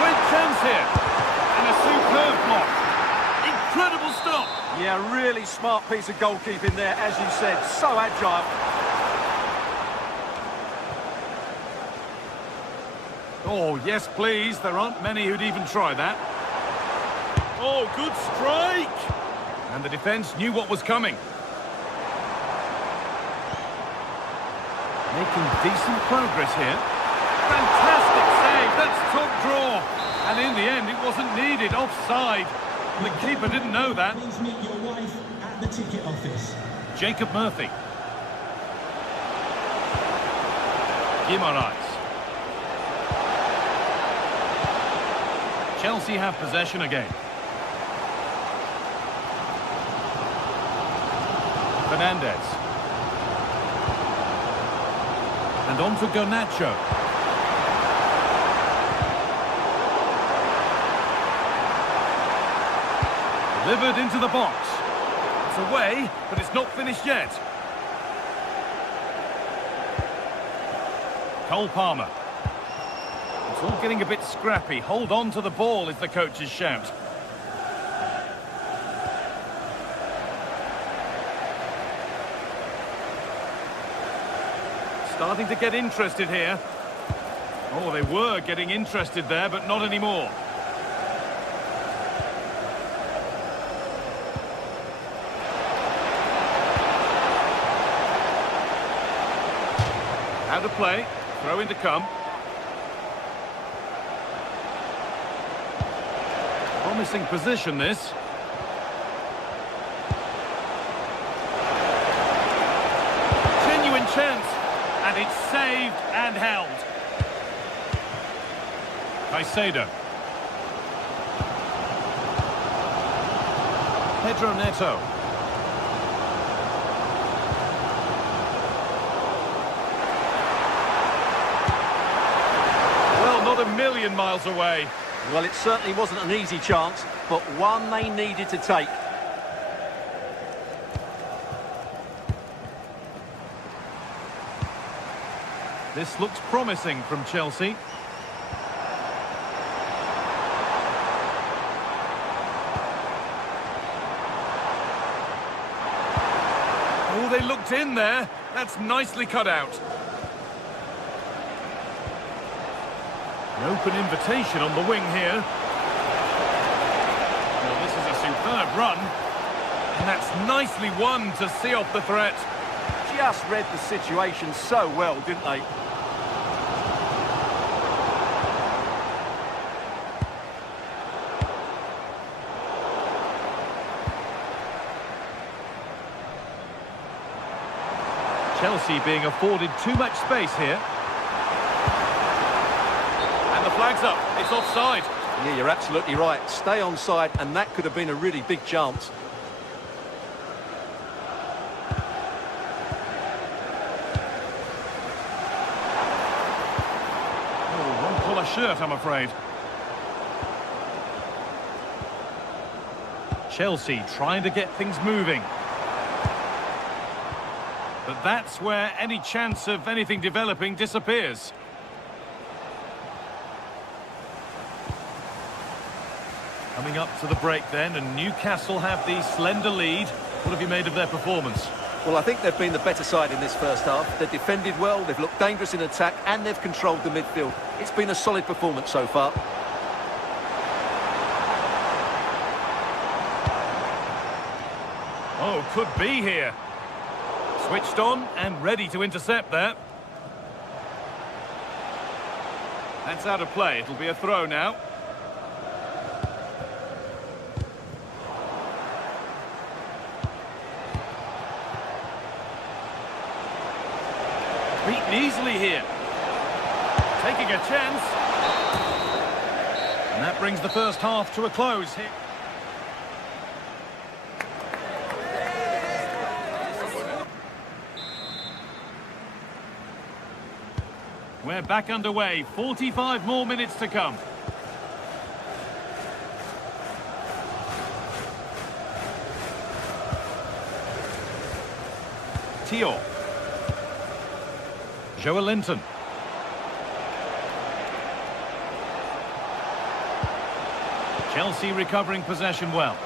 Great chance here. And a superb block. Incredible stop. Yeah, really smart piece of goalkeeping there, as you said. So agile. Oh, yes, please. There aren't many who'd even try that. Oh, good strike. And the defence knew what was coming. Making decent progress here. Fantastic save. That's top draw. And in the end, it wasn't needed. Offside. The keeper didn't know that. Please meet your wife at the ticket office. Jacob Murphy. Guimaraes. Chelsea have possession again. Fernandez. And on to Garnacho. Delivered into the box. It's away, but it's not finished yet. Cole Palmer. It's all getting a bit scrappy. Hold on to the ball is the coach's shout. Starting to get interested here. Oh, they were getting interested there, but not anymore. Out of play. Throw in to come. Promising position, this. Genuine chance. And it's saved and held. Caicedo. Pedro Neto. Well, not a million miles away. Well, it certainly wasn't an easy chance, but one they needed to take. This looks promising from Chelsea. Oh, they looked in there. That's nicely cut out. An open invitation on the wing here. Well, this is a superb run. And that's nicely won to see off the threat. Just read the situation so well, didn't they? Chelsea being afforded too much space here. And the flag's up. It's offside. Yeah, you're absolutely right. Stay onside, and that could have been a really big chance. Oh, wrong colour shirt, I'm afraid. Chelsea trying to get things moving. But that's where any chance of anything developing disappears. Coming up to the break then, and Newcastle have the slender lead. What have you made of their performance? Well, I think they've been the better side in this first half. They've defended well, they've looked dangerous in attack, and they've controlled the midfield. It's been a solid performance so far. Oh, could be here. Switched on and ready to intercept there. That's out of play. It'll be a throw now. Beaten easily here. Taking a chance. And that brings the first half to a close here. We're back underway. 45 more minutes to come. Tio. Joelinton. Chelsea recovering possession well.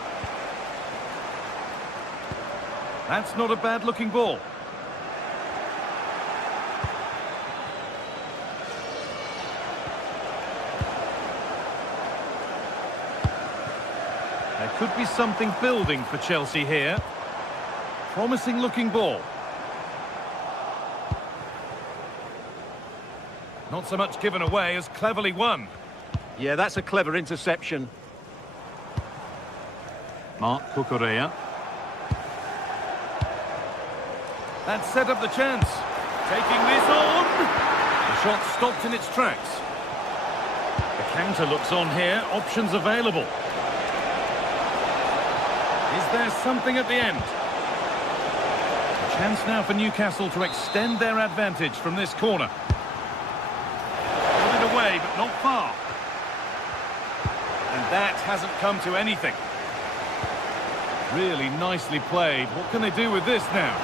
That's not a bad-looking ball. There could be something building for Chelsea here. Promising looking ball. Not so much given away as cleverly won. Yeah, that's a clever interception. Mark Cucurella. That set up the chance. Taking this on. The shot stopped in its tracks. The counter looks on here. Options available. Is there something at the end? A chance now for Newcastle to extend their advantage from this corner. Put it away, but not far. And that hasn't come to anything. Really nicely played. What can they do with this now?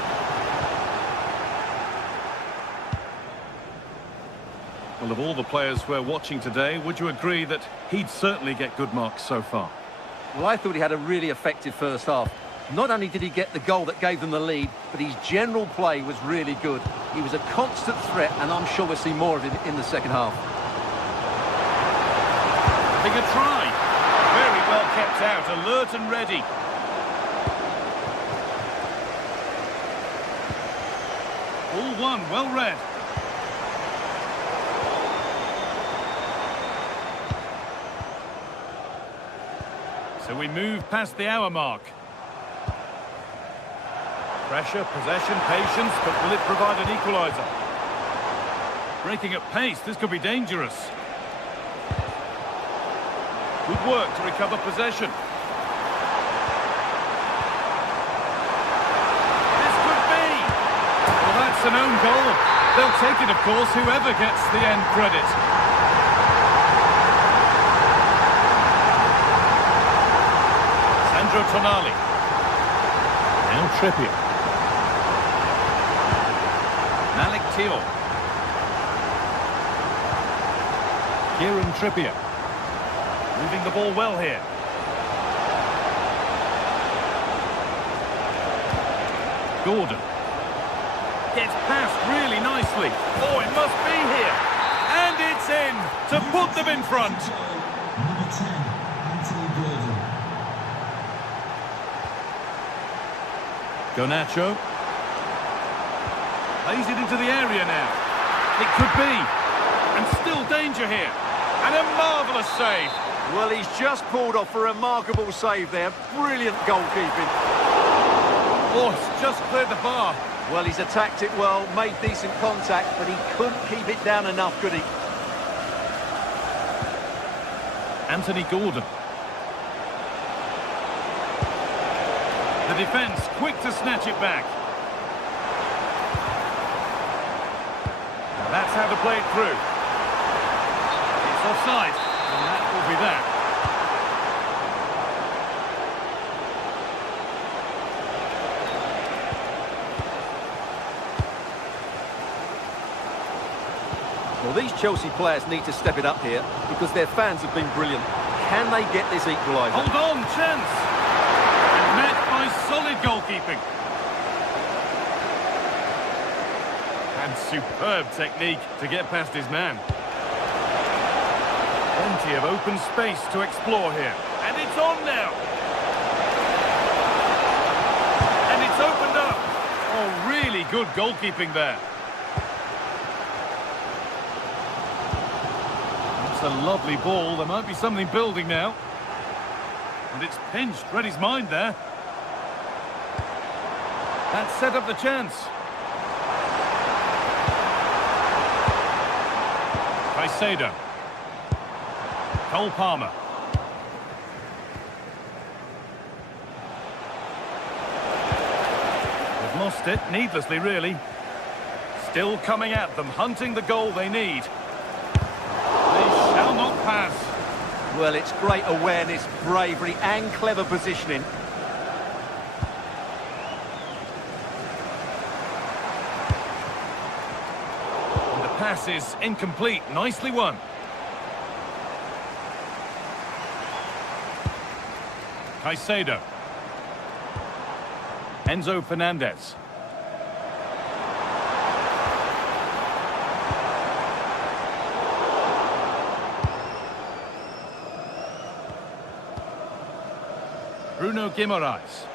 Well, of all the players we're watching today, would you agree that he'd certainly get good marks so far? Well, I thought he had a really effective first half. Not only did he get the goal that gave them the lead, but his general play was really good. He was a constant threat, and I'm sure we'll see more of him in the second half. Big a try. Very well kept out, alert and ready. All one, well read. So we move past the hour mark. Pressure, possession, patience, but will it provide an equaliser? Breaking at pace, this could be dangerous. Good work to recover possession. This could be! Well, that's an own goal. They'll take it, of course, whoever gets the end credit. Sandro Tonali. Now Trippier. Malik Teo. Kieran Trippier. Moving the ball well here. Gordon. Gets past really nicely. Oh, it must be here. And it's in to put them in front. Number 10, Anthony Gordon. Garnacho. Plays it into the area now. It could be. And still danger here. And a marvellous save. Well, he's just pulled off a remarkable save there. Brilliant goalkeeping. Oh, it's just cleared the bar. Well, he's attacked it well, made decent contact, but he couldn't keep it down enough, could he? Anthony Gordon. The defence quick to snatch it back. Now that's how to play it through. It's offside, and that will be that. Well, these Chelsea players need to step it up here because their fans have been brilliant. Can they get this equaliser? Hold on, chance! And met by solid goalkeeping. And superb technique to get past his man. Plenty of open space to explore here. And it's on now! And it's opened up! Oh, really good goalkeeping there. A lovely ball. There might be something building now. And it's pinched. Read his mind there. That set up the chance. Caicedo. Cole Palmer. They've lost it, needlessly really. Still coming at them, hunting the goal they need. Shall not pass. Well, it's great awareness, bravery and clever positioning. And the pass is incomplete. Nicely won. Caicedo. Enzo Fernandez. Bruno Guimaraes.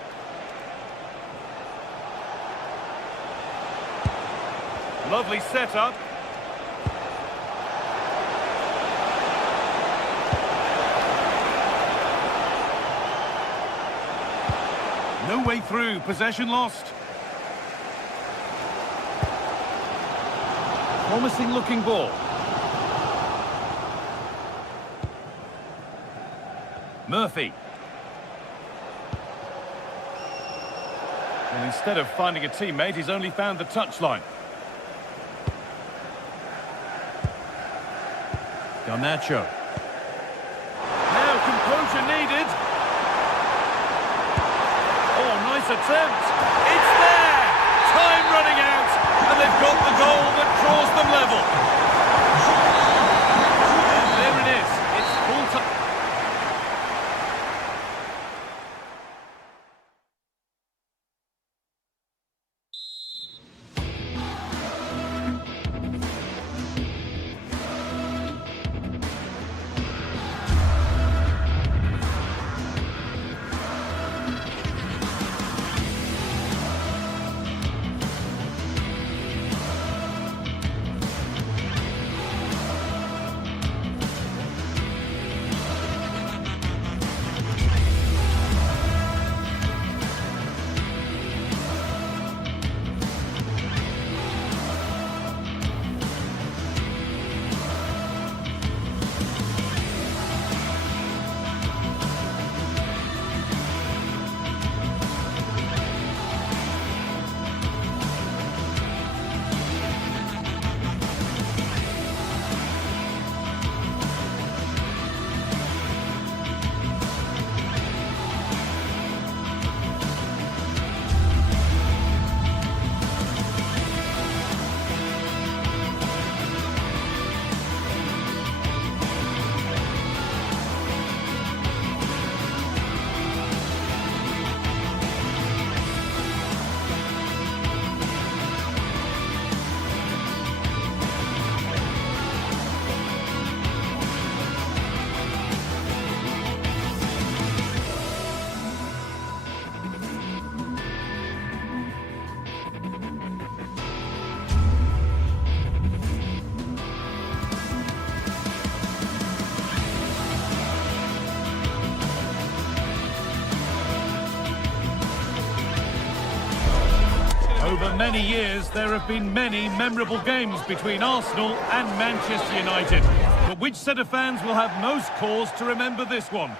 Lovely setup. No way through. Possession lost. Promising looking ball. Murphy. And instead of finding a teammate, he's only found the touchline. Garnacho. Now composure needed. Oh, nice attempt. It's there! Time running out, and they've got the goal that draws them level. And there it is. It's full time. Over many years, there have been many memorable games between Arsenal and Manchester United. But which set of fans will have most cause to remember this one?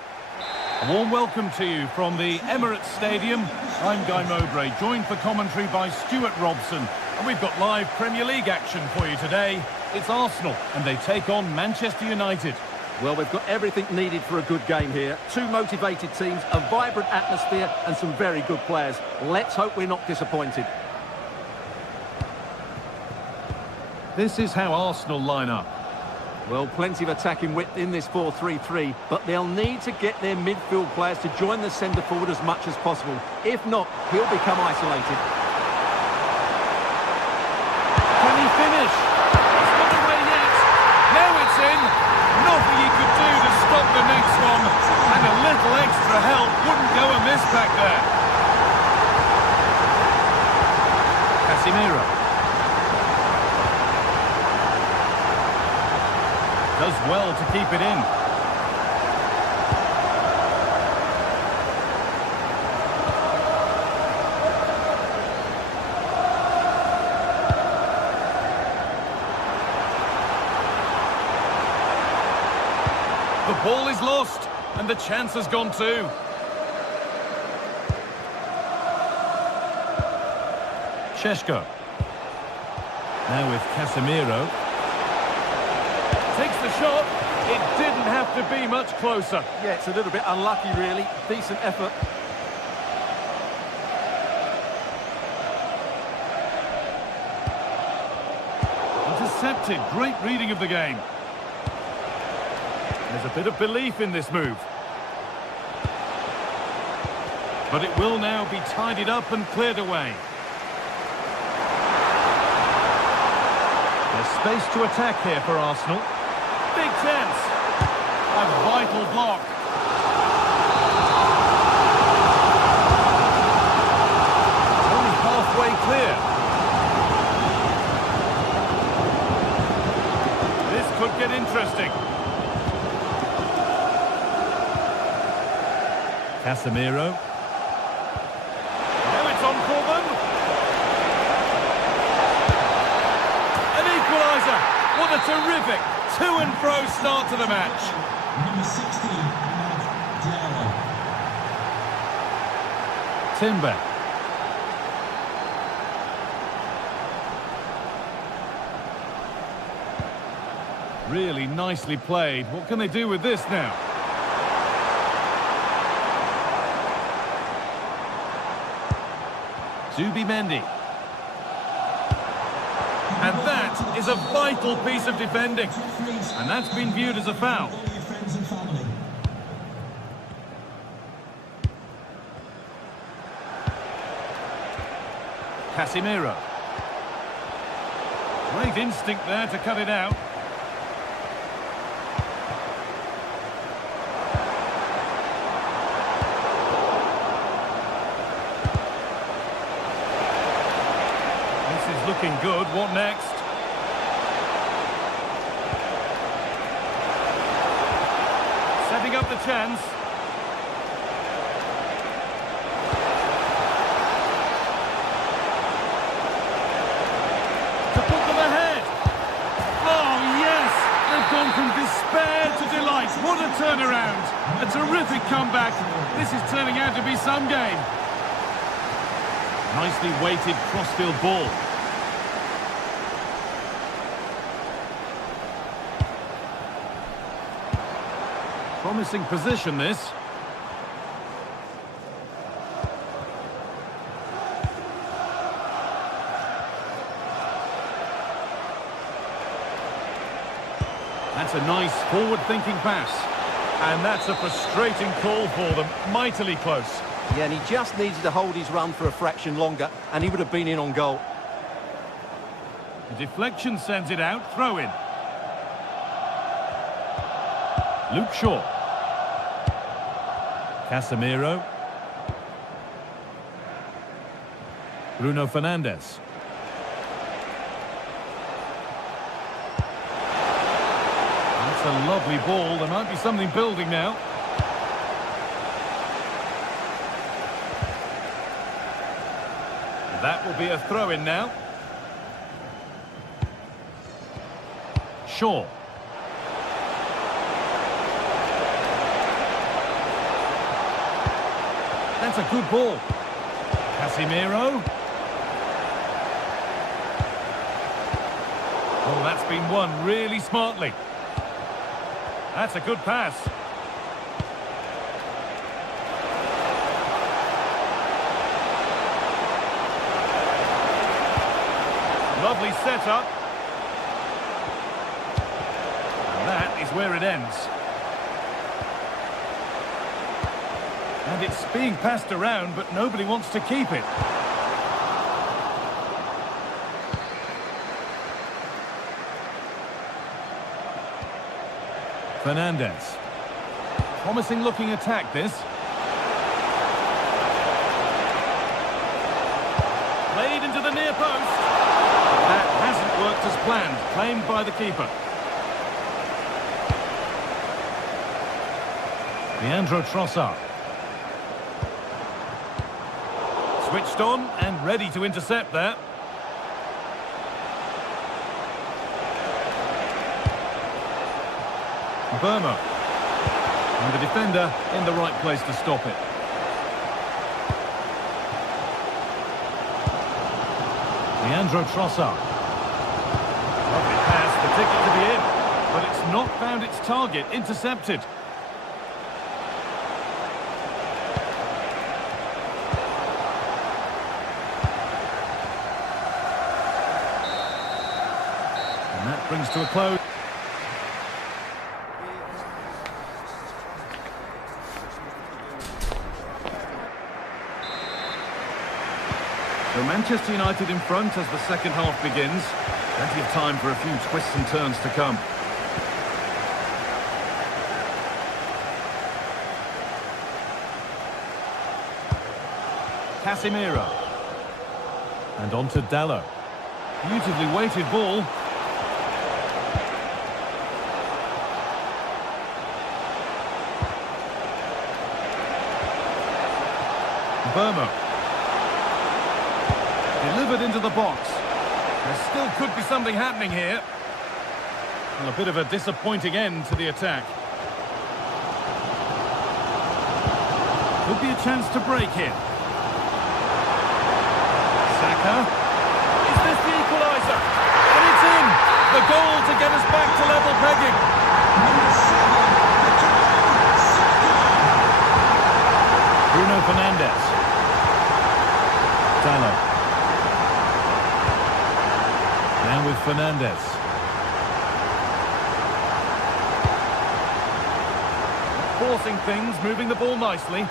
A warm welcome to you from the Emirates Stadium. I'm Guy Mowbray, joined for commentary by Stuart Robson. And we've got live Premier League action for you today. It's Arsenal, and they take on Manchester United. Well, we've got everything needed for a good game here. Two motivated teams, a vibrant atmosphere and some very good players. Let's hope we're not disappointed. This is how Arsenal line up. Well, plenty of attacking width in this 4-3-3, but they'll need to get their midfield players to join the centre forward as much as possible. If not, he'll become isolated. Can he finish? He's not away yet. Now it's in. Nothing he could do to stop the next one. And a little extra help wouldn't go amiss back there. Casemiro. Does well to keep it in. The ball is lost, and the chance has gone too. Šeško. Now with Casemiro. Takes the shot. It didn't have to be much closer. Yeah, it's a little bit unlucky, really. Decent effort. Intercepted. Great reading of the game. There's a bit of belief in this move. But it will now be tidied up and cleared away. There's space to attack here for Arsenal. Big chance. A vital block. Only halfway clear. This could get interesting. Casemiro. Now it's on for them. An equaliser. What a terrific to and fro start to the match. Number 16, Timber. Really nicely played. What can they do with this now? Zubimendi. And that is a vital piece of defending. And that's been viewed as a foul. Casemiro. Great instinct there to cut it out. Looking good. What next? Setting up the chance. To put them ahead. Oh, yes! They've gone from despair to delight. What a turnaround. A terrific comeback. This is turning out to be some game. Nicely weighted crossfield ball. Promising position, this. That's a nice forward-thinking pass. And that's a frustrating call for them. Mightily close. Yeah, and he just needed to hold his run for a fraction longer, and he would have been in on goal. The deflection sends it out. Throw in. Luke Shaw. Casemiro. Bruno Fernandes. That's a lovely ball. There might be something building now. That will be a throw-in now. Shaw. That's a good ball. Casemiro. Oh, that's been won really smartly. That's a good pass. Lovely setup. And that is where it ends. And it's being passed around, but nobody wants to keep it. Fernandez. Promising looking attack, this. Played into the near post. That hasn't worked as planned. Claimed by the keeper. Leandro Trossard. Switched on and ready to intercept there. Burma. And the defender in the right place to stop it. Leandro Trossard. Lovely pass, the ticket to the in. But it's not found its target, intercepted. And that brings to a close. So Manchester United in front as the second half begins. Plenty of time for a few twists and turns to come. Casemiro. And on to Dallo. Beautifully weighted ball. Burma. Delivered into the box. There still could be something happening here. Well, a bit of a disappointing end to the attack. Could be a chance to break here. Saka. Is this the equaliser? And it's in! The goal to get us back to level pegging. Bruno Fernandes. Dallo. Now with Fernandez. Forcing things, moving the ball nicely.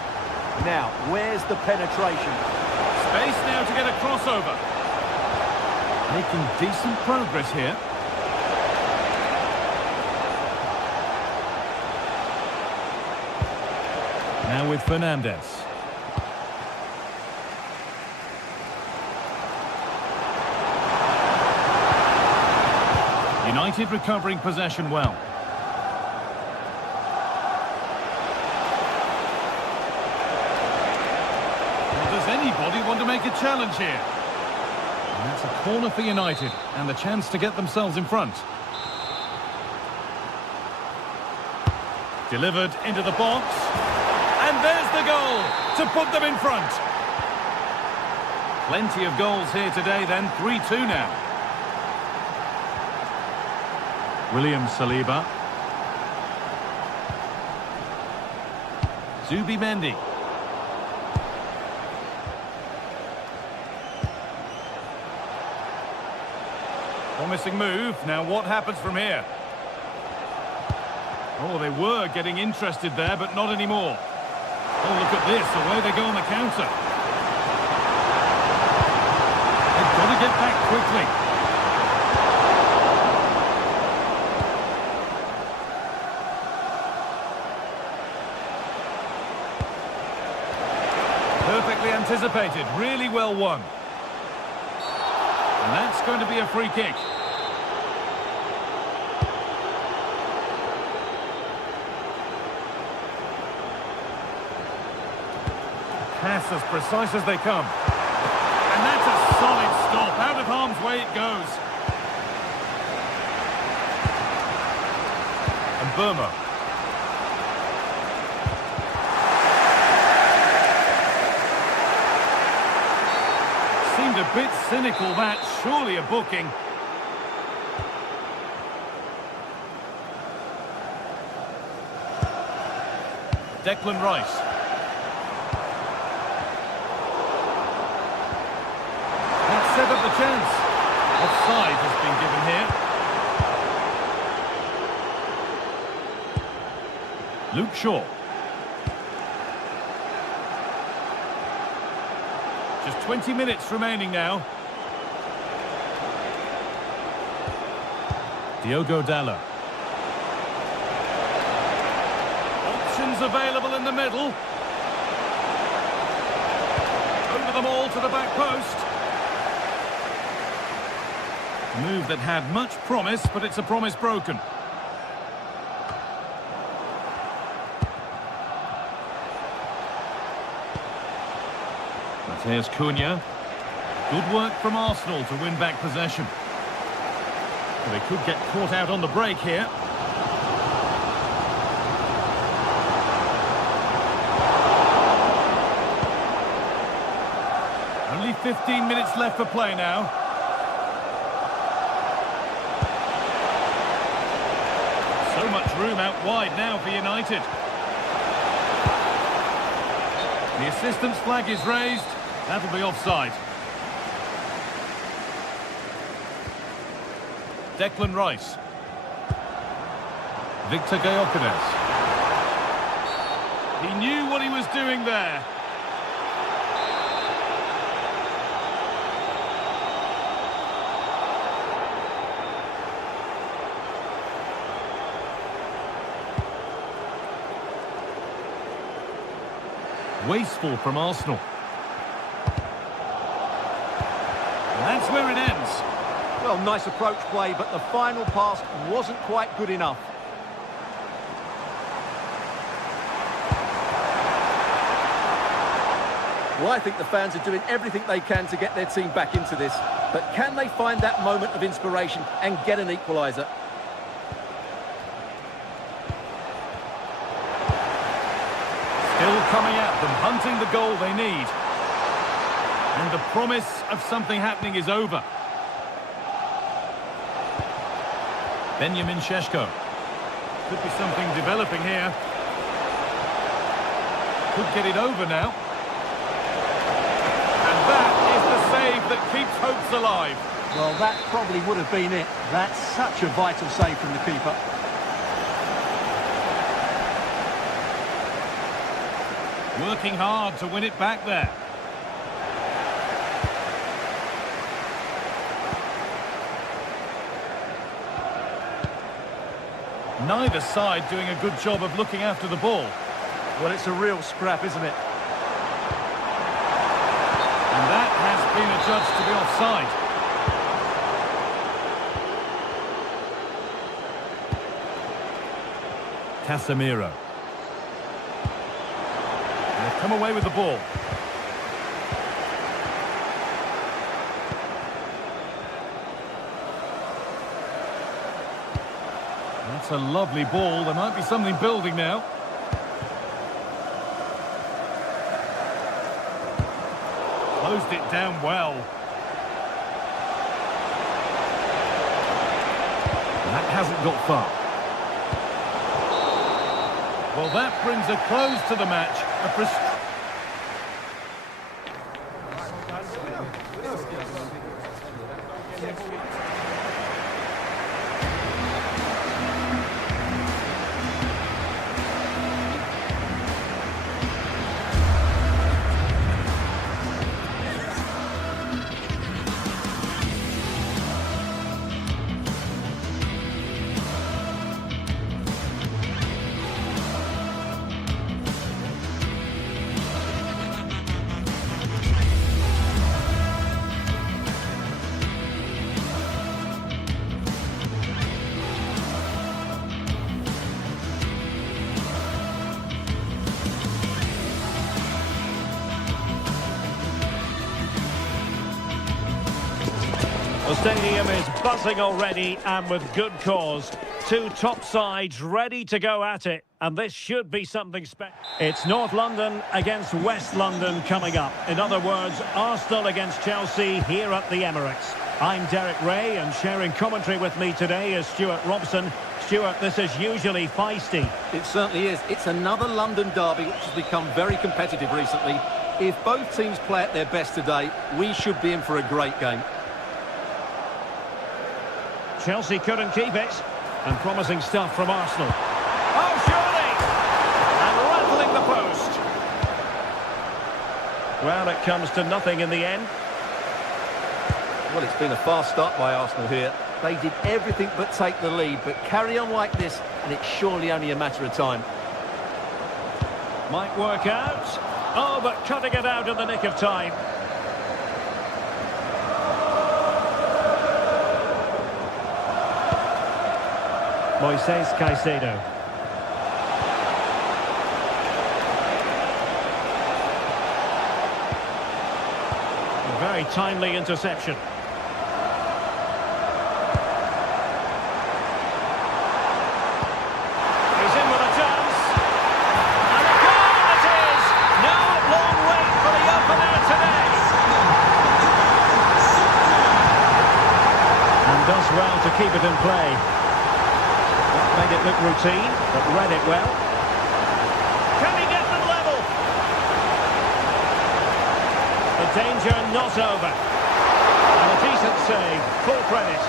Now, where's the penetration? Space now to get a crossover. Making decent progress here. Now with Fernandez. United recovering possession well. Well, does anybody want to make a challenge here? And that's a corner for United and the chance to get themselves in front. Delivered into the box. And there's the goal to put them in front. Plenty of goals here today then, 3-2 now. William Saliba. Zubimendi. Promising move. Now what happens from here? Oh, they were getting interested there, but not anymore. Oh, look at this. Away they go on the counter. They've got to get back quickly. Perfectly anticipated, really well won. And that's going to be a free kick. Pass as precise as they come. And that's a away it goes. And Burma. Seemed a bit cynical, that. Surely a booking. Declan Rice. That set up the chance. Offside has been given here. Luke Shaw. Just 20 minutes remaining now. Diogo Dalot. Options available in the middle. Over them all to the back post. A move that had much promise, but it's a promise broken. Here's Cunha. Good work from Arsenal to win back possession. But they could get caught out on the break here. Only 15 minutes left for play now. So much room out wide now for United. The assistant's flag is raised. That'll be offside. Declan Rice. Victor Gyökeres. He knew what he was doing there. Wasteful from Arsenal. And that's where it ends. Well, nice approach play, but the final pass wasn't quite good enough. Well, I think the fans are doing everything they can to get their team back into this. But can they find that moment of inspiration and get an equaliser? Still coming at them, hunting the goal they need. And the promise of something happening is over. Benjamin Šeško. Could be something developing here. Could get it over now. And that is the save that keeps hopes alive. Well, that probably would have been it. That's such a vital save from the keeper. Working hard to win it back there. Neither side doing a good job of looking after the ball. Well, it's a real scrap, isn't it? And that has been adjudged to be offside. Casemiro. And they've come away with the ball. That's a lovely ball. There might be something building now. Closed it down well. That hasn't got far. Well, that brings a close to the match. The stadium is buzzing already, and with good cause. Two top sides ready to go at it, and this should be something special. It's North London against West London coming up. In other words, Arsenal against Chelsea here at the Emirates. I'm Derek Ray, and sharing commentary with me today is Stuart Robson. Stuart, this is usually feisty. It certainly is. It's another London derby which has become very competitive recently. If both teams play at their best today, we should be in for a great game. Chelsea couldn't keep it, and promising stuff from Arsenal. Oh, surely! And rattling the post. Well, it comes to nothing in the end. Well, it's been a fast start by Arsenal here. They did everything but take the lead, but carry on like this, and it's surely only a matter of time. Might work out. Oh, but cutting it out in the nick of time. Moises Caicedo. A very timely interception. He's in with a chance. And a goal it is! No long wait for the opener today. And does well to keep it in play. Made it look routine, but read it well. Can he get them level? The danger not over. And a decent save, full credit.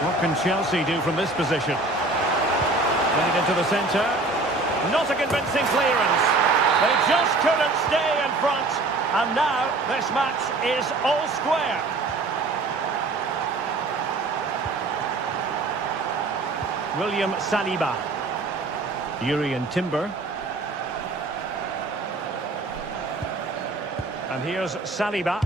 What can Chelsea do from this position? Played into the centre. Not a convincing clearance. They just couldn't stay in front. And now this match is all square. William Saliba. Urian Timber. And here's Saliba.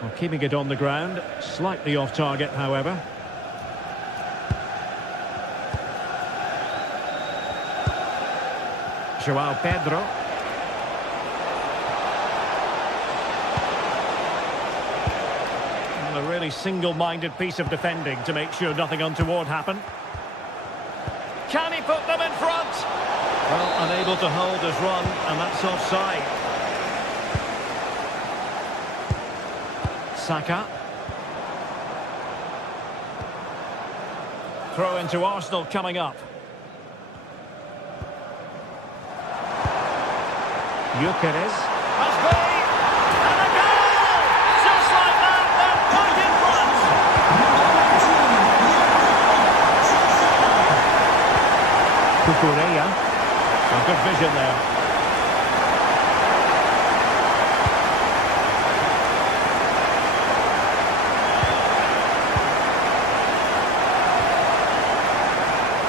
Well, keeping it on the ground. Slightly off target, however. João Pedro. A really single-minded piece of defending to make sure nothing untoward happened. Can he put them in front? Well, unable to hold his run, and that's offside. Saka. Throw into Arsenal coming up. Gyökeres. Kukureya. A good vision there.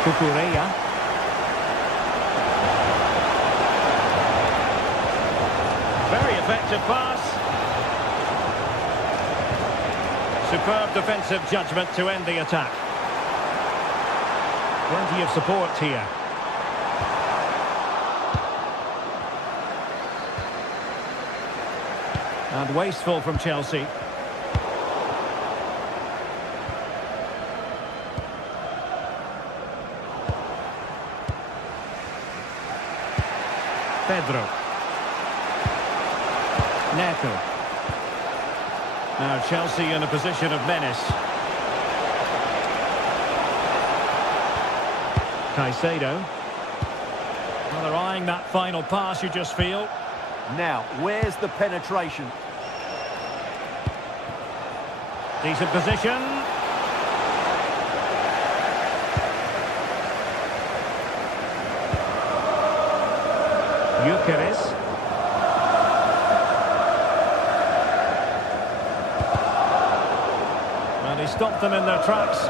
Kukureya. Very effective pass. Superb defensive judgment to end the attack. Plenty of support here. And wasteful from Chelsea. Pedro. Neto. Now Chelsea in a position of menace. Caicedo. Well, they're eyeing that final pass, you just feel. Now, where's the penetration? Decent position. Gyökeres. And he stopped them in their tracks.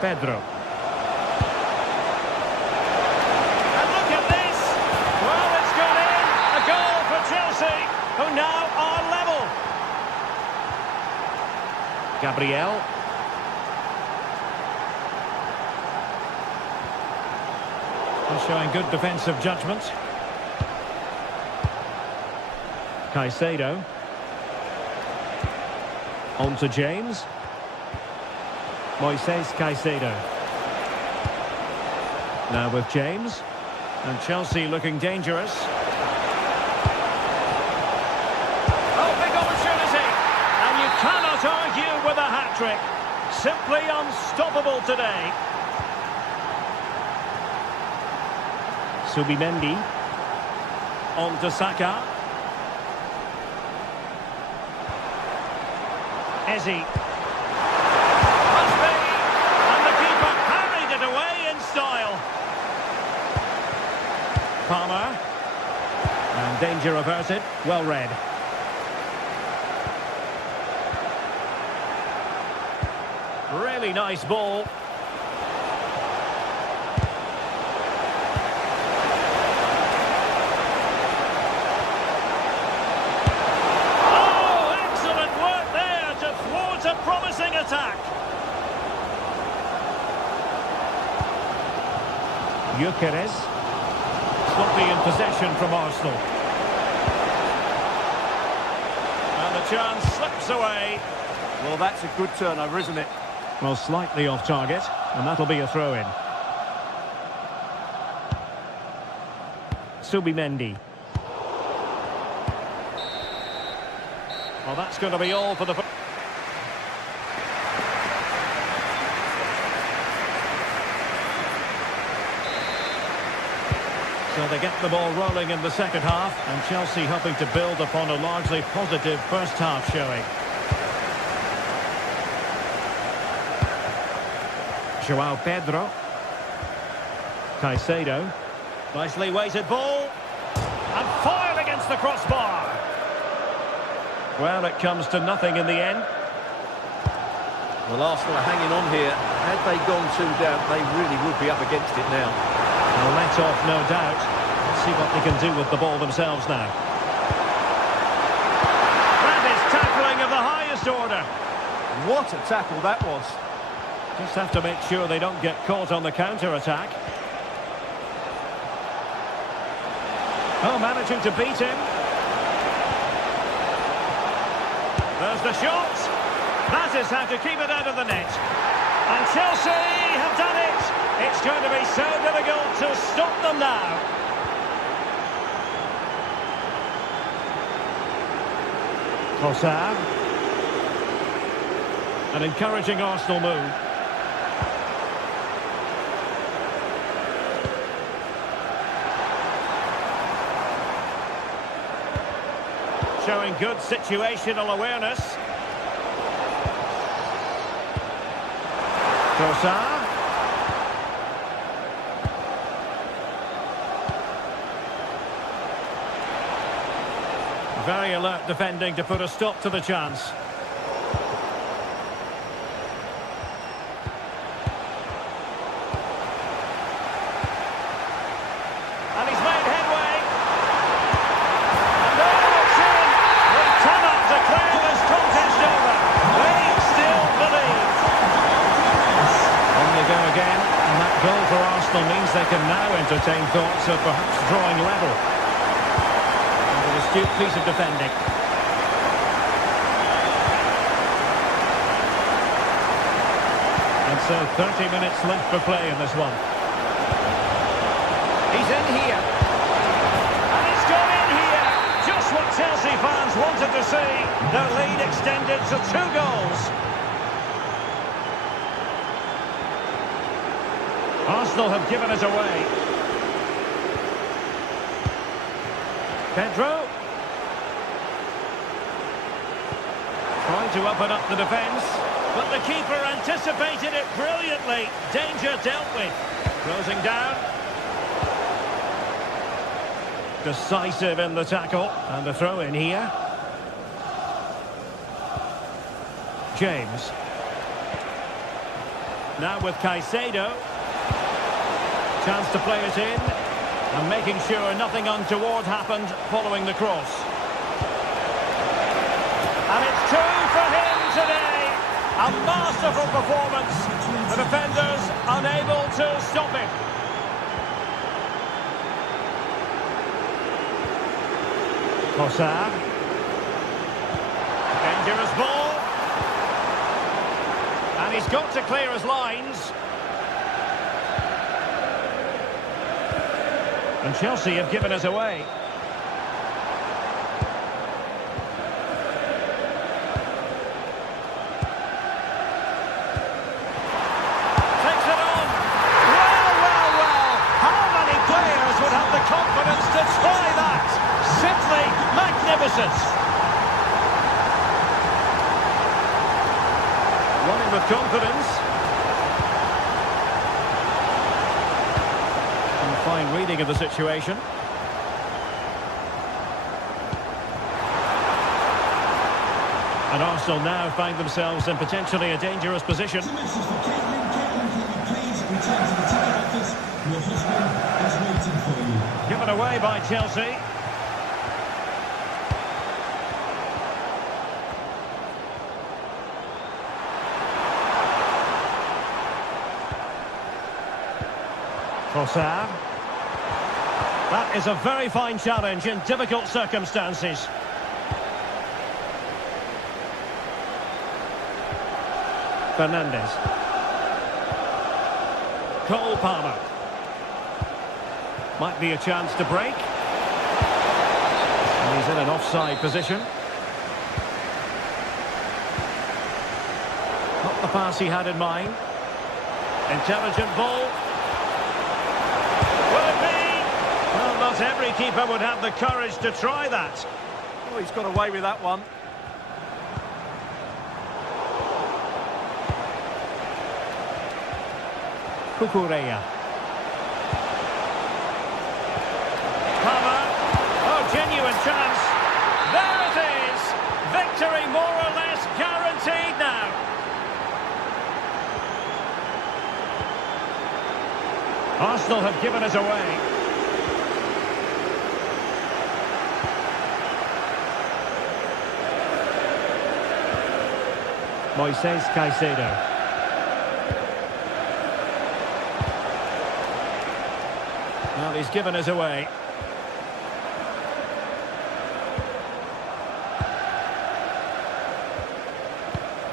Pedro. And look at this! Well, it's gone in. A goal for Chelsea, who now are level. Gabriel. He's showing good defensive judgment. Caicedo. On to James. Moises Caicedo. Now with James. And Chelsea looking dangerous. Oh, big opportunity. And you cannot argue with a hat-trick. Simply unstoppable today. Subimendi. On to Saka. Eze. Must be. And the keeper parried it away in style. Palmer. And danger averted. Well read. Really nice ball. Oh, excellent work there to thwart a promising attack. Gyökeres. Sloppy in possession from Arsenal. And the chance slips away. Well, that's a good turnover, isn't it? Well, slightly off target, and that'll be a throw-in. Subimendi. Well, that's going to be all for the... So they get the ball rolling in the second half, and Chelsea hoping to build upon a largely positive first half showing. João Pedro. Caicedo. Nicely weighted ball. And fired against the crossbar. Well, it comes to nothing in the end. Well, Arsenal are hanging on here. Had they gone 2 down, they really would be up against it now. Well, let off, no doubt. Let's see what they can do with the ball themselves now. That is tackling of the highest order. What a tackle that was. Just have to make sure they don't get caught on the counter-attack. Oh, managing to beat him. There's the shot. That is how to keep it out of the net. And Chelsea have done it. It's going to be so difficult to stop them now. Trossard. An encouraging Arsenal move. Showing good situational awareness. Trossard. Very alert defending to put a stop to the chance. And he's made headway. And there it's in. We cannot declare this contest over. We still believe. On they go again. And that goal for Arsenal means they can now entertain thoughts of perhaps drawing level. And an astute piece of defending. And so 30 minutes left for play in this one. He's in here. And it's gone in here. Just what Chelsea fans wanted to see. Their lead extended to 2 goals. Arsenal have given it away. Pedro. Trying to open up the defence. But the keeper anticipated it brilliantly. Danger dealt with. Closing down. Decisive in the tackle. And the throw in here. James. Now with Caicedo. Chance to play it in. And making sure nothing untoward happened following the cross. And it's 2 for him today. A masterful performance. The defenders unable to stop him. Trossard. Dangerous ball. And he's got to clear his lines. And Chelsea have given us away. Takes it on. Well. How many players would have the confidence to try that? Simply magnificent. Running with confidence. And fine reading of the situation. And Arsenal now find themselves in potentially a dangerous position. It's a message for Caitlin. Caitlin, can you please return to the ticket office? Your husband is waiting for you. Given away by Chelsea. Trossard. That is a very fine challenge in difficult circumstances. Fernandes. Cole Palmer. Might be a chance to break. And he's in an offside position. Not the pass he had in mind. Intelligent ball. Will it be? Well, not every keeper would have the courage to try that. Oh, he's got away with that one. Kukureya. Palmer. Oh, genuine chance. There it is. Victory more or less guaranteed now. Arsenal have given us away. Moises Caicedo. Well, he's given us away.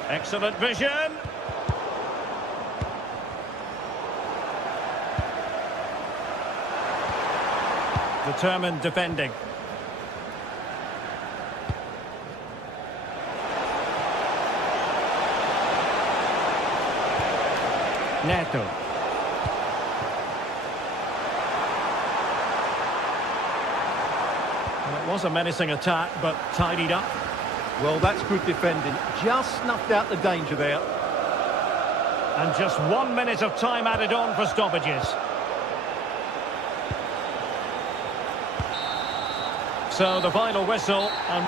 Excellent vision. Determined defending. Neto. Well, it was a menacing attack, but tidied up. Well, that's good defending. Just snuffed out the danger there. And just 1 minute of time added on for stoppages. So the final whistle, and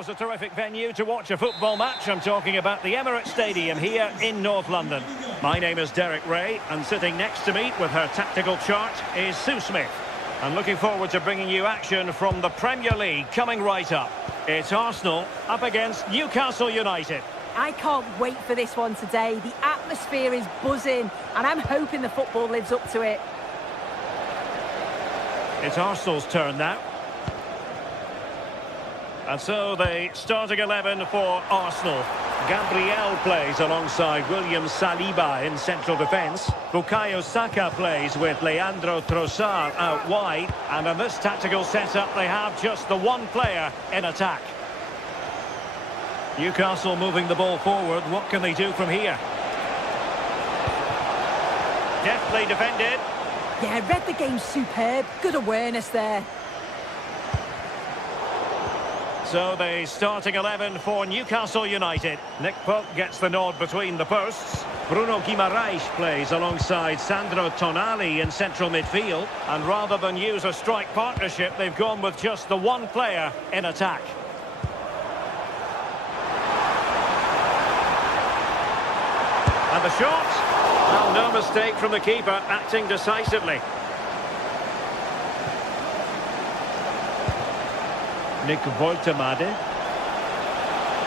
always a terrific venue to watch a football match. I'm talking about the Emirates Stadium here in North London. My name is Derek Ray, and sitting next to me with her tactical chart is Sue Smith. And looking forward to bringing you action from the Premier League coming right up. It's Arsenal up against Newcastle United. I can't wait for this one today. The atmosphere is buzzing, and I'm hoping the football lives up to it. It's Arsenal's turn now. And so the starting 11 for Arsenal. Gabriel plays alongside William Saliba in central defence. Bukayo Saka plays with Leandro Trossard out wide. And in this tactical setup, they have just the one player in attack. Newcastle moving the ball forward. What can they do from here? Deftly defended. Yeah, read the game superb. Good awareness there. So the starting 11 for Newcastle United. Nick Pope gets the nod between the posts. Bruno Guimaraes plays alongside Sandro Tonali in central midfield. And rather than use a strike partnership, they've gone with just the one player in attack. And the shot. Well, no mistake from the keeper, acting decisively. Nick Woltemade.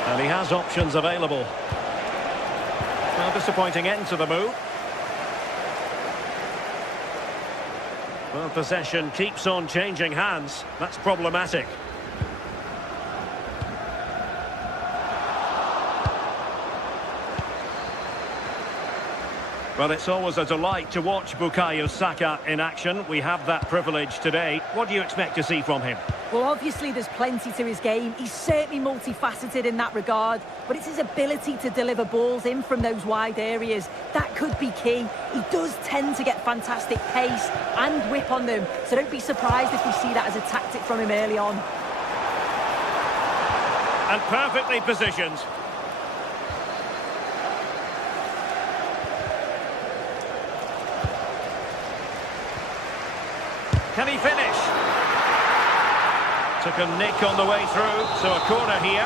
And he has options available. Well, disappointing end to the move. Well, possession keeps on changing hands. That's problematic. Well, it's always a delight to watch Bukayo Saka in action. We have that privilege today. What do you expect to see from him? Well, obviously there's plenty to his game. He's certainly multifaceted in that regard, but it's his ability to deliver balls in from those wide areas. That could be key. He does tend to get fantastic pace and whip on them, so don't be surprised if we see that as a tactic from him early on. And perfectly positioned. Can he finish? Took a nick on the way through, so a corner here.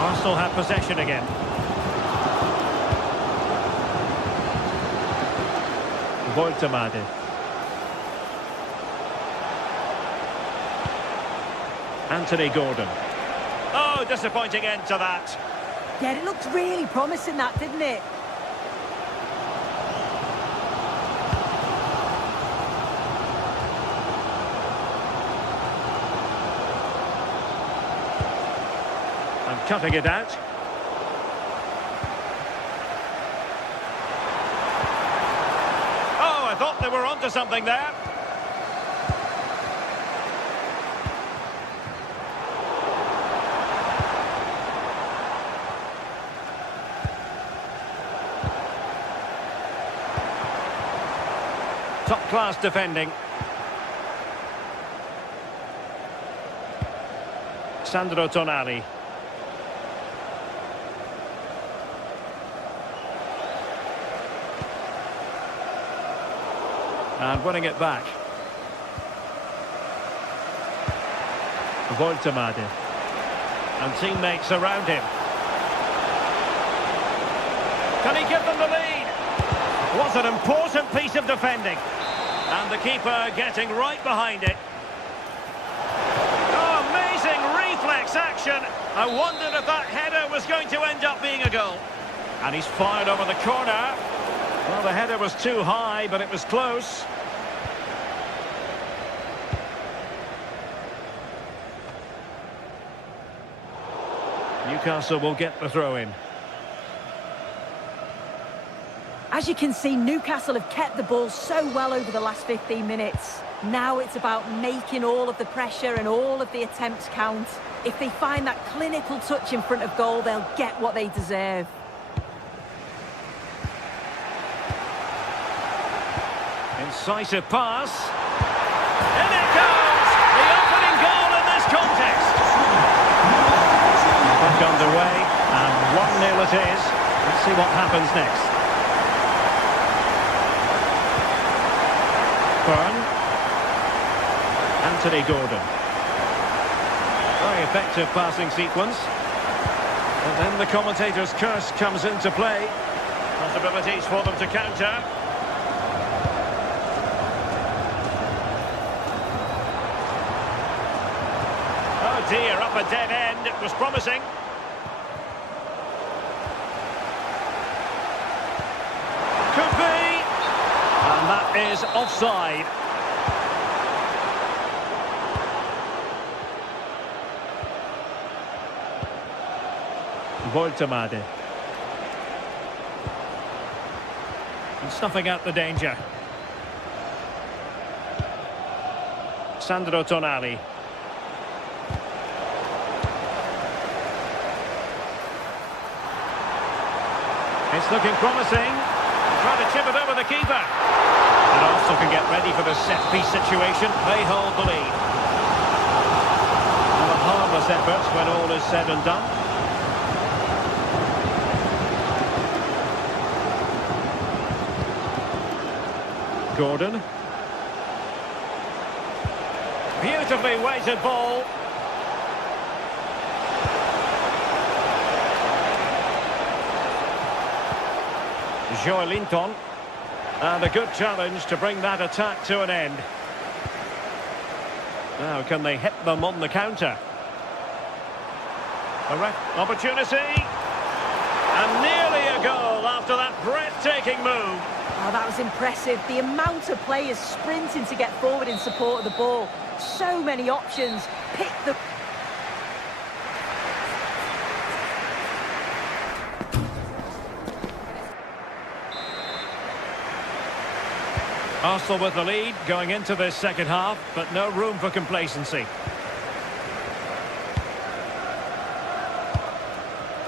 Arsenal have possession again. Woltemade. Anthony Gordon. Oh, disappointing end to that. Yeah, it looked really promising, that, didn't it? Cutting it out. Oh, I thought they were onto something there. Top-class defending. Sandro Tonali. And winning it back. Woltemade. And teammates around him. Can he give them the lead? What an important piece of defending. And the keeper getting right behind it. Oh, amazing reflex action. I wondered if that header was going to end up being a goal. And he's fired over the corner. Well, the header was too high, but it was close. Newcastle will get the throw in. As you can see, Newcastle have kept the ball so well over the last 15 minutes. Now it's about making all of the pressure and all of the attempts count. If they find that clinical touch in front of goal, they'll get what they deserve. Incisive pass. In it goes! The opening goal in this contest. Back underway, and 1-0 it is. Let's see what happens next. Byrne. Anthony Gordon. Very effective passing sequence. And then the commentator's curse comes into play. Possibilities for them to counter. Oh dear, up a dead end. It was promising. Could be. And that is offside. Voltemade. Snuffing out the danger. Sandro Tonali. It's looking promising. Trying to chip it over the keeper. And also can get ready for the set-piece situation. They hold the lead. Well, a harmless effort when all is said and done. Gordon. Beautifully weighted ball. Joelinton. And a good challenge to bring that attack to an end. Now, can they hit them on the counter? Opportunity. And nearly a goal after that breathtaking move. Oh, that was impressive. The amount of players sprinting to get forward in support of the ball. So many options. Pick the... Arsenal with the lead going into this second half, but no room for complacency.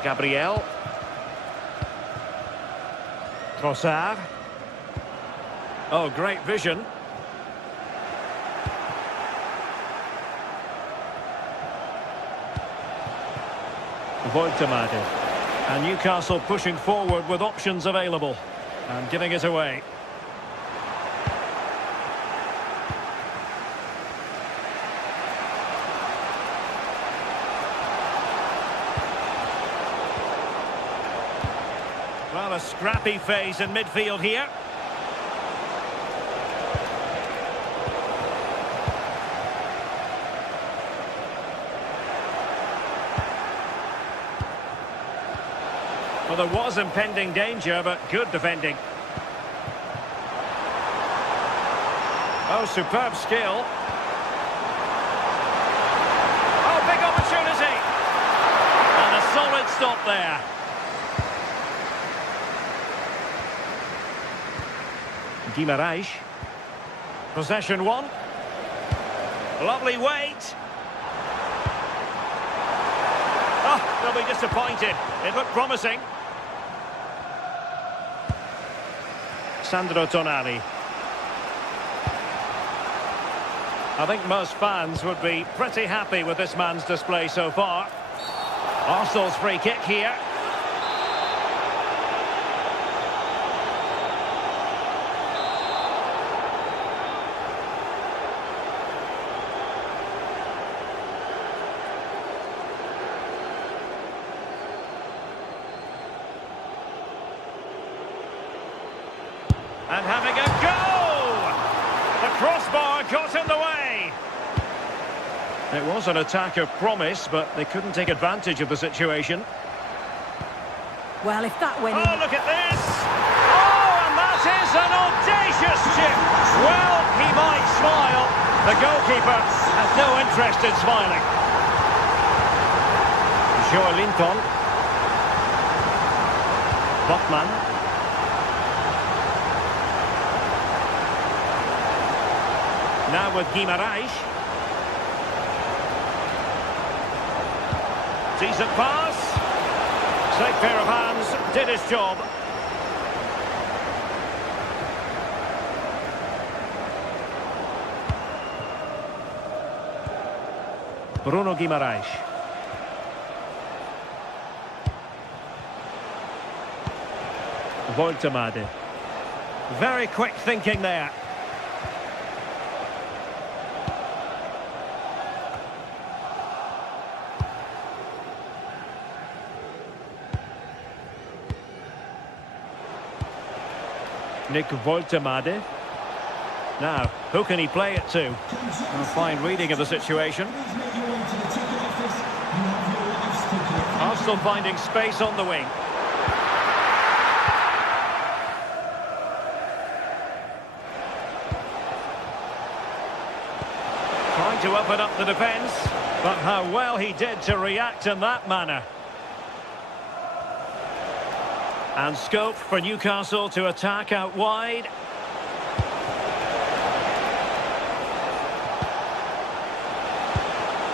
Gabriel. Trossard. Oh, great vision. Voltemade. And Newcastle pushing forward with options available and giving it away. Well, a scrappy phase in midfield here. Well, there was impending danger, but good defending. Oh, superb skill. Oh, big opportunity. And a solid stop there. Guimaraes. Possession one. Lovely weight. Oh, they'll be disappointed. It looked promising. Sandro Tonali. I think most fans would be pretty happy with this man's display so far. Arsenal's free kick here. And having a go! The crossbar got in the way. It was an attack of promise, but they couldn't take advantage of the situation. Well, if that went in... Oh, look at this! Oh, and that is an audacious chip! Well, he might smile. The goalkeeper has no interest in smiling. Joelinton. Botman. Now with Guimaraes. Decent pass. Safe pair of hands, did his job. Bruno Guimaraes. Voltemade. Very quick thinking there. Nick Woltemade. Now, who can he play it to? A fine reading of the situation. Please make your way to the ticket office. You have your wife's ticket. Arsenal finding space on the wing. Trying to open up the defence, but how well he did to react in that manner. And scope for Newcastle to attack out wide.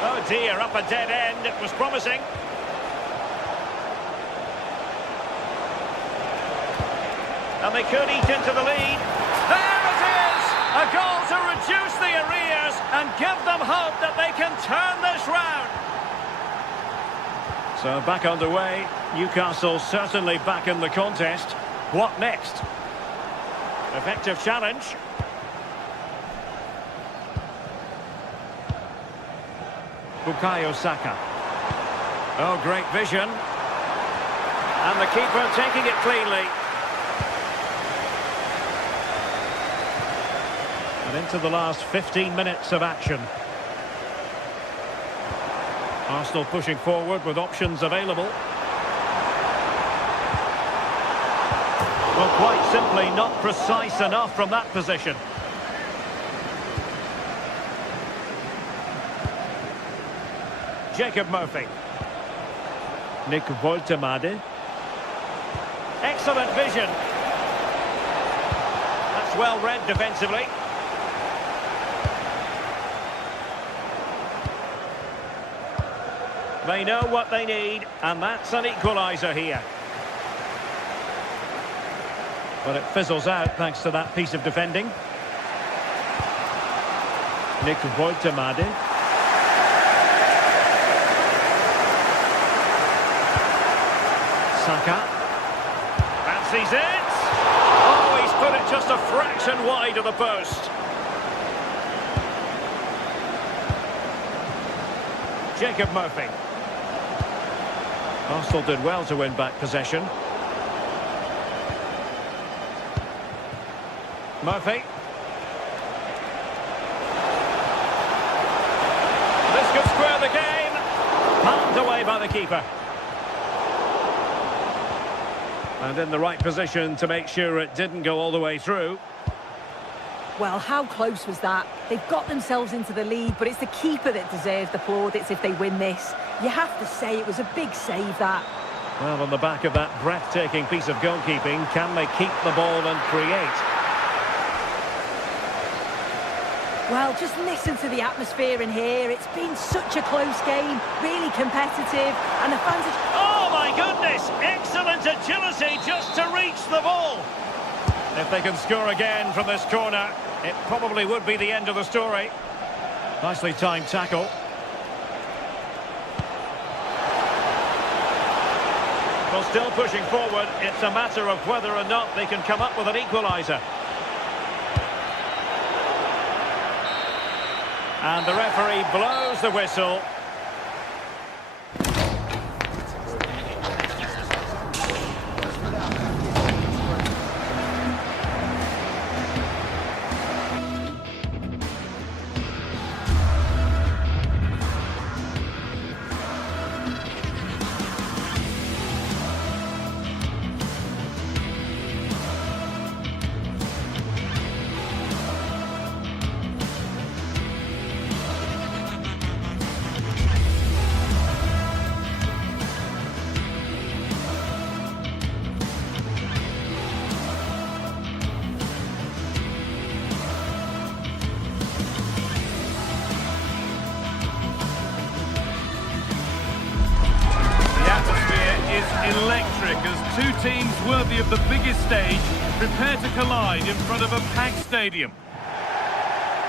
Oh dear, up a dead end. It was promising. And they could eat into the lead. There it is! A goal to reduce the arrears and give them hope that they can turn this round. So back underway. Newcastle certainly back in the contest. What next? Effective challenge. Bukayo Saka. Oh, great vision. And the keeper taking it cleanly. And into the last 15 minutes of action. Arsenal pushing forward with options available. Well, quite simply not precise enough from that position. Jacob Murphy. Nick Woltemade. Excellent vision. That's well read defensively. They know what they need, and that's an equaliser here. But it fizzles out thanks to that piece of defending. Nick Woltemade. Saka. Fancies it. Oh, he's put it just a fraction wide of the post. Jacob Murphy. Arsenal did well to win back possession. Murphy. This could square the game. Palmed away by the keeper. And in the right position to make sure it didn't go all the way through. Well, how close was that? They've got themselves into the lead, but it's the keeper that deserves the plaudits if they win this. You have to say it was a big save, that. Well, on the back of that breathtaking piece of goalkeeping, can they keep the ball and create? Well, just listen to the atmosphere in here. It's been such a close game, really competitive, and the fans are... Oh, my goodness! Excellent agility just to reach the ball. If they can score again from this corner, it probably would be the end of the story. Nicely timed tackle. Well, still pushing forward. It's a matter of whether or not they can come up with an equaliser. And the referee blows the whistle. Electric as two teams worthy of the biggest stage prepare to collide in front of a packed stadium.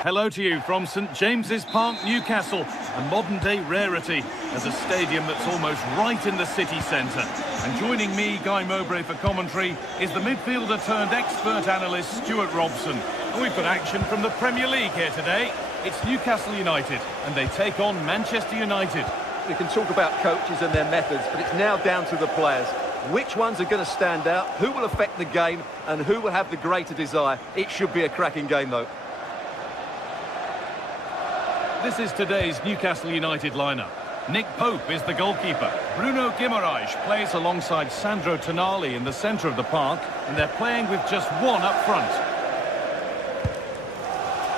Hello to you from St James's Park, Newcastle, a modern-day rarity as a stadium that's almost right in the city centre. And joining me, Guy Mowbray, for commentary is the midfielder-turned-expert analyst Stuart Robson. And we've got action from the Premier League here today. It's Newcastle United, and they take on Manchester United. We can talk about coaches and their methods, but it's now down to the players. Which ones are going to stand out, who will affect the game, and who will have the greater desire? It should be a cracking game, though. This is today's Newcastle United lineup. Nick Pope is the goalkeeper. Bruno Guimaraes plays alongside Sandro Tonali in the centre of the park, and they're playing with just one up front.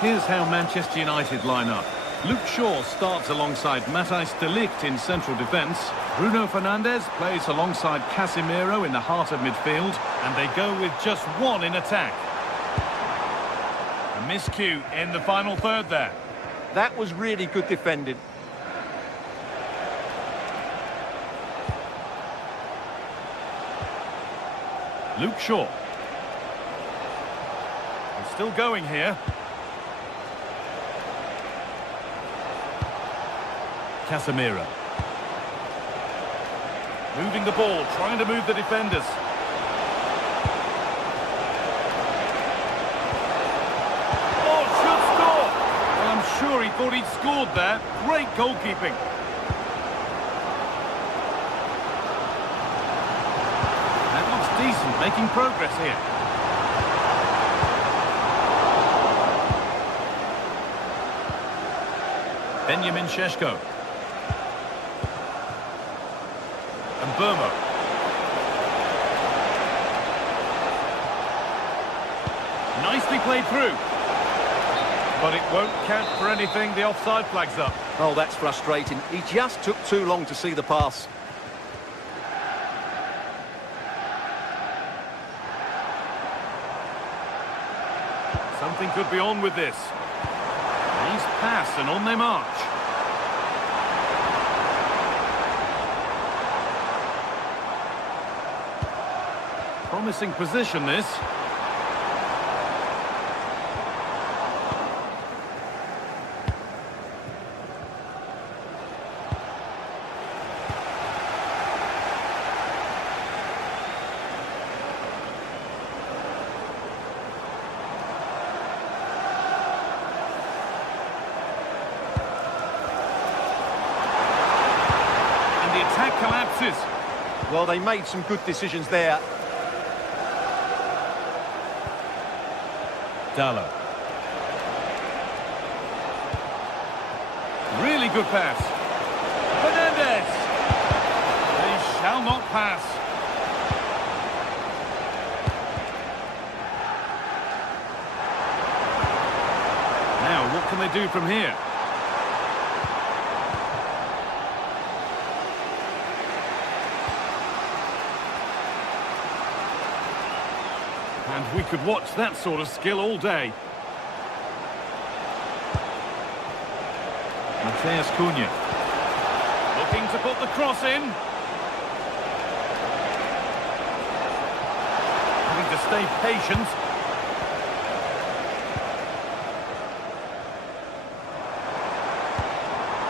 Here's how Manchester United line up. Luke Shaw starts alongside Matthijs de Ligt in central defence. Bruno Fernandes plays alongside Casemiro in the heart of midfield, and they go with just one in attack. A miscue in the final third there. That was really good defending. Luke Shaw. And still going here. Casemiro. Moving the ball, trying to move the defenders. Oh, should score! Well, I'm sure he thought he'd scored there. Great goalkeeping. That looks decent, making progress here. Benjamin Šeško. And Burmo. Nicely played through. But it won't count for anything. The offside flag's up. Oh, that's frustrating. He just took too long to see the pass. Something could be on with this. Nice pass and on they march. Promising position, this. And the attack collapses. Well, they made some good decisions there. Dallo. Really good pass. Fernandes. They shall not pass. Now, what can they do from here? And we could watch that sort of skill all day. Mateus Cunha. Looking to put the cross in. Having to stay patient.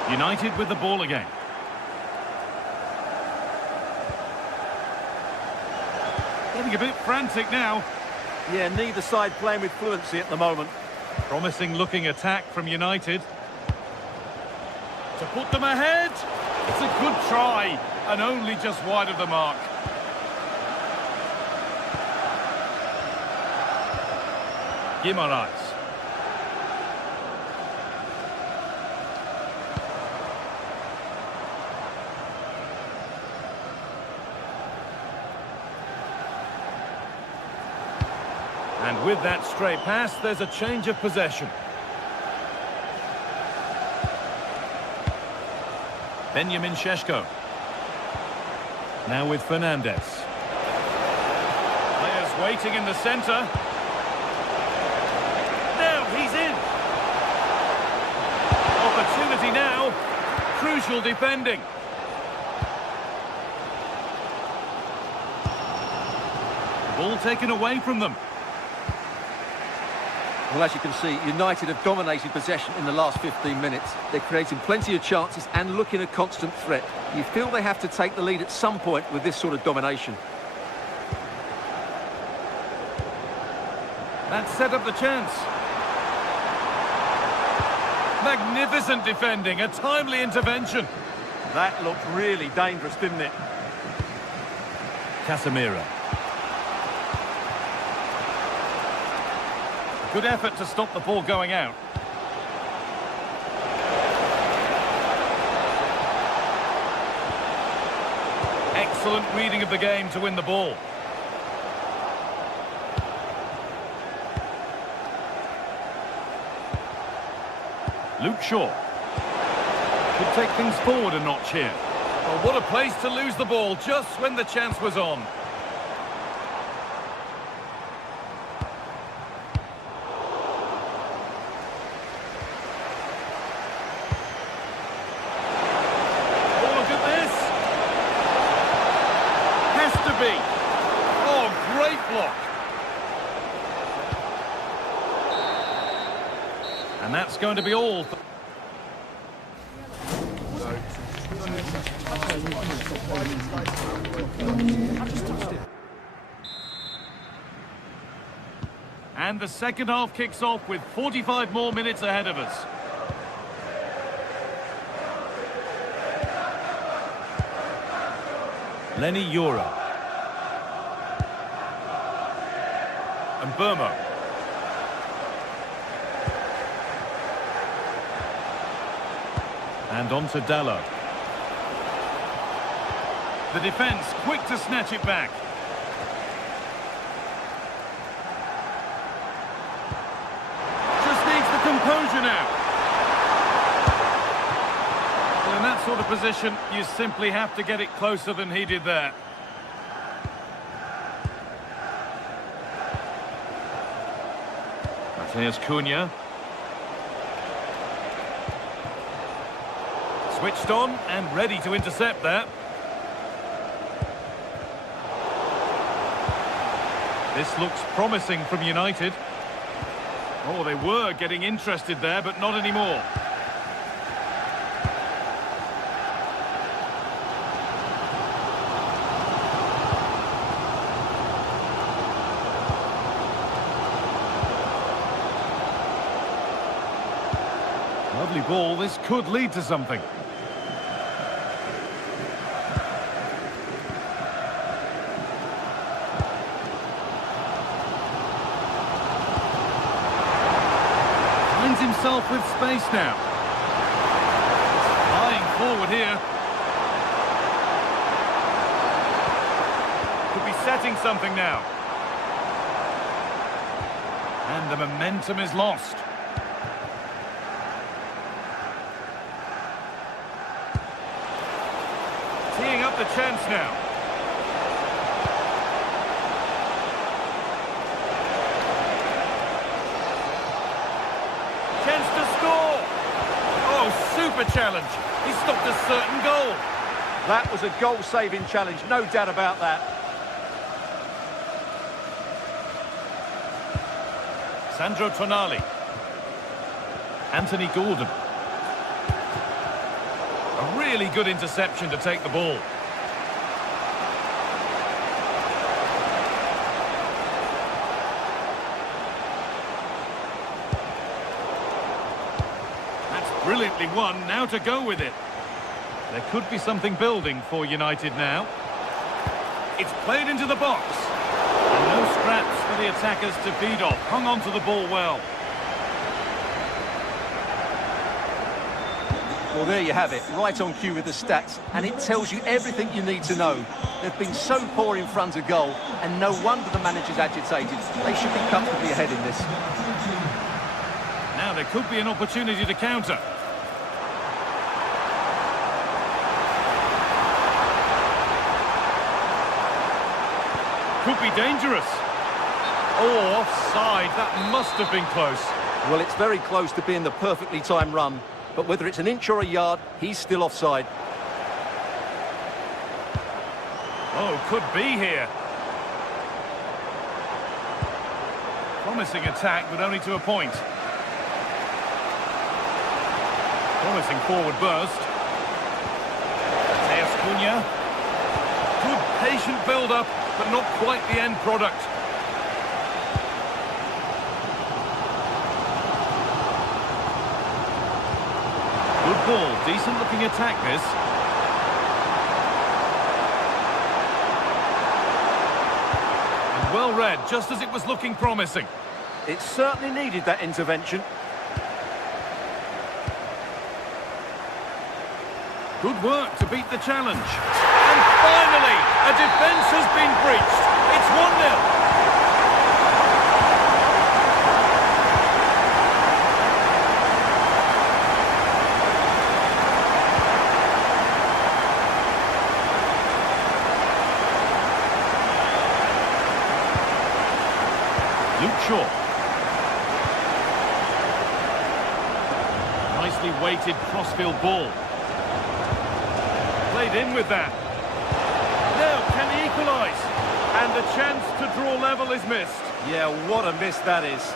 United with the ball again. Getting a bit frantic now. Yeah, neither side playing with fluency at the moment. Promising looking attack from United. To put them ahead. It's a good try, and only just wide of the mark. Guimaraes. And with that stray pass, there's a change of possession. Benjamin Šeško. Now with Fernandes. Players waiting in the centre. Now he's in. Opportunity now. Crucial defending. Ball taken away from them. Well, as you can see, United have dominated possession in the last 15 minutes. They're creating plenty of chances and looking a constant threat. You feel they have to take the lead at some point with this sort of domination. That set up the chance. Magnificent defending, a timely intervention. That looked really dangerous, didn't it? Casemiro. Good effort to stop the ball going out. Excellent reading of the game to win the ball. Luke Shaw. Could take things forward a notch here. Well, what a place to lose the ball just when the chance was on. Oh, look at this. Has to be. Oh, great block. And that's going to be all. And the second half kicks off with 45 more minutes ahead of us. Lenny Yura. And Burmo. And on to Dallo. The defence quick to snatch it back. Just needs the composure now. Well, in that sort of position, you simply have to get it closer than he did there. Matheus Cunha. Switched on and ready to intercept that. This looks promising from United. Oh, they were getting interested there, but not anymore. Lovely ball. This could lead to something. Himself with space now. Flying forward here. Could be setting something now. And the momentum is lost. Teeing up the chance now. Chance to score. Oh, super challenge. He stopped a certain goal. That was a goal-saving challenge, no doubt about that. Sandro Tonali. Anthony Gordon. A really good interception to take the ball. Brilliantly won, now to go with it. There could be something building for United now. It's played into the box. And no scraps for the attackers to feed off. Hung on to the ball well. Well, there you have it, right on cue with the stats, and it tells you everything you need to know. They've been so poor in front of goal, and no wonder the manager's agitated. They should be comfortably ahead in this. Now there could be an opportunity to counter. Could be dangerous. Oh, offside. That must have been close. Well, it's very close to being the perfectly timed run, but whether it's an inch or a yard, he's still offside. Oh, could be here. Promising attack, but only to a point. Promising forward burst. Matheus Cunha. Good patient build-up, but not quite the end product. Good ball, decent looking attack this. Well read, just as it was looking promising. It certainly needed that intervention. Good work to beat the challenge. And finally, a defence has been breached. It's 1-0. Shaw. Nicely weighted crossfield ball. Played in with that. Now, can he equalise? And the chance to draw level is missed. Yeah, what a miss that is.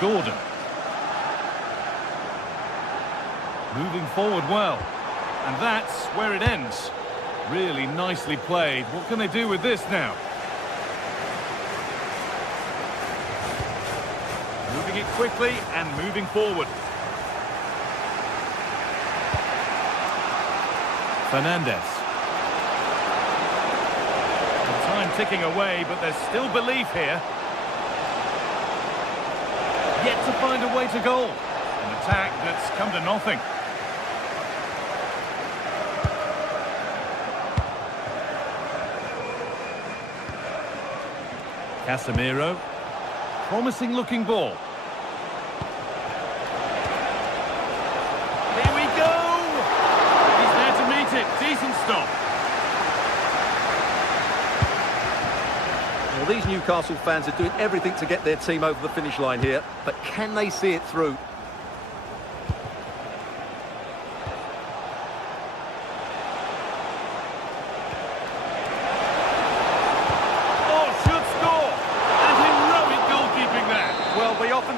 Gordon. Moving forward well. And that's where it ends. Really nicely played. What can they do with this now? Moving it quickly and moving forward. Fernandez. The time ticking away, but there's still belief here. Yet to find a way to goal. An attack that's come to nothing. Casemiro. Promising looking ball. Here we go! He's there to meet it. Decent stop. Well, these Newcastle fans are doing everything to get their team over the finish line here, but can they see it through?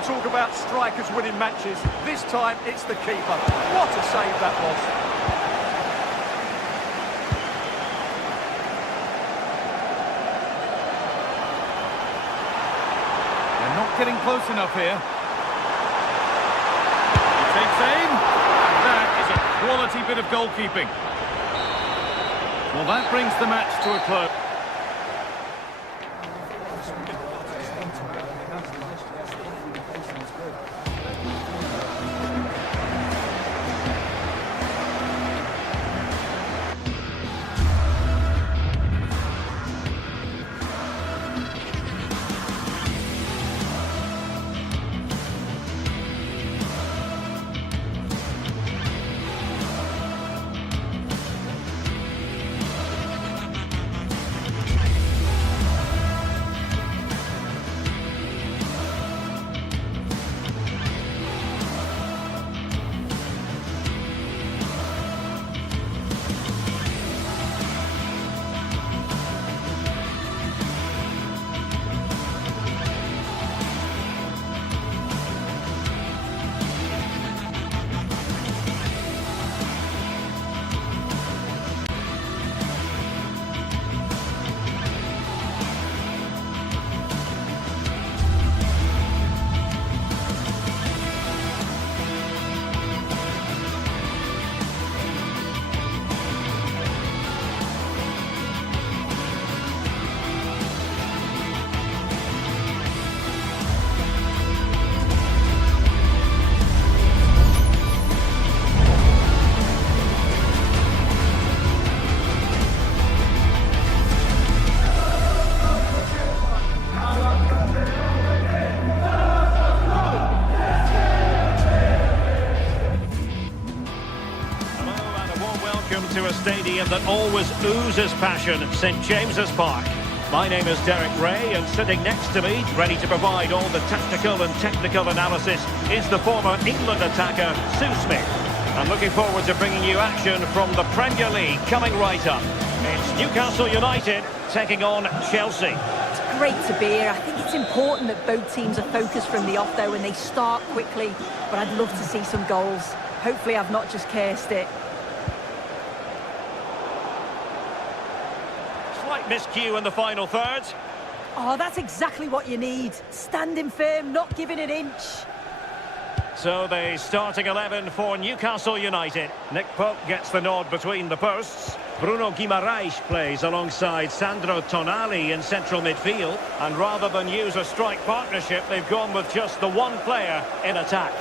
Talk about strikers winning matches. This time it's the keeper. What a save that was. They're not getting close enough here. He takes aim. And that is a quality bit of goalkeeping. Well, that brings the match to a close. To a stadium that always oozes passion, St James's Park. My name is Derek Ray, and sitting next to me, ready to provide all the tactical and technical analysis, is the former England attacker, Sue Smith. I'm looking forward to bringing you action from the Premier League coming right up. It's Newcastle United taking on Chelsea. It's great to be here. I think it's important that both teams are focused from the off, though, and they start quickly. But I'd love to see some goals. Hopefully I've not just cursed it. Slight miscue in the final third. Oh, that's exactly what you need. Standing firm, not giving an inch. So the starting 11 for Newcastle United. Nick Pope gets the nod between the posts. Bruno Guimaraes plays alongside Sandro Tonali in central midfield. And rather than use a strike partnership, they've gone with just the one player in attack.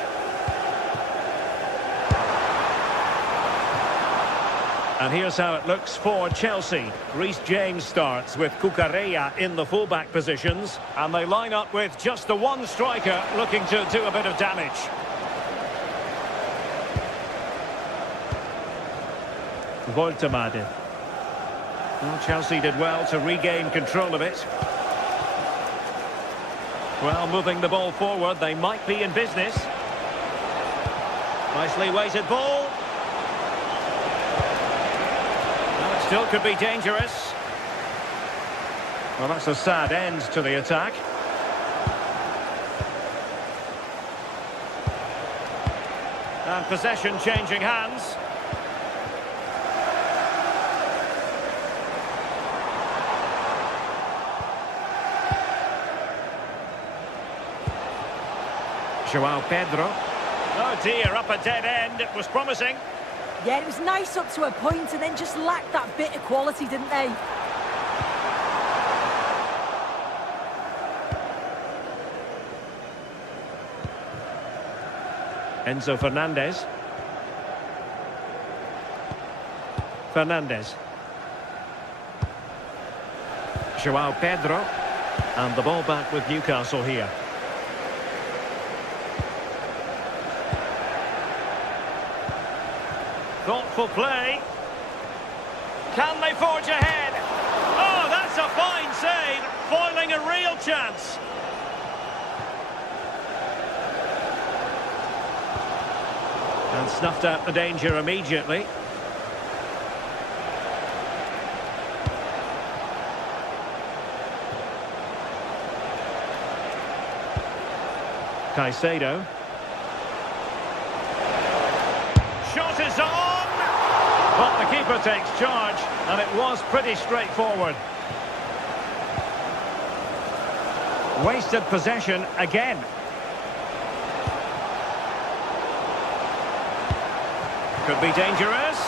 And here's how it looks for Chelsea. Reece James starts with Cucurella in the fullback positions. And they line up with just the one striker looking to do a bit of damage. Voltemade. Well, Chelsea did well to regain control of it. Well, moving the ball forward, they might be in business. Nicely weighted ball. Well, it still could be dangerous. Well, that's a sad end to the attack. And possession changing hands. Joao Pedro. Oh dear, up a dead end. It was promising. Yeah, it was nice up to a point and then just lacked that bit of quality, didn't they? Enzo Fernandez. Fernandez. Joao Pedro. And the ball back with Newcastle here. Thoughtful play. Can they forge ahead? Oh, that's a fine save, foiling a real chance. And snuffed out the danger immediately. Caicedo. Shot is on! But the keeper takes charge, and it was pretty straightforward. Wasted possession again. Could be dangerous.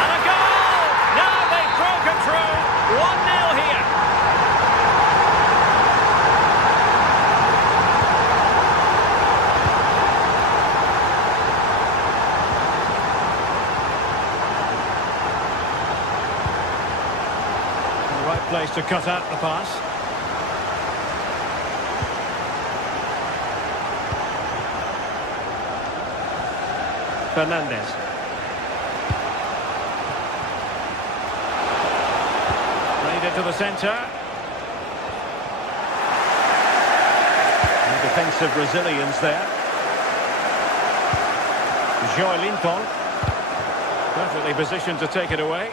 And a goal! Now they've broken through. 1-0 here. Place to cut out the pass. Fernandez. Played into the centre. And defensive resilience there. Joelinton. Perfectly positioned to take it away.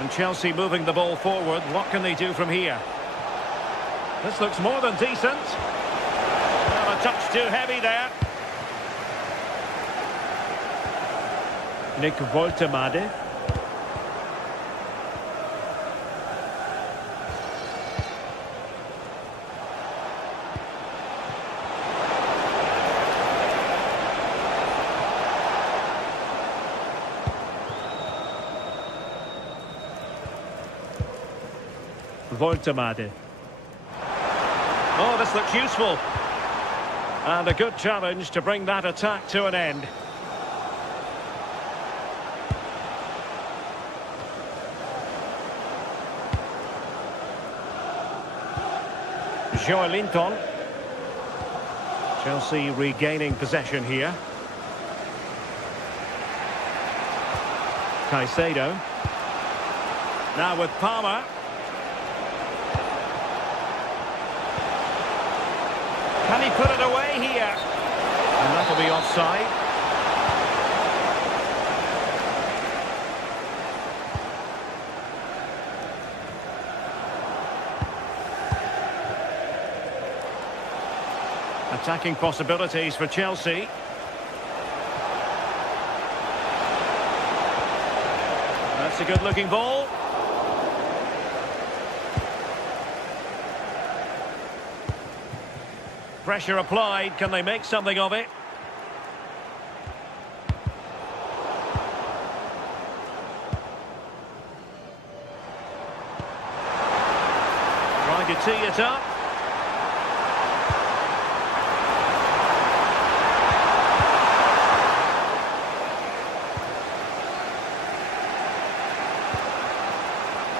And Chelsea moving the ball forward. What can they do from here? This looks more than decent. Well, a touch too heavy there. Nick Voltemade. Voltemade. Oh, this looks useful. And a good challenge to bring that attack to an end. Joelinton. Chelsea regaining possession here. Caicedo. Now with Palmer. Can he put it away here? And that'll be offside. Attacking possibilities for Chelsea. That's a good-looking ball. Pressure applied. Can they make something of it? Trying to tee it up.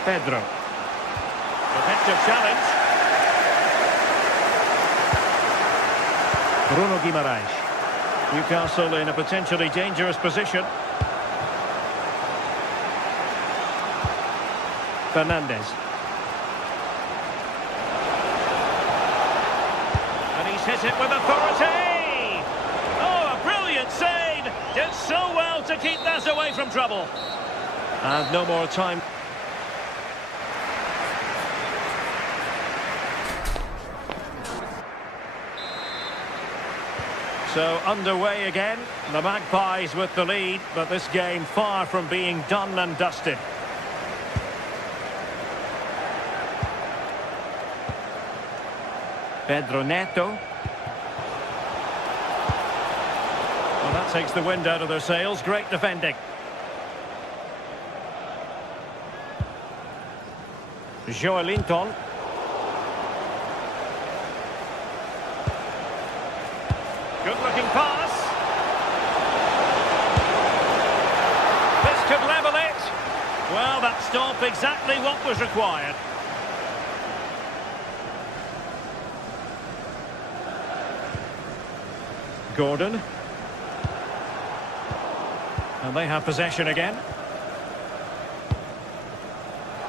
Pedro. Effective challenge. Bruno Guimaraes. Newcastle in a potentially dangerous position. Fernandes. And he's hit it with authority! Oh, a brilliant save! Did so well to keep that away from trouble. And no more time. So underway again, the Magpies with the lead, but this game far from being done and dusted. Pedro Neto. Well, that takes the wind out of their sails. Great defending. Joelinton. Good-looking pass. This could level it. Well, that stopped exactly what was required. Gordon. And they have possession again.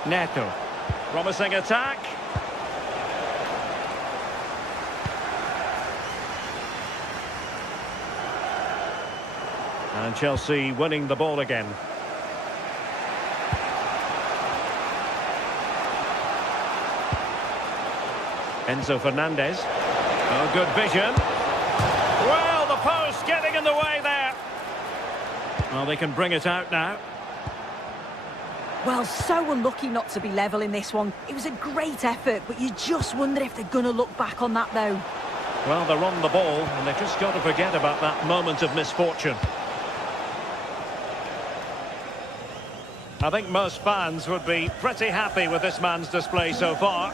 Neto. Promising attack. And Chelsea winning the ball again. Enzo Fernandez. Oh, good vision. Well, the post getting in the way there. Well, they can bring it out now. Well, so unlucky not to be level in this one. It was a great effort, but you just wonder if they're going to look back on that, though. Well, they're on the ball, and they've just got to forget about that moment of misfortune. I think most fans would be pretty happy with this man's display so far.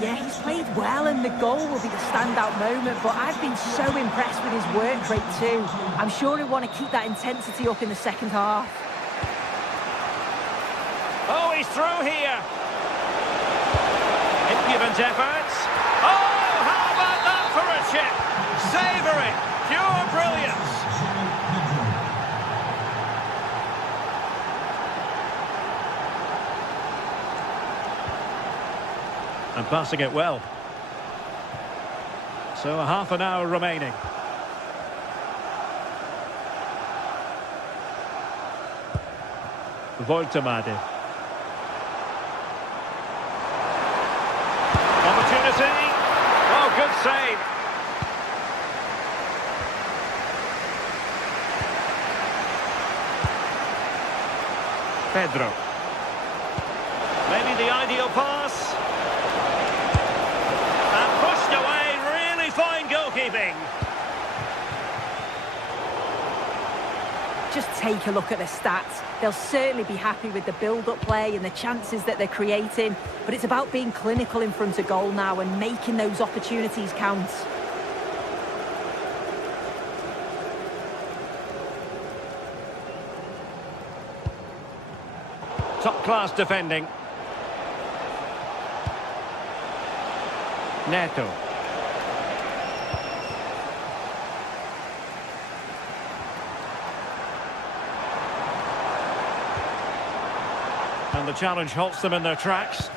Yeah, he's played well, and the goal will be the standout moment, but I've been so impressed with his work rate too. I'm sure he'll want to keep that intensity up in the second half. Oh, he's through here. Impudent efforts. Oh, how about that for a chip? Savour it. Pure brilliance. And passing it well. So a half an hour remaining. Voltemade. Opportunity. Oh, good save. Pedro. Maybe the ideal pass. And pushed away. Really fine goalkeeping. Just take a look at the stats. They'll certainly be happy with the build-up play and the chances that they're creating, but it's about being clinical in front of goal now and making those opportunities count. Top-class defending. Neto. And the challenge halts them in their tracks.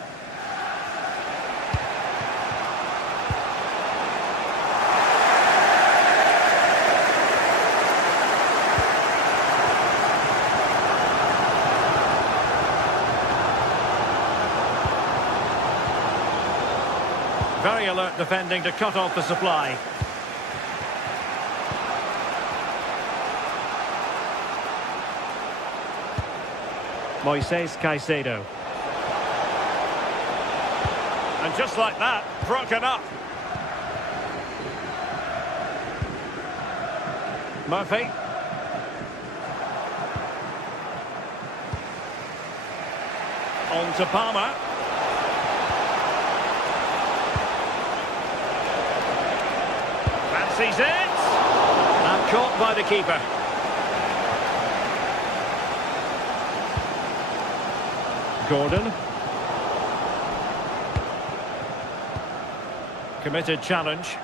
Very alert defending to cut off the supply. Moises Caicedo. And just like that, broken up. Murphy. On to Palmer. Fancies it. And caught by the keeper. Gordon. Committed challenge.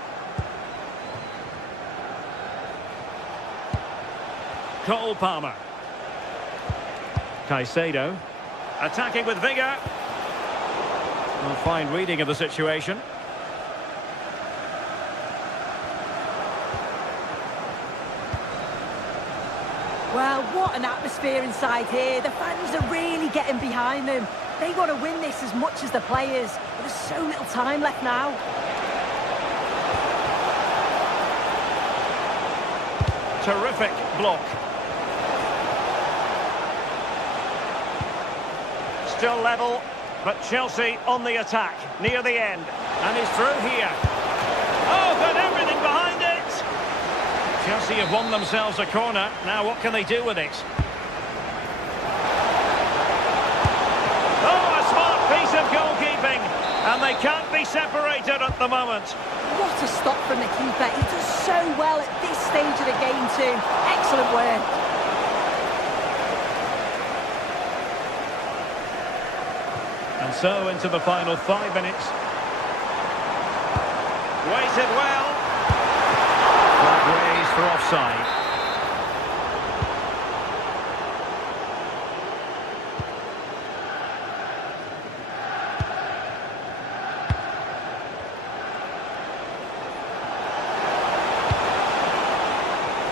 Cole Palmer. Caicedo. Attacking with vigour. A fine reading of the situation. Well, what an atmosphere inside here. The fans are really getting behind them. They want to win this as much as the players. But there's so little time left now. Terrific block. Still level, but Chelsea on the attack, near the end. And he's through here. Oh, got everything behind it! Chelsea have won themselves a corner. Now what can they do with it? Oh, a smart piece of goalkeeping. And they can't be separated at the moment. What a stop from the keeper. He does so well at this stage of the game too. Excellent work. And so into the final 5 minutes. Waited well. Flag raised for offside.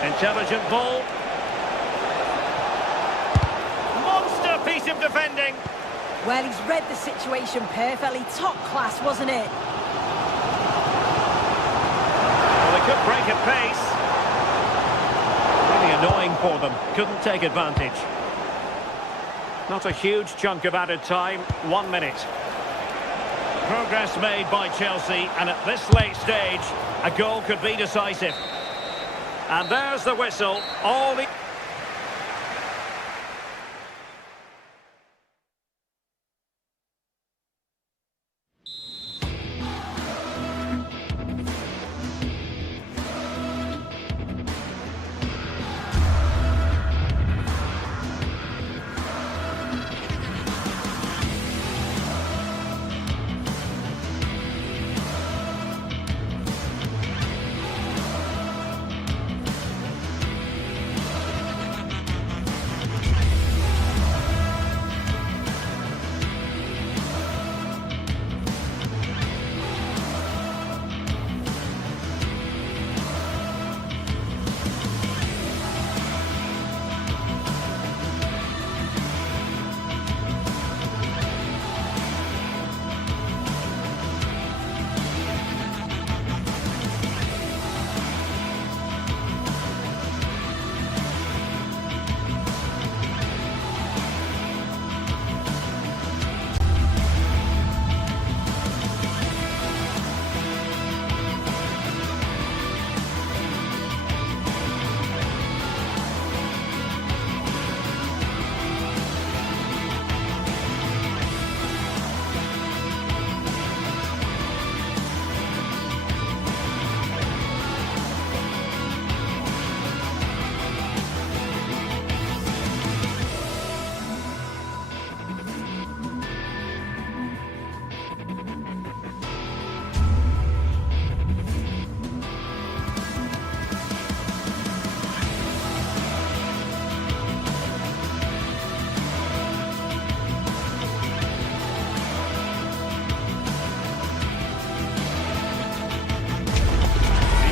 Intelligent ball. Monster piece of defending. Well, he's read the situation perfectly. Top class, wasn't it? Well, they could break at pace. Really annoying for them. Couldn't take advantage. Not a huge chunk of added time. 1 minute. Progress made by Chelsea, and at this late stage, a goal could be decisive. And there's the whistle. All the...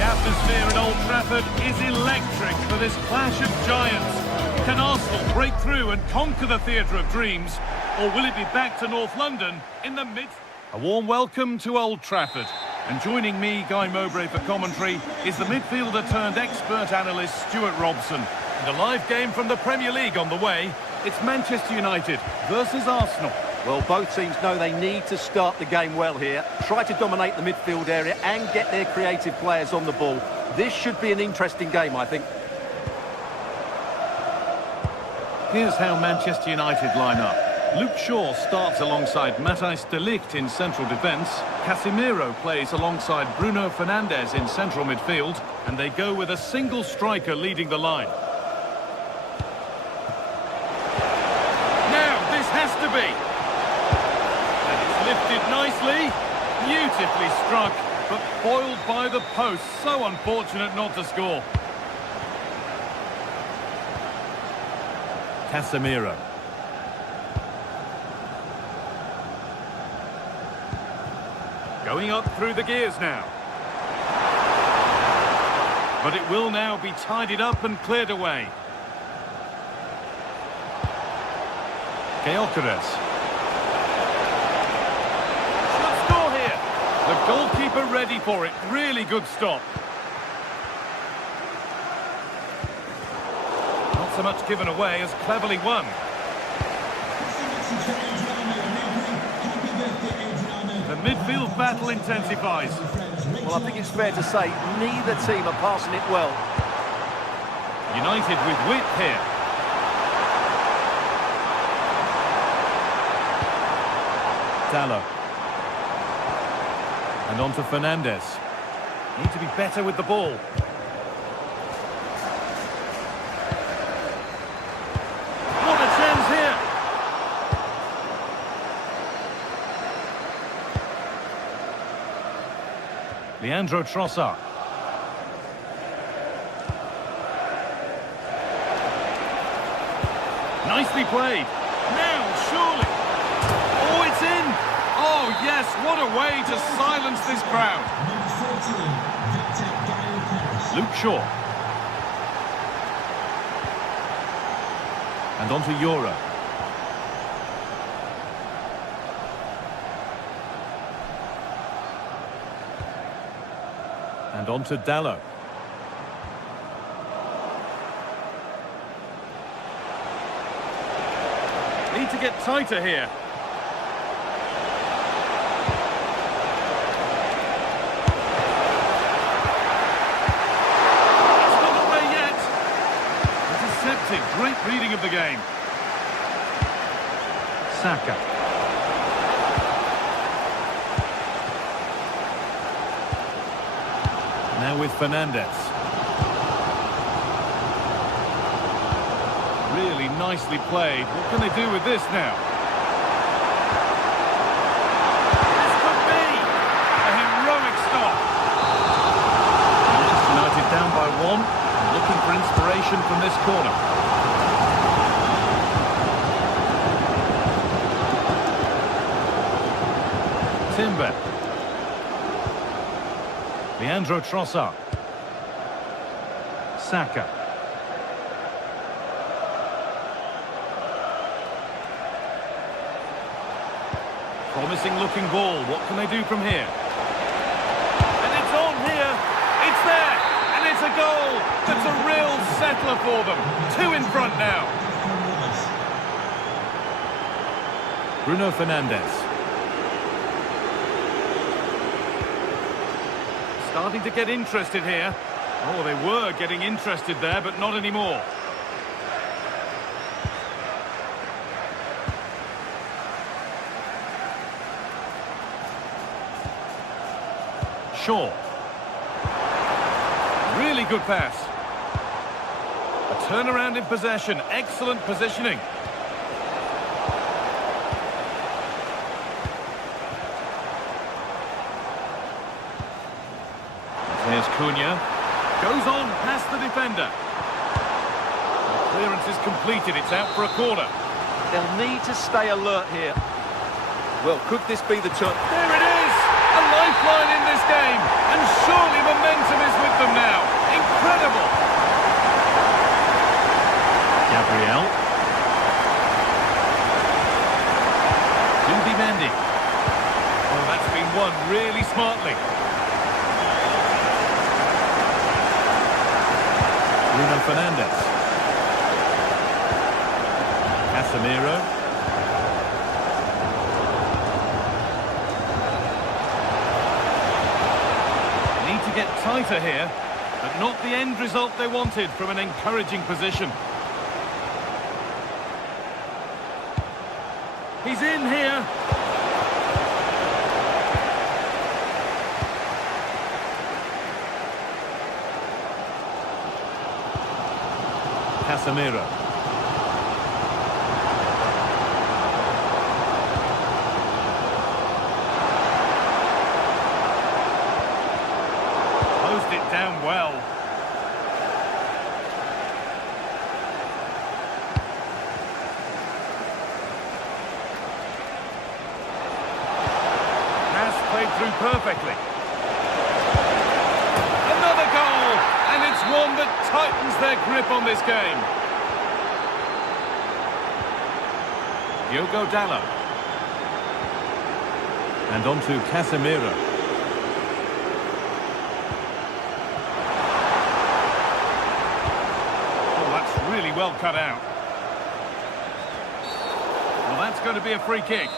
atmosphere at Old Trafford is electric for this clash of giants. Can Arsenal break through and conquer the Theatre of Dreams, or will it be back to North London in the mid... A warm welcome to Old Trafford. And joining me, Guy Mowbray, for commentary is the midfielder turned expert analyst Stuart Robson. And a live game from the Premier League on the way. It's Manchester United versus Arsenal. Well, both teams know they need to start the game well here. Try to dominate the midfield area and get their creative players on the ball. This should be an interesting game, I think. Here's how Manchester United line up. Luke Shaw starts alongside Matthijs de Ligt in central defence. Casemiro plays alongside Bruno Fernandes in central midfield. And they go with a single striker leading the line. Now, this has to be. And it's lifted nicely. Beautifully struck, but foiled by the post. So unfortunate not to score. Casemiro. Going up through the gears now. But it will now be tidied up and cleared away. Gyökeres. Should score here. The goalkeeper ready for it. Really good stop. Not so much given away as cleverly won. The midfield battle intensifies. Well, I think it's fair to say neither team are passing it well. United with width here. Dalot. And on to Fernandes. Need to be better with the ball. What a chance here! Leandro Trossard. Nicely played. Now, surely. Oh, it's in. Oh, yes, what a way to silence this crowd. Luke Shaw. And on to Euro. And on to Dalot. Need to get tighter here. It's not away yet. Intercepted. Great reading of the game. Saka. Now with Fernandes. Really nicely played. What can they do with this now? This could be a heroic stop. Manchester United down by 1, looking for inspiration from this corner. Timber. Leandro Trossard. Saka. Promising looking ball. What can they do from here? And it's on here. It's there. And it's a goal. That's a real settler for them. 2 in front now. Bruno Fernandes. Starting to get interested here. Oh, they were getting interested there, but not anymore. Shaw. Really good pass. A turnaround in possession. Excellent positioning. There's Cunha. Goes on past the defender. The clearance is completed. It's out for a corner. They'll need to stay alert here. Well, could this be the turn? There it is! A lifeline in this game. And surely momentum is with them now. Incredible! Gabriel. Mendy. Oh, that's been won really smartly. Bruno Fernandes. Casemiro. Need to get tighter here, but not the end result they wanted from an encouraging position. He's in here. Casemiro. Closed it down well. Played through perfectly. Another goal, and it's one that tightens their grip on this game. Diogo Dalot. And on to Casemiro. Oh, that's really well cut out. Well, that's going to be a free kick.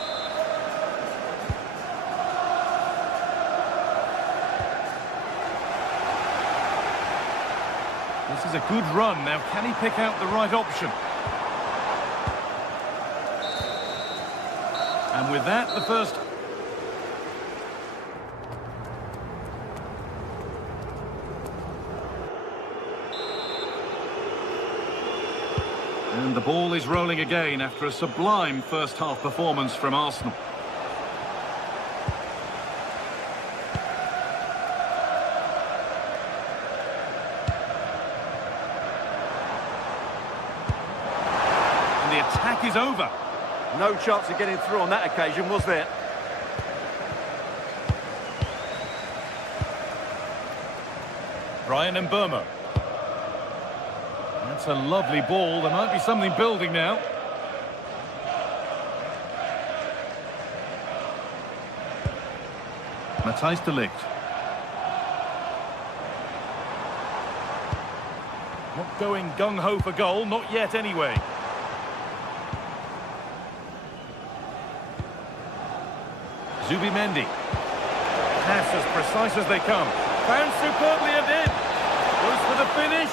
This is a good run. Now, can he pick out the right option? And with that, the first... And the ball is rolling again after a sublime first-half performance from Arsenal. Attack is over. No chance of getting through on that occasion, was there? Brian Mbeumo. That's a lovely ball. There might be something building now. Matthijs de Ligt. Not going gung-ho for goal, not yet anyway. Zubimendi. Pass as precise as they come. Found superbly and in. Goes for the finish.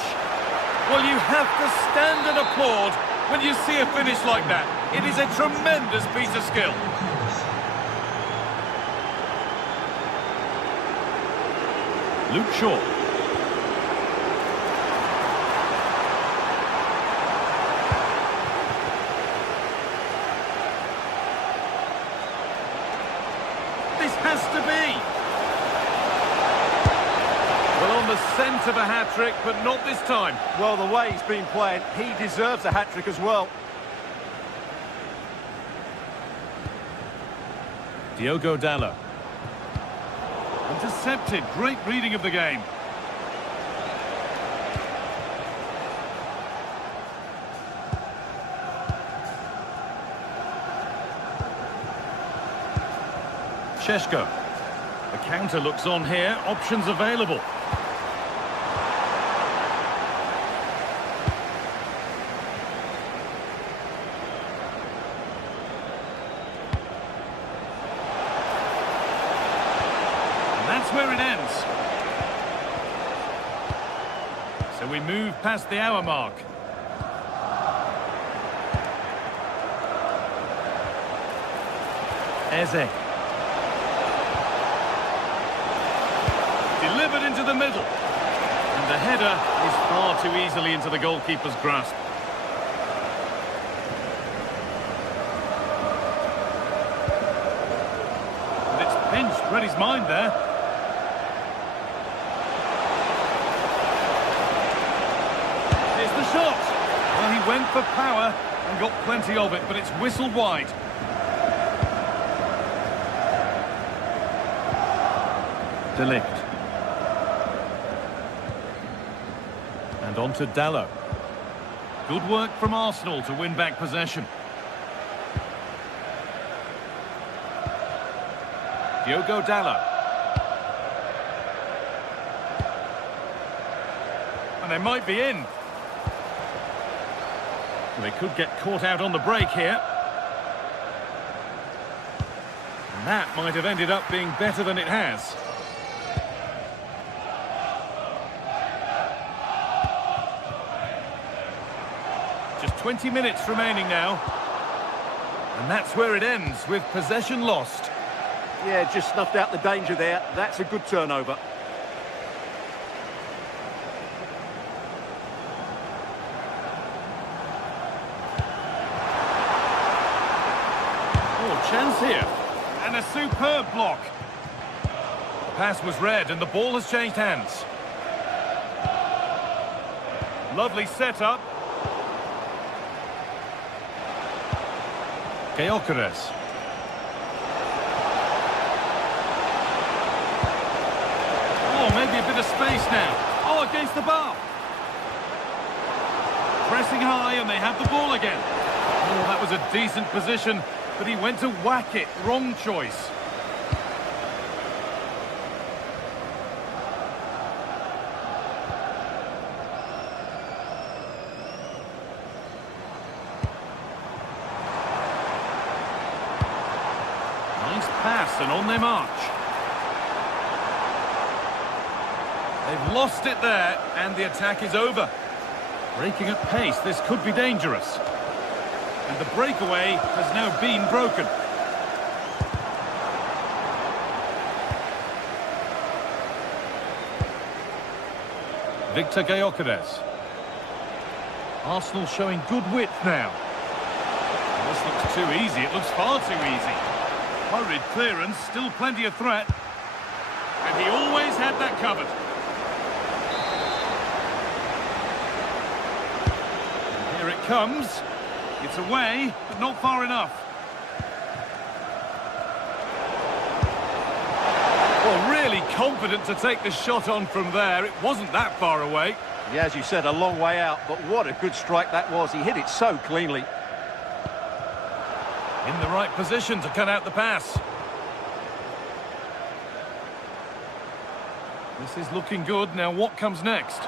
Well, you have to stand and applaud when you see a finish like that. It is a tremendous piece of skill. Luke Shaw. Has to be. Well, on the scent of a hat-trick, but not this time. Well, the way he's been playing, he deserves a hat-trick as well. Diogo Dalot. Intercepted. Great reading of the game. Šeško. The counter looks on here. Options available. And that's where it ends. So we move past the hour mark. Eze. Delivered into the middle. And the header is far too easily into the goalkeeper's grasp. And it's pinched Reddy's mind there. Here's the shot. Well, he went for power and got plenty of it, but it's whistled wide. De Ligt. And on to Dalot. Good work from Arsenal to win back possession. Diogo Dalot. And they might be in. They could get caught out on the break here. And that might have ended up being better than it has. Just 20 minutes remaining now. And that's where it ends, with possession lost. Yeah, just snuffed out the danger there. That's a good turnover. Oh, chance here. And a superb block. The pass was read and the ball has changed hands. Lovely setup. Gyökeres. Oh, maybe a bit of space now. Oh, against the bar. Pressing high and they have the ball again. Oh, that was a decent position, but he went to whack it. Wrong choice. Nice pass and on their march. They've lost it there and the attack is over. Breaking at pace, this could be dangerous. And the breakaway has now been broken. Victor Gyökeres. Arsenal showing good width now. This looks too easy, it looks far too easy. Hurried clearance, still plenty of threat. And he always had that covered. And here it comes. It's away, but not far enough. Well, really confident to take the shot on from there. It wasn't that far away. Yeah, as you said, a long way out, but what a good strike that was. He hit it so cleanly. In the right position to cut out the pass. This is looking good. Now what comes next?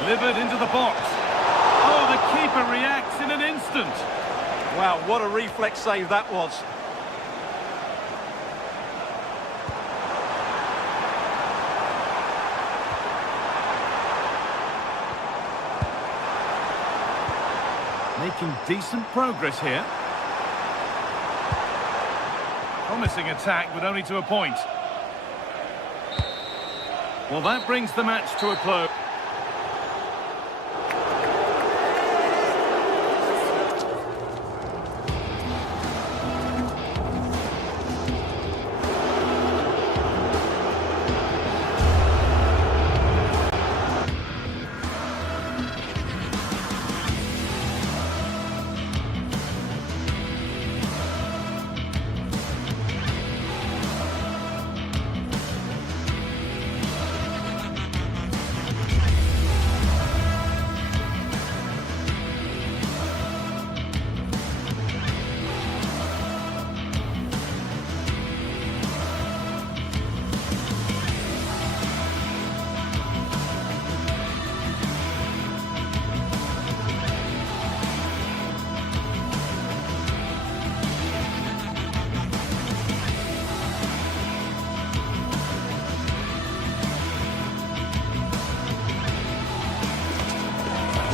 Delivered into the box. Oh, the keeper reacts in an instant. Wow, what a reflex save that was. Making decent progress here. Promising attack, but only to a point. Well, that brings the match to a close.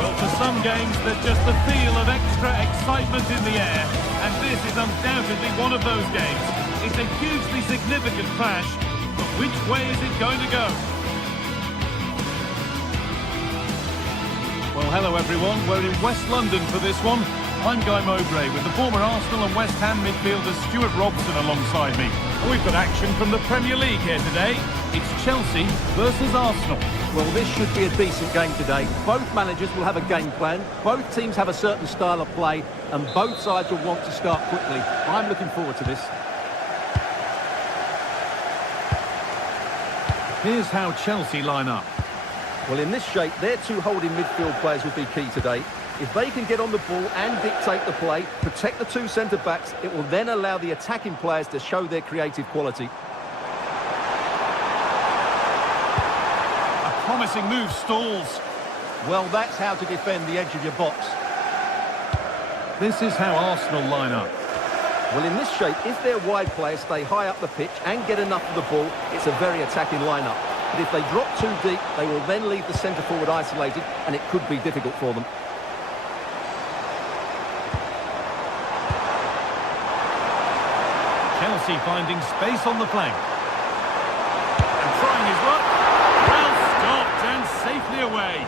Well, for some games, there's just the feel of extra excitement in the air, and this is undoubtedly one of those games. It's a hugely significant clash, but which way is it going to go? Well, hello everyone, we're in West London for this one. I'm Guy Mowbray with the former Arsenal and West Ham midfielder Stuart Robson alongside me. And we've got action from the Premier League here today. It's Chelsea versus Arsenal. Well, this should be a decent game today. Both managers will have a game plan. Both teams have a certain style of play, and both sides will want to start quickly. I'm looking forward to this. Here's how Chelsea line up. Well, in this shape, their two holding midfield players will be key today. If they can get on the ball and dictate the play, protect the two centre-backs, it will then allow the attacking players to show their creative quality. A promising move stalls. Well, that's how to defend the edge of your box. This is how Arsenal line up. Well, in this shape, if their wide players stay high up the pitch and get enough of the ball, it's a very attacking lineup. But if they drop too deep, they will then leave the centre-forward isolated, and it could be difficult for them. Chelsea finding space on the flank. And trying his luck. Well stopped and safely away.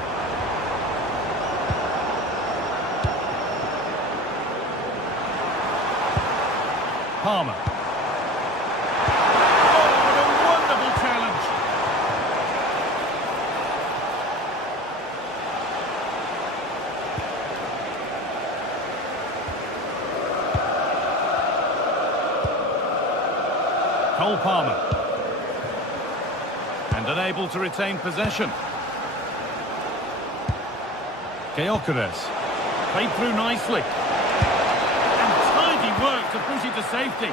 Palmer. Oh, what a wonderful challenge. Cole Palmer. And unable to retain possession. Gyökeres. Played through nicely. Work to push it to safety.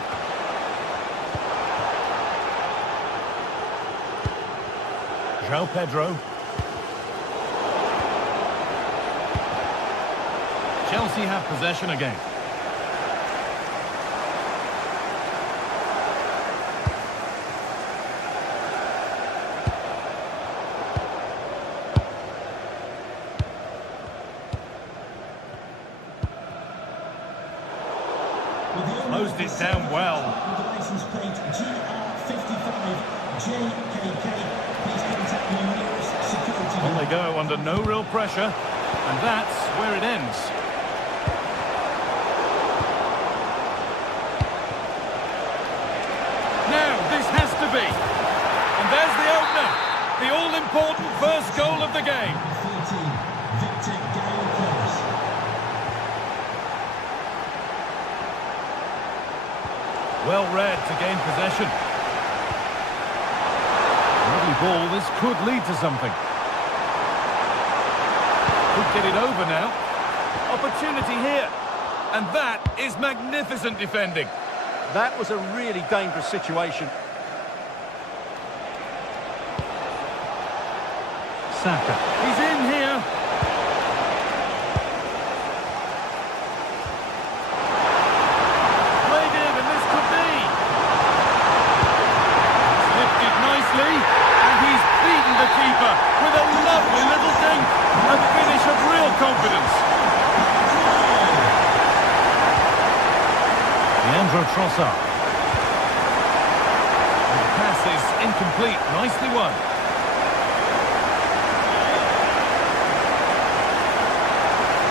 João Pedro. Chelsea have possession again. Closed it down well. With the license plate GR55 JKK. Please contact your nearest security. On they go under no real pressure, and that's where it ends. Now this has to be, and there's the opener, the all-important first goal of the game. 13, Victor Gyökeres. Well read to gain possession. Lovely ball, this could lead to something. Could get it over now. Opportunity here. And that is magnificent defending. That was a really dangerous situation. Saka. He's in here. And he's beaten the keeper with a lovely little dink. A finish of real confidence. Leandro Trossard. The pass is incomplete. Nicely won.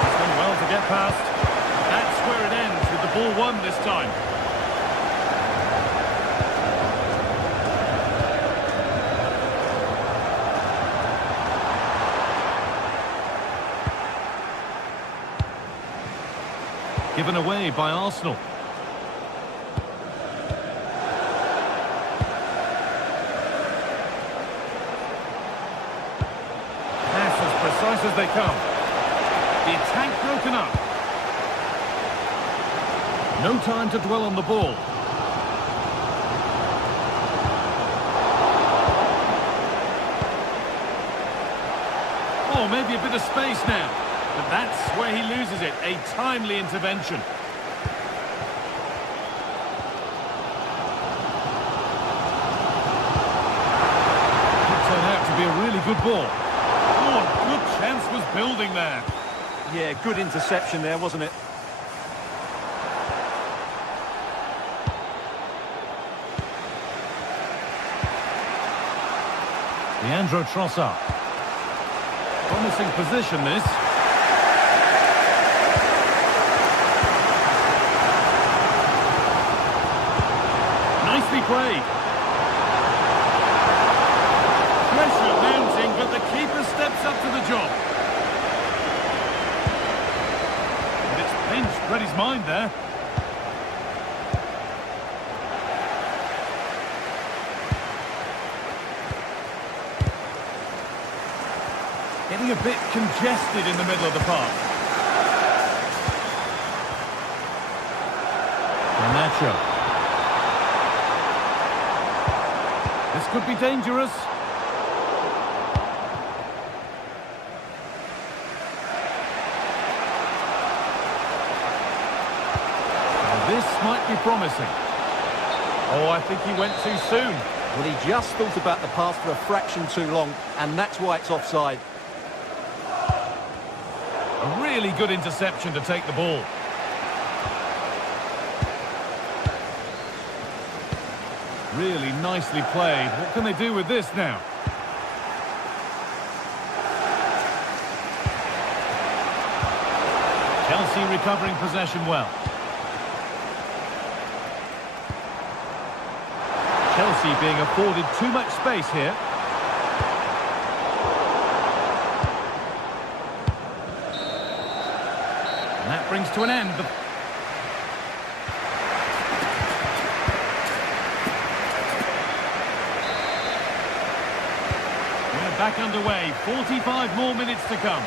It's done well to get past. That's where it ends with the ball won this time. Given away by Arsenal. Pass as precise as they come. The attack broken up. No time to dwell on the ball. Oh, maybe a bit of space now. But that's where he loses it. A timely intervention. Could turn out to be a really good ball. Oh, a good chance was building there. Yeah, good interception there, wasn't it? Leandro Trossard. Promising position, this. Nicely played. Pressure mounting, but the keeper steps up to the job. And it's pinched Freddie's mind there. Getting a bit congested in the middle of the park. Garnacho. This could be dangerous. be promising. Oh, I think he went too soon. Well, he just thought about the pass for a fraction too long, and that's why it's offside. A really good interception to take the ball. Really nicely played. What can they do with this now? Chelsea recovering possession well. Chelsea being afforded too much space here. And that brings to an end the... We're back underway. 45 more minutes to come.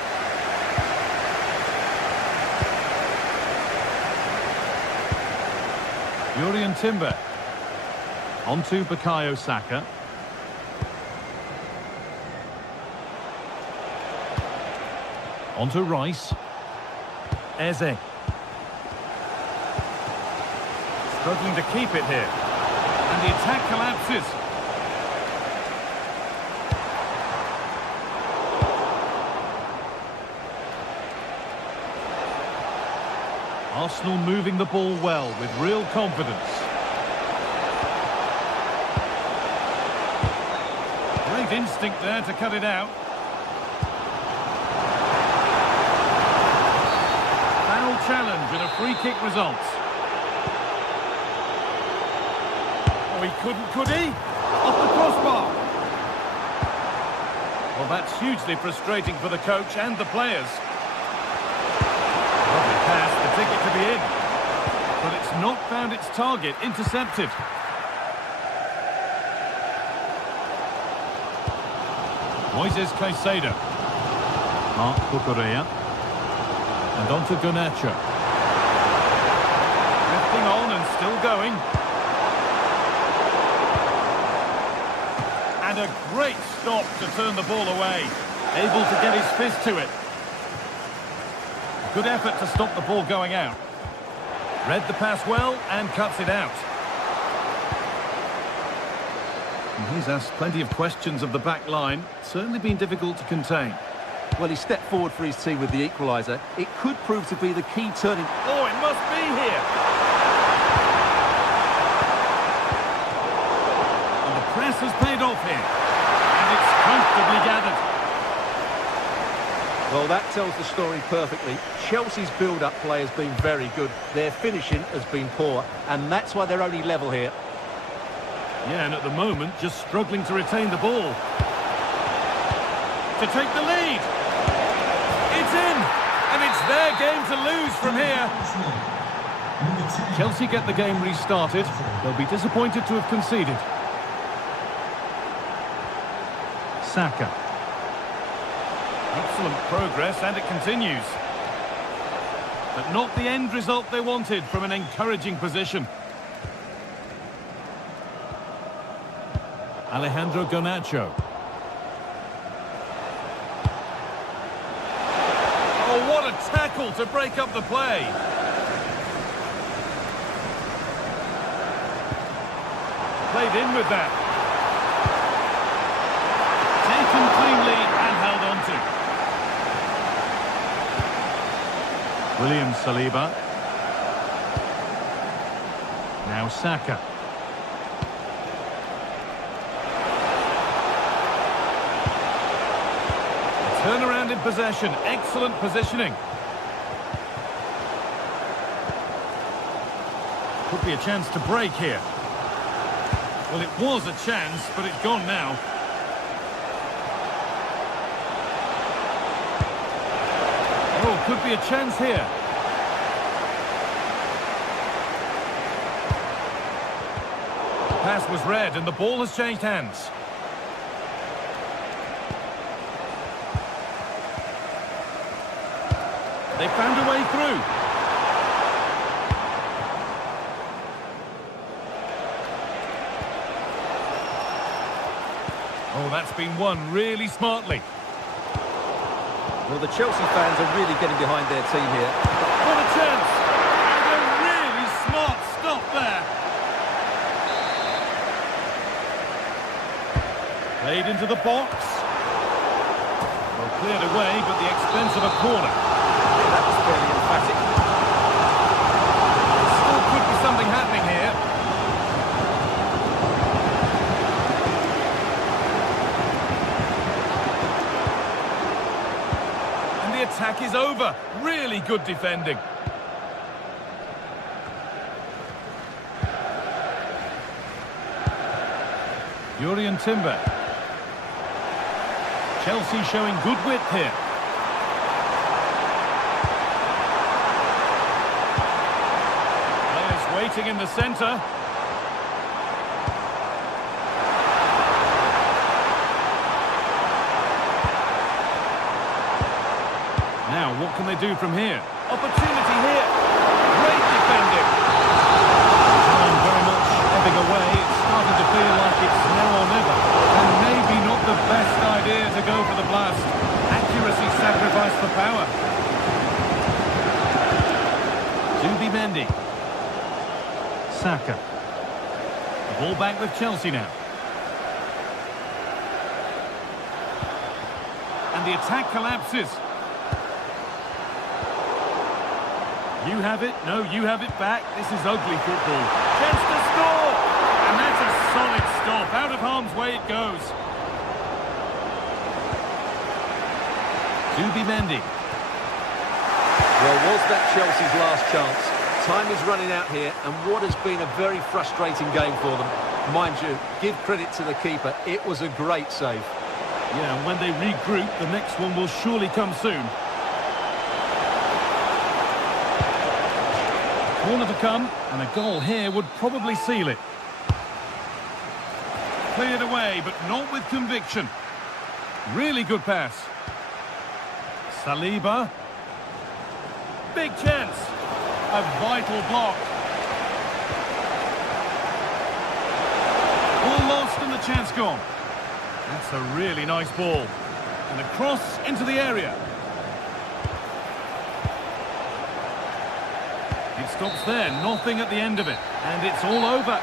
Jurriën Timber. Onto Bukayo Saka. Onto Rice. Eze. Struggling to keep it here. And the attack collapses. Arsenal moving the ball well with real confidence. Great instinct there to cut it out. Foul challenge and a free kick results. Oh, he couldn't, could he? Off the crossbar. Well, that's hugely frustrating for the coach and the players. Lovely pass, the ticket to be in. But it's not found its target, intercepted. Moises Caicedo. Marc Cucurella. And on to Garnacho. Drifting on and still going. And a great stop to turn the ball away. Able to get his fist to it. Good effort to stop the ball going out. Read the pass well and cuts it out. And he's asked plenty of questions of the back line. Certainly been difficult to contain. Well, he stepped forward for his team with the equaliser. It could prove to be the key turning... Oh, it must be here! And the press has paid off here. And it's comfortably gathered. Well, that tells the story perfectly. Chelsea's build-up play has been very good. Their finishing has been poor. And that's why they're only level here. Yeah, and at the moment, just struggling to retain the ball. To take the lead. It's in. And it's their game to lose from here. Chelsea get the game restarted. They'll be disappointed to have conceded. Saka. Excellent progress, and it continues. But not the end result they wanted from an encouraging position. Alejandro Garnacho. Oh, what a tackle to break up the play. Played in with that. Taken cleanly and held on to. William Saliba. Now Saka. Turnaround in possession, excellent positioning. Could be a chance to break here. Well, it was a chance, but it's gone now. Oh, could be a chance here. Pass was read and the ball has changed hands. They found a way through. Oh, that's been won really smartly. Well, the Chelsea fans are really getting behind their team here. What a chance! And a really smart stop there. Played into the box. Well, cleared away, but the expense of a corner. Yeah, that was fairly emphatic. Still could be something happening here. And the attack is over. Really good defending. Jurrien Timber. Chelsea showing good width here. Players waiting in the centre. Now, what can they do from here? Opportunity here. Great defending. Time very much ebbing away. It's starting to feel like it's now or never. And maybe not the best idea to go for the blast. Accuracy sacrificed for power. Mendy. Saka. The ball back with Chelsea now. And the attack collapses. You have it. No, you have it back. This is ugly football. Chance to score! And that's a solid stop. Out of harm's way it goes. Mendy. Well, was that Chelsea's last chance? Time is running out here, and what has been a very frustrating game for them. Mind you, give credit to the keeper. It was a great save. Yeah, and when they regroup, the next one will surely come soon. Corner to come, and a goal here would probably seal it. Cleared away, but not with conviction. Really good pass. Saliba. Big chance. A vital block. All lost and the chance gone. That's a really nice ball. And a cross into the area. It stops there, nothing at the end of it. And it's all over.